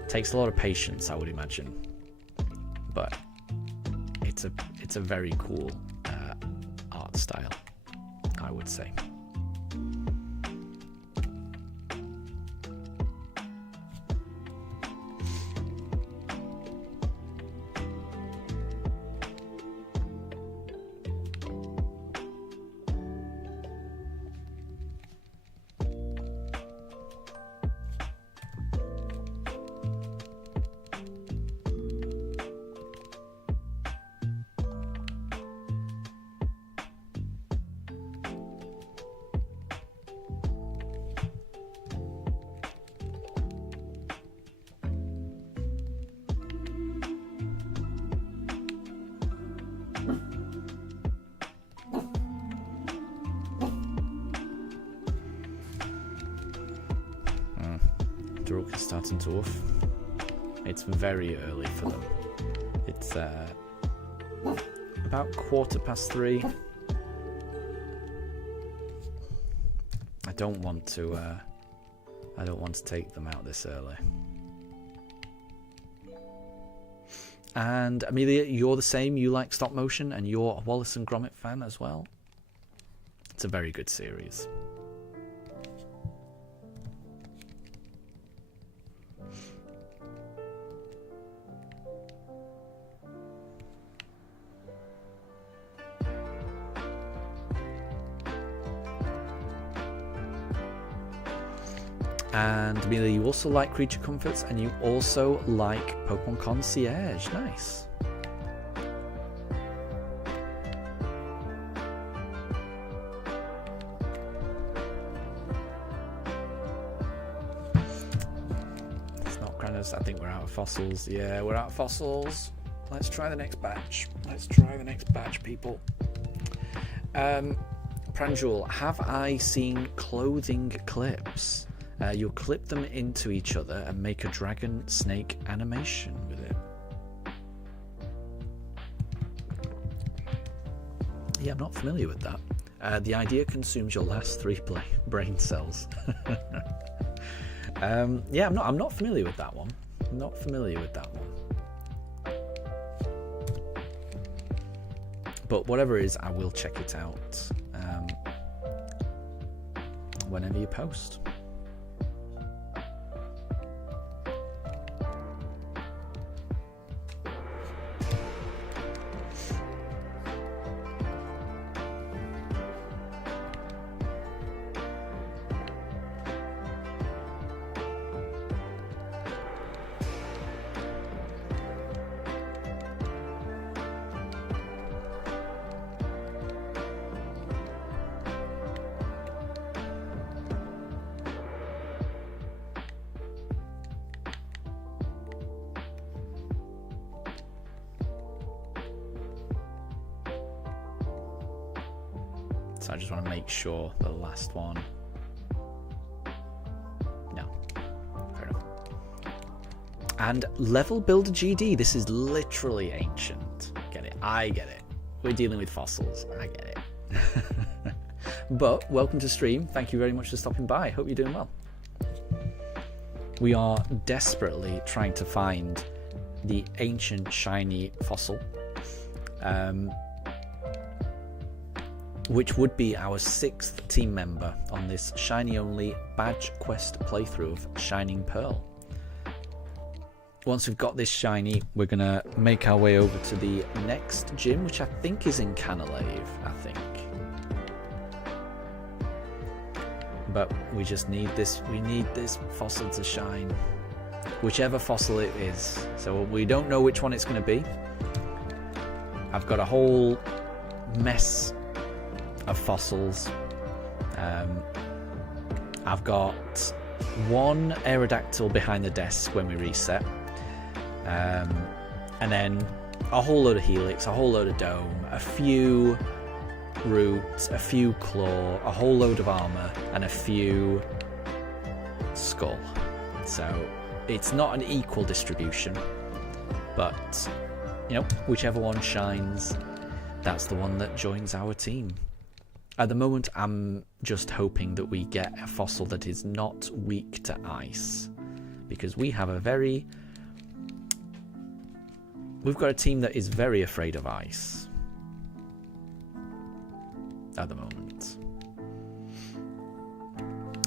Takes a lot of patience, I would imagine, but it's a very cool art style, I would say. Druk is starting to woof. It's very early for them. It's about 3:15. I don't want to take them out this early. And Amelia, you're the same. You like stop motion, and you're a Wallace and Gromit fan as well. It's a very good series. And Amelia, you also like Creature Comforts, and you also like Pokemon Concierge. Nice. It's not Granos. I think we're out of fossils. Yeah, we're out of fossils. Let's try the next batch. Let's try the next batch, people. Pranjul, have I seen clothing clips? You'll clip them into each other and make a dragon snake animation with it. Yeah, I'm not familiar with that. The idea consumes your last 3 brain cells. Yeah, I'm not familiar with that one. I'm not familiar with that one. But whatever it is, I will check it out whenever you post. So I just want to make sure the last one. No. Fair enough. And Level Builder GD. This is literally ancient. Get it? I get it. We're dealing with fossils. I get it. But welcome to stream. Thank you very much for stopping by. Hope you're doing well. We are desperately trying to find the ancient shiny fossil. Which would be our 6th team member on this shiny-only badge quest playthrough of Shining Pearl. Once we've got this shiny, we're going to make our way over to the next gym, which I think is in Canalave, I think. But we just need this, we need this fossil to shine. Whichever fossil it is. So we don't know which one it's going to be. I've got a whole mess of fossils. I've got one Aerodactyl behind the desk when we reset, and then a whole load of Helix, a whole load of Dome, a few Roots, a few Claw, a whole load of Armor, and a few Skull. So it's not an equal distribution, but you know, whichever one shines, that's the one that joins our team. At the moment, I'm just hoping that we get a fossil that is not weak to ice, because we have we've got a team that is very afraid of ice at the moment.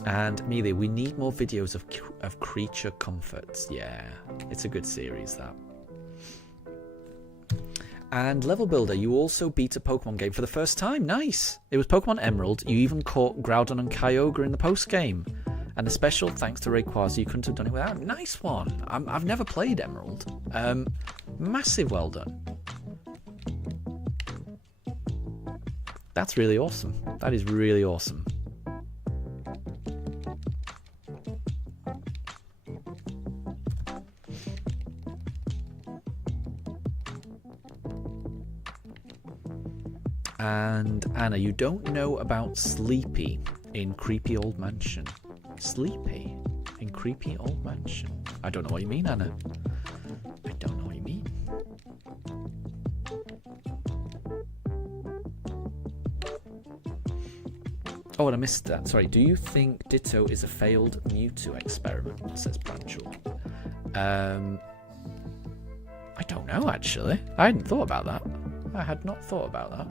And Amelia, we need more videos of creature comforts. Yeah, it's a good series, that. And Level Builder, you also beat a Pokemon game for the first time. Nice. It was Pokemon Emerald. You even caught Groudon and Kyogre in the post game. And a special thanks to Rayquaza. You couldn't have done it without. Nice one. I've never played Emerald. Massive well done. That's really awesome. That is really awesome. And Anna, you don't know about Sleepy in Creepy Old Mansion. Sleepy in Creepy Old Mansion. I don't know what you mean, Anna. I don't know what you mean. Oh, and I missed that. Sorry. Do you think Ditto is a failed Mewtwo experiment? Says Branchel. I don't know, actually. I hadn't thought about that. I had not thought about that.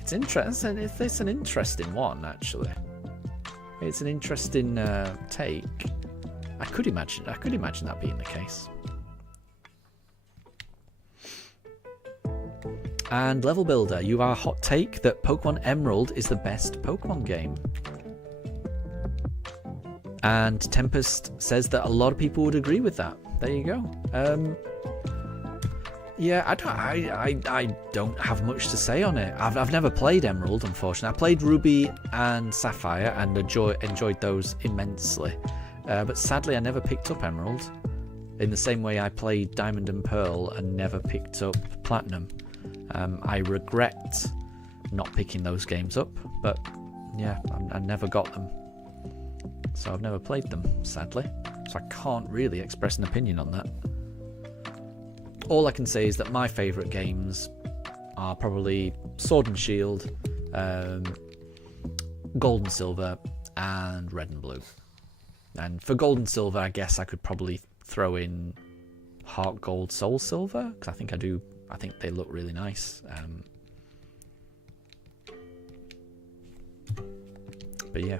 It's interesting. It's an interesting one, actually. It's an interesting take. I could imagine that being the case. And Level Builder, you are hot take that Pokemon Emerald is the best Pokemon game. And Tempest says that a lot of people would agree with that. There you go. Yeah, I don't have much to say on it. I've never played Emerald, unfortunately. I played Ruby and Sapphire and enjoyed those immensely. But sadly, I never picked up Emerald. In the same way I played Diamond and Pearl and never picked up Platinum. I regret not picking those games up, but yeah, I never got them. So I've never played them, sadly. So I can't really express an opinion on that. All I can say is that my favourite games are probably Sword and Shield, Gold and Silver, and Red and Blue. And for Gold and Silver, I guess I could probably throw in Heart Gold, Soul Silver, because I think they look really nice. But yeah.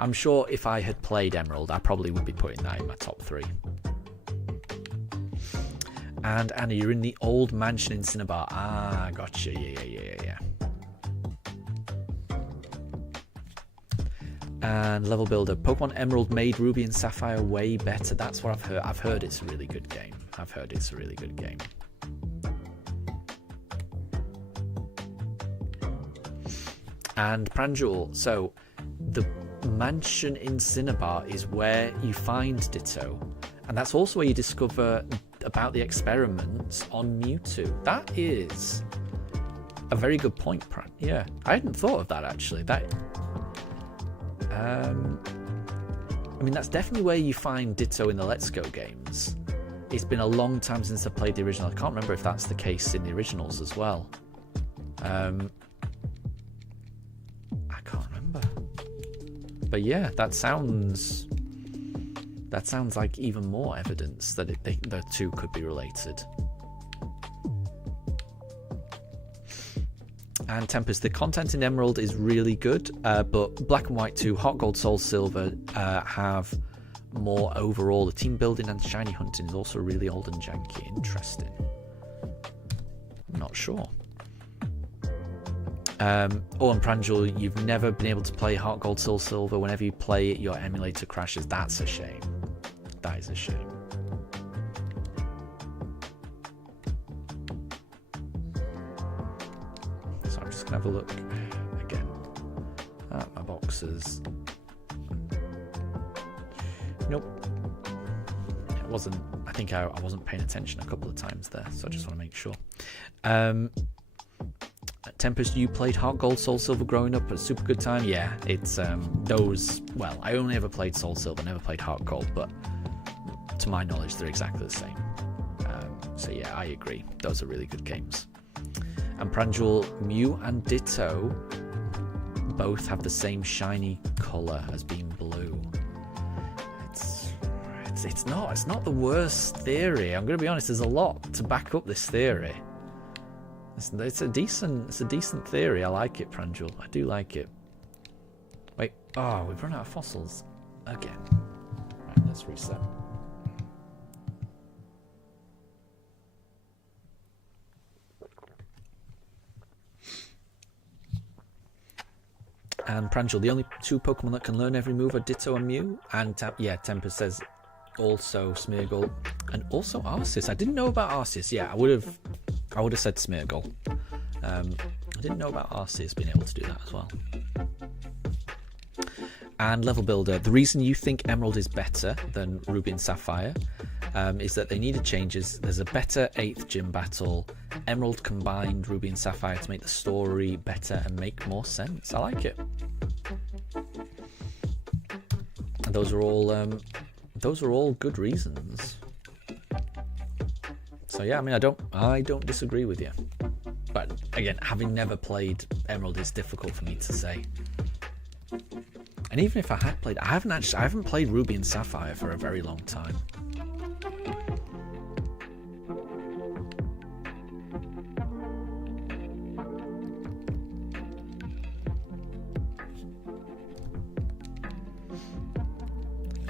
I'm sure if I had played Emerald, I probably would be putting that in my top 3. And Anna, you're in the old mansion in Cinnabar. Ah, gotcha. Yeah. And Level Builder, Pokemon Emerald made Ruby and Sapphire way better. That's what I've heard. I've heard it's a really good game. And Pranjul, so the mansion in Cinnabar is where you find Ditto, and that's also where you discover about the experiments on Mewtwo. That is a very good point, Pran. Yeah, I hadn't thought of that actually. I mean, that's definitely where you find Ditto in the Let's Go games. It's been a long time since I played the original. I can't remember if that's the case in the originals as well. I can't remember. But yeah, that sounds like even more evidence that the two could be related. And Tempest, the content in Emerald is really good, but Black and White 2, Hot Gold, Soul Silver have more overall. The team building and shiny hunting is also really old and janky. Interesting. I'm not sure. And Pranjul, you've never been able to play Heart Gold, Soul Silver. Whenever you play it, your emulator crashes. That's a shame. That is a shame. So I'm just going to have a look again at my boxes. Nope. It wasn't. I think I wasn't paying attention a couple of times there, so I just want to make sure. Tempest, you played Heart Gold, Soul Silver growing up, a super good time. Yeah, it's those. Well, I only ever played Soul Silver, never played Heart Gold, but to my knowledge, they're exactly the same. So yeah, I agree. Those are really good games. And Pranjul, Mew and Ditto both have the same shiny colour as being blue. It's not the worst theory. I'm going to be honest. There's a lot to back up this theory. It's a decent theory. I like it, Pranjul. I do like it. Wait. Oh, we've run out of fossils again. Right, let's reset. And Pranjul, the only two Pokemon that can learn every move are Ditto and Mew. And Tempest says also Smeargle and also Arceus. I didn't know about Arceus. Yeah, I would have said Smeargle. I didn't know about Arceus being able to do that as well. And Level Builder, the reason you think Emerald is better than Ruby and Sapphire is that they needed changes. There's a better 8th gym battle. Emerald combined Ruby and Sapphire to make the story better and make more sense. I like it. And those are all good reasons. So yeah, I mean, I don't disagree with you. But again, having never played Emerald is difficult for me to say. And even if I had played, I haven't played Ruby and Sapphire for a very long time.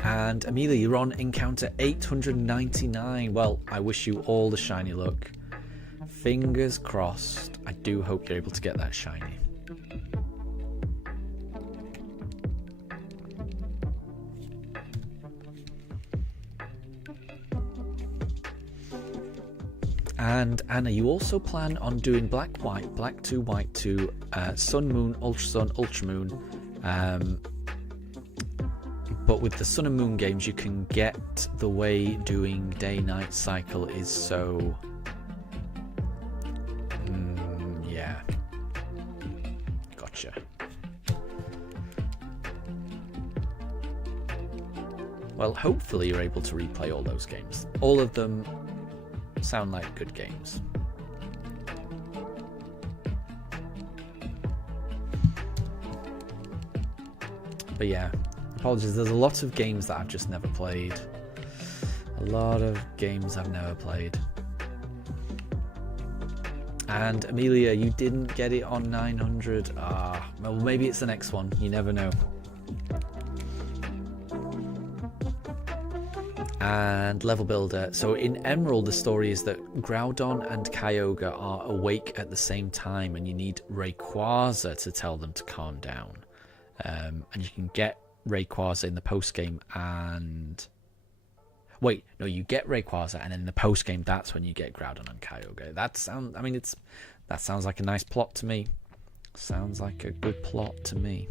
And Amelia, you're on encounter 899. Well, I wish you all the shiny luck. Fingers crossed. I do hope you're able to get that shiny. And Anna, you also plan on doing black, white, black 2, white 2, sun, moon, ultra sun, ultra moon. But with the sun and moon games, you can get the way doing day-night cycle is so... yeah. Gotcha. Well, hopefully you're able to replay all those games. All of them sound like good games. But yeah, apologies, there's a lot of games that I've just never played. A lot of games I've never played. And Amelia, you didn't get it on 900. Well, maybe it's the next one. You never know. And Level Builder. So in Emerald, the story is that Groudon and Kyogre are awake at the same time, and you need Rayquaza to tell them to calm down. And you can get Rayquaza in the post game, and wait, no, you get Rayquaza, and then in the post game, that's when you get Groudon and Kyogre. That sounds like a nice plot to me. Sounds like a good plot to me.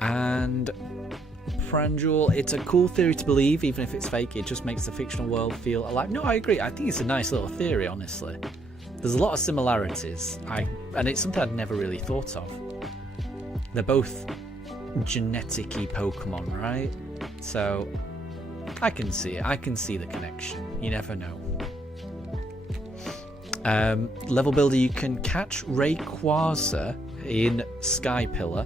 And Franjul, it's a cool theory to believe, even if it's fake. It just makes the fictional world feel alive. No, I agree. I think it's a nice little theory, honestly. There's a lot of similarities, and it's something I'd never really thought of. They're both genetic-y Pokemon, right? So I can see it. I can see the connection. You never know. Level Builder, you can catch Rayquaza in Sky Pillar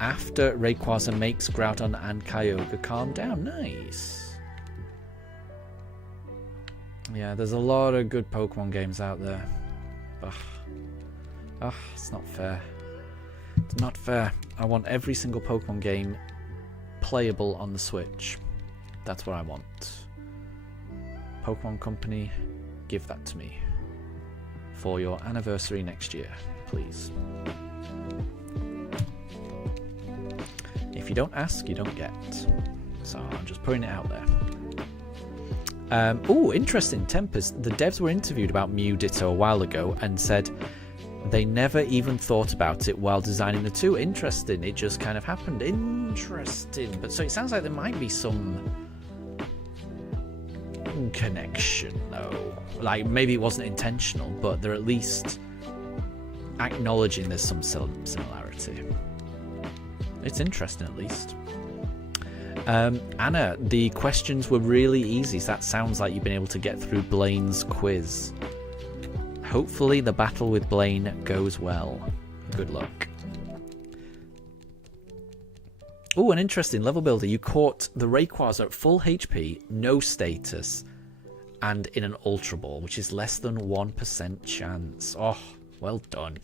after Rayquaza makes Groudon and Kyogre calm down. Nice. Yeah, there's a lot of good Pokemon games out there. Ugh, it's not fair. It's not fair. I want every single Pokemon game playable on the Switch. That's what I want. Pokemon Company, give that to me for your anniversary next year, please. If you don't ask, you don't get. So I'm just putting it out there. Oh, interesting. Tempest. The devs were interviewed about Mew Ditto a while ago and said they never even thought about it while designing the two. Interesting. It just kind of happened. Interesting. But so it sounds like there might be some connection, though. Like, maybe it wasn't intentional, but they're at least acknowledging there's some similarity. It's interesting, at least. Anna, the questions were really easy, so that sounds like you've been able to get through Blaine's quiz. Hopefully the battle with Blaine goes well. Good luck. Oh, an interesting Level Builder. You caught the Rayquaza at full HP, no status, and in an Ultra Ball, which is less than 1% chance. Oh, well done.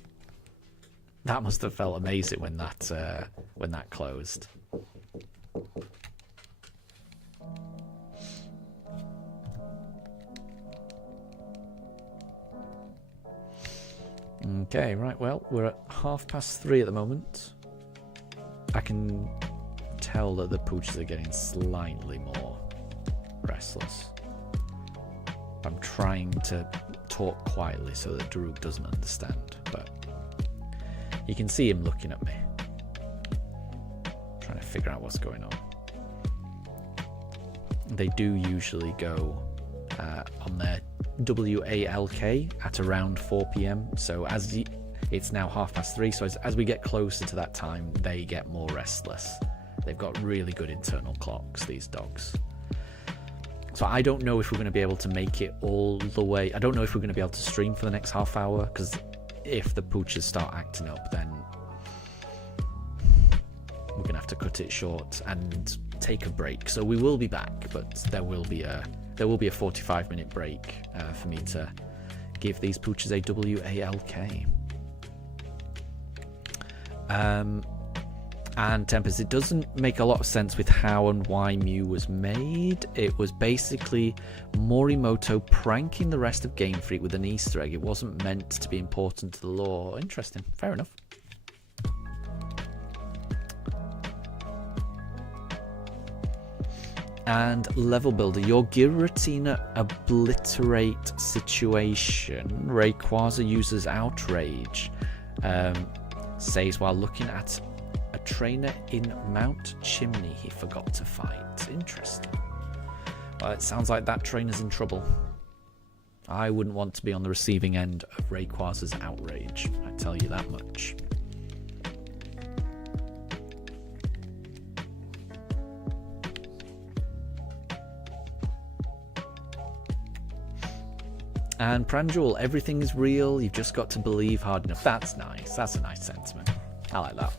That must have felt amazing when that closed. Okay, right, well, we're at 3:30 at the moment. I can tell that the pooches are getting slightly more restless. I'm trying to talk quietly so that Daruk doesn't understand, but you can see him looking at me, trying to figure out what's going on. they do usually go on their WALK at around 4 p.m. So it's now 3:30, so as we get closer to that time, they get more restless. They've got really good internal clocks, these dogs. So I don't know if we're going to be able to make it all the way. I don't know if we're going to be able to stream for the next half hour, because if the pooches start acting up, then we're going to have to cut it short and take a break. So we will be back, but there will be a 45-minute break for me to give these pooches a WALK. And Tempest, it doesn't make a lot of sense with how and why Mew was made. It was basically Morimoto pranking the rest of Game Freak with an Easter egg. It wasn't meant to be important to the lore. Interesting. Fair enough. And Level Builder, your Giratina obliterate situation. Rayquaza uses Outrage. Says while looking at a trainer in Mount Chimney he forgot to fight. Interesting. Well, it sounds like that trainer's in trouble. I wouldn't want to be on the receiving end of Rayquaza's outrage, I tell you that much. And Pranjul, everything is real, you've just got to believe hard enough. That's nice, that's a nice sentiment. I like that.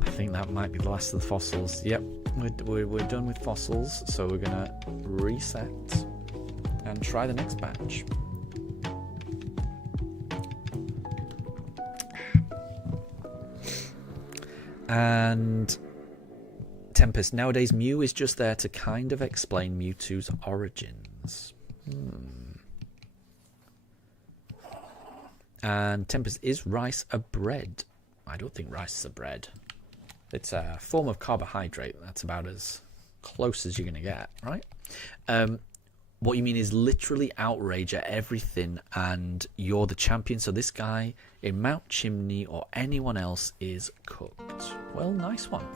I think that might be the last of the fossils. Yep, we're done with fossils, so we're gonna reset and try the next batch. And Tempest, nowadays Mew is just there to kind of explain Mewtwo's origins. And Tempest, is rice a bread? I don't think rice is a bread. It's a form of carbohydrate. That's about as close as you're going to get, right? What you mean is literally outrage at everything and you're the champion, so this guy in Mount Chimney or anyone else is cooked. Well, nice one.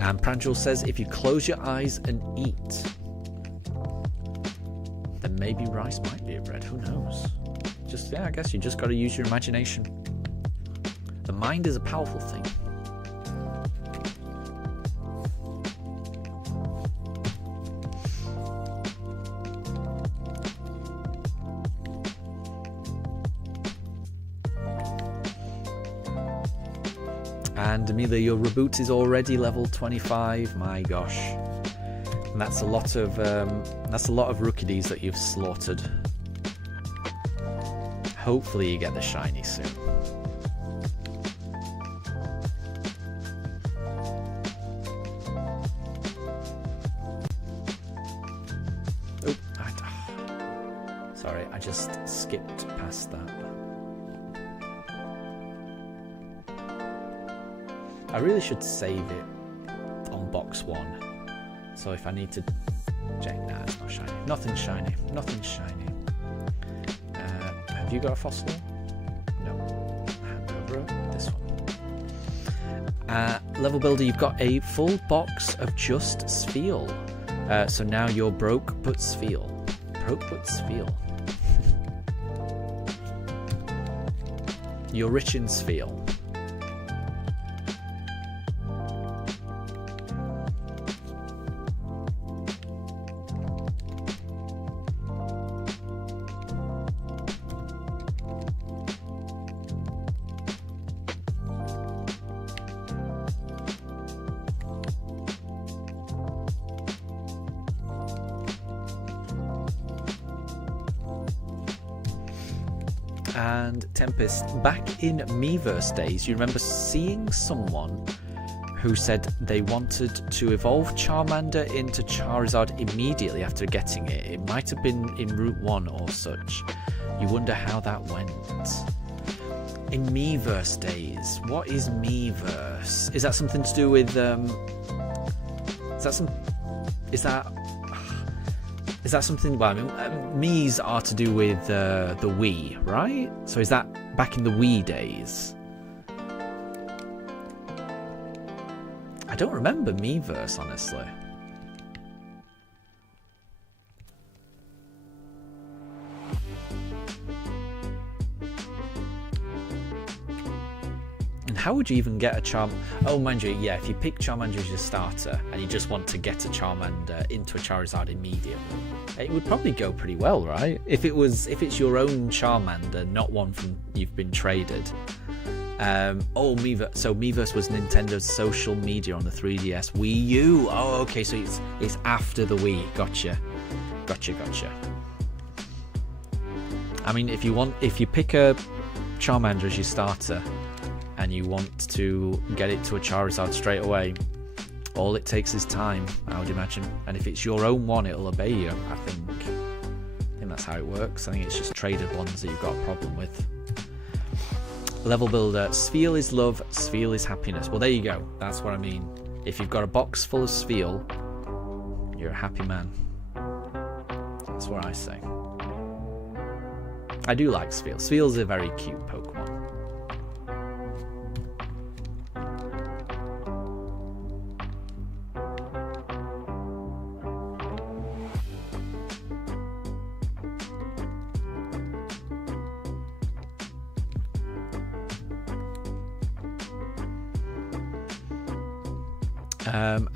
And Pranjul says, if you close your eyes and eat, then maybe rice might be a bread, who knows? Just, yeah, I guess you just got to use your imagination. The mind is a powerful thing. And Amelia, your reboot is already level 25. My gosh, and that's a lot of Rookies that you've slaughtered. Hopefully you get the shiny soon. Oh, sorry, I just skipped past that. I really should save it on box 1. So if I need to check, nah, it's not shiny. Nothing shiny. Nothing shiny. Have you got a fossil? No. Hand over this one. Level Builder, you've got a full box of just Spheal. So now you're broke but Spheal. Broke but Spheal. You're rich in Spheal. And Tempest, back in Miiverse days, you remember seeing someone who said they wanted to evolve Charmander into Charizard immediately after getting it. It might have been in Route 1 or such. You wonder how that went. In Miiverse days, what is Miiverse? Is that something to do with is that something? Well, I mean, Mii's are to do with the Wii, right? So is that back in the Wii days? I don't remember Miiverse, honestly. And how would you even get a Charm? Oh, mind you, yeah, if you pick Charmander as your starter and you just want to get a Charmander into a Charizard immediately, it would probably go pretty well, right? If it's your own Charmander, not one from you've been traded. Miiverse. So Miiverse was Nintendo's social media on the 3DS, Wii U. Oh, okay, so it's after the Wii. Gotcha. I mean, if you pick a Charmander as your starter and you want to get it to a Charizard straight away, all it takes is time, I would imagine. And if it's your own one, it'll obey you. I think that's how it works. I think it's just traded ones that you've got a problem with. Level builder. Spheal is love, Spheal is happiness. Well, there you go. That's what I mean. If you've got a box full of Spheal, you're a happy man. That's what I say. I do like Spheal. Spheal's a very cute Pokemon.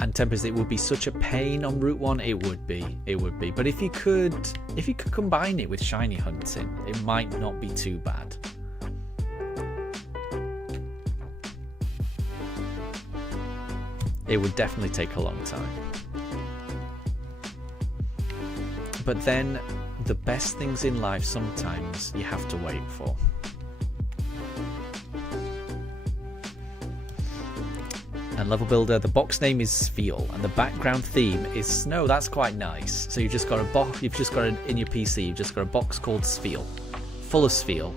And Tempest, it would be such a pain on Route 1. It would be. But if you could combine it with shiny hunting, it might not be too bad. It would definitely take a long time. But then, the best things in life sometimes you have to wait for. And level builder, the box name is Spheal, and the background theme is snow. That's quite nice. So you've just got in your PC, you've just got a box called Spheal, full of Spheal,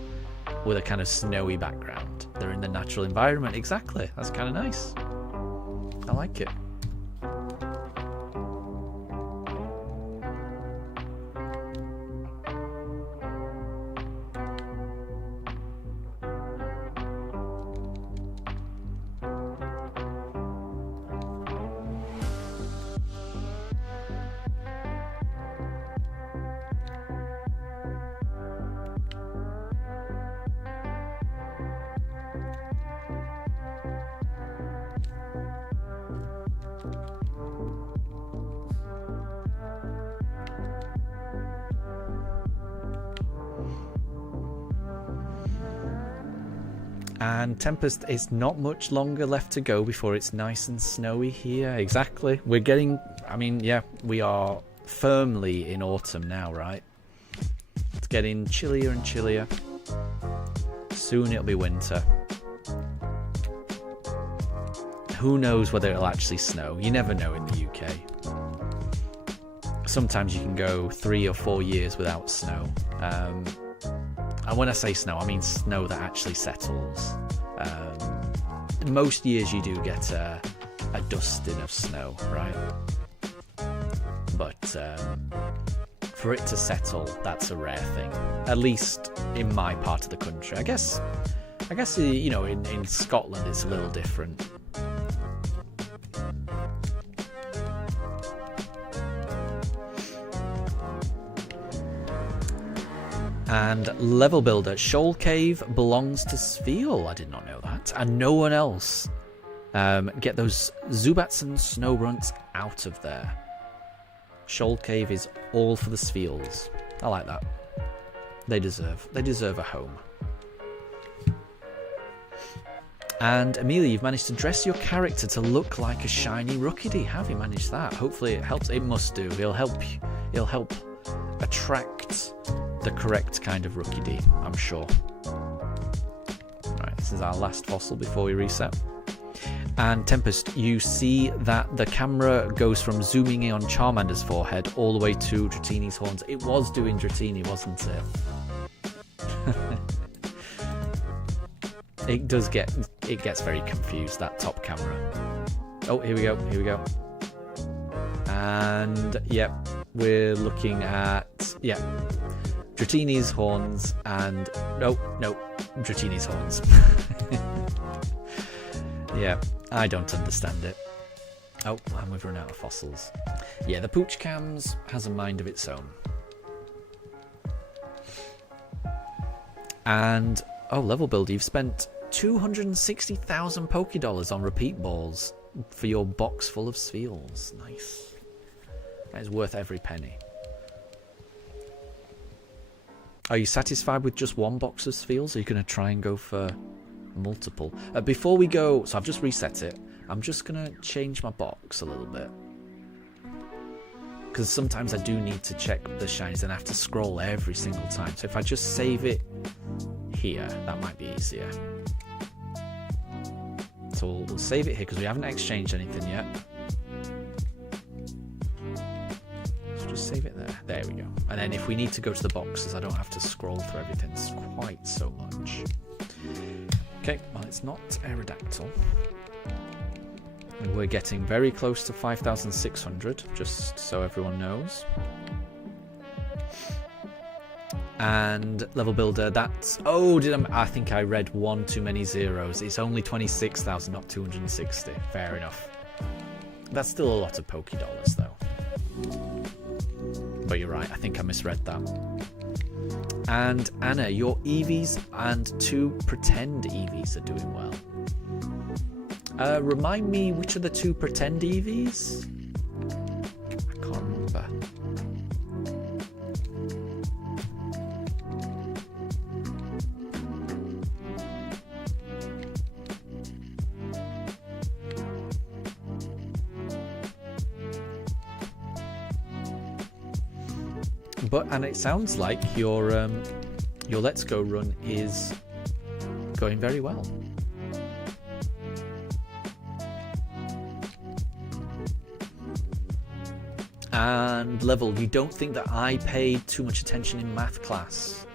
with a kind of snowy background. They're in the natural environment. Exactly. That's kind of nice. I like it. And Tempest, it's not much longer left to go before it's nice and snowy here. Exactly. We're getting, we are firmly in autumn now, right? It's getting chillier and chillier. Soon it'll be winter. Who knows whether it'll actually snow? You never know in the UK. Sometimes you can go 3 or 4 years without snow. And when I say snow, I mean snow that actually settles. Most years you do get a dusting of snow, right? But for it to settle, that's a rare thing. At least in my part of the country. I guess in Scotland it's a little different. And level builder, Shoal Cave belongs to Spheal. I did not know that. And no one else. Get those Zubats and Snowrunts out of there. Shoal Cave is all for the Spheals. I like that. They deserve a home. And Amelia, you've managed to dress your character to look like a shiny Rookidee. How have you managed that? Hopefully it helps. It must do. It'll help attract the correct kind of Rookidee, I'm sure. Right, this is our last fossil before we reset. And Tempest, you see that the camera goes from zooming in on Charmander's forehead all the way to Dratini's horns. It was doing Dratini, wasn't it? It gets very confused, that top camera. Oh, here we go. And yep, we're looking at Dratini's horns and no, Dratini's horns. Yeah, I don't understand it. Oh, and we've run out of fossils. Yeah, the Pooch Cams has a mind of its own. And level builder, you've spent 260,000 Pokédollars on repeat balls for your box full of Spheals. Nice. That is worth every penny. Are you satisfied with just one box of Spheals? Or are you going to try and go for multiple? Before we go, so I've just reset it. I'm just going to change my box a little bit. Because sometimes I do need to check the shinies and I have to scroll every single time. So if I just save it here, that might be easier. So we'll save it here because we haven't exchanged anything yet. So just save it there. There we go. And then if we need to go to the boxes, I don't have to scroll through everything quite so much. Okay, well, it's not Aerodactyl. And we're getting very close to 5,600, just so everyone knows. And level builder, that's... Oh, I think I read one too many zeros. It's only 26,000, not 260. Fair enough. That's still a lot of Pokédollars, though. But you're right, I think I misread that. And Anna, your Eevees and 2 pretend Eevees are doing well. Remind me, which are the 2 pretend Eevees? I can't remember. And it sounds like your Let's Go run is going very well. And level, you don't think that I paid too much attention in math class?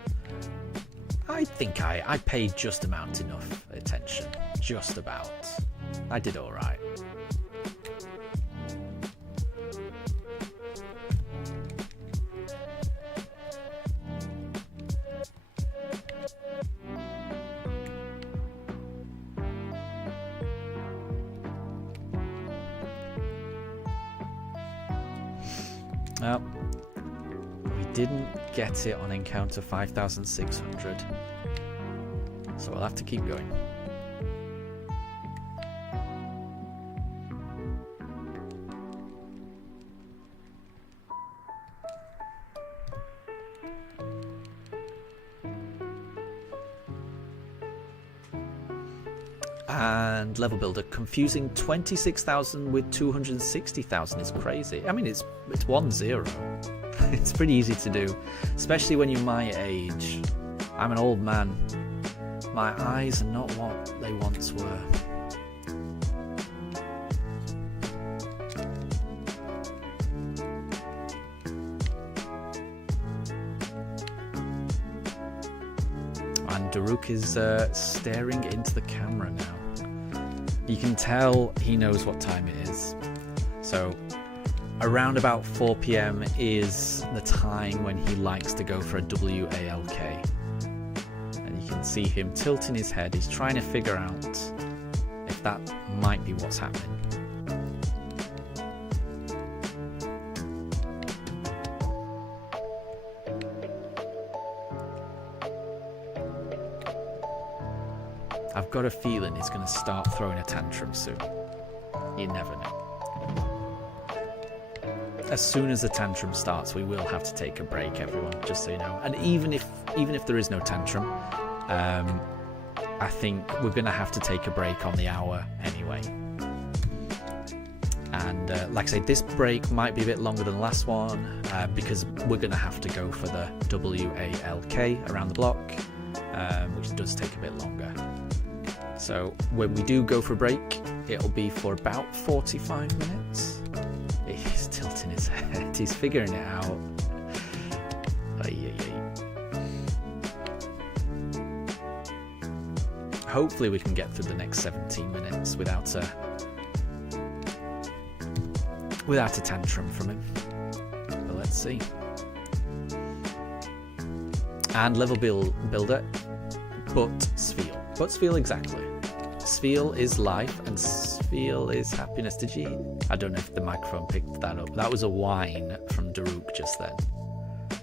I think I paid just about enough attention. Just about. I did alright. Well, we didn't get it on encounter 5,600, so we'll have to keep going. And level builder, confusing 26,000 with 260,000 is crazy. I mean, it's 1 0. It's pretty easy to do, especially when you're my age. I'm an old man. My eyes are not what they once were. And Daruk is staring into the camera now. You can tell he knows what time it is. So around about 4 PM is the time when he likes to go for a WALK. And you can see him tilting his head. He's trying to figure out if that might be what's happening. I've got a feeling he's going to start throwing a tantrum soon. You never know. As soon as the tantrum starts, we will have to take a break, everyone, just so you know. And even if there is no tantrum, I think we're going to have to take a break on the hour anyway. And like I say, this break might be a bit longer than the last one because we're going to have to go for the WALK around the block, which does take a bit longer. So when we do go for a break, it'll be for about 45 minutes. He's tilting his head. He's figuring it out. hopefully we can get through the next 17 minutes without a tantrum from him. But let's see. And level builder, but Sfeel. But Sfeel exactly. Sfeel is life and Sfeel is happiness. Did you? I don't know if the microphone picked that up. That was a whine from Daruk just then.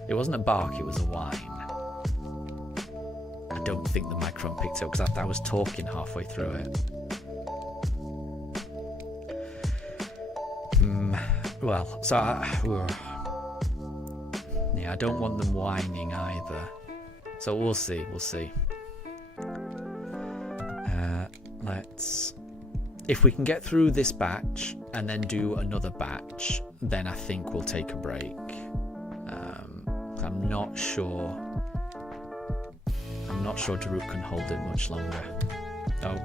It wasn't a bark, it was a whine. I don't think the microphone picked it up because I was talking halfway through it. Well, so yeah, I don't want them whining either. So we'll see. If we can get through this batch and then do another batch, then I think we'll take a break. I'm not sure Daruk can hold it much longer. Oh,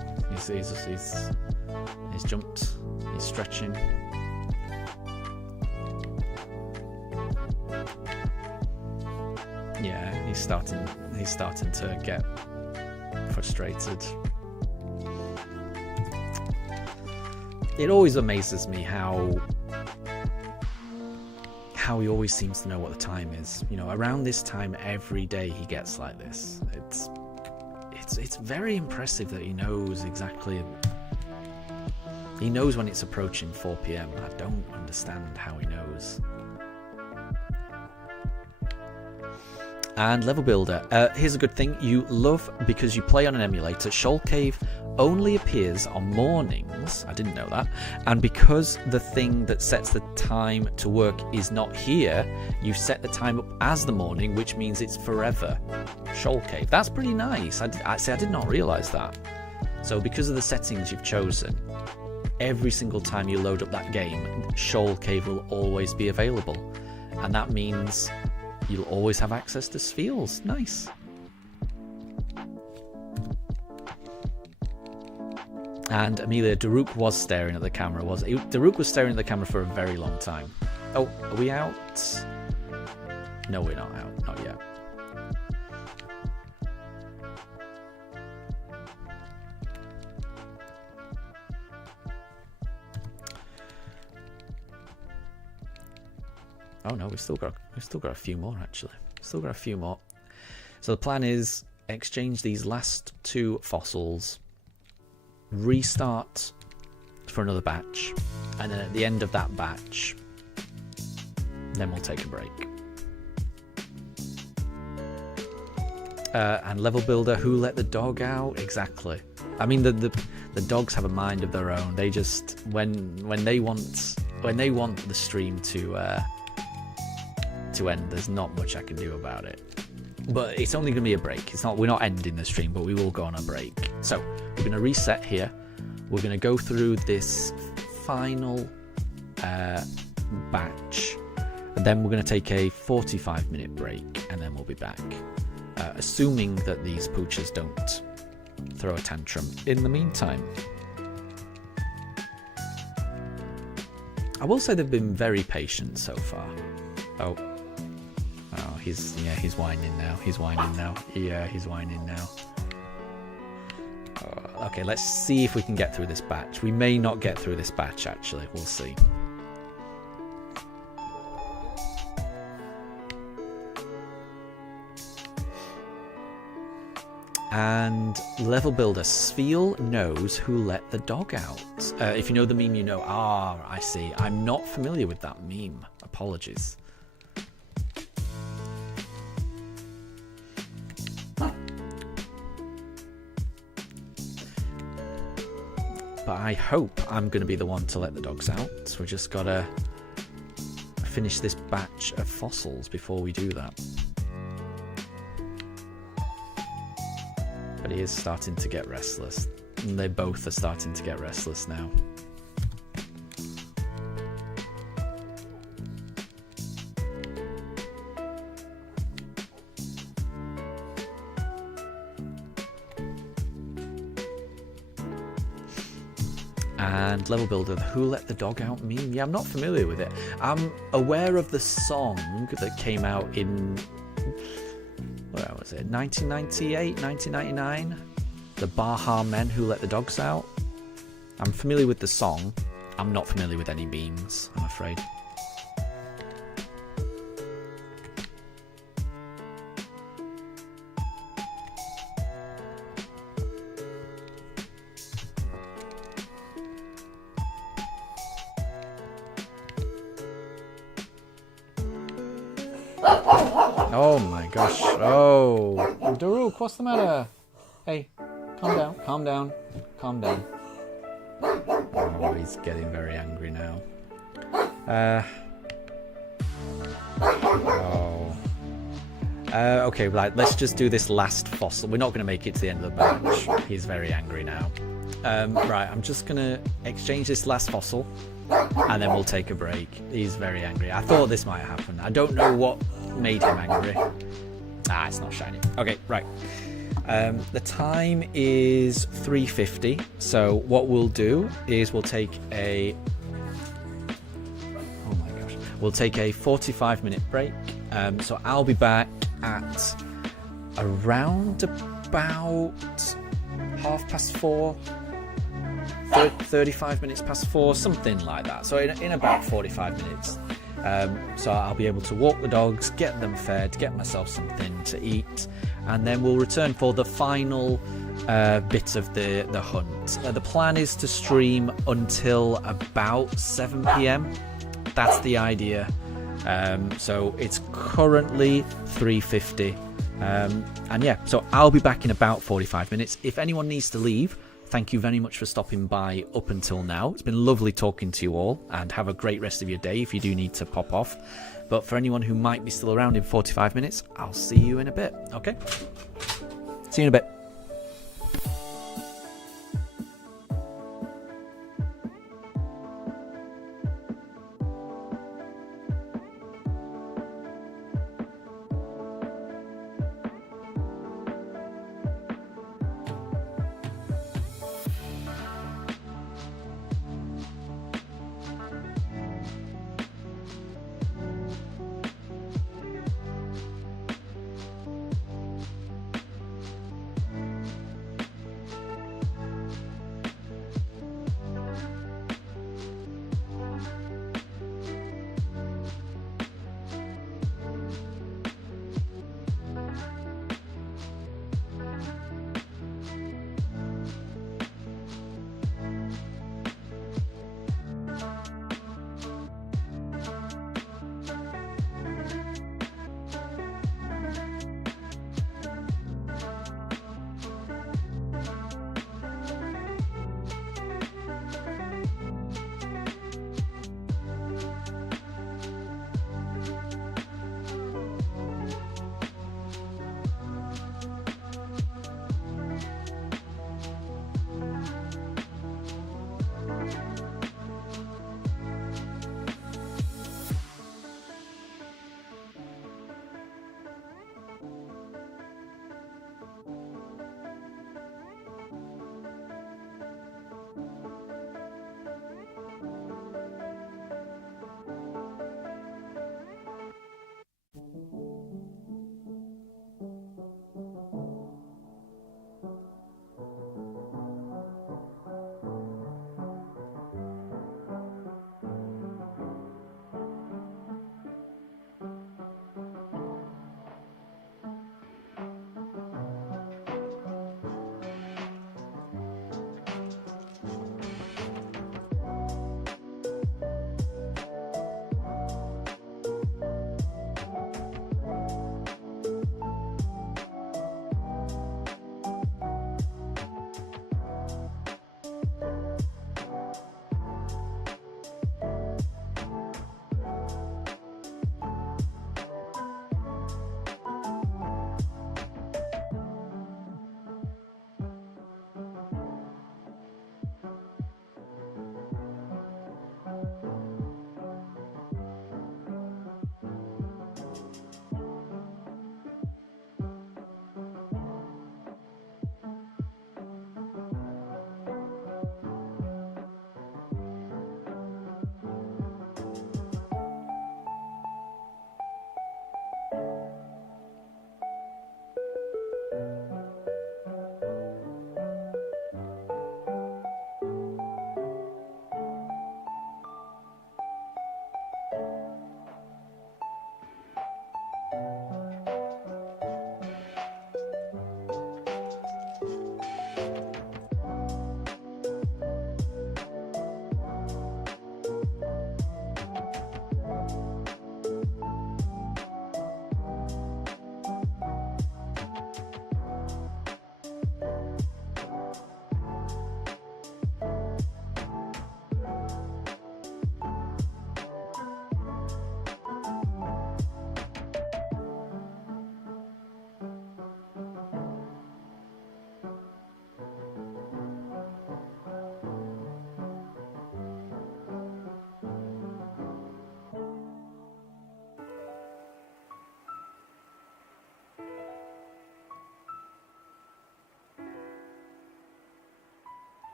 he's jumped. He's stretching. Yeah, he's starting to get frustrated. It always amazes me how he always seems to know what the time is. You know, around this time every day he gets like this. It's very impressive that he knows exactly. He knows when it's approaching 4 p.m. I don't understand how he knows. And level builder. Here's a good thing you love because you play on an emulator. Shoal Cave only appears on mornings. I didn't know that. And because the thing that sets the time to work is not here, you set the time up as the morning, which means it's forever. Shoal Cave. That's pretty nice. I did not realize that. So because of the settings you've chosen, every single time you load up that game, Shoal Cave will always be available. And that means you'll always have access to Sfeels. Nice. And Amelia, Daruk was staring at the camera, was he? Daruk was staring at the camera for a very long time. Oh, are we out? No, we're not out. Not yet. Oh no, we've still got a few more actually. Still got a few more. So the plan is exchange these last 2 fossils, restart for another batch, and then at the end of that batch, then we'll take a break. And level builder, who let the dog out? Exactly. I mean, the dogs have a mind of their own. They just when they want the stream to end, there's not much I can do about it. But it's only going to be a break. We're not ending the stream, but we will go on a break. So we're going to reset here. We're going to go through this final batch, and then we're going to take a 45-minute break, and then we'll be back. Assuming that these poochers don't throw a tantrum in the meantime. I will say they've been very patient so far. Oh, he's whining now. Yeah, he's whining now. Okay, let's see if we can get through this batch. We may not get through this batch, actually. We'll see. And level builder, Sfeel knows who let the dog out. If you know the meme, you know. Ah, I see. I'm not familiar with that meme. Apologies. But I hope I'm going to be the one to let the dogs out. So we just got to finish this batch of fossils before we do that. But he is starting to get restless. And they both are starting to get restless now. And level builder, who let the dog out meme? Yeah, I'm not familiar with it. I'm aware of the song that came out in, where was it, 1998, 1999? The Baja Men Who Let the Dogs Out. I'm familiar with the song. I'm not familiar with any memes, I'm afraid. Oh my gosh. Oh. Daruk, what's the matter? Hey, calm down, calm down, calm down. Oh, he's getting very angry now. Okay, right, let's just do this last fossil. We're not going to make it to the end of the batch. He's very angry now. Right, I'm just going to exchange this last fossil, and then we'll take a break. He's very angry. I thought this might happen. I don't know what made him angry. Ah, it's not shiny. Okay, right. The time is 3:50. So what we'll do is we'll take a... Oh my gosh. We'll take a 45-minute break. So I'll be back at around about 4:30, 35 minutes past 4, something like that. So in about 45 minutes. So I'll be able to walk the dogs, get them fed, get myself something to eat, and then we'll return for the final bit of the hunt. The plan is to stream until about 7 p.m. That's the idea. So it's currently 3:50. And yeah, so I'll be back in about 45 minutes. If anyone needs to leave, thank you very much for stopping by up until now. It's been lovely talking to you all, and have a great rest of your day if you do need to pop off. But for anyone who might be still around in 45 minutes, I'll see you in a bit, okay? See you in a bit.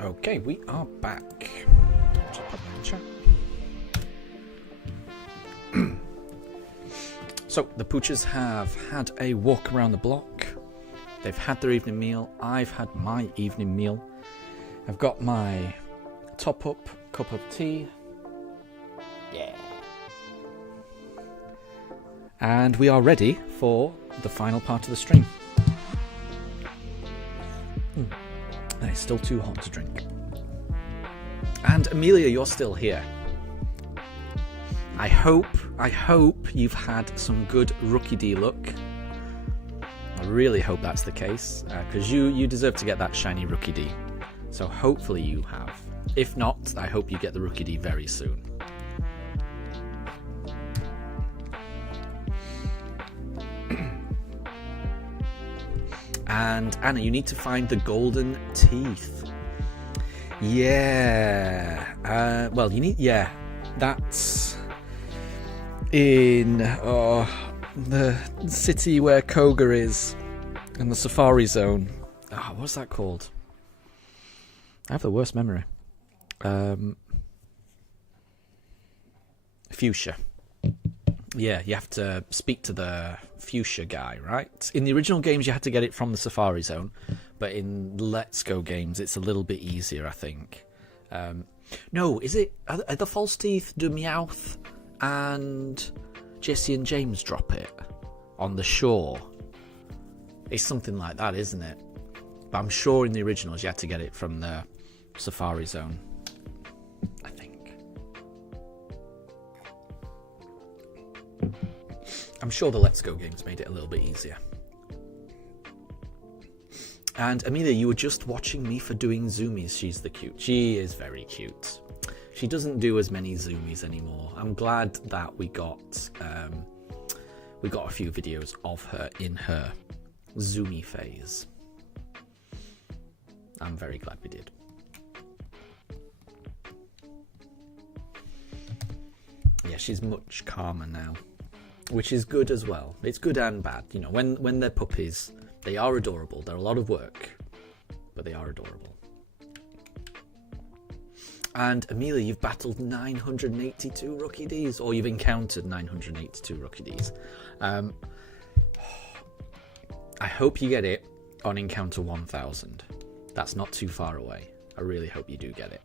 Okay, we are back. Just pop that in chat. So, the pooches have had a walk around the block. They've had their evening meal. I've had my evening meal. I've got my top-up cup of tea. Yeah. And we are ready for the final part of the stream. And it's still too hot to drink. And Amelia, you're still here. I hope you've had some good Rookie D luck. I really hope that's the case, because you deserve to get that shiny Rookie D. So hopefully you have. If not, I hope you get the Rookie D very soon. And Anna, you need to find the golden teeth. Yeah. Well, you need. Yeah, that's in the city where Koga is, in the Safari Zone. Oh, what's that called? I have the worst memory. Fuchsia. Yeah, you have to speak to the Fuchsia guy, right? In the original games, you had to get it from the Safari Zone, but in Let's Go games, it's a little bit easier, I think. No, is it? Are the false teeth do Meowth and Jesse and James drop it on the shore? It's something like that, isn't it? But I'm sure in the originals, you had to get it from the Safari Zone. I think. I'm sure the Let's Go games made it a little bit easier. And Amelia, you were just watching me for doing zoomies. She's the cute. She is very cute. She doesn't do as many zoomies anymore. I'm glad that we got a few videos of her in her zoomie phase. I'm very glad we did. Yeah, she's much calmer now, which is good as well. It's good and bad. You know, when they're puppies, they are adorable. They're a lot of work, but they are adorable. And Amelia, you've battled 982 Rookie Ds, or you've encountered 982 Rookie Ds. I hope you get it on encounter 1000. That's not too far away. I really hope you do get it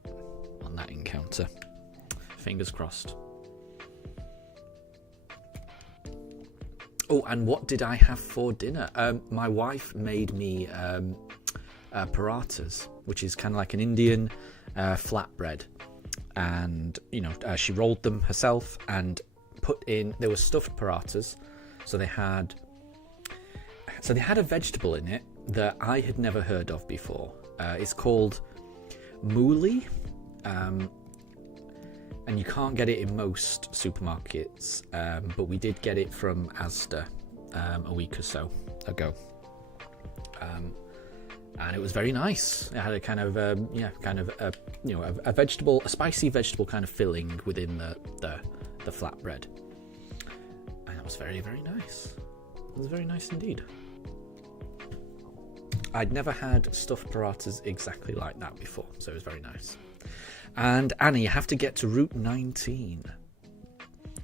on that encounter. Fingers crossed. Oh, and what did I have for dinner? My wife made me parathas, which is kind of like an Indian flatbread. And, you know, she rolled them herself and put in... They were stuffed parathas. So they had a vegetable in it that I had never heard of before. It's called mooli. And you can't get it in most supermarkets, but we did get it from Asda a week or so ago, and it was very nice. It had a kind of a vegetable, a spicy vegetable kind of filling within the flatbread, and it was very, very nice. It was very nice indeed. I'd never had stuffed parathas exactly like that before, so it was very nice. And Anna, you have to get to Route 19.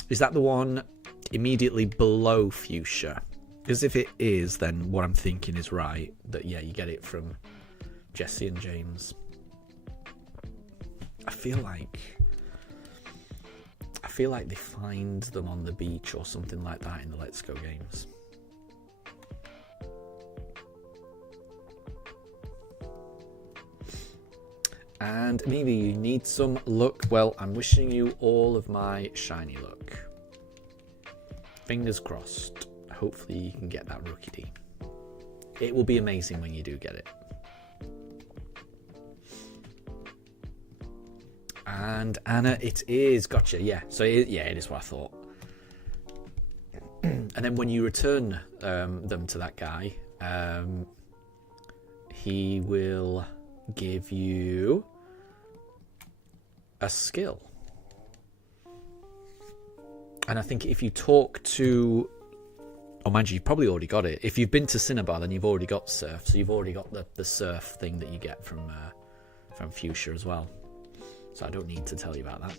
Is that the one immediately below Fuchsia? Because if it is, then what I'm thinking is right. That, yeah, you get it from Jesse and James. I feel like they find them on the beach or something like that in the Let's Go games. And maybe you need some luck. Well, I'm wishing you all of my shiny luck. Fingers crossed. Hopefully you can get that Rookie D. It will be amazing when you do get it. And Anna, it is. Gotcha, yeah. So, it is what I thought. And then when you return them to that guy, he will... give you a skill. And I think if you talk to... Oh, mind you, you've probably already got it. If you've been to Cinnabar, then you've already got Surf. So you've already got the Surf thing that you get from from Fuchsia as well. So I don't need to tell you about that.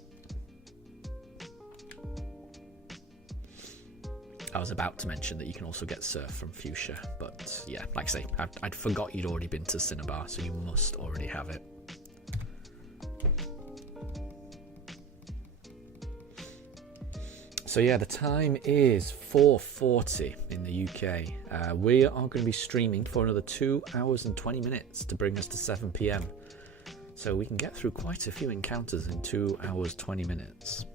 I was about to mention that you can also get Surf from Fuchsia, but yeah, like I say, I'd forgot you'd already been to Cinnabar, so you must already have it. So yeah, the time is 4:40 in the UK. We are going to be streaming for another 2 hours and 20 minutes to bring us to 7 PM. So we can get through quite a few encounters in 2 hours 20 minutes.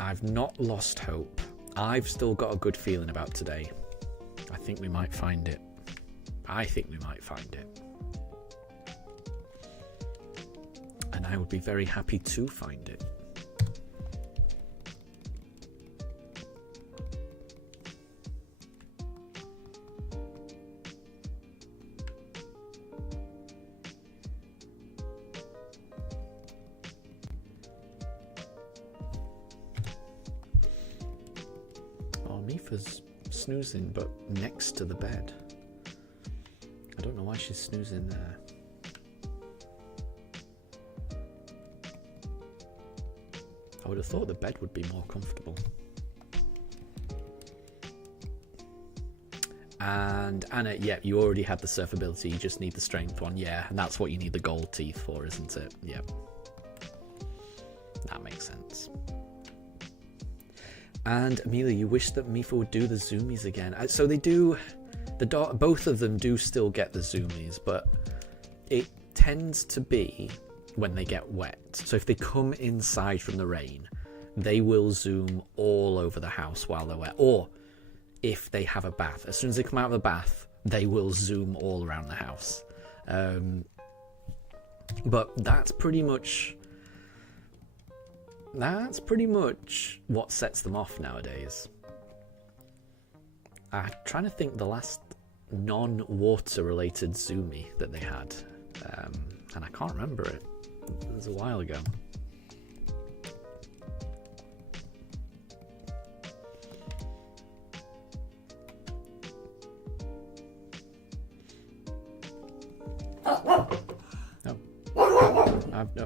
I've not lost hope. I've still got a good feeling about today. I think we might find it. And I would be very happy to find it. Mifa's snoozing, but next to the bed. I don't know why she's snoozing there. I would have thought the bed would be more comfortable. And Anna, yeah, you already had the surf ability, you just need the strength one. Yeah, and that's what you need the gold teeth for, isn't it? Yep. That makes sense. And Amelia, you wish that Mifa would do the zoomies again. So they do, both of them do still get the zoomies, but it tends to be when they get wet. So if they come inside from the rain, they will zoom all over the house while they're wet. Or if they have a bath, as soon as they come out of the bath, they will zoom all around the house. But that's pretty much what sets them off nowadays. I'm trying to think the last non-water related zoomie that they had, and I can't remember it. It was a while ago.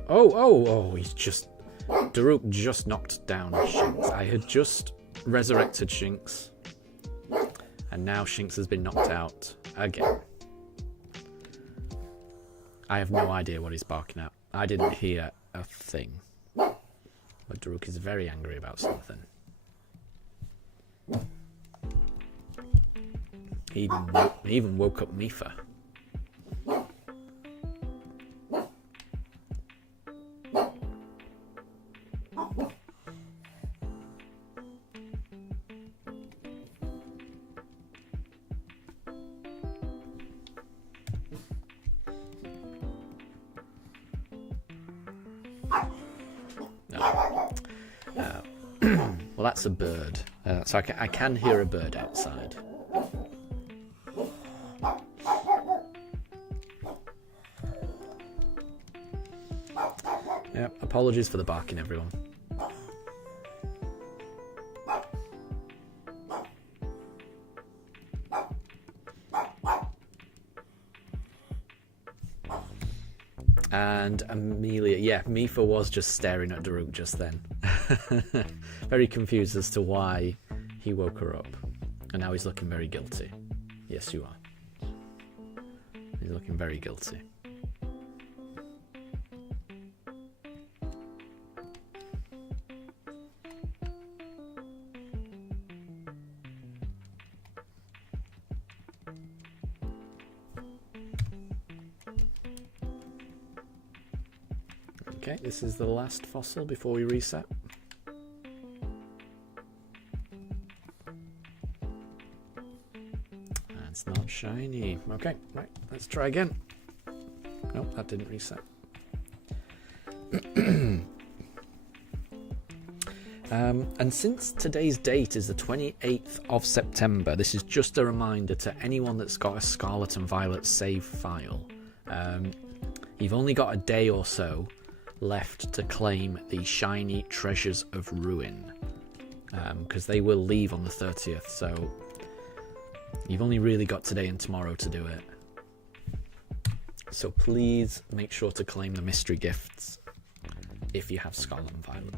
Oh, he's just... Daruk just knocked down Shinx. I had just resurrected Shinx, and now Shinx has been knocked out again. I have no idea what he's barking at. I didn't hear a thing. But Daruk is very angry about something. He even woke up Mifa. Well, that's a bird. So I can hear a bird outside. Yeah, apologies for the barking, everyone. And Amelia, yeah, Mifa was just staring at Daruk just then. Very confused as to why he woke her up. And now he's looking very guilty. Yes, you are. He's looking very guilty. Okay, this is the last fossil before we reset. That's not shiny. Okay, right, let's try again. Nope, that didn't reset. And since today's date is the 28th of September, this is just a reminder to anyone that's got a Scarlet and Violet save file. You've only got a day or so left to claim the shiny Treasures of Ruin, because they will leave on the 30th, so you've only really got today and tomorrow to do it. So please make sure to claim the mystery gifts if you have Scarlet and Violet.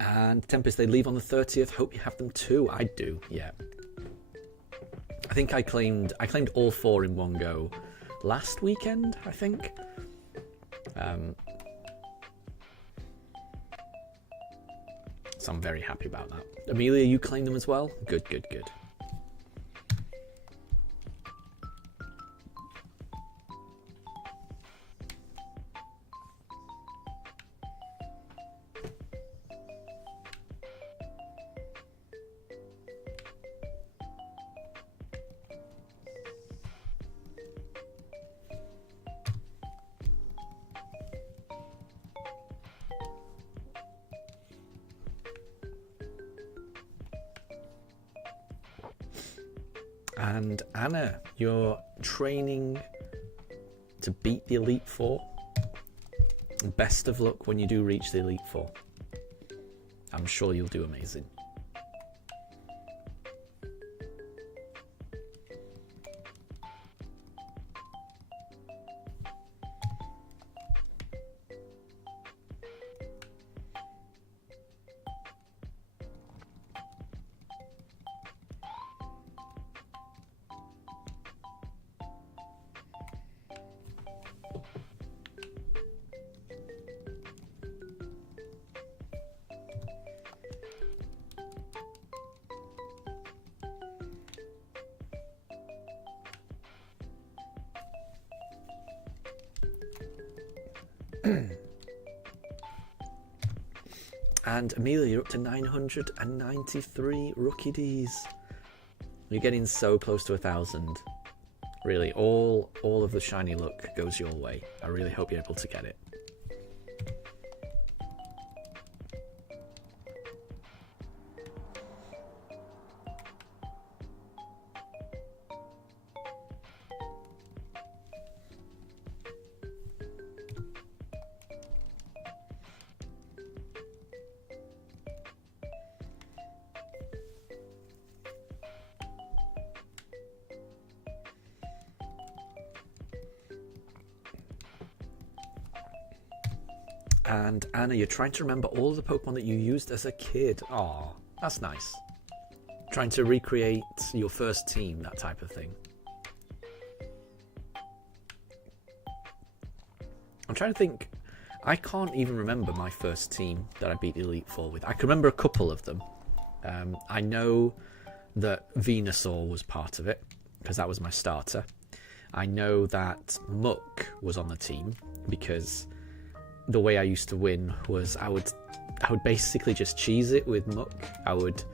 And Tempest, they leave on the 30th. Hope you have them too. I do, yeah. I think I claimed all 4 in one go last weekend, I think. So I'm very happy about that. Amelia, you claimed them as well? Good, good, good. And Anna, you're training to beat the Elite Four. Best of luck when you do reach the Elite Four. I'm sure you'll do amazing. And Amelia, you're up to 993 rookie Ds. You're getting so close to 1,000. Really, all of the shiny luck goes your way. I really hope you're able to get it. And Anna, you're trying to remember all the Pokemon that you used as a kid. Aw, that's nice. Trying to recreate your first team, that type of thing. I'm trying to think. I can't even remember my first team that I beat the Elite Four with. I can remember a couple of them. I know that Venusaur was part of it, because that was my starter. I know that Muck was on the team, because the way I used to win was I would basically just cheese it with Muck. I would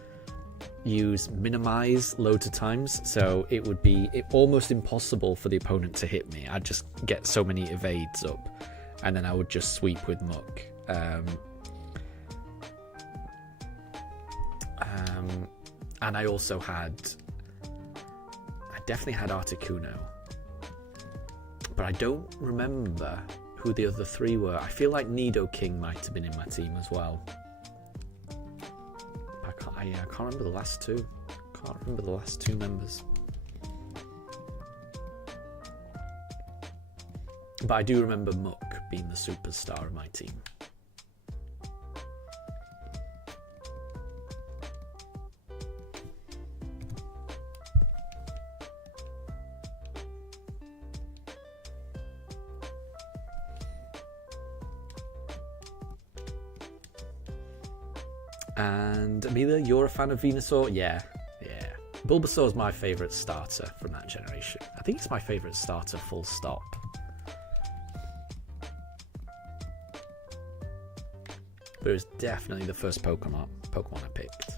use minimize loads of times, so it would be almost impossible for the opponent to hit me. I'd just get so many evades up, and then I would just sweep with Muck. And I also I definitely had Articuno, but I don't remember who the other 3 were. I feel like Nidoking might have been in my team as well. I can't remember the last 2. Can't remember the last 2 members. But I do remember Muck being the superstar of my team. And Amelia, you're a fan of Venusaur? Yeah. Bulbasaur is my favourite starter from that generation. I think it's my favourite starter, full stop. but it was definitely the first Pokemon I picked.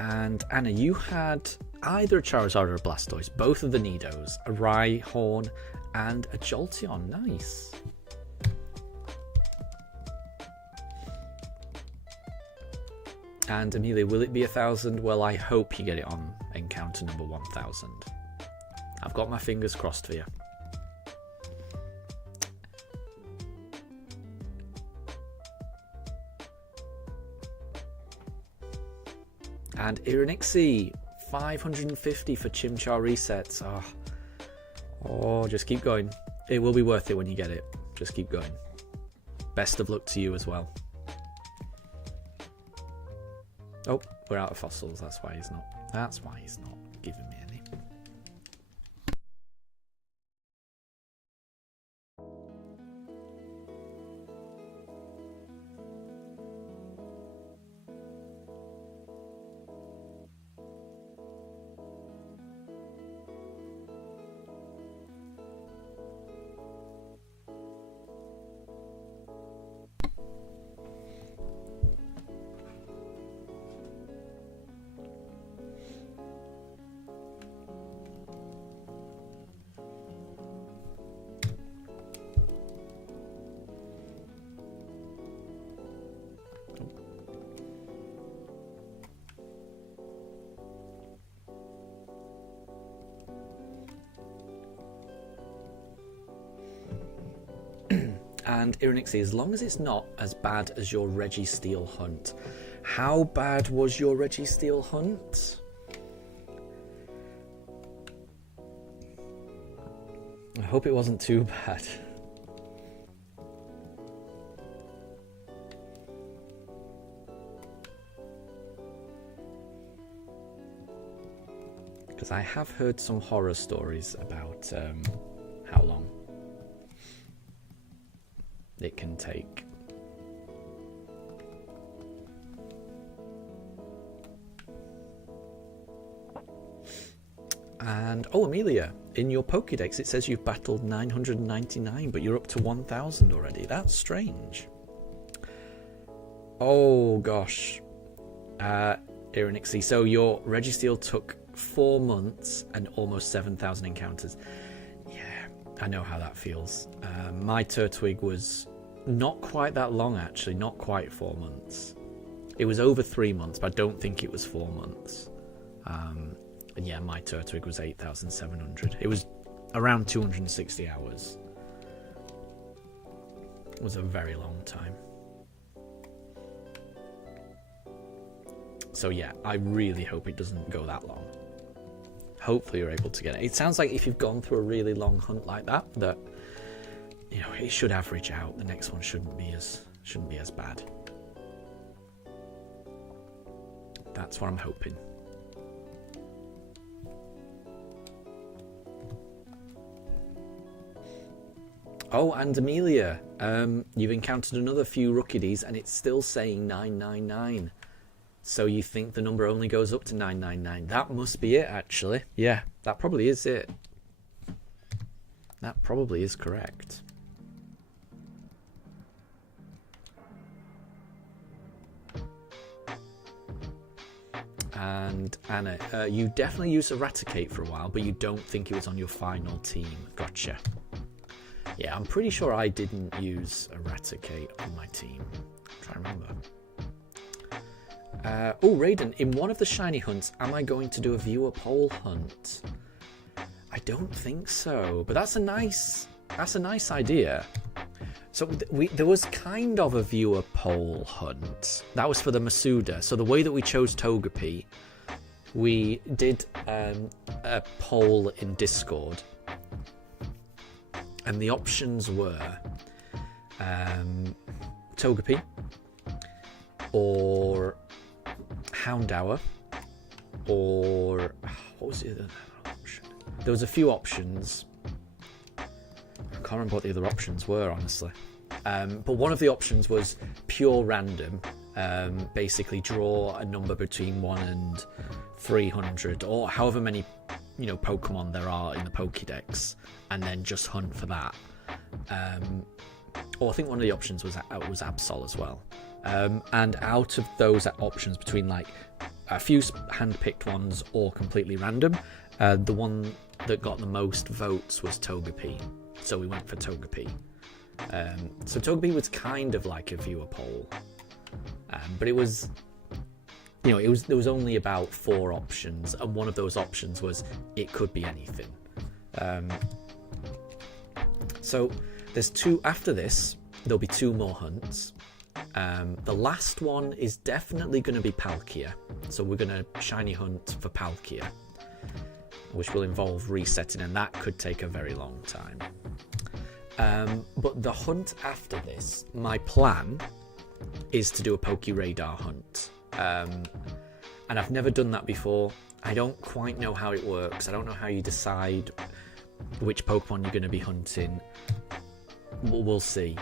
And Anna, you had either a Charizard or a Blastoise, both of the Nidos, a Rhyhorn, and a Jolteon. Nice. And Amelia, will it be 1,000? Well, I hope you get it on encounter number 1,000. I've got my fingers crossed for you. And Ironixie, 550 for Chimchar resets. Oh, just keep going. It will be worth it when you get it. Just keep going. Best of luck to you as well. Oh, we're out of fossils. That's why he's not giving me any. And Ironixie, as long as it's not as bad as your Registeel hunt. How bad was your Registeel hunt? I hope it wasn't too bad. Because I have heard some horror stories about how long it can take. And oh, Amelia, in your Pokédex it says you've battled 999, but you're up to 1,000 already. That's strange. Oh gosh, Ironixie. So your Registeel took 4 months and almost 7,000 encounters. Yeah, I know how that feels. My Turtwig was not quite that long, actually. Not quite 4 months. It was over 3 months, but I don't think it was 4 months. And yeah, my Turtwig was 8,700. It was around 260 hours. It was a very long time. So yeah, I really hope it doesn't go that long. Hopefully you're able to get it. It sounds like if you've gone through a really long hunt like that, you know, it should average out. The next one shouldn't be as bad. That's what I'm hoping. Oh, and Amelia, you've encountered another few Rookies, and it's still saying 999. So you think the number only goes up to 999? That must be it, actually. Yeah, that probably is it. That probably is correct. And Anna, you definitely used Eradicate for a while, but you don't think it was on your final team. Gotcha. Yeah, I'm pretty sure I didn't use Eradicate on my team. I'm trying to remember. Oh, Raiden, in one of the shiny hunts, am I going to do a viewer poll hunt? I don't think so, but that's a nice idea. So there was kind of a viewer poll hunt. That was for the Masuda. So the way that we chose Togepi, we did a poll in Discord, and the options were Togepi or Houndour, or what was the other option? There was a few options. I can't remember what the other options were, honestly. But one of the options was pure random. Basically, draw a number between 1 and 300, or however many, Pokemon there are in the Pokédex, and then just hunt for that. Or I think one of the options was Absol as well. And out of those options, between like a few hand-picked ones or completely random, the one that got the most votes was Togepi. So we went for Togepi. So Togepi was kind of like a viewer poll, but it was, there was only about 4 options, and one of those options was it could be anything. So there's 2 after this. There'll be 2 more hunts. The last one is definitely going to be Palkia, so we're going to shiny hunt for Palkia, which will involve resetting, and that could take a very long time. But the hunt after this, my plan is to do a Pokeradar hunt. And I've never done that before. I don't quite know how it works. I don't know how you decide which Pokemon you're going to be hunting. We'll see.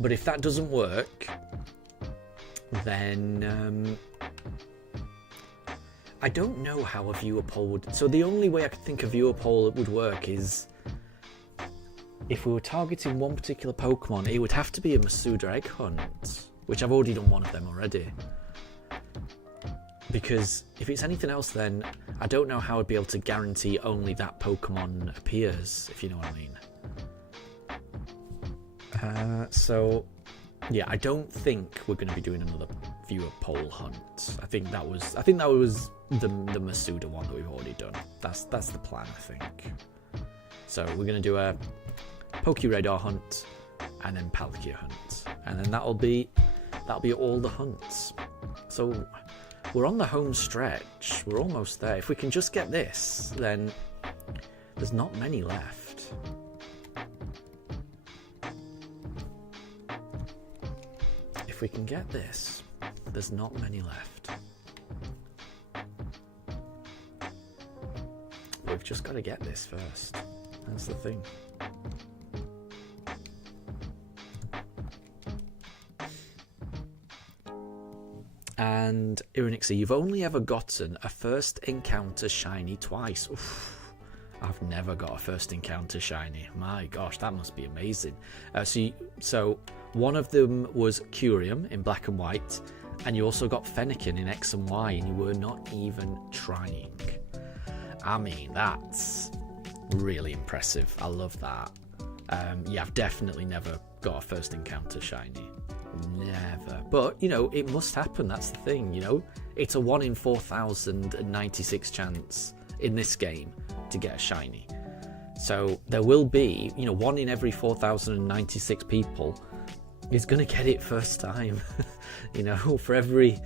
But if that doesn't work, then I don't know how a viewer poll would... So the only way I could think a viewer poll would work is if we were targeting one particular Pokemon, it would have to be a Masuda egg hunt, which I've already done one of them already. Because if it's anything else, then I don't know how I'd be able to guarantee only that Pokemon appears, if you know what I mean. So yeah, I don't think we're going to be doing another viewer poll hunt. I think that was the Masuda one that we've already done. That's the plan, I think. So we're going to do a Pokeradar hunt and then Palkia hunt, and then that'll be all the hunts. So we're on the home stretch. We're almost there. If we can just get this, then there's not many left. If we can get this, there's not many left. We've just got to get this first. That's the thing. And Ironixie, you've only ever gotten a first encounter shiny twice. Oof. I've never got a first encounter shiny. My gosh, that must be amazing. So one of them was Curium in black and white, and you also got Fennekin in X and Y, and you were not even trying. I mean, that's really impressive. I love that. Yeah, I've definitely never got a first encounter shiny. Never. But, it must happen. That's the thing, It's a 1 in 4,096 chance in this game to get a shiny. So there will be, 1 in every 4,096 people is going to get it first time. For every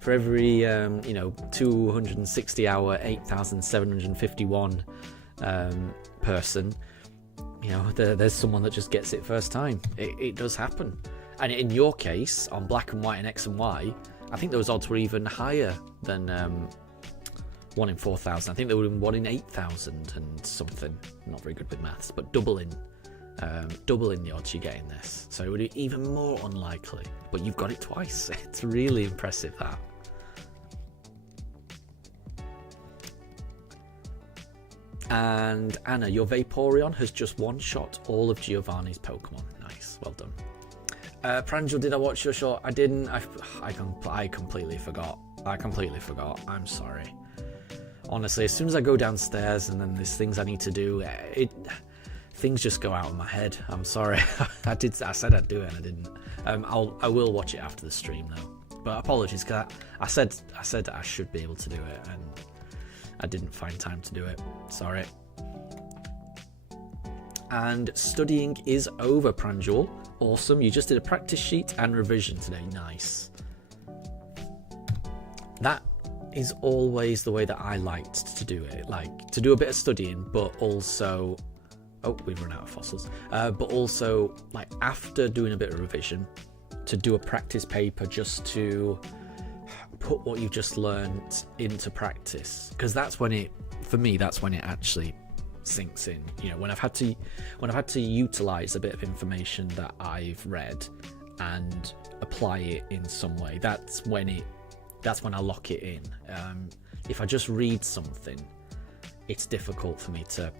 260 hour 8,751 person, there's someone that just gets it first time. It does happen. And in your case, on black and white and X and Y, I think those odds were even higher than 1 in 4,000. I think they were 1 in 8,000 and something. I'm not very good with maths, but doubling the odds you get in this. So it would be even more unlikely. But you've got it twice. It's really impressive, that. And Anna, your Vaporeon has just one-shot all of Giovanni's Pokemon. Nice, well done. Pranjal, did I watch your short? I didn't. I completely forgot. I completely forgot. I'm sorry. Honestly, as soon as I go downstairs and then there's things I need to do, things just go out of my head. I'm sorry. I said I'd do it and I didn't. I will watch it after the stream though. But apologies, because I said that I should be able to do it and I didn't find time to do it. Sorry. And studying is over, Pranjul. Awesome. You just did a practice sheet and revision today. Nice. That is always the way that I liked to do it. Like, to do a bit of studying, but also... Oh, we've run out of fossils. But also, like, after doing a bit of revision, to do a practice paper just to put what you just learned into practice. Because that's when it, for me, that's when it actually sinks in. You know, when I've had to utilize a bit of information that I've read and apply it in some way, that's when I lock it in. If I just read something, it's difficult for me to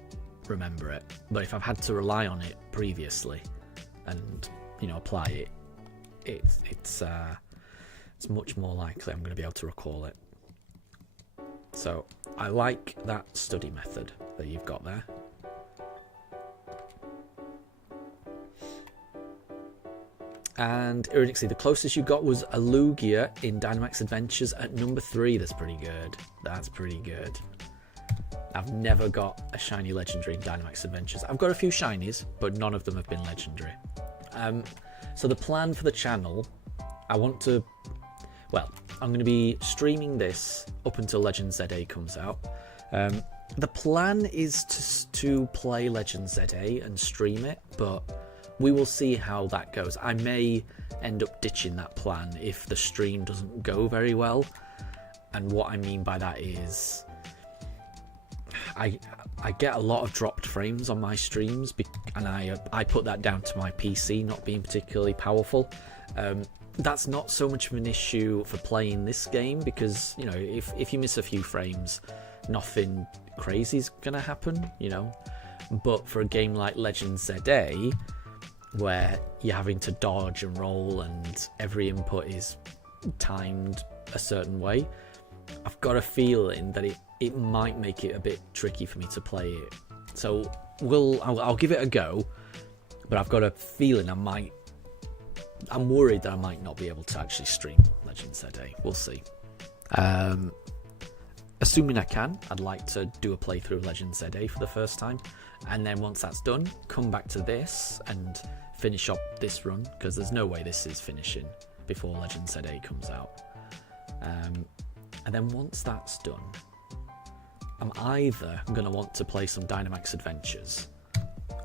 remember it. But if I've had to rely on it previously and, you know, apply it, it's much more likely I'm going to be able to recall it. So I like that study method that you've got there. And ironically, the closest you got was a Lugia in Dynamax Adventures at number 3. That's pretty good. That's pretty good. I've never got a shiny legendary in Dynamax Adventures. I've got a few shinies, but none of them have been legendary. So the plan for the channel, I'm going to be streaming this up until Legend ZA comes out. The plan is to play Legend ZA and stream it, but we will see how that goes. I may end up ditching that plan if the stream doesn't go very well. And what I mean by that is I get a lot of dropped frames on my streams, and I put that down to my PC not being particularly powerful. That's not so much of an issue for playing this game, because, you know, if you miss a few frames, nothing crazy is gonna happen, you know. But for a game like Legend ZA, where you're having to dodge and roll and every input is timed a certain way, I've got a feeling that it might make it a bit tricky for me to play it. So I'll give it a go, but I've got a feeling I'm worried that I might not be able to actually stream Legend ZA. We'll see. Assuming I can, I'd like to do a playthrough of Legend ZA for the first time, and then once that's done, come back to this and finish up this run, because there's no way this is finishing before Legend ZA comes out. And then once that's done, I'm either going to want to play some Dynamax Adventures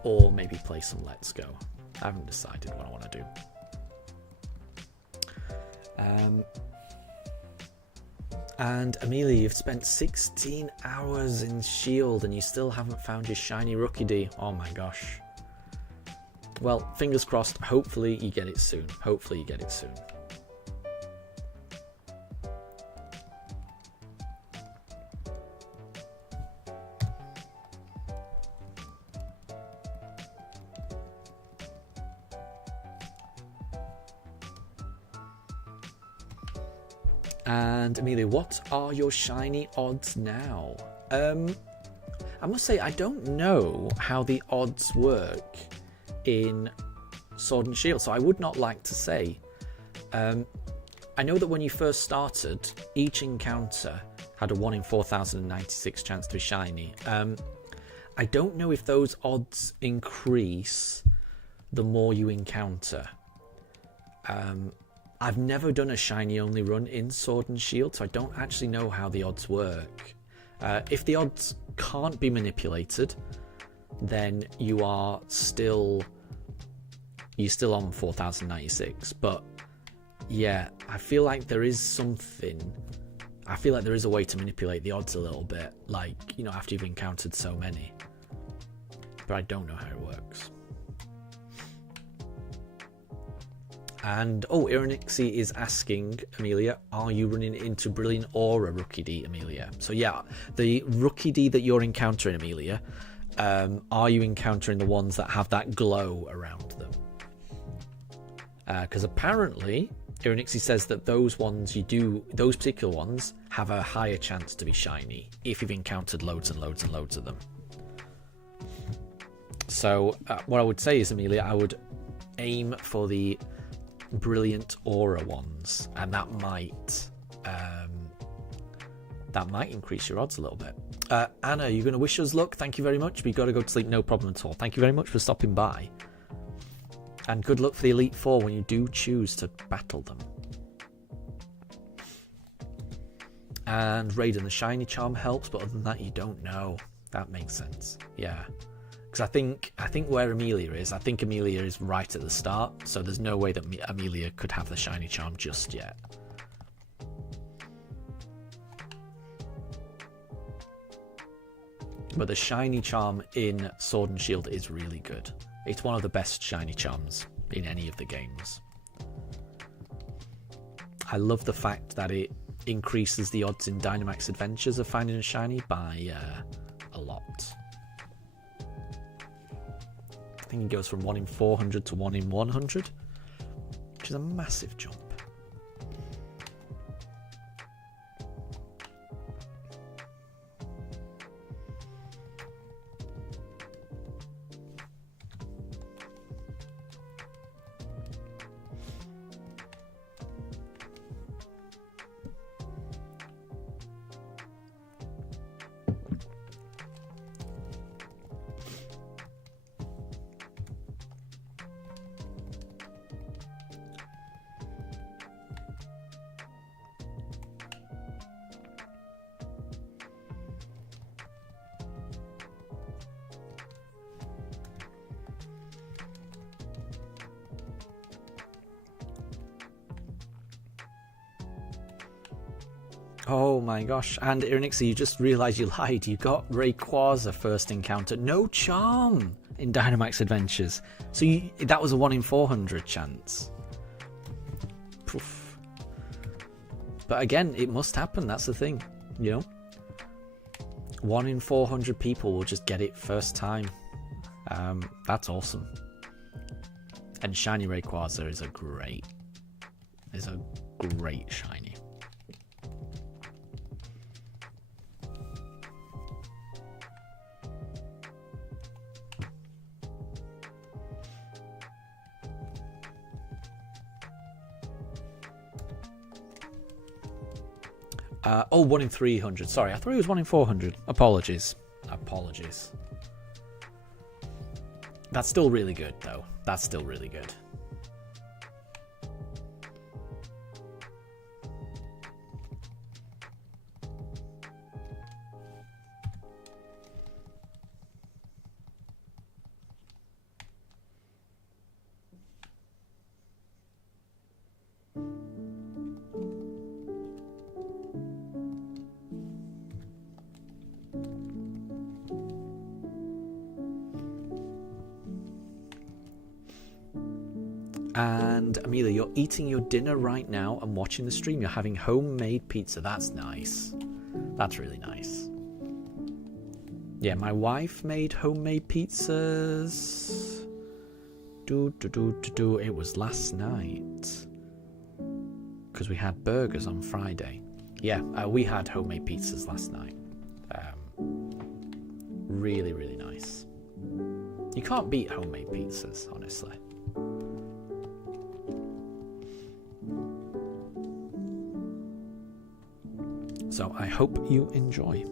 or maybe play some Let's Go. I haven't decided what I want to do. And Amelia, you've spent 16 hours in Shield and you still haven't found your shiny Rookie D. Oh my gosh. Well, fingers crossed. Hopefully you get it soon. Hopefully you get it soon. And Amelia, what are your shiny odds now? I must say, I don't know how the odds work in Sword and Shield, so I would not like to say. I know that when you first started, each encounter had a 1 in 4,096 chance to be shiny. I don't know if those odds increase the more you encounter. I've never done a shiny only run in Sword and Shield, so I don't actually know how the odds work. If the odds can't be manipulated, then you're still on 4,096. But yeah, I feel like there is something. I feel like there is a way to manipulate the odds a little bit, like, you know, after you've encountered so many. But I don't know how it works. And, Ironixie is asking, Amelia, are you running into Brilliant Aura Rookie D, Amelia? So yeah, the Rookie D that you're encountering, Amelia, are you encountering the ones that have that glow around them? Because apparently Ironixie says that those particular ones have a higher chance to be shiny if you've encountered loads and loads and loads of them. So what I would say is, Amelia, I would aim for the brilliant aura ones, and that might increase your odds a little bit. Anna, you're going to wish us luck. Thank you very much. We got to go to sleep, no problem at all. Thank you very much for stopping by. And good luck for the Elite Four when you do choose to battle them. And Raiden, the shiny charm helps, but other than that, you don't know. That makes sense. Yeah. Because I think where Amelia is, I think Amelia is right at the start, so there's no way that Amelia could have the shiny charm just yet. But the shiny charm in Sword and Shield is really good. It's one of the best shiny charms in any of the games. I love the fact that it increases the odds in Dynamax Adventures of finding a shiny by a lot. I think it goes from 1 in 400 to 1 in 100, which is a massive jump. Oh my gosh, and Ironixie, you just realised you lied. You got Rayquaza first encounter. No charm in Dynamax Adventures. So that was a 1 in 400 chance. Poof. But again, it must happen, that's the thing, you know? 1 in 400 people will just get it first time. That's awesome. And Shiny Rayquaza is a great shiny. Oh, 1 in 300. Sorry, I thought it was 1 in 400. Apologies. That's still really good, though. That's still really good. And Amelia, you're eating your dinner right now and watching the stream. You're having homemade pizza. That's nice. That's really nice. Yeah, my wife made homemade pizzas. It was last night. Because we had burgers on Friday. Yeah, we had homemade pizzas last night. Really, really nice. You can't beat homemade pizzas, honestly. So I hope you enjoy.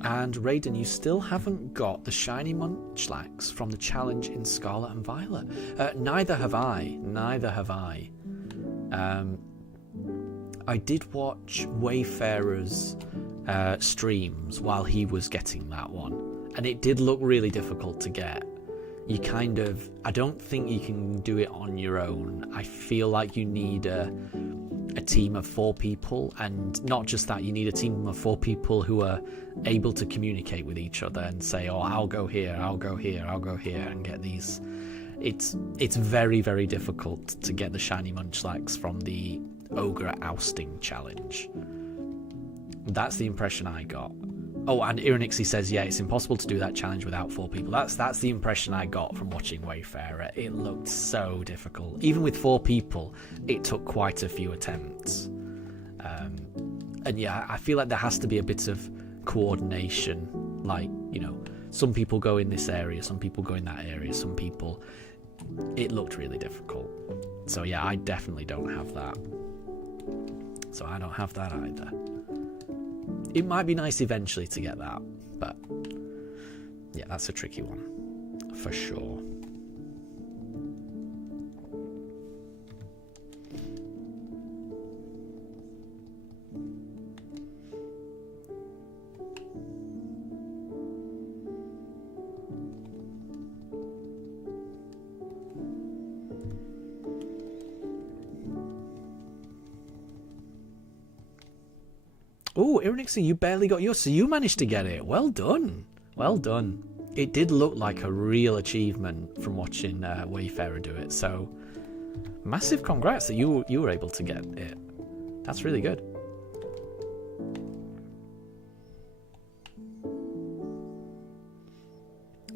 And Raiden, you still haven't got the shiny Munchlax from the challenge in Scarlet and Violet. Neither have I. I did watch Wayfarer's streams while he was getting that one, and it did look really difficult to get. I don't think you can do it on your own. I feel like you need a team of 4 people, and not just that, you need a team of 4 people who are able to communicate with each other and say, oh, I'll go here, and get these It's very, very difficult to get the shiny Munchlax from the Ogre Ousting Challenge. That's the impression I got. Oh, and Ironixie says, yeah, it's impossible to do that challenge without 4 people. That's the impression I got from watching Wayfarer. It looked so difficult. Even with 4 people, it took quite a few attempts. And yeah, I feel like there has to be a bit of coordination. Like, you know, some people go in this area, some people go in that area, some people... It looked really difficult. So yeah, I definitely don't have that. So I don't have that either. It might be nice eventually to get that, but yeah, that's a tricky one, for sure. Oh, Ironixie, you barely got yours, so you managed to get it. Well done. Well done. It did look like a real achievement from watching Wayfarer do it, so massive congrats that you were able to get it. That's really good.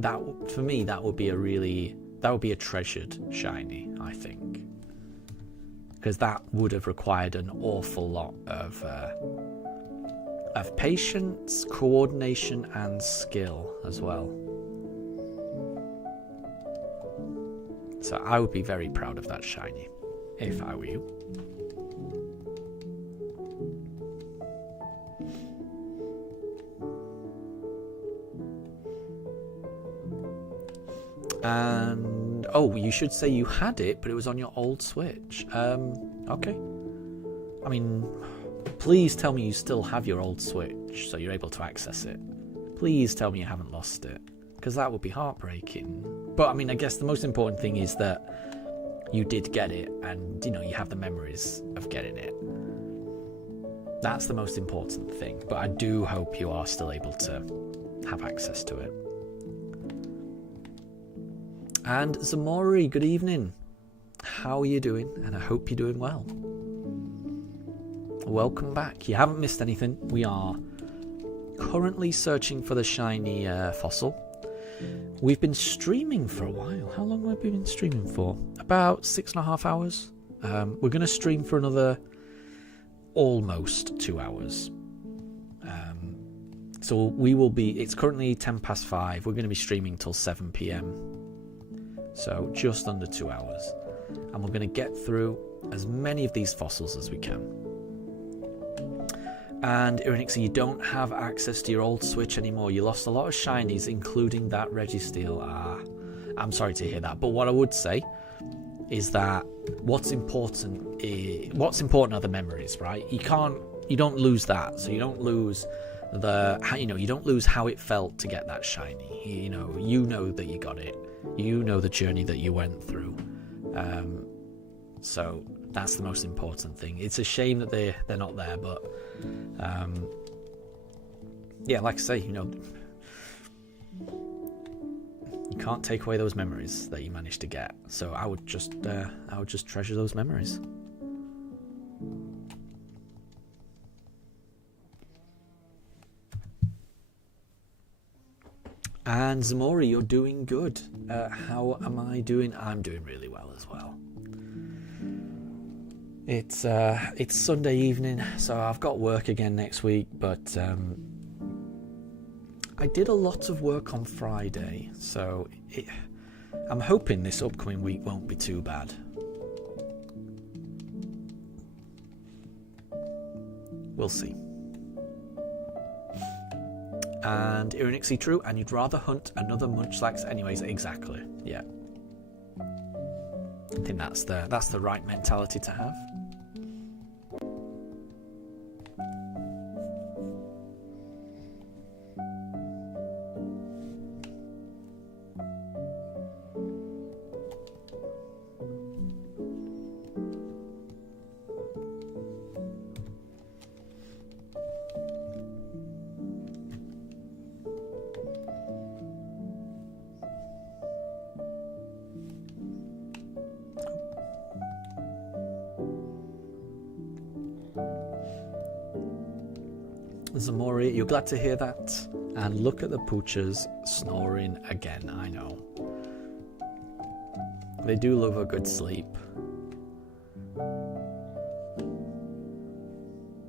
That, for me, that would be a treasured shiny, I think. Because that would have required an awful lot of patience, coordination, and skill as well. So I would be very proud of that shiny, if I were you. And oh, you should say you had it, but it was on your old Switch. Okay. I mean, please tell me you still have your old Switch, so you're able to access it. Please tell me you haven't lost it, because that would be heartbreaking. But I mean, I guess the most important thing is that you did get it, and you know, you have the memories of getting it. That's the most important thing. But I do hope you are still able to have access to it. And Zamori, good evening. How are you doing? And I hope you're doing well. Welcome back. You haven't missed anything. We are currently searching for the shiny fossil. We've been streaming for a while. How long have we been streaming for? About 6.5 hours. We're going to stream for another almost 2 hours. So we will be, it's currently 5:10. We're going to be streaming till 7 p.m. So just under 2 hours. And we're going to get through as many of these fossils as we can. And Ironixie, you don't have access to your old Switch anymore. You lost a lot of shinies, including that Registeel. I'm sorry to hear that. But what I would say is that what's important are the memories, right? You don't lose that. So you don't lose you don't lose how it felt to get that shiny. You know that you got it. You know the journey that you went through. So that's the most important thing. It's a shame that they're not there, but yeah, like I say, you can't take away those memories that you managed to get. So I would just treasure those memories. And Zamori, you're doing good. How am I doing? I'm doing really well as well. It's Sunday evening, so I've got work again next week, but I did a lot of work on Friday, so I'm hoping this upcoming week won't be too bad. We'll see. And Ironixie, true, and you'd rather hunt another Munchlax anyways. Exactly, yeah. I think that's the right mentality to have. Zamori, you're glad to hear that? And look at the poochers snoring again, I know. They do love a good sleep.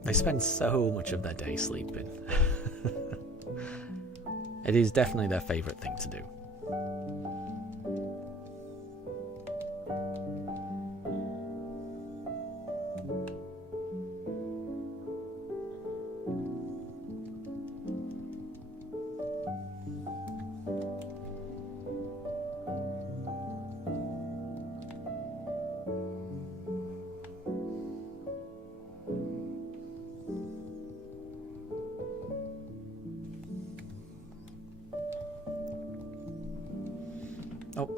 They spend so much of their day sleeping. It is definitely their favourite thing to do. Oh,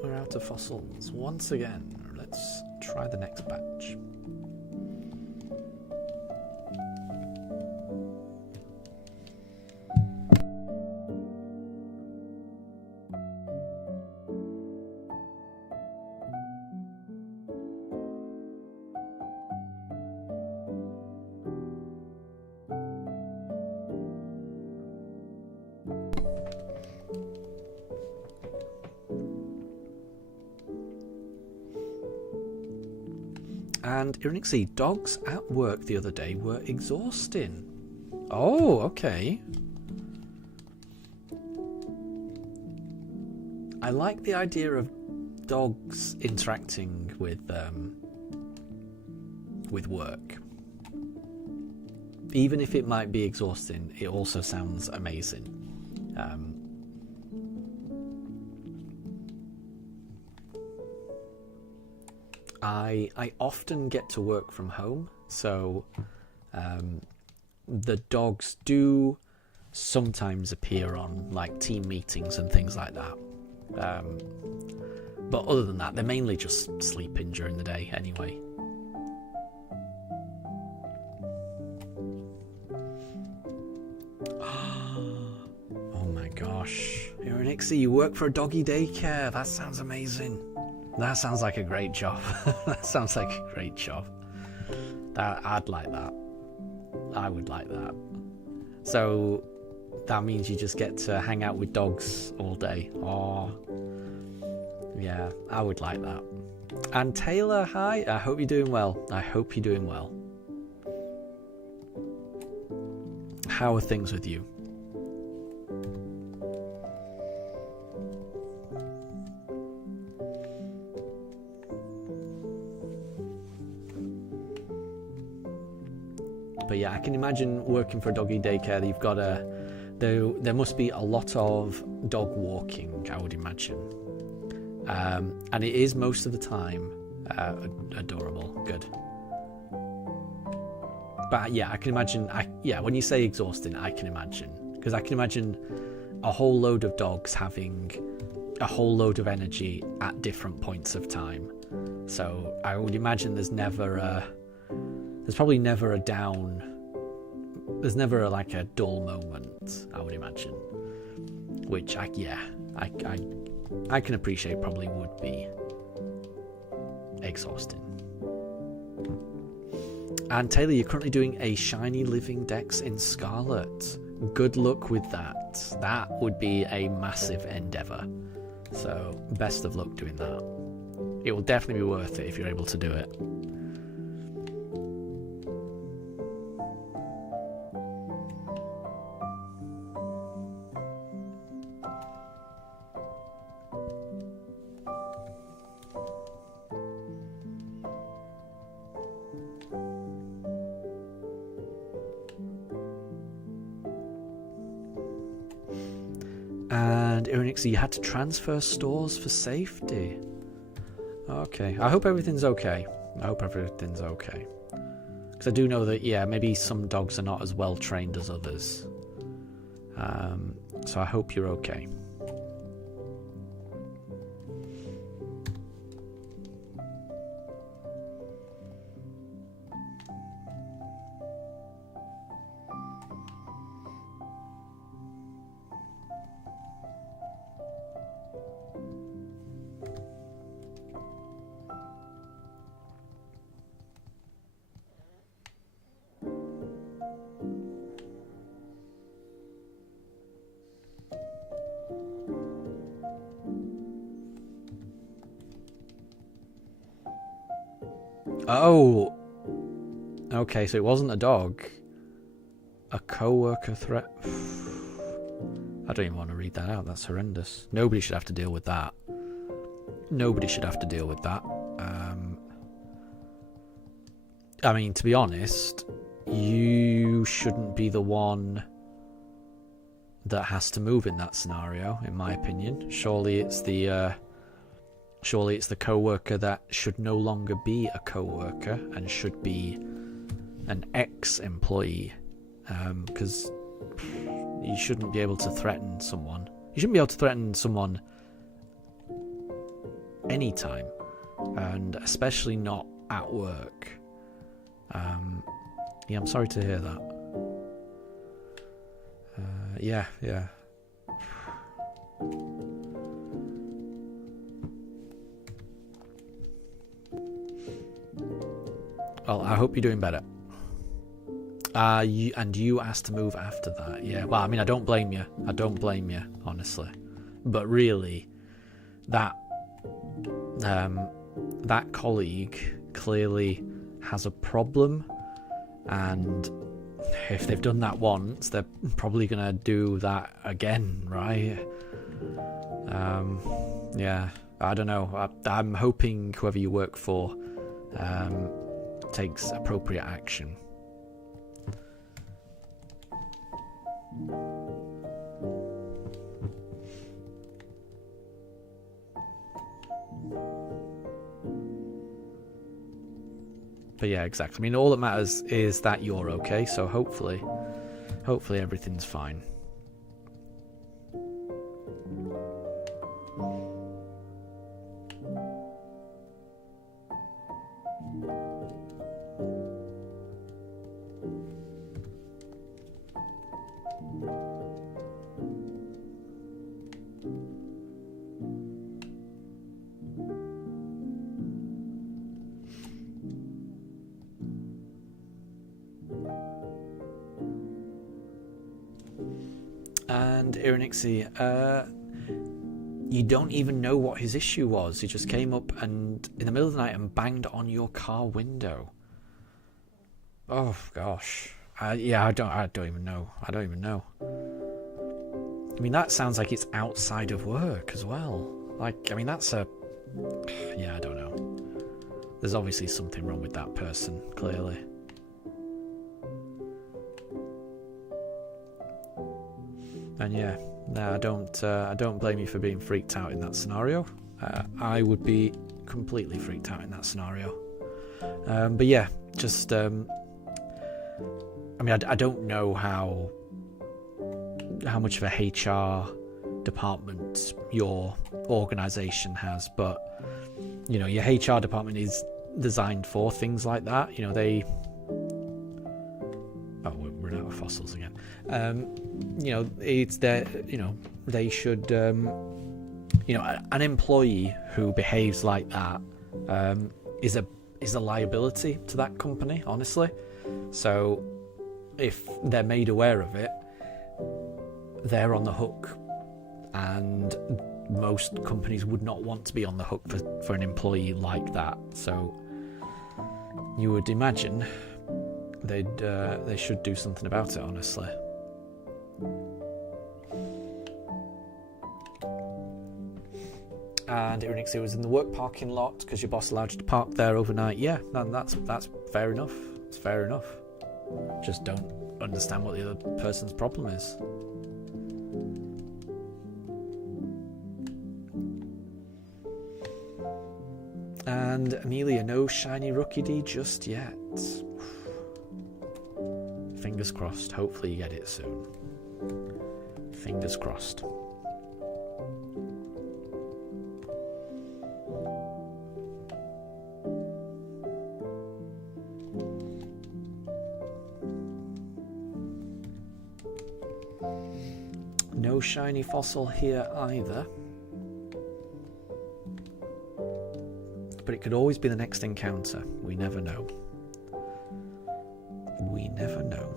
we're out of fossils once again. Let's try the next batch. And Irinixie, dogs at work the other day were exhausting. Oh, okay. I like the idea of dogs interacting with work. Even if it might be exhausting, it also sounds amazing. I often get to work from home, so the dogs do sometimes appear on like team meetings and things like that. But other than that, they're mainly just sleeping during the day anyway. Oh my gosh. You're an Ixie, you work for a doggy daycare. That sounds amazing. That sounds like a great job. That sounds like a great job. I'd like that. I would like that. So that means you just get to hang out with dogs all day. Oh, yeah, I would like that. And Taylor, hi. I hope you're doing well. I hope you're doing well. How are things with you? But yeah, I can imagine working for a doggy daycare. You've got there must be a lot of dog walking, I would imagine. And it is most of the time adorable, good. But yeah, I can imagine. When you say exhausting, I can imagine, because I can imagine a whole load of dogs having a whole load of energy at different points of time. So I would imagine there's probably never a down. There's never like a dull moment, I would imagine. Which I can appreciate probably would be exhausting. And Taylor, you're currently doing a shiny living dex in Scarlet. Good luck with that. That would be a massive endeavour. So best of luck doing that. It will definitely be worth it if you're able to do it. And Irinixie, you had to transfer stores for safety. Okay, I hope everything's okay. Because I do know that, yeah, maybe some dogs are not as well trained as others. So I hope you're okay. Oh. Okay, so it wasn't a dog. A co-worker threat. I don't even want to read that out. That's horrendous. Nobody should have to deal with that. Nobody should have to deal with that. I mean, to be honest, you shouldn't be the one that has to move in that scenario, in my opinion. Surely it's the co-worker that should no longer be a co-worker and should be an ex-employee, because you shouldn't be able to threaten someone. You shouldn't be able to threaten someone anytime, and especially not at work. Yeah, I'm sorry to hear that. Yeah. Well, I hope you're doing better. You asked to move after that. Yeah, well, I mean, I don't blame you. Honestly. But really, that colleague clearly has a problem, and if they've done that once, they're probably gonna do that again, right? Yeah, I don't know. I'm hoping whoever you work for takes appropriate action. But yeah, exactly. I mean, all that matters is that you're okay, so hopefully everything's fine. And Ironixie, you don't even know what his issue was. He just came up and in the middle of the night and banged on your car window. Oh gosh, I don't even know. I mean, that sounds like it's outside of work as well. Like, I mean, I don't know. There's obviously something wrong with that person, clearly. And yeah, no, I don't blame you for being freaked out in that scenario. I would be completely freaked out in that scenario. But yeah, just I mean, I don't know how much of a HR department your organisation has, but you know, your HR department is designed for things like that. You know, we're out of fossils again. You know, it's their, you know, they should, you know, an employee who behaves like that is a liability to that company, honestly. So if they're made aware of it, they're on the hook, and most companies would not want to be on the hook for an employee like that. So you would imagine they should do something about it, honestly. And Ironixie was in the work parking lot because your boss allowed you to park there overnight. Yeah, that's fair enough. It's fair enough. Just don't understand what the other person's problem is. And Amelia, no shiny rookie D just yet. Fingers crossed. Hopefully you get it soon. Fingers crossed. No shiny fossil here either. But it could always be the next encounter. We never know. We never know.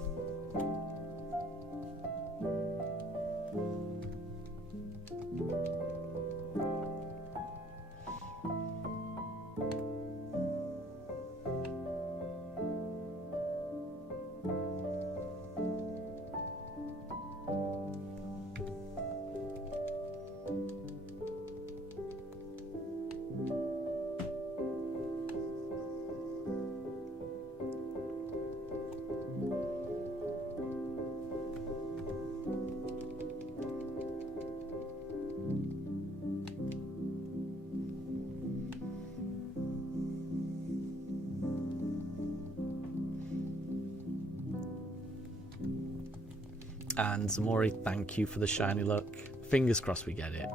And Zamori, thank you for the shiny look. Fingers crossed we get it.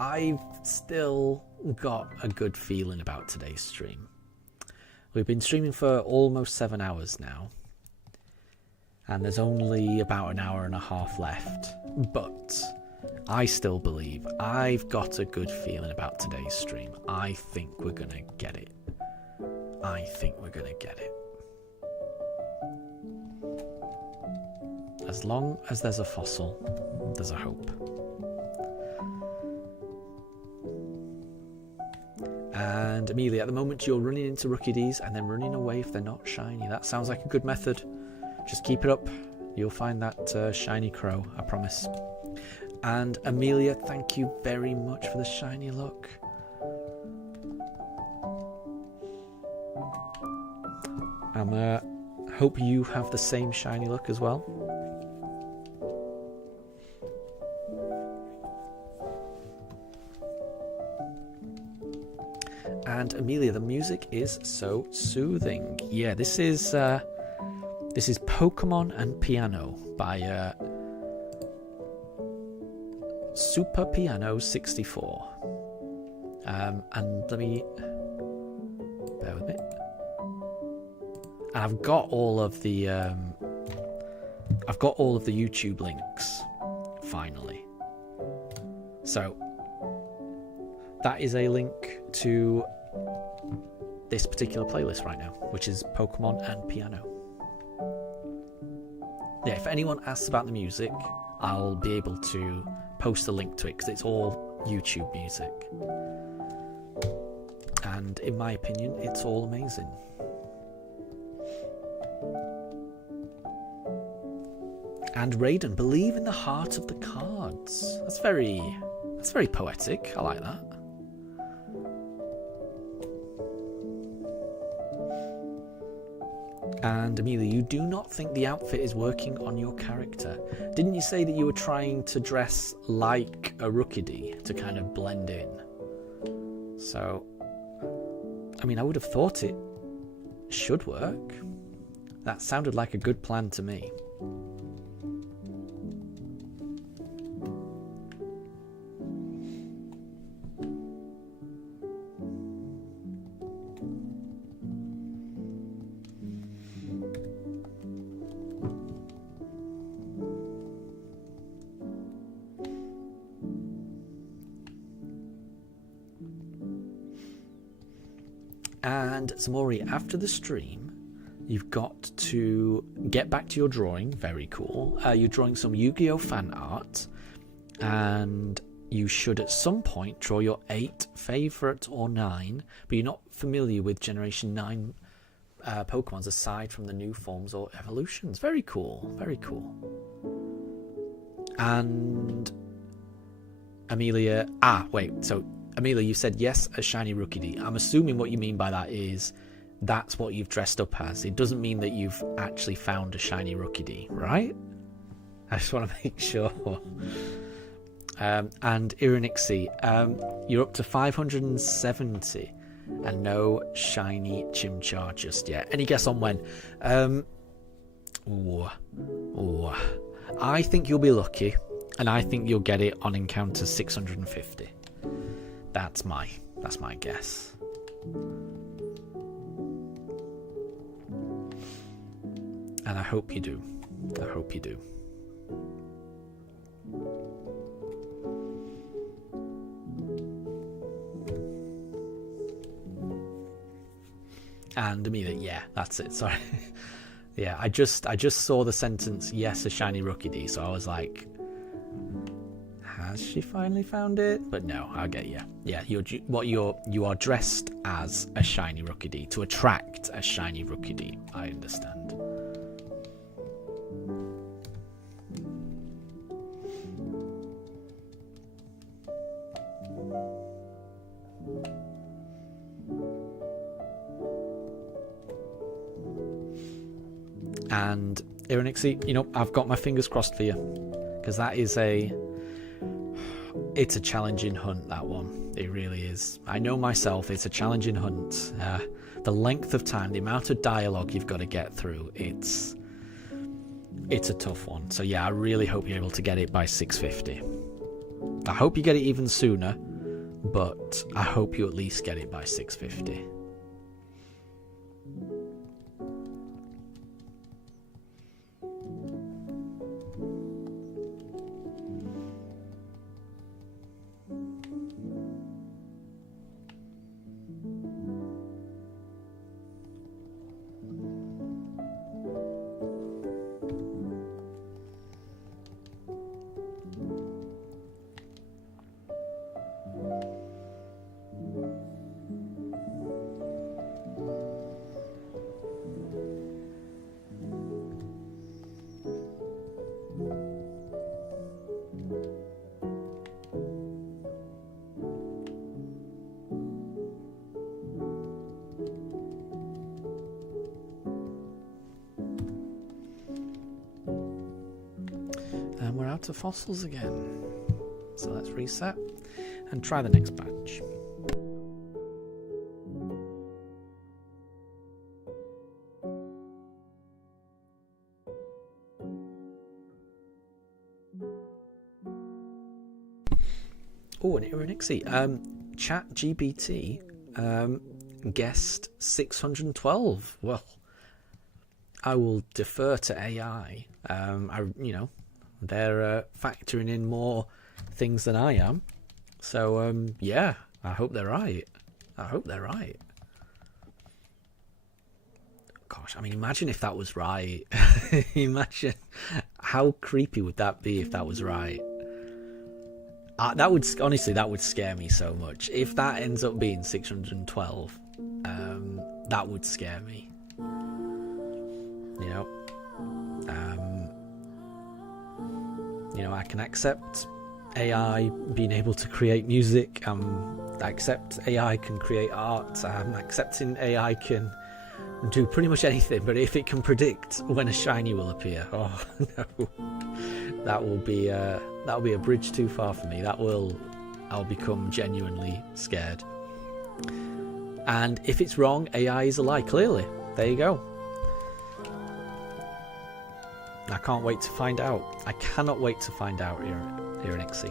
I've still got a good feeling about today's stream. We've been streaming for almost 7 hours now. And there's only about an hour and a half left. But I still believe I've got a good feeling about today's stream. I think we're going to get it. I think we're going to get it. As long as there's a fossil, there's a hope. And Amelia, at the moment you're running into Rookie Ds and then running away if they're not shiny. That sounds like a good method. Just keep it up. You'll find that shiny crow, I promise. And Amelia, thank you very much for the shiny look. I hope you have the same shiny look as well. And Amelia, the music is so soothing. Yeah, this is Pokémon and Piano by Super Piano 64. And let me bear with me. I've got all of the YouTube links finally. So that is a link to this particular playlist right now, which is Pokemon and Piano. Yeah, if anyone asks about the music, I'll be able to post a link to it because it's all YouTube music. And in my opinion, it's all amazing. And Raiden, believe in the heart of the cards. That's very poetic. I like that. And Amelia, you do not think the outfit is working on your character. Didn't you say that you were trying to dress like a Rookidee to kind of blend in? So, I mean, I would have thought it should work. That sounded like a good plan to me. And Zamori, after the stream, you've got to get back to your drawing. Very cool. You're drawing some Yu-Gi-Oh! Fan art. And you should at some point draw your 8 favourite or 9. But you're not familiar with Generation 9 Pokemons aside from the new forms or evolutions. Very cool. Very cool. And Amelia... so... Amelia, you said yes, a shiny Rookidee. I'm assuming what you mean by that is that's what you've dressed up as. It doesn't mean that you've actually found a shiny Rookidee, right? I just want to make sure. And Ironixie, you're up to 570 and no shiny Chimchar just yet. Any guess on when? I think you'll be lucky, and I think you'll get it on encounter 650. That's my guess. And I hope you do. I hope you do. And Amelia, yeah, that's it. Sorry. Yeah, I just saw the sentence, yes, a shiny Rookidee, so I was like, has she finally found it? But no, I'll get you. Yeah, you are dressed as a shiny Rookidee to attract a shiny Rookidee. I understand. And Ironixie, I've got my fingers crossed for you, because that is it's a challenging hunt, that one. It really is. I know myself, it's a challenging hunt. The length of time, the amount of dialogue you've got to get through, it's a tough one. So yeah, I really hope you're able to get it by 650. I hope you get it even sooner, but I hope you at least get it by 650. And we're out of fossils again. So let's reset and try the next batch. Oh, an Ironixie. Chat GPT guessed 612. Well, I will defer to AI. They're factoring in more things than I am. So, yeah, I hope they're right. Gosh, I mean, imagine if that was right. Imagine how creepy would that be if that was right. That would scare me so much. If that ends up being 612, that would scare me. I can accept AI being able to create music. I accept AI can create art. I'm accepting AI can do pretty much anything. But if it can predict when a shiny will appear, oh no, that will be a bridge too far for me. I'll become genuinely scared. And if it's wrong, AI is a lie. Clearly, there you go. I can't wait to find out. I cannot wait to find out, Ironixie.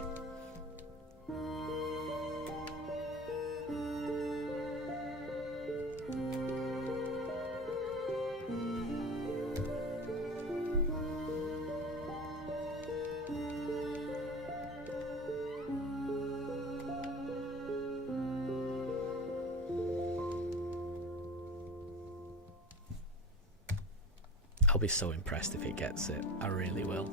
I'll be so impressed if it gets it. I really will.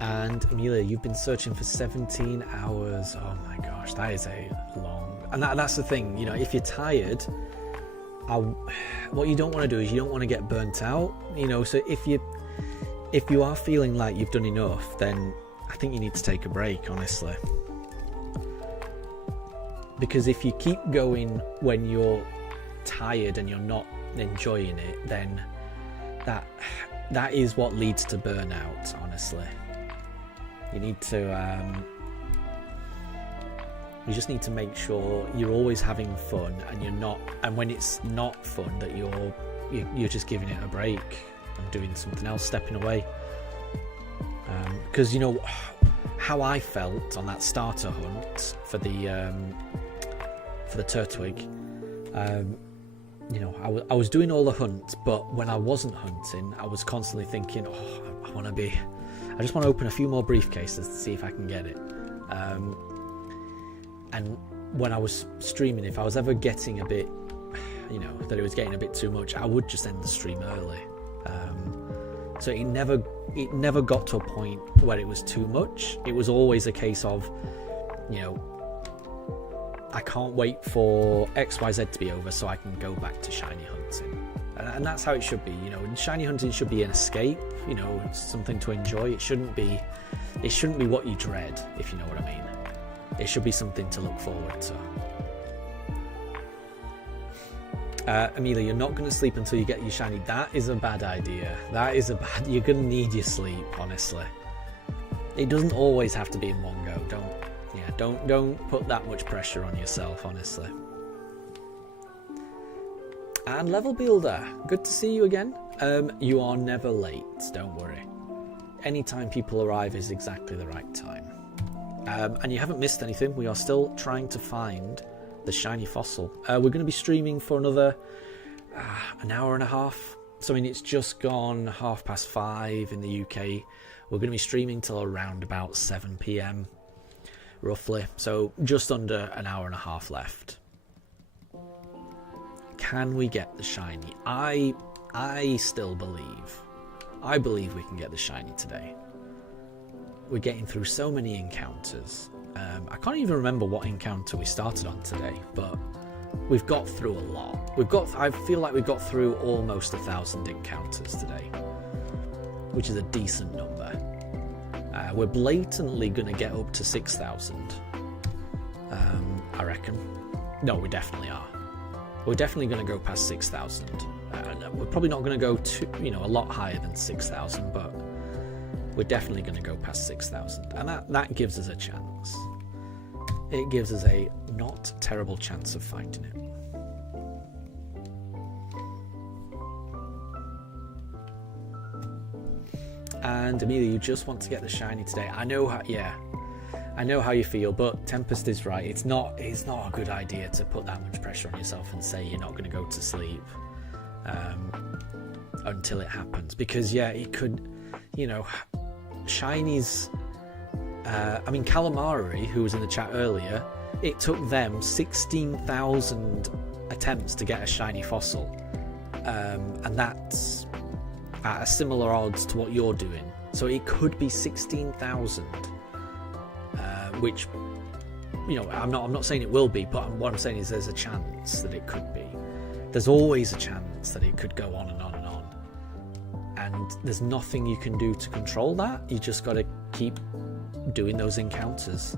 And Amelia, you've been searching for 17 hours. Oh my gosh, that is a long... And that's the thing, if you're tired, what you don't want to do is you don't want to get burnt out. So if you are feeling like you've done enough, then I think you need to take a break, honestly. Because if you keep going when you're tired and you're not enjoying it, then that is what leads to burnout, honestly. You need to you just need to make sure you're always having fun, and when it's not fun, that you're just giving it a break and doing something else, stepping away. Because how I felt on that starter hunt for the Turtwig, I was doing all the hunt, but when I wasn't hunting, I was constantly thinking, I just want to open a few more briefcases to see if I can get it. And when I was streaming, if I was ever getting a bit, that it was getting a bit too much, I would just end the stream early. So it never got to a point where it was too much. It was always a case of, I can't wait for XYZ to be over so I can go back to shiny hunting. And that's how it should be, Shiny hunting should be an escape, it's something to enjoy. It shouldn't be what you dread, if you know what I mean. It should be something to look forward to. Amelia, you're not going to sleep until you get your shiny. That is a bad idea. You're going to need your sleep, honestly. It doesn't always have to be in one go. Don't put that much pressure on yourself, honestly. And Level Builder, good to see you again. You are never late, don't worry. Anytime people arrive is exactly the right time. And you haven't missed anything. We are still trying to find the shiny fossil. We're going to be streaming for another an hour and a half. So, I mean, it's just gone 5:30 in the UK. We're going to be streaming till around about 7 p.m, roughly. So, just under an hour and a half left. Can we get the shiny? I still believe. I believe we can get the shiny today. We're getting through so many encounters. I can't even remember what encounter we started on today, but we've got through a lot. I feel like we've got through almost 1,000 encounters today, which is a decent number. We're blatantly going to get up to 6,000, I reckon. No, we definitely are. We're definitely going to go past 6,000. We're probably not going to go to, a lot higher than 6,000, but we're definitely going to go past 6,000, and that gives us a chance. It gives us a not terrible chance of finding it. And Amelia, you just want to get the shiny today. I know how you feel, but Tempest is right. It's not a good idea to put that much pressure on yourself and say you're not going to go to sleep until it happens, because it could, shinies. I mean, Calamari, who was in the chat earlier, it took them 16,000 attempts to get a shiny fossil, and that's at a similar odds to what you're doing. So it could be 16,000, which, I'm not saying it will be, but what I'm saying is there's a chance that it could be. There's always a chance that it could go on and on and on, and there's nothing you can do to control that. You just got to keep doing those encounters.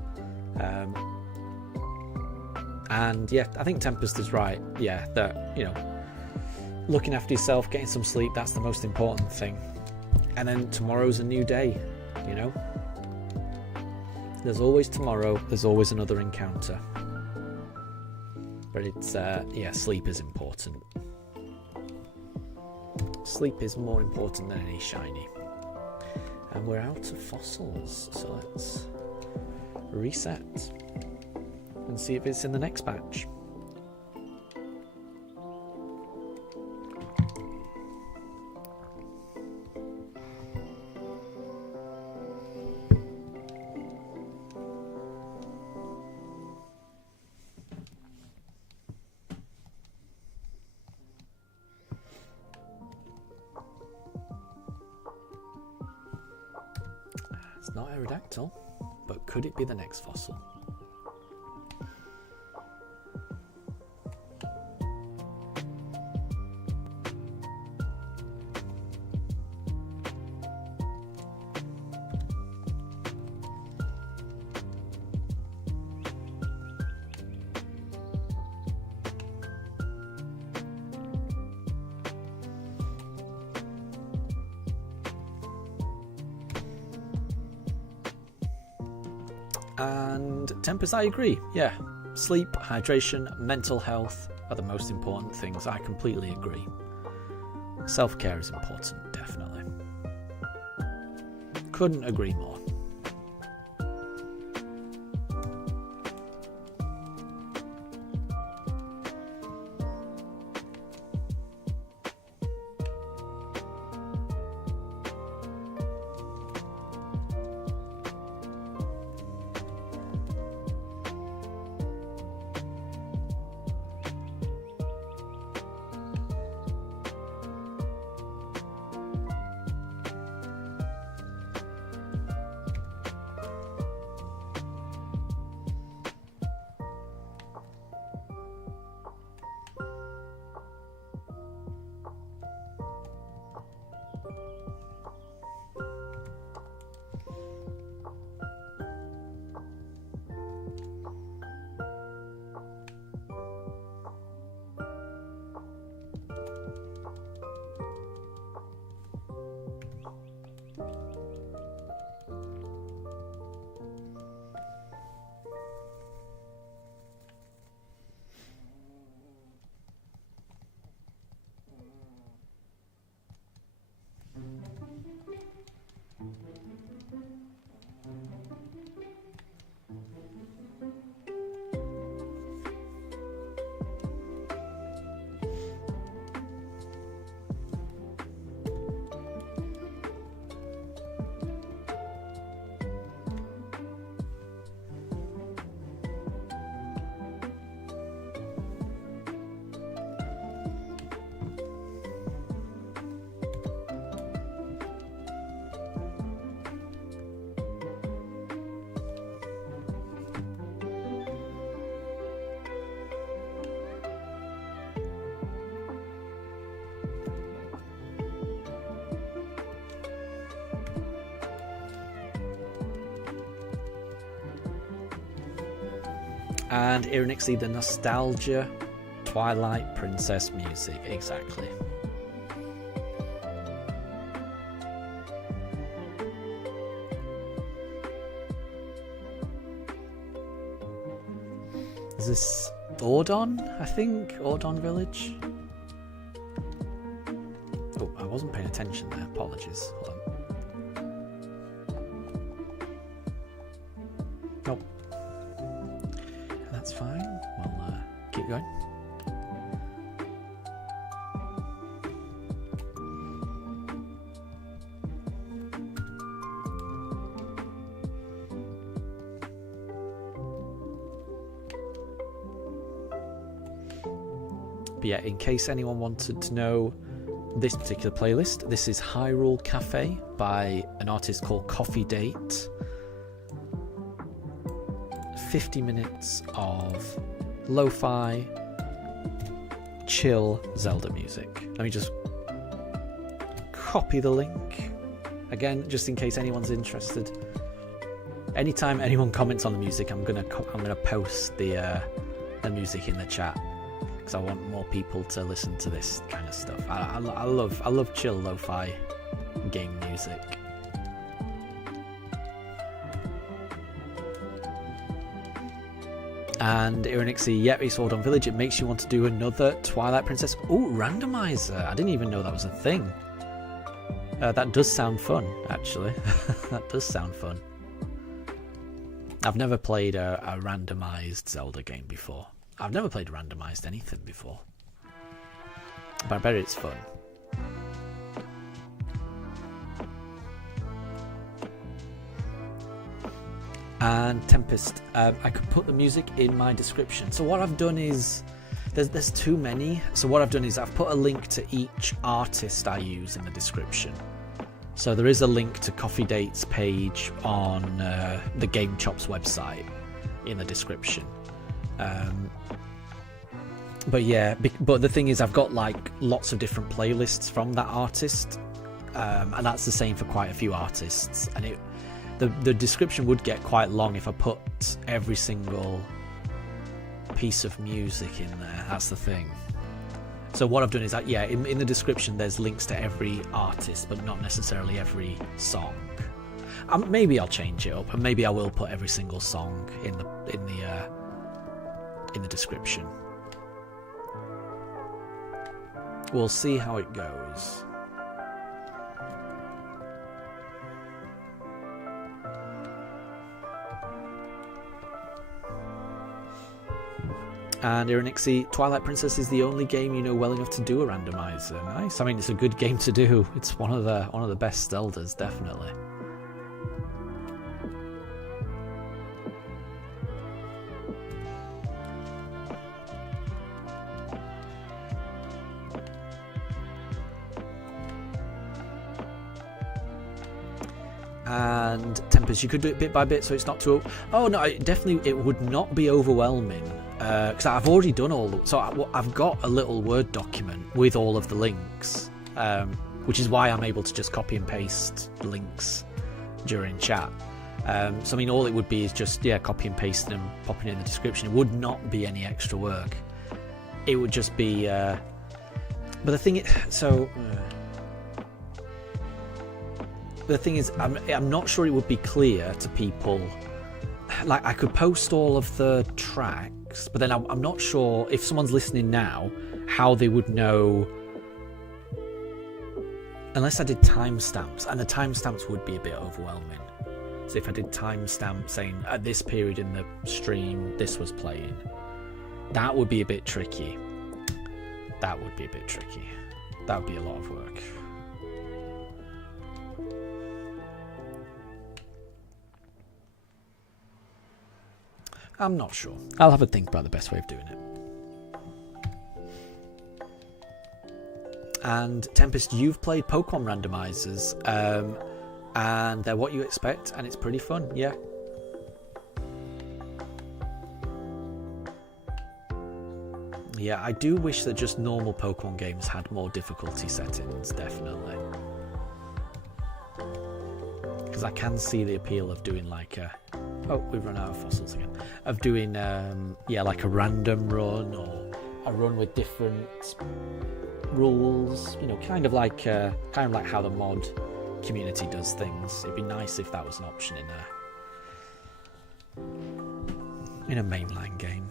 And I think Tempest is right. That looking after yourself, getting some sleep, that's the most important thing. And then tomorrow's a new day. There's always tomorrow. There's always another encounter. But it's sleep is important. Sleep is more important than any shiny. And we're out of fossils, so let's reset and see if it's in the next batch. It's not Aerodactyl, but could it be the next fossil? And Tempest, I agree. Sleep, hydration, mental health are the most important things. I completely agree. Self-care is important, definitely. Couldn't agree more. And ironically, the nostalgia Twilight Princess music, exactly. Is this Ordon? I think Ordon Village. Oh, I wasn't paying attention there. Apologies. Hold on. Nope. That's fine. We'll keep going. But yeah, in case anyone wanted to know this particular playlist, this is Hyrule Cafe by an artist called Coffee Date. 50 minutes of lo-fi, chill Zelda music. Let me just copy the link. Again, just in case anyone's interested. Anytime anyone comments on the music, I'm gonna post the music in the chat. I want more people to listen to this kind of stuff. I love chill lo-fi game music. And Ironixy, yep, it's Ordon Village. It makes you want to do another Twilight Princess. Oh, randomizer! I didn't even know that was a thing. That does sound fun, actually. That does sound fun. I've never played a randomized Zelda game before. I've never played randomized anything before, but I bet it's fun. And Tempest, I could put the music in my description. So what I've done is, there's too many. So what I've done is I've put a link to each artist I use in the description. So there is a link to Coffee Date's page on the Game Chops website in the description. But yeah, but the thing is, I've got like lots of different playlists from that artist, and that's the same for quite a few artists. And the description would get quite long if I put every single piece of music in there. That's the thing. So what I've done is that, yeah, in the description there's links to every artist, but not necessarily every song. Maybe I'll change it up, and maybe I will put every single song in the description. We'll see how it goes. And Ironixy, Twilight Princess is the only game you know well enough to do a randomizer. Nice. I mean, it's a good game to do. It's one of the best Zeldas, definitely. And Tempest, you could do it bit by bit, so it's not too. Oh no, it would not be overwhelming, because I've already done all. So I've got a little Word document with all of the links, which is why I'm able to just copy and paste links during chat. So I mean, all it would be is just copy and pasting them, popping it in the description. It would not be any extra work. It would just be. But the thing is, the thing is, I'm not sure it would be clear to people. Like, I could post all of the tracks, but then I'm not sure if someone's listening now how they would know, unless I did timestamps, and the timestamps would be a bit overwhelming. So if I did timestamps saying at this period in the stream this was playing, that would be a bit tricky. That would be a bit tricky. That would be a lot of work. I'm not sure. I'll have a think about the best way of doing it. And Tempest, you've played Pokemon randomizers, and they're what you expect, and it's pretty fun, yeah. Yeah, I do wish that just normal Pokemon games had more difficulty settings, definitely. Because I can see the appeal of doing like a Oh, we've run out of fossils again. Of doing, yeah, like a random run or a run with different rules. You know, kind of like how the mod community does things. It'd be nice if that was an option in a mainline game.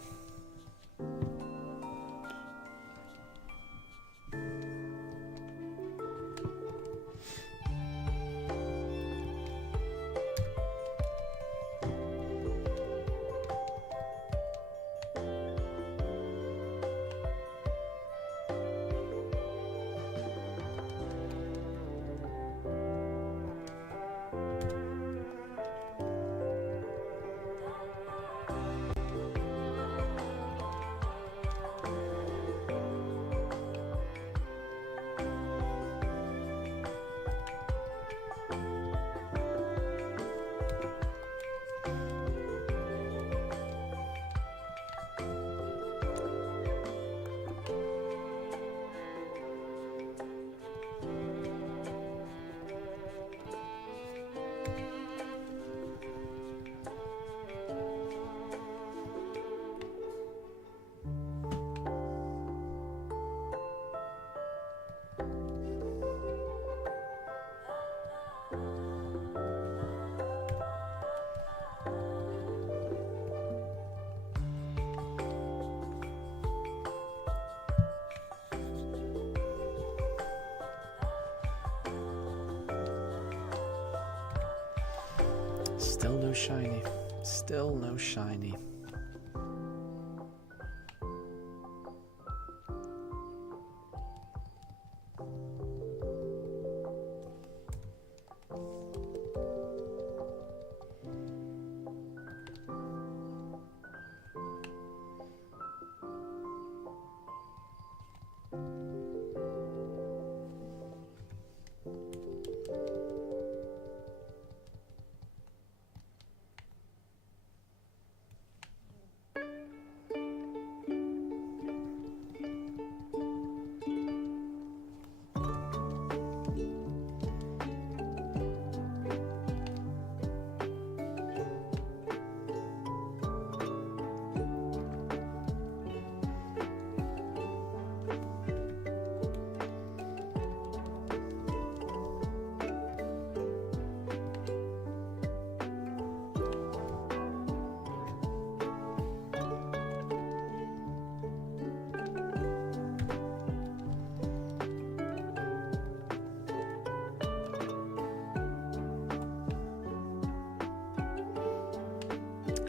Still no shiny. Still no shiny.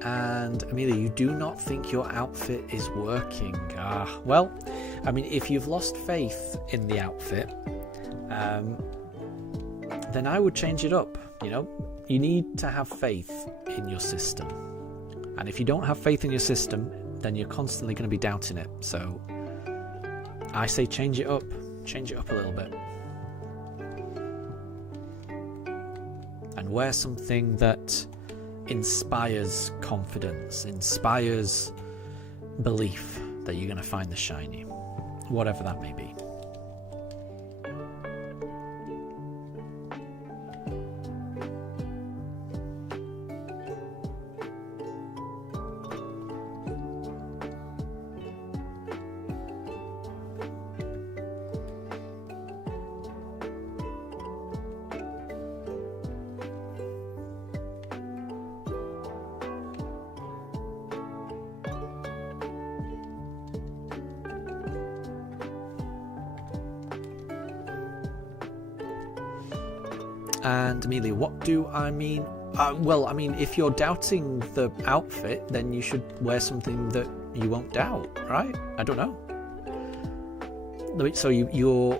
And Amelia, you do not think your outfit is working. Well, I mean, if you've lost faith in the outfit, then I would change it up. You know, you need to have faith in your system. And if you don't have faith in your system, then you're constantly going to be doubting it. So I say change it up. Change it up a little bit. And wear something that inspires confidence, inspires belief that you're going to find the shiny, whatever that may be. And Amelia, what do I mean? Well, I mean, if you're doubting the outfit, then you should wear something that you won't doubt, right? I don't know. So you're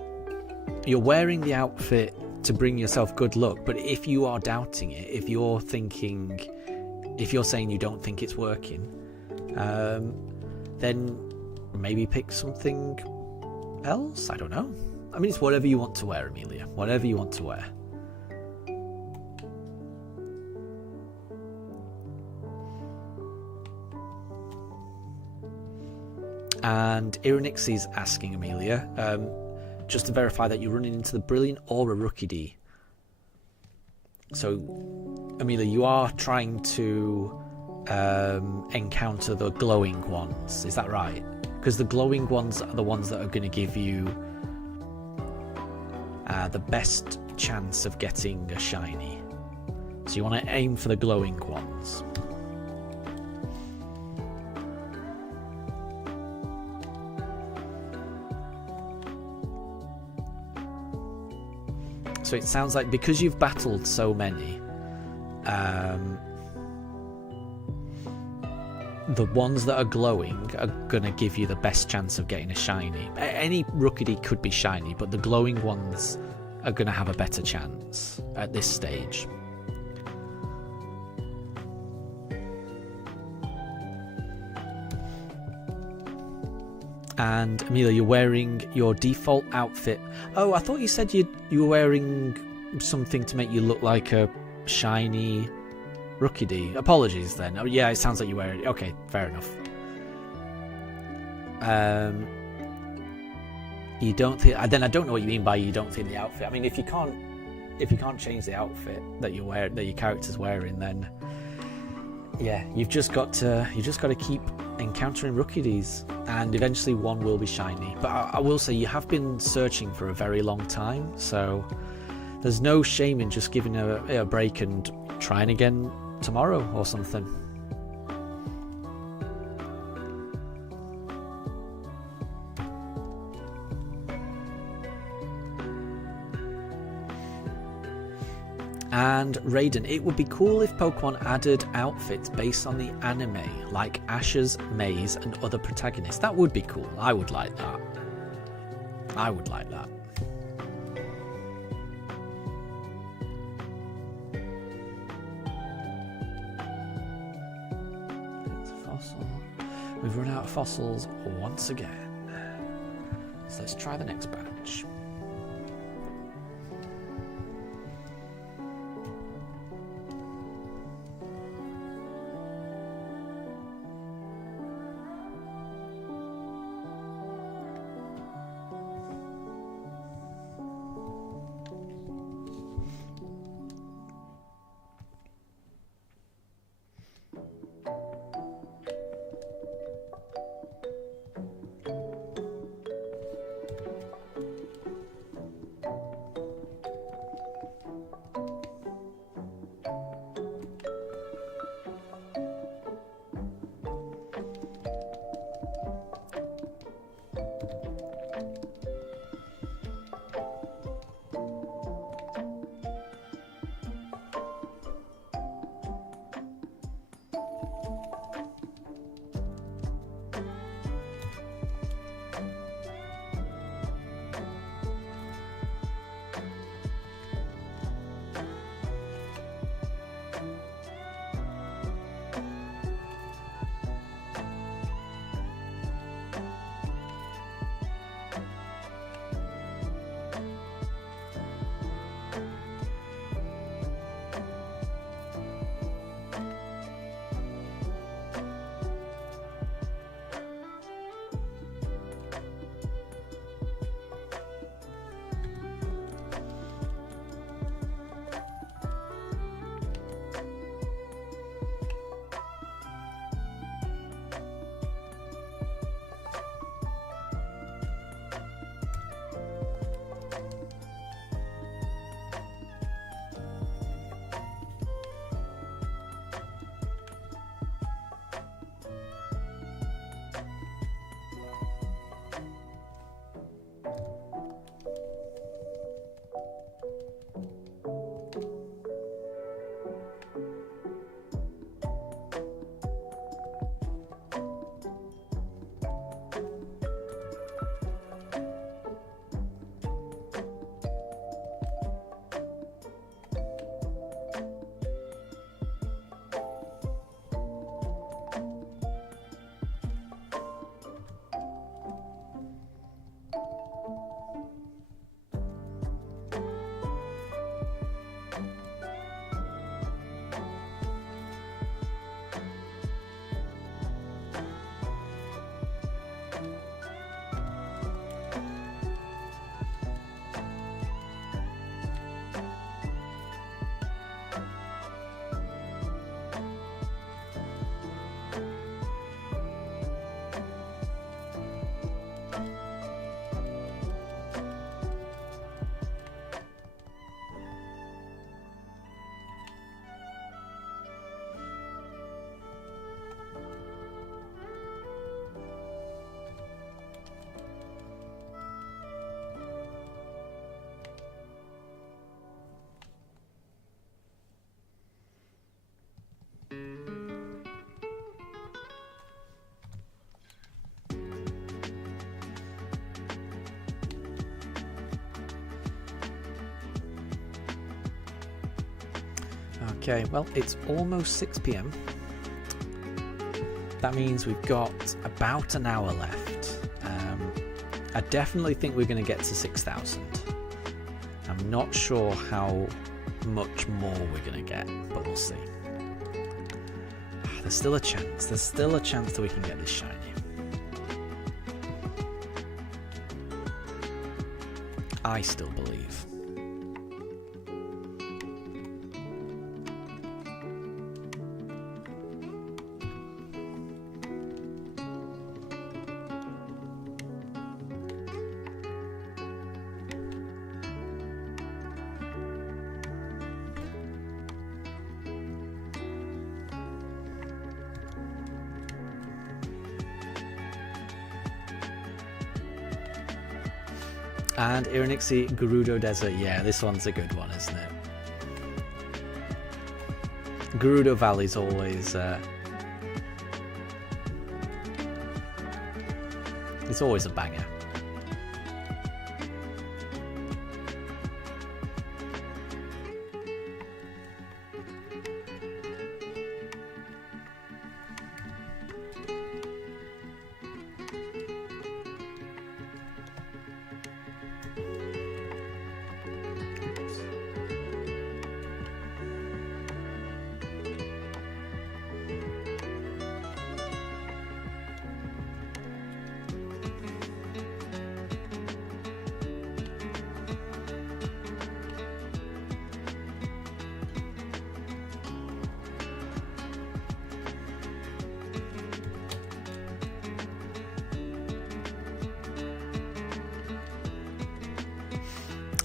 wearing the outfit to bring yourself good luck, but if you are doubting it, if you're saying you don't think it's working, then maybe pick something else. I don't know. I mean, it's whatever you want to wear, Amelia. Whatever you want to wear. And Ironix is asking Amelia, just to verify that you're running into the Brilliant or a Rookie D. So, Amelia, you are trying to encounter the glowing ones. Is that right? Because the glowing ones are the ones that are going to give you the best chance of getting a shiny. So you want to aim for the glowing ones. So it sounds like because you've battled so many, the ones that are glowing are going to give you the best chance of getting a shiny. Any Rookidee could be shiny, but the glowing ones are going to have a better chance at this stage. And Amelia, you're wearing your default outfit. Oh, I thought you said you were wearing something to make you look like a shiny Rookidee. Apologies then. Oh yeah, it sounds like you wear it. Okay, fair enough. You don't think? Then I don't know what you mean by you don't think the outfit. I mean, if you can't change the outfit that you wear, that your character's wearing, then yeah, you've just got to keep encountering Rookidees, and eventually one will be shiny. But I will say you have been searching for a very long time, so there's no shame in just giving a break and trying again tomorrow or something. And Raiden, it would be cool if Pokemon added outfits based on the anime, like Ash's, May's, and other protagonists. That would be cool. I would like that. I would like that. It's a fossil. We've run out of fossils once again. So let's try the next batch. Okay, well, it's almost 6 p.m. That means we've got about an hour left. I definitely think we're going to get to 6,000. I'm not sure how much more we're going to get, but we'll see. There's still a chance. There's still a chance that we can get this shiny. I still believe. And Ironixie Gerudo Desert. Yeah, this one's a good one, isn't it? Gerudo Valley's always... it's always a banger.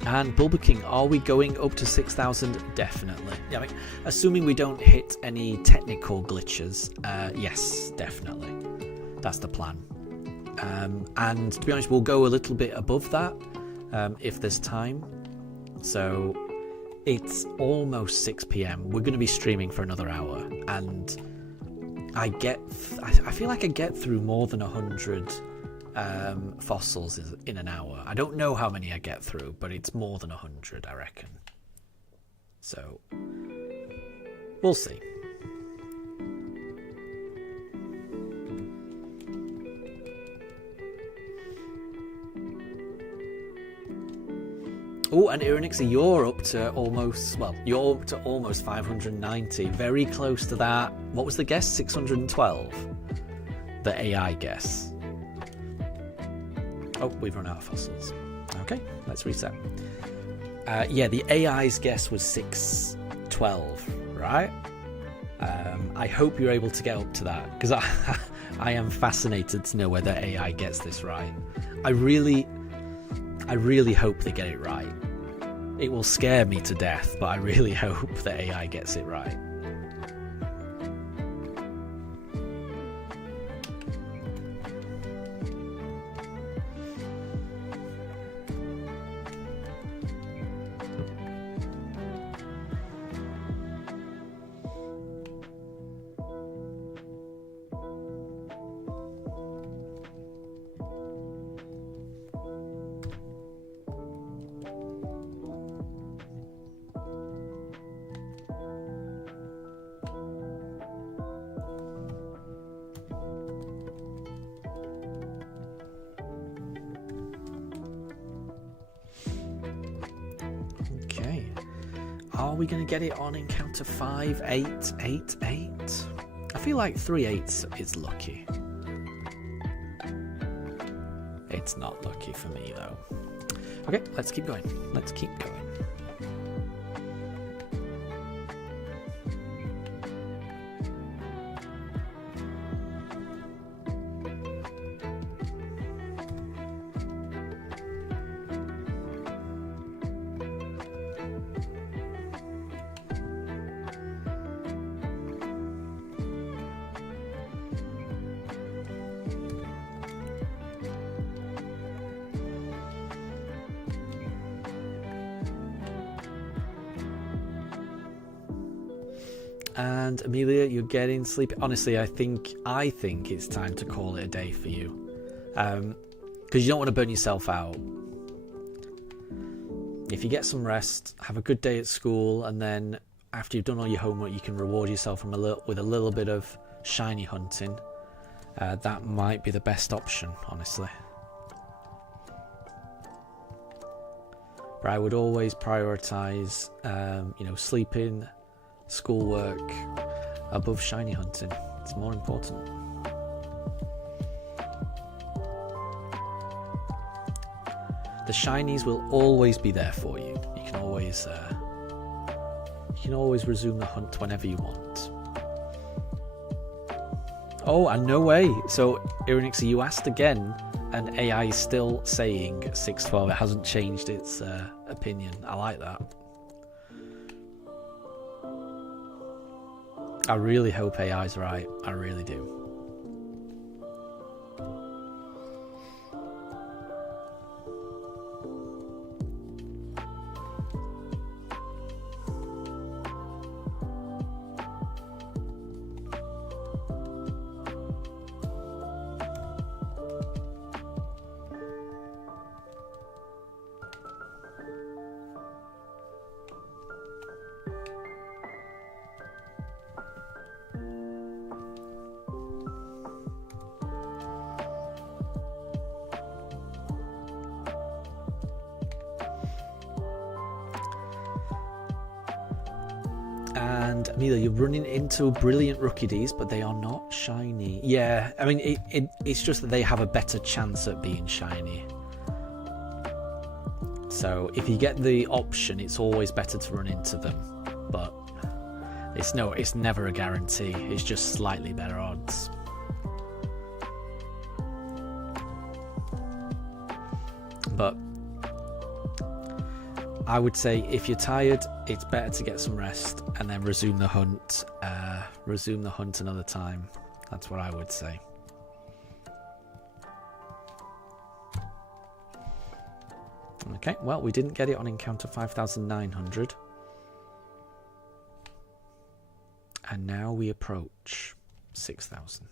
And Bulba King, are we going up to 6,000? Definitely. Yeah, I mean, assuming we don't hit any technical glitches, yes, definitely. That's the plan. And to be honest, we'll go a little bit above that if there's time. So it's almost 6 p.m. We're going to be streaming for another hour, and I feel like I get through more than 100 fossils in an hour. I don't know how many I get through, but it's more than 100, I reckon. So we'll see. Oh, and Ironixie, you're up to almost, well, you're up to almost 590. Very close to that. What was the guess? 612? The AI guess. Oh, we've run out of fossils. Okay, let's reset. Yeah, the AI's guess was 612, right? I hope you're able to get up to that, because I am fascinated to know whether AI gets this right. I really hope they get it right. It will scare me to death, but I really hope that AI gets it right. Are we going to get it on encounter 5888? I feel like 3 8s is lucky. It's not lucky for me though. Okay, let's keep going. Let's keep going. And Amelia, you're getting sleepy. Honestly, I think it's time to call it a day for you, because you don't want to burn yourself out. If you get some rest, have a good day at school, and then after you've done all your homework, you can reward yourself with a little bit of shiny hunting. That might be the best option, honestly. But I would always prioritise, sleeping, schoolwork above shiny hunting. It's more important. The shinies will always be there for you. You can always resume the hunt whenever you want. Oh, and no way. So, Irinixie, you asked again, and AI is still saying 612. It hasn't changed its opinion. I like that. I really hope AI's right. I really do. And Amelia, you're running into brilliant rookie Ds, but they are not shiny. Yeah, I mean, it's just that they have a better chance at being shiny. So if you get the option, it's always better to run into them. But it's never a guarantee. It's just slightly better odds. But I would say if you're tired, it's better to get some rest and then resume the hunt. Resume the hunt another time. That's what I would say. Okay, well, we didn't get it on encounter 5,900. And now we approach 6,000.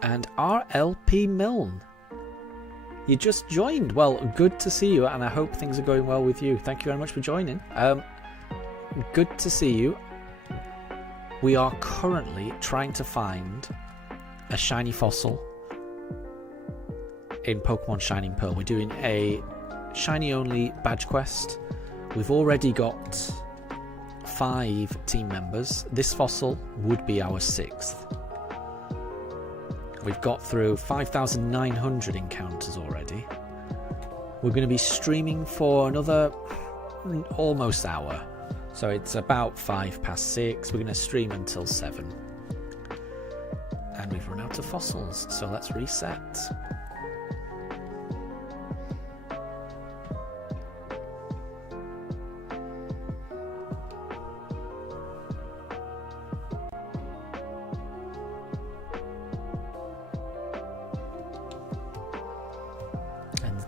And RLP Milne, you just joined. Well, good to see you, and I hope things are going well with you. Thank you very much for joining. Good to see you. We are currently trying to find a shiny fossil in Pokemon Shining Pearl. We're doing a shiny only badge quest. We've already got 5 team members. This fossil would be our 6th. We've got through 5,900 encounters already. We're going to be streaming for another almost hour. So it's about 6:05. We're going to stream until 7. And we've run out of fossils, so let's reset.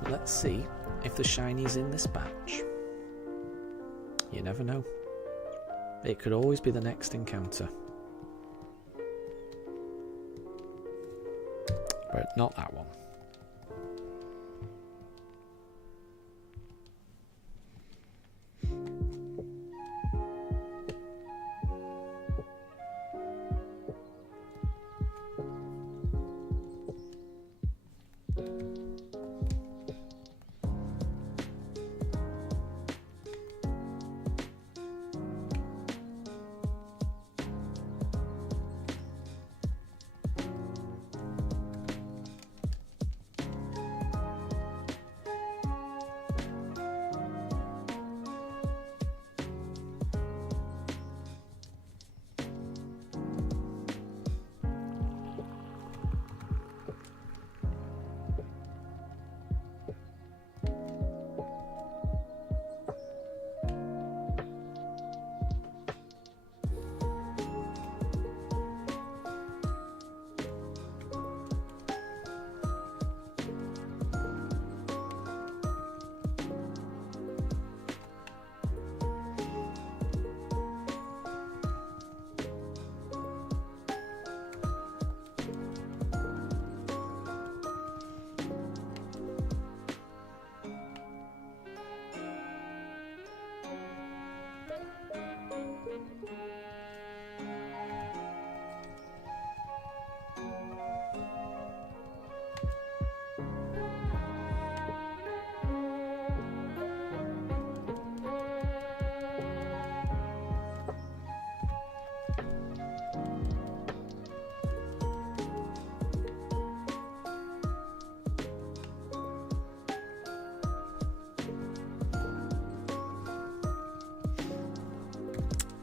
Let's see if the shiny's in this batch. You never know. It could always be the next encounter. But not that one.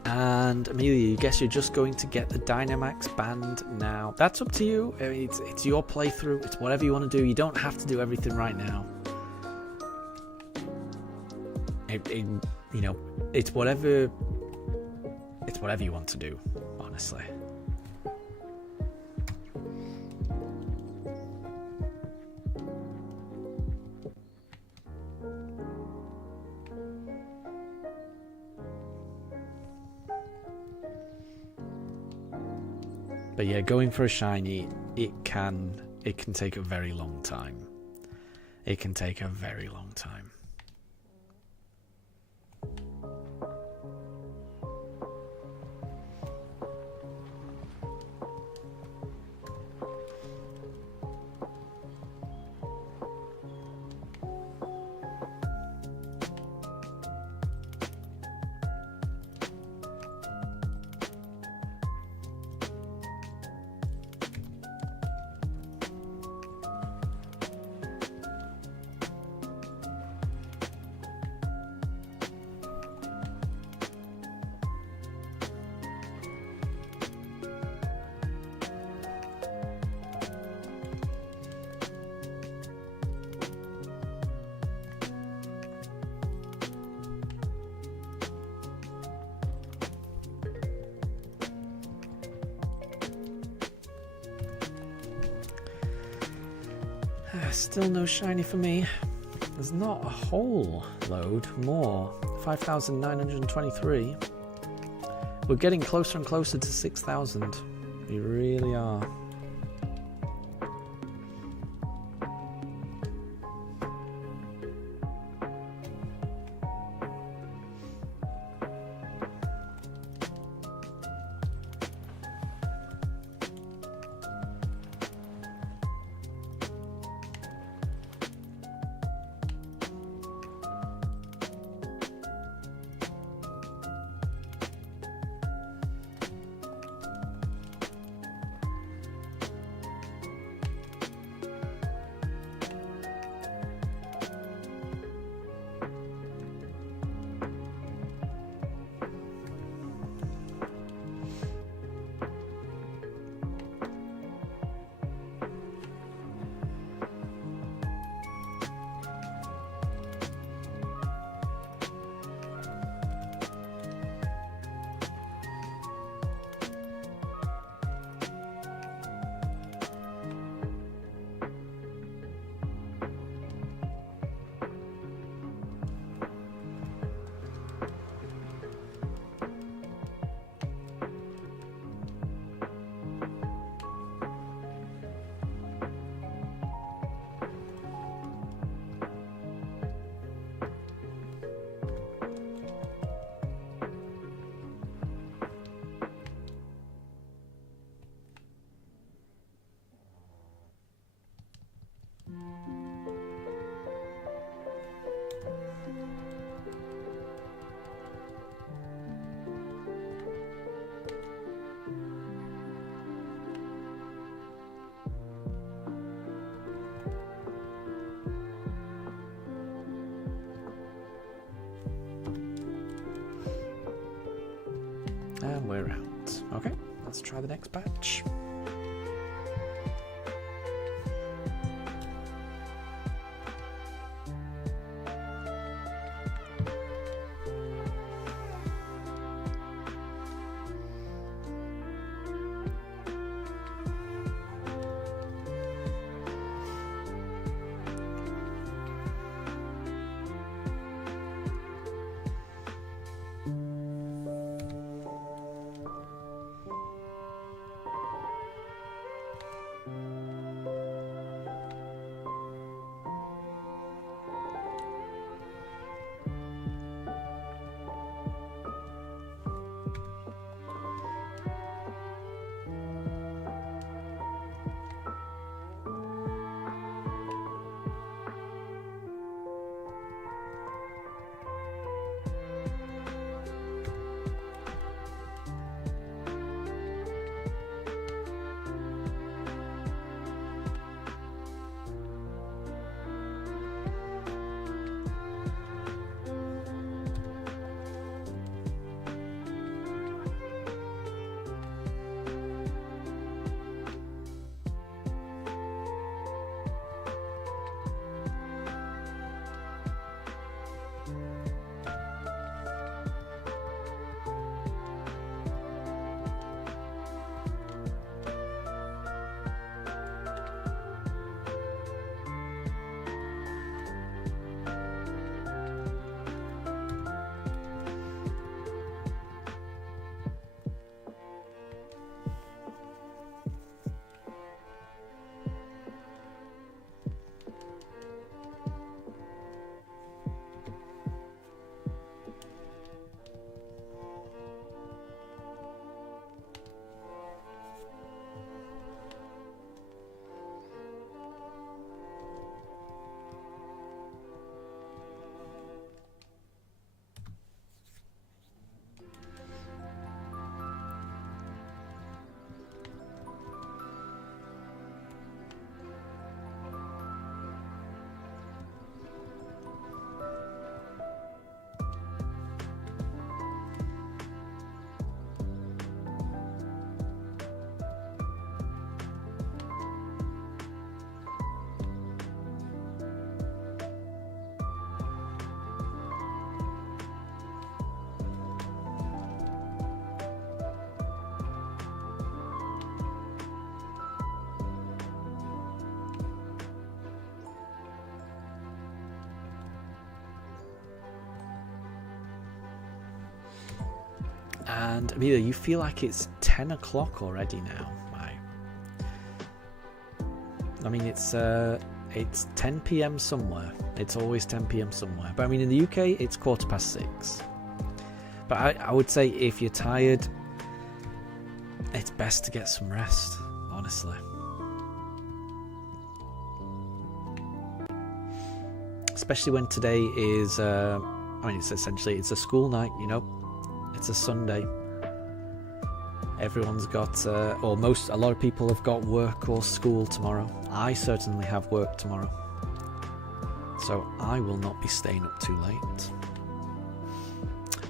And Amelia, you guess you're just going to get the Dynamax band now. That's up to you. I mean, it's your playthrough. It's whatever you want to do. You don't have to do everything right now. You know, it's whatever. It's whatever you want to do, honestly. But yeah, going for a shiny, it can take a very long time. It can take a very long time. Still no shiny for me. There's not a whole load more. 5,923. We're getting closer and closer to 6,000. We really are. And we're out. Okay, let's try the next batch. And Amelia, you feel like it's 10 o'clock already now. I mean, it's 10 p.m. somewhere. It's always 10 p.m. somewhere. But I mean, in the UK, it's 6:15. But I would say if you're tired, it's best to get some rest, honestly. Especially when today is, I mean, it's a school night, you know. It's a Sunday. Everyone's got, a lot of people have got work or school tomorrow. I certainly have work tomorrow. So I will not be staying up too late.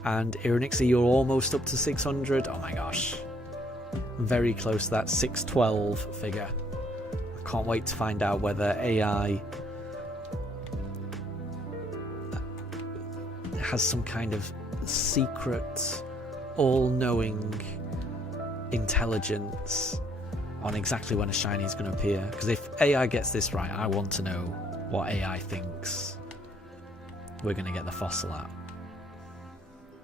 And Ironixy, you're almost up to 600. Oh my gosh. Very close to that 612 figure. I can't wait to find out whether AI has some kind of secret, all-knowing intelligence on exactly when a shiny is going to appear. Because if AI gets this right, I want to know what AI thinks we're going to get the fossil at.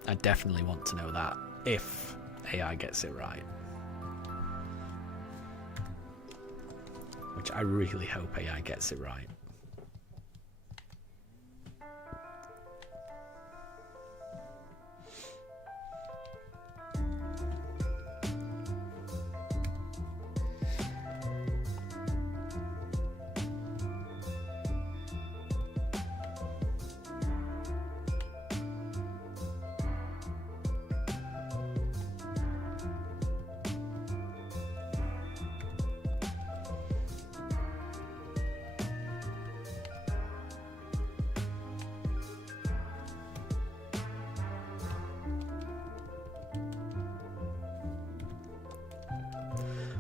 I definitely want to know that if AI gets it right. Which I really hope AI gets it right.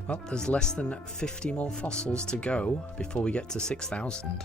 Well, there's less than 50 more fossils to go before we get to 6,000.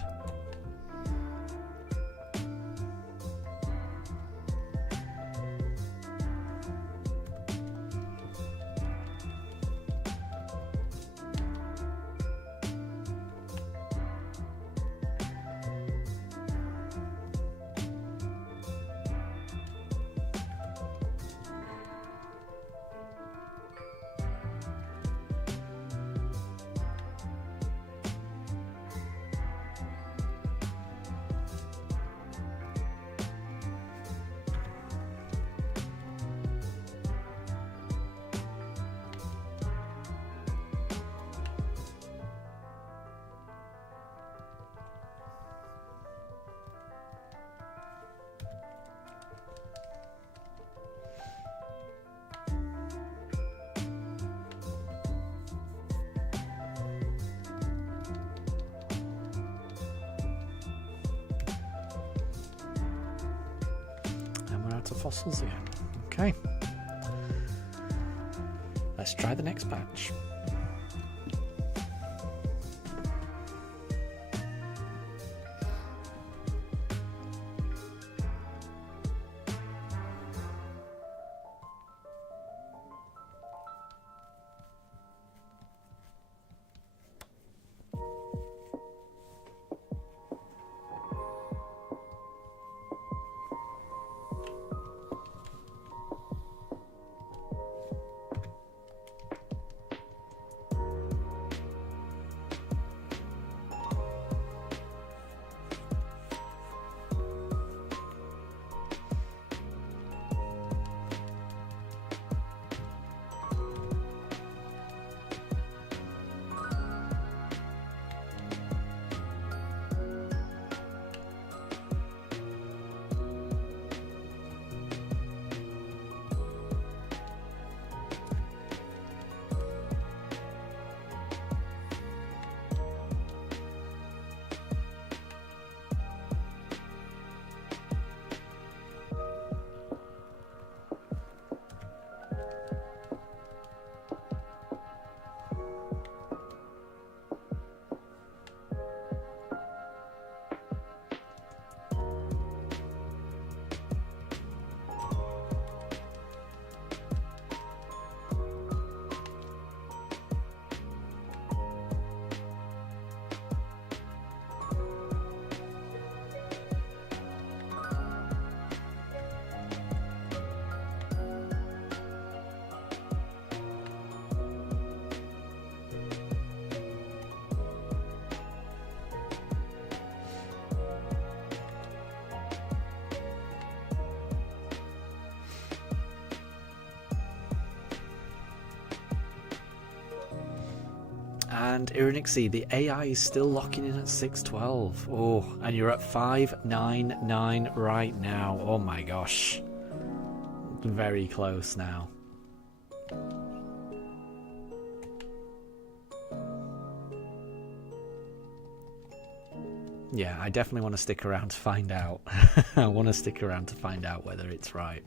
To fossils again. Okay. Let's try the next batch. And Irinixie, the AI is still locking in at 612. Oh, and you're at 599 right now. Oh my gosh. Very close now. Yeah, I definitely want to stick around to find out. I want to stick around to find out whether it's right.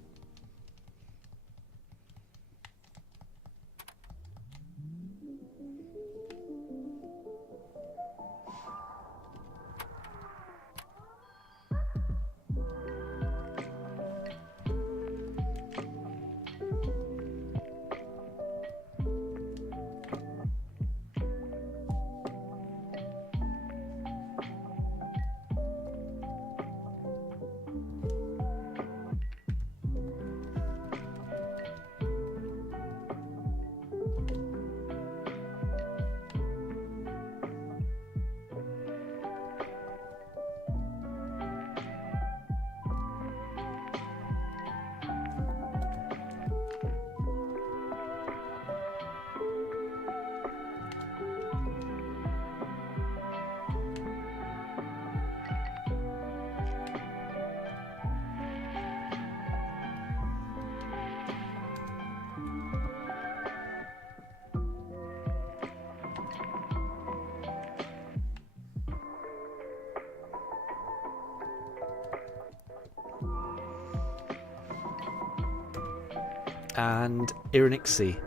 And Irinixie,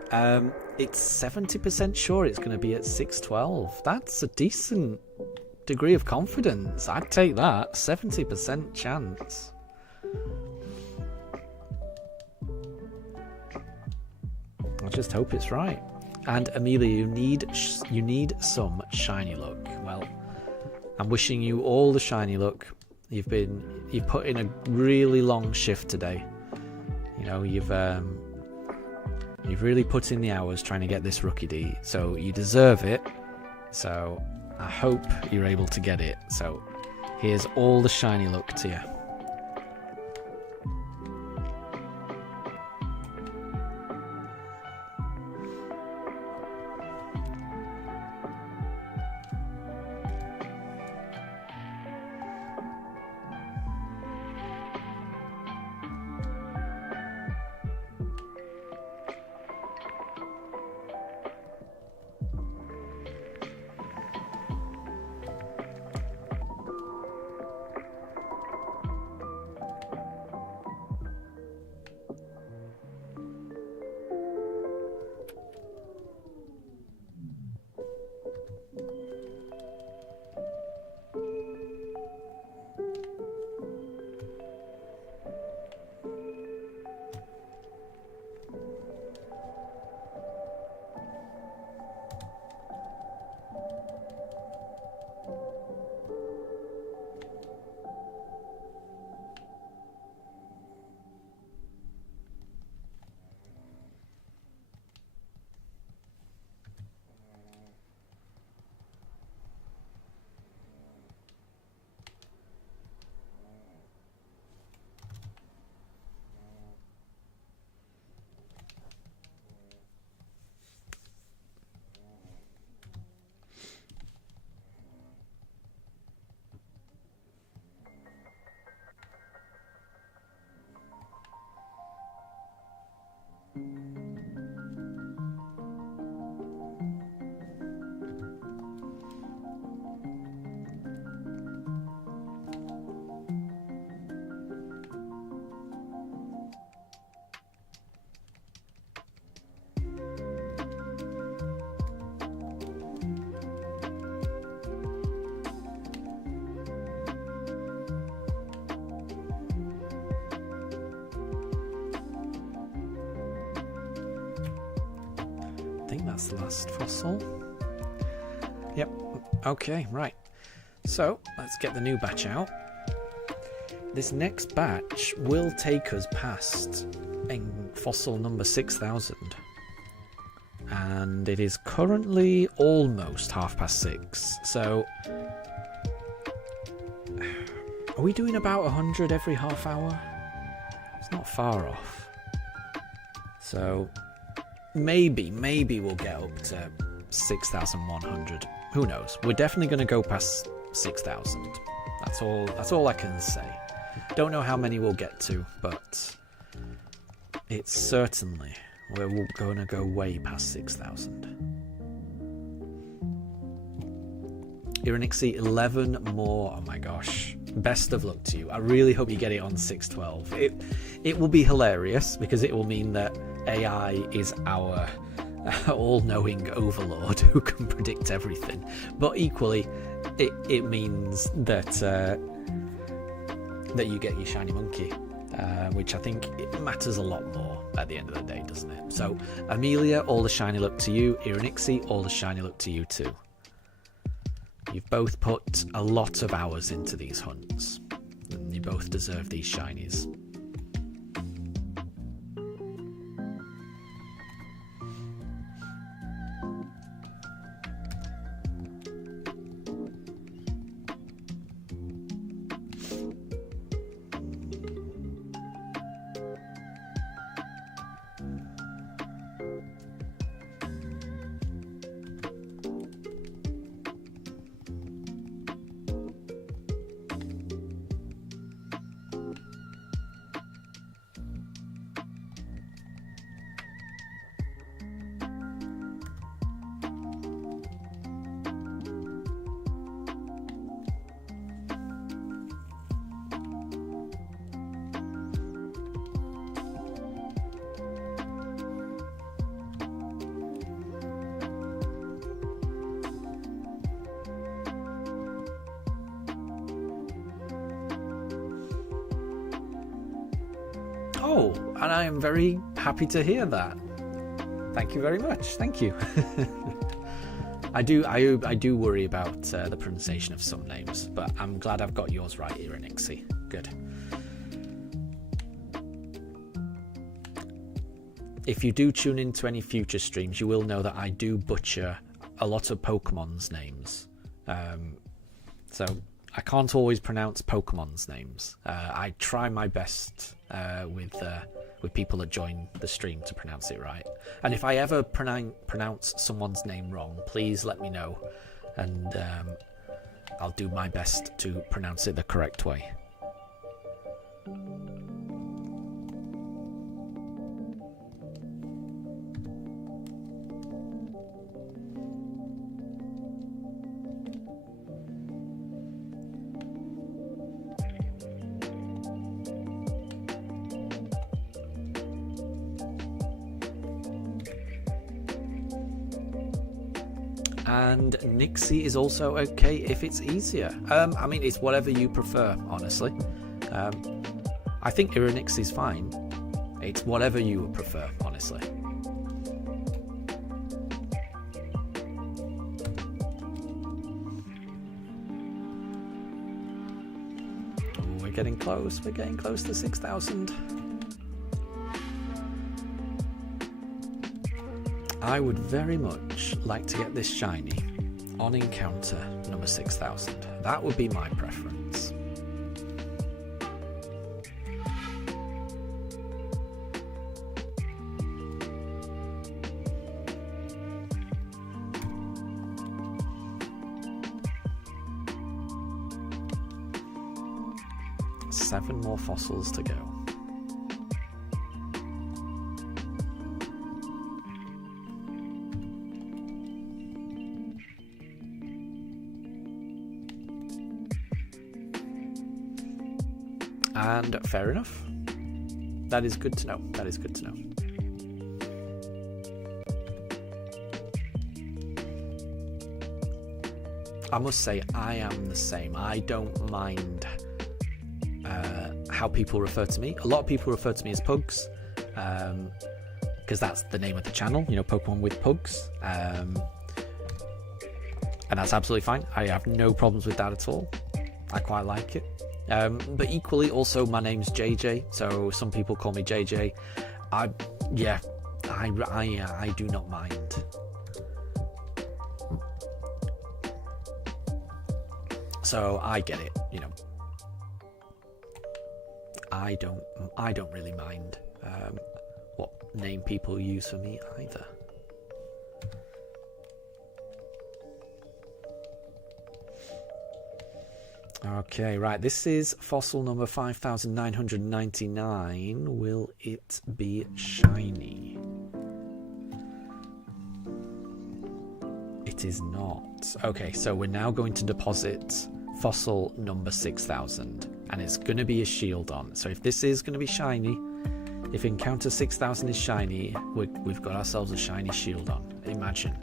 it's 70% sure it's going to be at 612. That's a decent degree of confidence. I'd take that. 70% chance. I just hope it's right. And Amelia, you need some shiny luck. Well, I'm wishing you all the shiny luck. You've put in a really long shift today. You know, you've really put in the hours trying to get this rookie D, so you deserve it. So I hope you're able to get it. So here's all the shiny luck to you. I think that's the last fossil. Yep. Okay, right. So let's get the new batch out. This next batch will take us past fossil number 6000. And it is currently almost 6:30. So are we doing about 100 every half hour? It's not far off. So maybe we'll get up to 6,100. Who knows? We're definitely going to go past 6,000. That's all I can say. Don't know how many we'll get to, but it's certainly we're going to go way past 6,000. Ironixie, 11 more. Oh my gosh. Best of luck to you. I really hope you get it on 612. It will be hilarious because it will mean that AI is our all-knowing overlord who can predict everything. But equally, it means that that you get your shiny monkey, which I think it matters a lot more at the end of the day, doesn't it? So, Amelia, all the shiny luck to you. Ironixie, all the shiny luck to you too. You've both put a lot of hours into these hunts, and you both deserve these shinies. Oh, and I am very happy to hear that. Thank you very much. Thank you. I do worry about the pronunciation of some names, but I'm glad I've got yours right, Ironixie. Good. If you do tune into any future streams, you will know that I do butcher a lot of Pokemon's names. So I can't always pronounce Pokemon's names. I try my best with people that join the stream to pronounce it right. And if I ever pronounce someone's name wrong, please let me know, and I'll do my best to pronounce it the correct way. And Nixie is also okay if it's easier. I mean, it's whatever you prefer, honestly. I think Ironixie's fine. It's whatever you prefer, honestly. Ooh, we're getting close. We're getting close to 6,000. I would very much like to get this shiny on encounter number 6,000. That would be my preference. Seven more fossils to go. And fair enough. That is good to know. That is good to know. I must say, I am the same. I don't mind how people refer to me. A lot of people refer to me as Pugs, because that's the name of the channel, you know, Pokemon with Pugs. And that's absolutely fine. I have no problems with that at all. I quite like it. But equally, also, my name's JJ, so some people call me JJ. I do not mind. So I get it, you know. I don't really mind what name people use for me either. Okay, right. This is fossil number 5999. Will it be shiny? It is not. Okay, so we're now going to deposit fossil number 6000. And it's going to be a shield on. So if this is going to be shiny, if encounter 6000 is shiny, we've got ourselves a shiny shield on. Imagine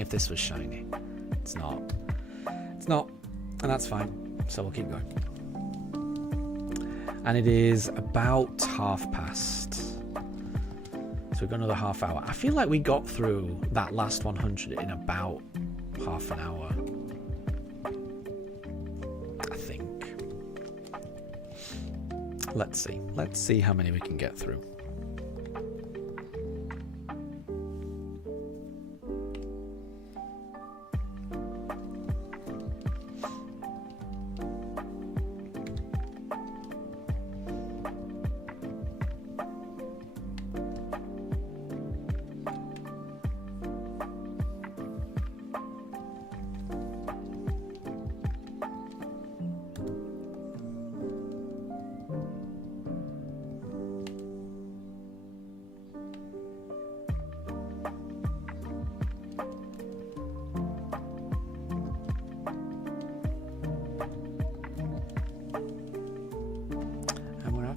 if this was shiny. It's not. It's not. And that's fine. So we'll keep going. And it is about past. So we've got another half hour. I feel like we got through that last 100 in about half an hour. I think. Let's see. Let's see how many we can get through.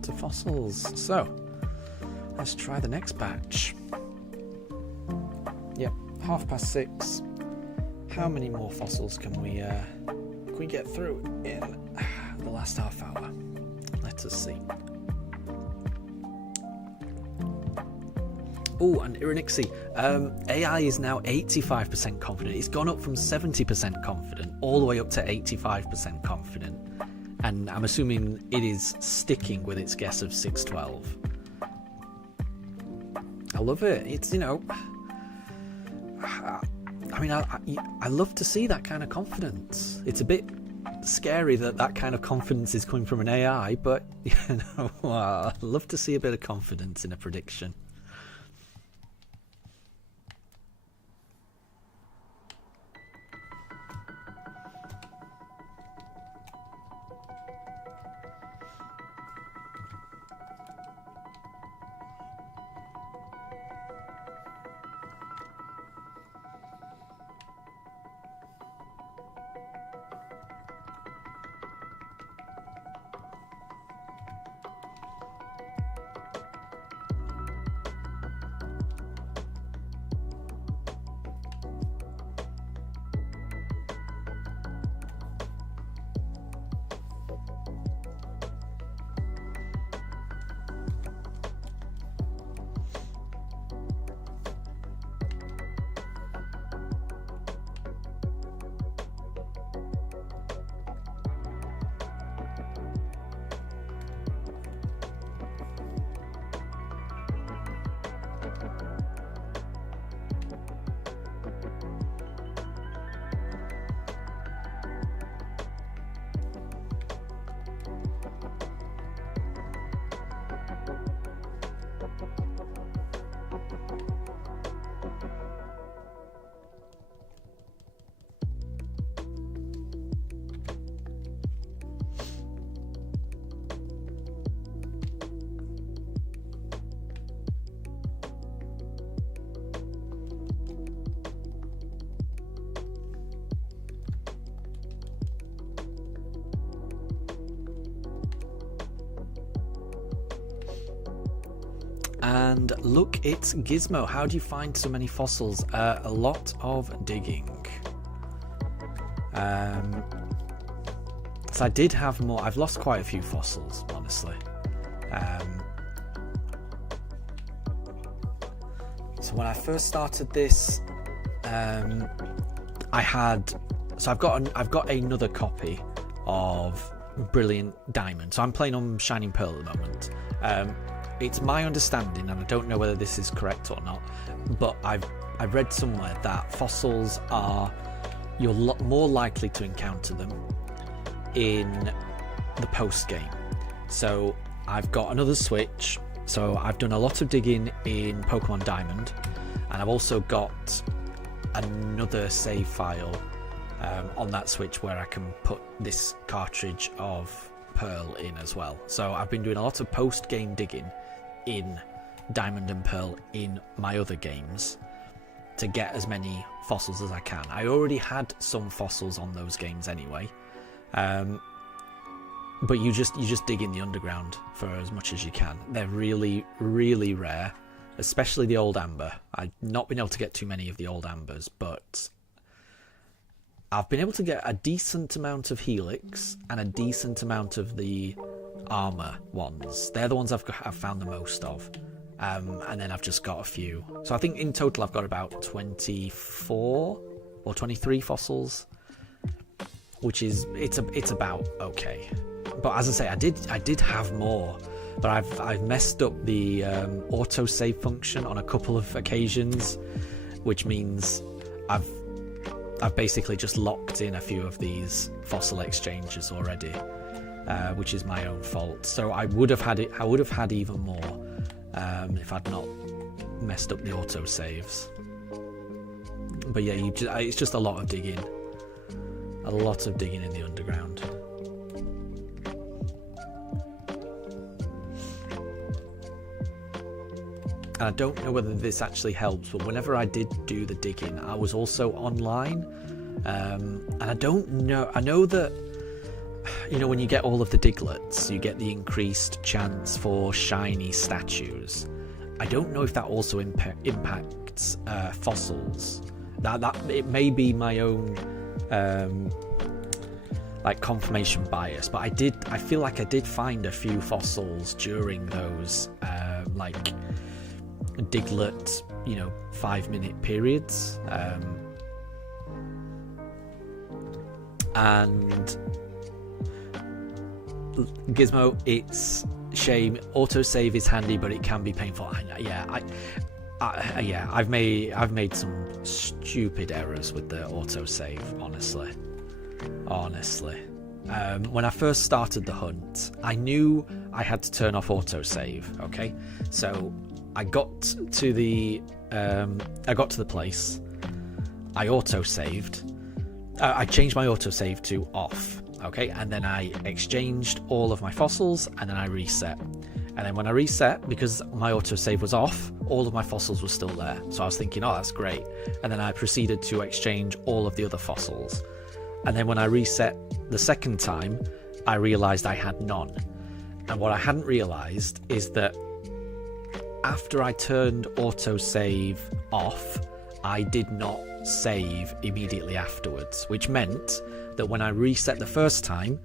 To fossils. So let's try the next batch. Yep, 6:30. How many more fossils can we get through in the last half hour? Let us see. Oh, and Ironixie, AI is now 85% confident. It's gone up from 70% confident all the way up to 85% confident. And I'm assuming it is sticking with its guess of 612. I love it. It's, you know, I mean, I love to see that kind of confidence. It's a bit scary that kind of confidence is coming from an AI, but, you know, I love to see a bit of confidence in a prediction. And look, it's Gizmo. How do you find so many fossils? A lot of digging. So I did have more. I've lost quite a few fossils, honestly. So when I first started this, I've got another copy of Brilliant Diamond. So I'm playing on Shining Pearl at the moment. It's my understanding, and I don't know whether this is correct or not, but I've read somewhere that fossils you're more likely to encounter them in the post game. So I've got another Switch, so I've done a lot of digging in Pokemon Diamond, and I've also got another save file on that Switch where I can put this cartridge of Pearl in as well. So I've been doing a lot of post-game digging in Diamond and Pearl in my other games to get as many fossils as I can. I already had some fossils on those games anyway, but you just dig in the underground for as much as you can. They're really, really rare, especially the old amber. I've not been able to get too many of the old ambers, but I've been able to get a decent amount of helix and a decent amount of the armor ones. They're the ones I've found the most of. And then I've just got a few. So I think in total I've got about 24 or 23 fossils, which is it's about okay. But as I say, I did have more, but I've messed up the autosave function on a couple of occasions, which means I've basically just locked in a few of these fossil exchanges already, which is my own fault. So I would have had even more if I'd not messed up the autosaves. But yeah, it's just a lot of digging in the underground. And I don't know whether this actually helps, but whenever I did do the digging, I was also online. And I don't know. I know that, you know, when you get all of the diglets, you get the increased chance for shiny statues. I don't know if that also impacts fossils. That it may be my own like confirmation bias, but I feel like I did find a few fossils during those like diglet, 5-minute periods, and Gizmo, it's shame. Autosave is handy, but it can be painful. I've made some stupid errors with the autosave. Honestly, when I first started the hunt, I knew I had to turn off autosave. Okay, so I got to the place. I autosaved. I changed my autosave to off. Okay, and then I exchanged all of my fossils, and then I reset. And then when I reset, because my autosave was off, all of my fossils were still there. So I was thinking, oh, that's great. And then I proceeded to exchange all of the other fossils. And then when I reset the second time, I realized I had none. And what I hadn't realized is that after I turned autosave off, I did not save immediately afterwards, which meant that when I reset the first time,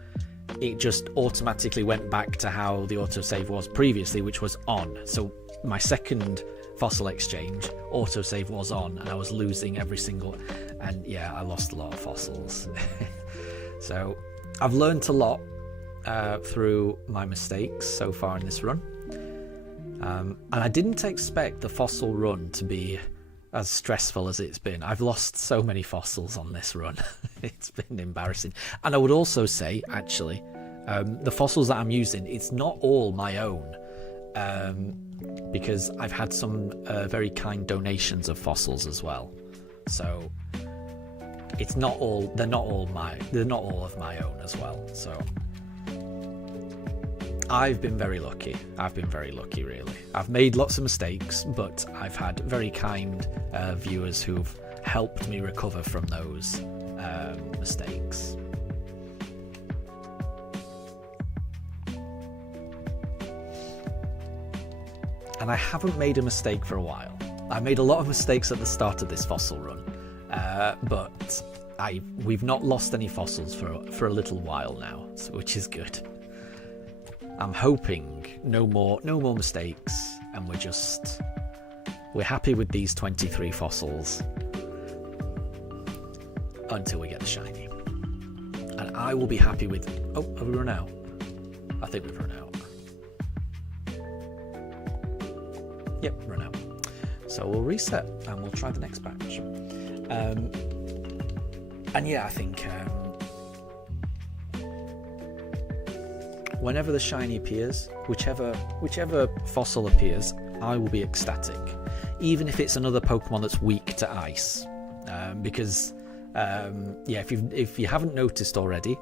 it just automatically went back to how the autosave was previously, which was on. So my second fossil exchange, autosave was on, and I was losing every single... And yeah, I lost a lot of fossils. So I've learned a lot through my mistakes so far in this run. And I didn't expect the fossil run to be as stressful as it's been. I've lost so many fossils on this run. It's been embarrassing. And I would also say, actually, the fossils that I'm using, it's not all my own, because I've had some very kind donations of fossils as well. So it's not all. They're not all of my own as well. So I've been very lucky. Really. I've made lots of mistakes, but I've had very kind viewers who've helped me recover from those mistakes. And I haven't made a mistake for a while. I made a lot of mistakes at the start of this fossil run, but we've not lost any fossils for a little while now, which is good. I'm hoping no more mistakes, and we're happy with these 23 fossils until we get the shiny. And I will be happy with... Oh, have we run out? I think we've run out. Yep, run out. So we'll reset and we'll try the next batch. And yeah, I think whenever the shiny appears, whichever fossil appears, I will be ecstatic. Even if it's another Pokemon that's weak to ice. Because Yeah, if you haven't noticed already,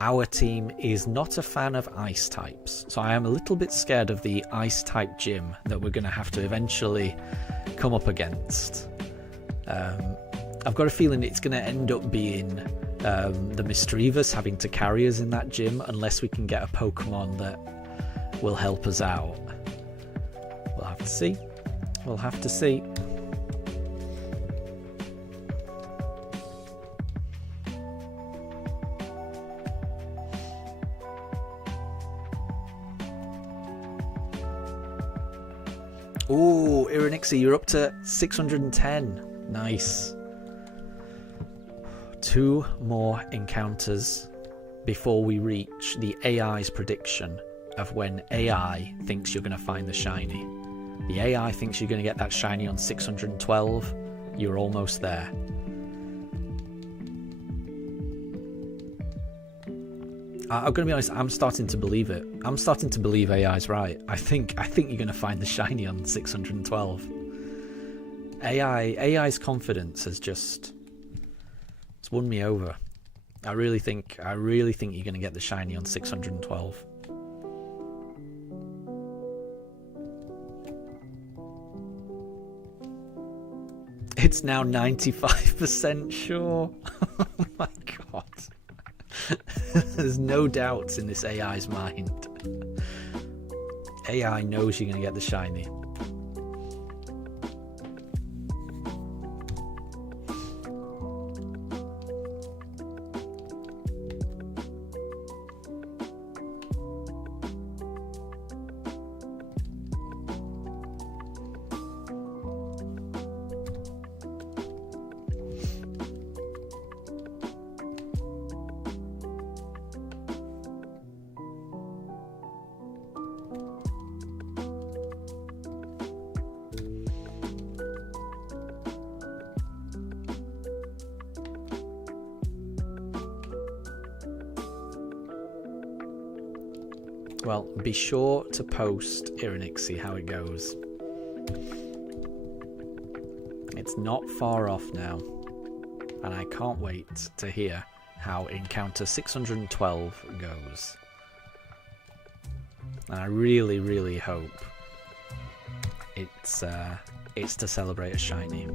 our team is not a fan of ice types. So I am a little bit scared of the ice type gym that we're going to have to eventually come up against. I've got a feeling it's going to end up being the Misdreavus having to carry us in that gym unless we can get a Pokemon that will help us out. We'll have to see. We'll have to see. Ooh, Ironixie, you're up to 610. Nice. 2 more encounters before we reach the AI's prediction of when AI thinks you're going to find the shiny. The AI thinks you're going to get that shiny on 612. You're almost there. I'm going to be honest, I'm starting to believe it. I'm starting to believe AI's right. I think you're going to find the shiny on 612. AI's confidence has just... it's won me over. I really think you're going to get the shiny on 612. It's now 95% sure. Oh my god. There's no doubts in this AI's mind. AI knows you're going to get the shiny. Well, be sure to post Ironixie how it goes. It's not far off now, and I can't wait to hear how Encounter 612 goes. And I really, really hope it's to celebrate a shiny.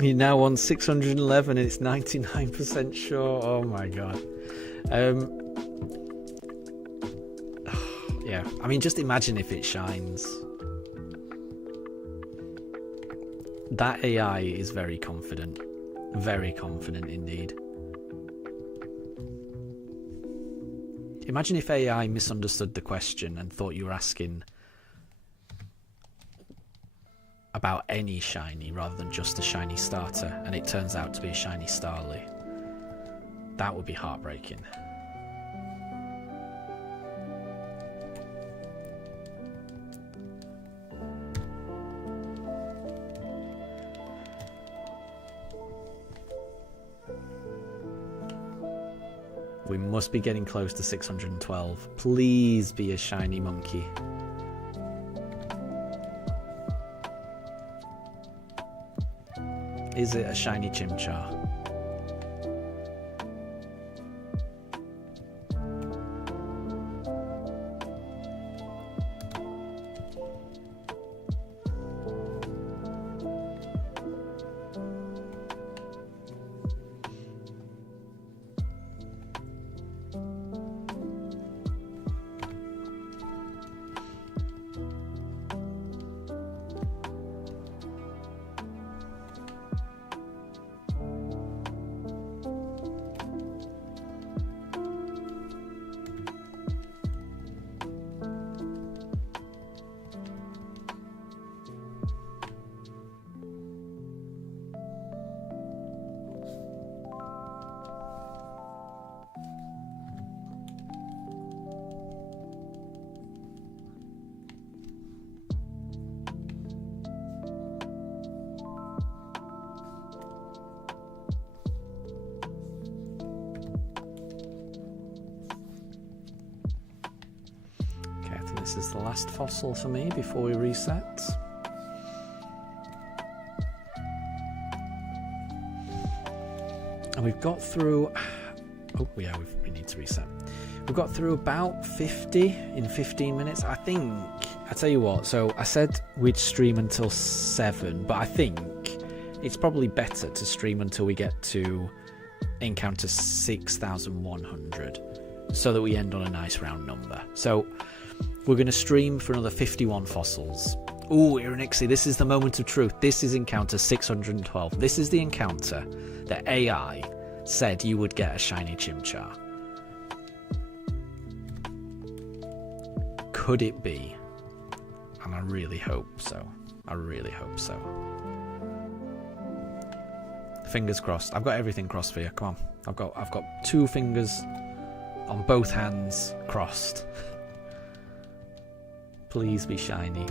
You're now on 611 and it's 99% sure. Oh my god. Yeah, I mean, just imagine if it shines. That AI is very confident. Very confident indeed. Imagine if AI misunderstood the question and thought you were asking about any shiny rather than just a shiny starter, and it turns out to be a shiny Starly. That would be heartbreaking. We must be getting close to 612. Please be a shiny monkey. Is it a shiny Chimchar? This is the last fossil for me before we reset. And we've got through... Oh, yeah, we need to reset. We've got through about 50 in 15 minutes. I think... I tell you what, so I said we'd stream until 7, but I think it's probably better to stream until we get to encounter 6,100 so that we end on a nice round number. So we're going to stream for another 51 fossils. Ooh, Ironixie, this is the moment of truth. This is encounter 612. This is the encounter that AI said you would get a shiny Chimchar. Could it be? And I really hope so. I really hope so. Fingers crossed. I've got everything crossed for you. Come on. I've got 2 fingers on both hands crossed. Please be shiny.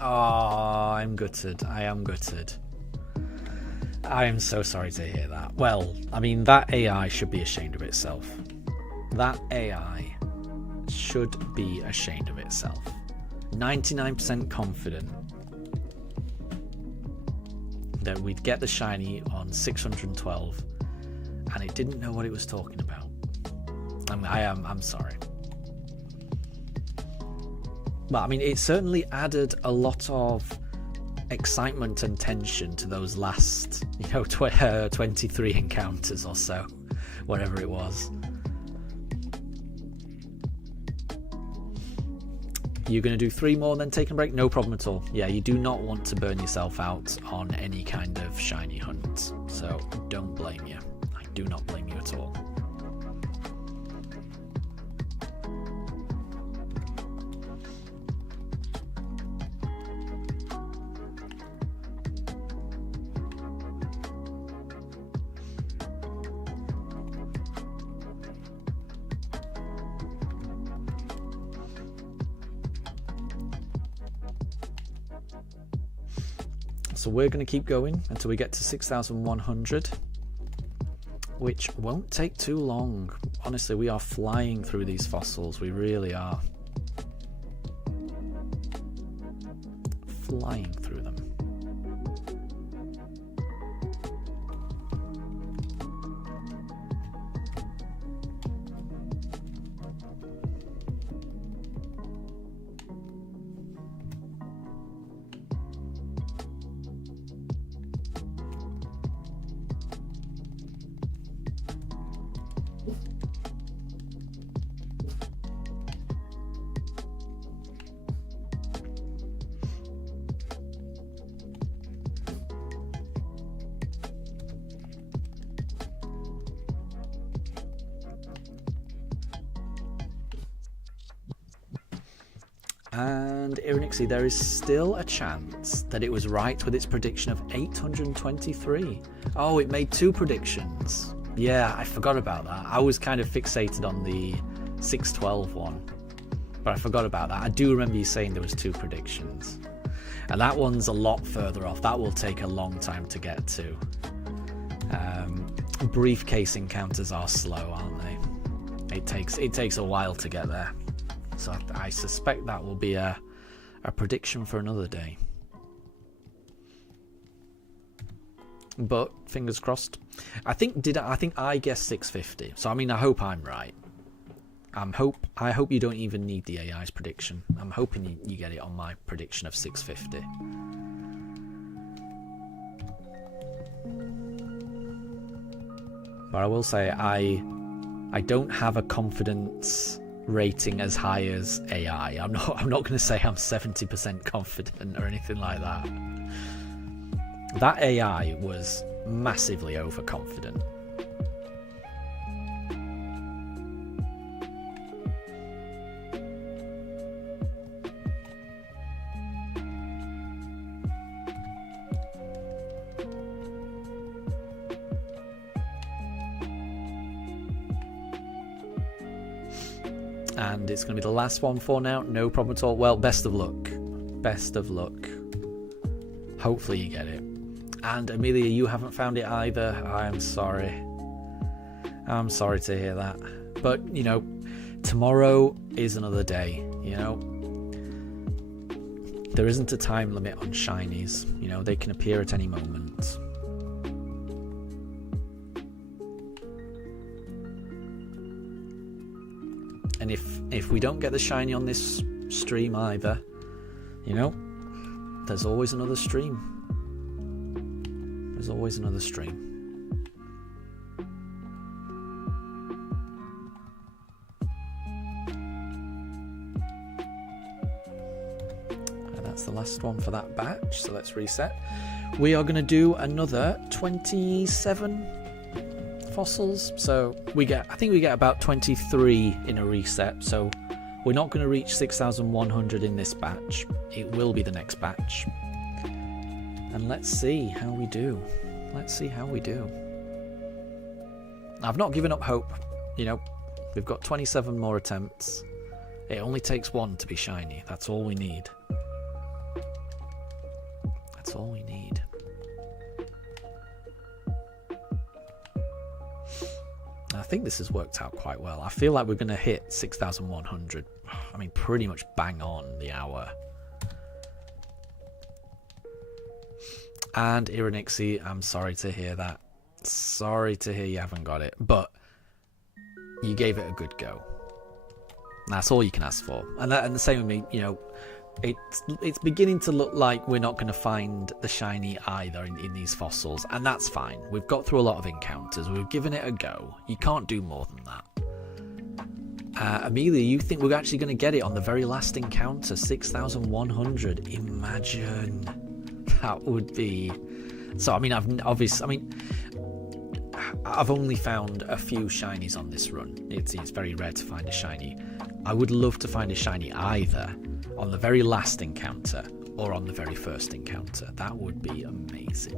Oh, I'm gutted. I am gutted. I am so sorry to hear that. Well, I mean, that AI should be ashamed of itself. That AI should be ashamed of itself. 99% confident that we'd get the shiny on 612, and it didn't know what it was talking about. I'm sorry. But I mean, it certainly added a lot of excitement and tension to those last, 23 encounters or so, whatever it was. You're going to do 3 more and then take a break? No problem at all. Yeah, you do not want to burn yourself out on any kind of shiny hunt, so don't blame you. I do not blame you at all. So we're going to keep going until we get to 6,100, which won't take too long. Honestly, we are flying through these fossils. We really are. Flying through them. And Ironixie, there is still a chance that it was right with its prediction of 823. Oh, it made 2 predictions. Yeah, I forgot about that. I was kind of fixated on the 612 one, but I forgot about that. I do remember you saying there was 2 predictions. And that one's a lot further off. That will take a long time to get to. Briefcase encounters are slow, aren't they? It takes a while to get there. So I suspect that will be a prediction for another day. But fingers crossed. I think I guessed 650. So I mean, I hope I'm right. I hope you don't even need the AI's prediction. I'm hoping you get it on my prediction of 650. But I will say I don't have a confidence rating as high as AI. I'm not going to say I'm 70% confident or anything like that. That AI was massively overconfident. And it's going to be the last one for now. No problem at all. Well, best of luck. Best of luck. Hopefully you get it. And Amelia, you haven't found it either. I'm sorry. I'm sorry to hear that. But, you know, tomorrow is another day, you know. There isn't a time limit on shinies. You know, they can appear at any moment. And if we don't get the shiny on this stream either, you know, there's always another stream. There's always another stream. And that's the last one for that batch, so let's reset. We are going to do another 27 fossils, so I think we get about 23 in a reset, so we're not going to reach 6,100 in this batch. It will be the next batch, and let's see how we do. Let's see how we do. I've not given up hope. You know, we've got 27 more attempts. It only takes one to be shiny. That's all we need. That's all we need. I think this has worked out quite well. I feel like we're going to hit 6,100. I mean, pretty much bang on the hour. And Ironixie, I'm sorry to hear that. Sorry to hear you haven't got it. But you gave it a good go. That's all you can ask for. And the same with me, you know, it's beginning to look like we're not going to find the shiny either in these fossils, and that's fine. We've got through a lot of encounters. We've given it a go. You can't do more than that. Amelia, you think we're actually going to get it on the very last encounter? 6,100. Imagine. That would be... So, I mean, I've only found a few shinies on this run. It's very rare to find a shiny. I would love to find a shiny either on the very last encounter or on the very first encounter. That would be amazing.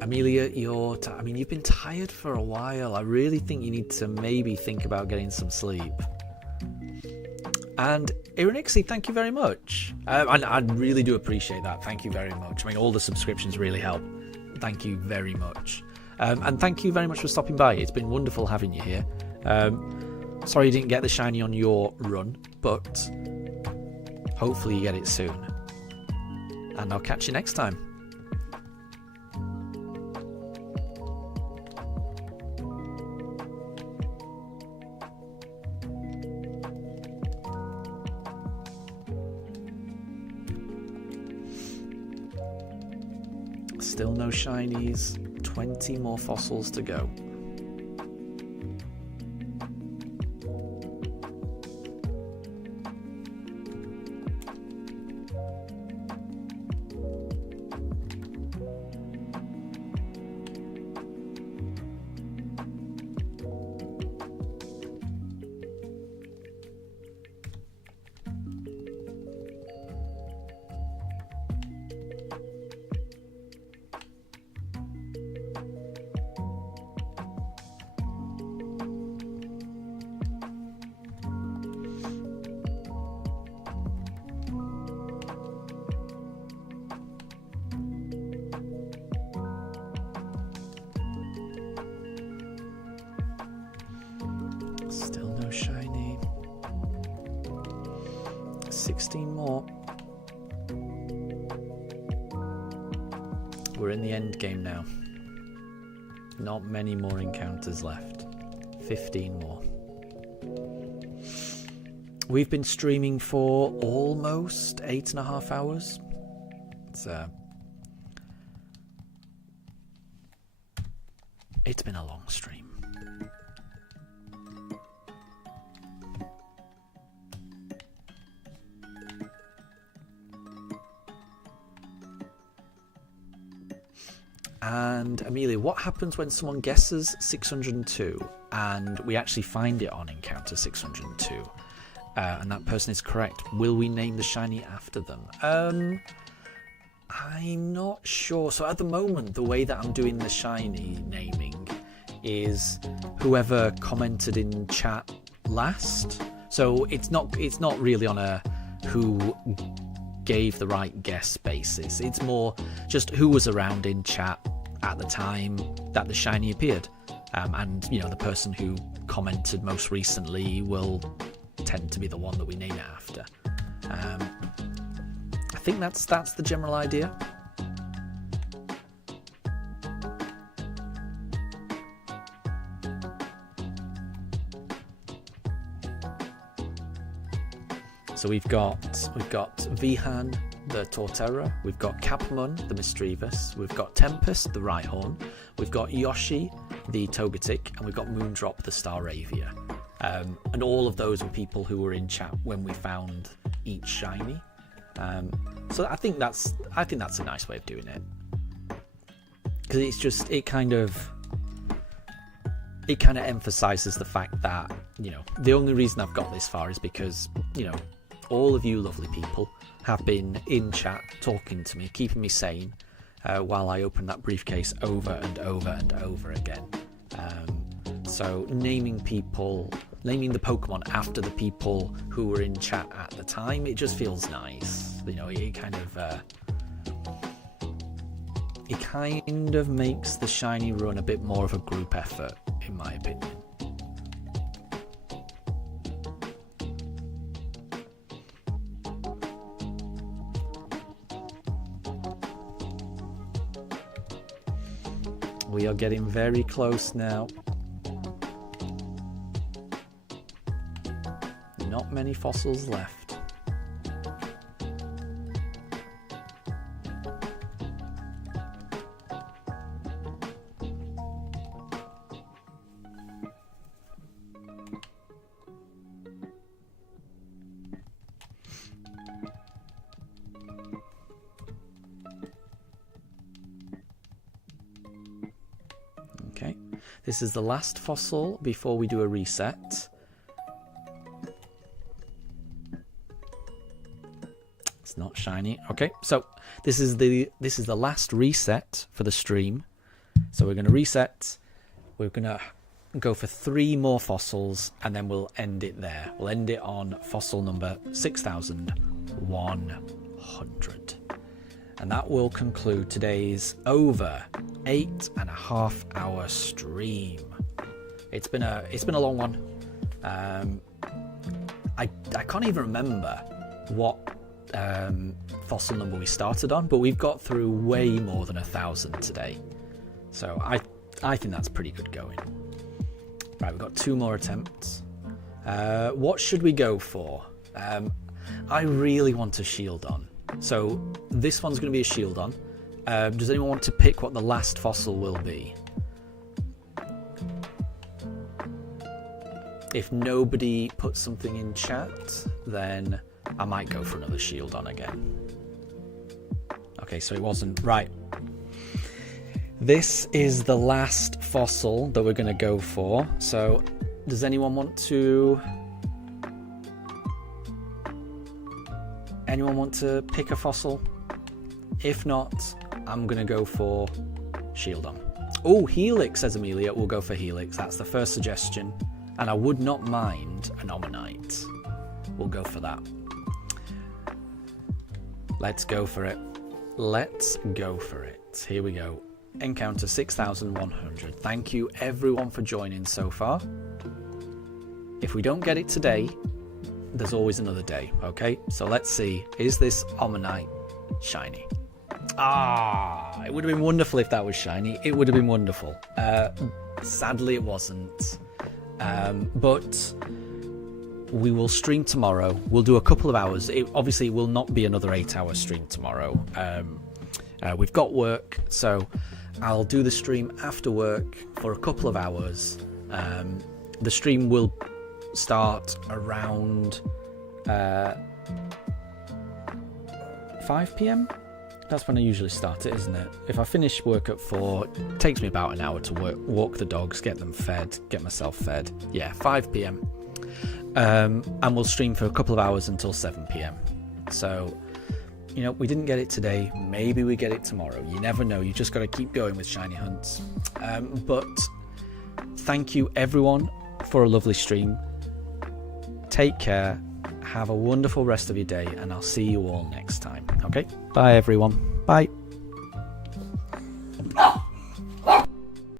Amelia, you've been tired for a while. I really think you need to maybe think about getting some sleep. And Ironixie, thank you very much. I really do appreciate that. Thank you very much. I mean, all the subscriptions really help. Thank you very much. And thank you very much for stopping by. It's been wonderful having you here. Sorry you didn't get the shiny on your run, but hopefully you get it soon. And I'll catch you next time. Still no shinies. 20 more fossils to go. Still no shiny. 16 more. We're in the end game now. Not many more encounters left. 15 more. We've been streaming for almost 8.5 hours. It's been a long stream. Amelia, what happens when someone guesses 602 and we actually find it on encounter 602 and that person is correct? Will we name the shiny after them? I'm not sure. So at the moment, the way that I'm doing the shiny naming is whoever commented in chat last. So it's not really on a who gave the right guess basis. It's more just who was around in chat at the time that the shiny appeared, and the person who commented most recently will tend to be the one that we name it after. I think that's the general idea. So we've got Vihan, the Torterra, we've got Capmon, the Mischievous, we've got Tempest, the Rhyhorn, we've got Yoshi, the Togetic, and we've got Moondrop, the Staravia. And all of those were people who were in chat when we found each shiny. So I think that's a nice way of doing it, because it kind of emphasizes the fact that the only reason I've got this far is because all of you lovely people have been in chat talking to me, keeping me sane while I open that briefcase over and over and over again. So naming the Pokemon after the people who were in chat at the time, it just feels nice. It kind of makes the shiny run a bit more of a group effort, in my opinion. We are getting very close now. Not many fossils left. Okay, this is the last fossil before we do a reset. It's not shiny. Okay, so this is the last reset for the stream. So we're going to reset. We're going to go for 3 more fossils, and then we'll end it there. We'll end it on fossil number 6100. And that will conclude today's over 8.5 hour stream. It's been a long one. I can't even remember what fossil number we started on, but we've got through way more than 1,000 today. So I think that's pretty good going. Right, we've got 2 more attempts. What should we go for? I really want a Shieldon. So this one's going to be a Shieldon. Does anyone want to pick what the last fossil will be? If nobody puts something in chat, then I might go for another Shieldon again. Okay, so it wasn't. Right. This is the last fossil that we're going to go for. So does anyone want to... Anyone want to pick a fossil? If not, I'm going to go for Shieldon. Oh, Helix, says Amelia. We'll go for Helix. That's the first suggestion. And I would not mind an Omanyte. We'll go for that. Let's go for it. Let's go for it. Here we go. Encounter 6100. Thank you everyone for joining so far. If we don't get it today, there's always another day, okay? So let's see. Is this Omanyte shiny? Ah, it would have been wonderful if that was shiny. It would have been wonderful. Sadly, it wasn't. But we will stream tomorrow. We'll do a couple of hours. Obviously, it will not be another 8-hour stream tomorrow. We've got work, so I'll do the stream after work for a couple of hours. The stream will start around 5 p.m. That's when I usually start it, isn't it? If I finish work at 4, it takes me about an hour to walk the dogs, get them fed, get myself fed. Yeah, 5 p.m. And we'll stream for a couple of hours until 7 p.m. So, you know, we didn't get it today. Maybe we get it tomorrow. You never know. You just got to keep going with shiny hunts. But thank you, everyone, for a lovely stream. Take care. Have a wonderful rest of your day, and I'll see you all next time. Okay? Bye, everyone. Bye.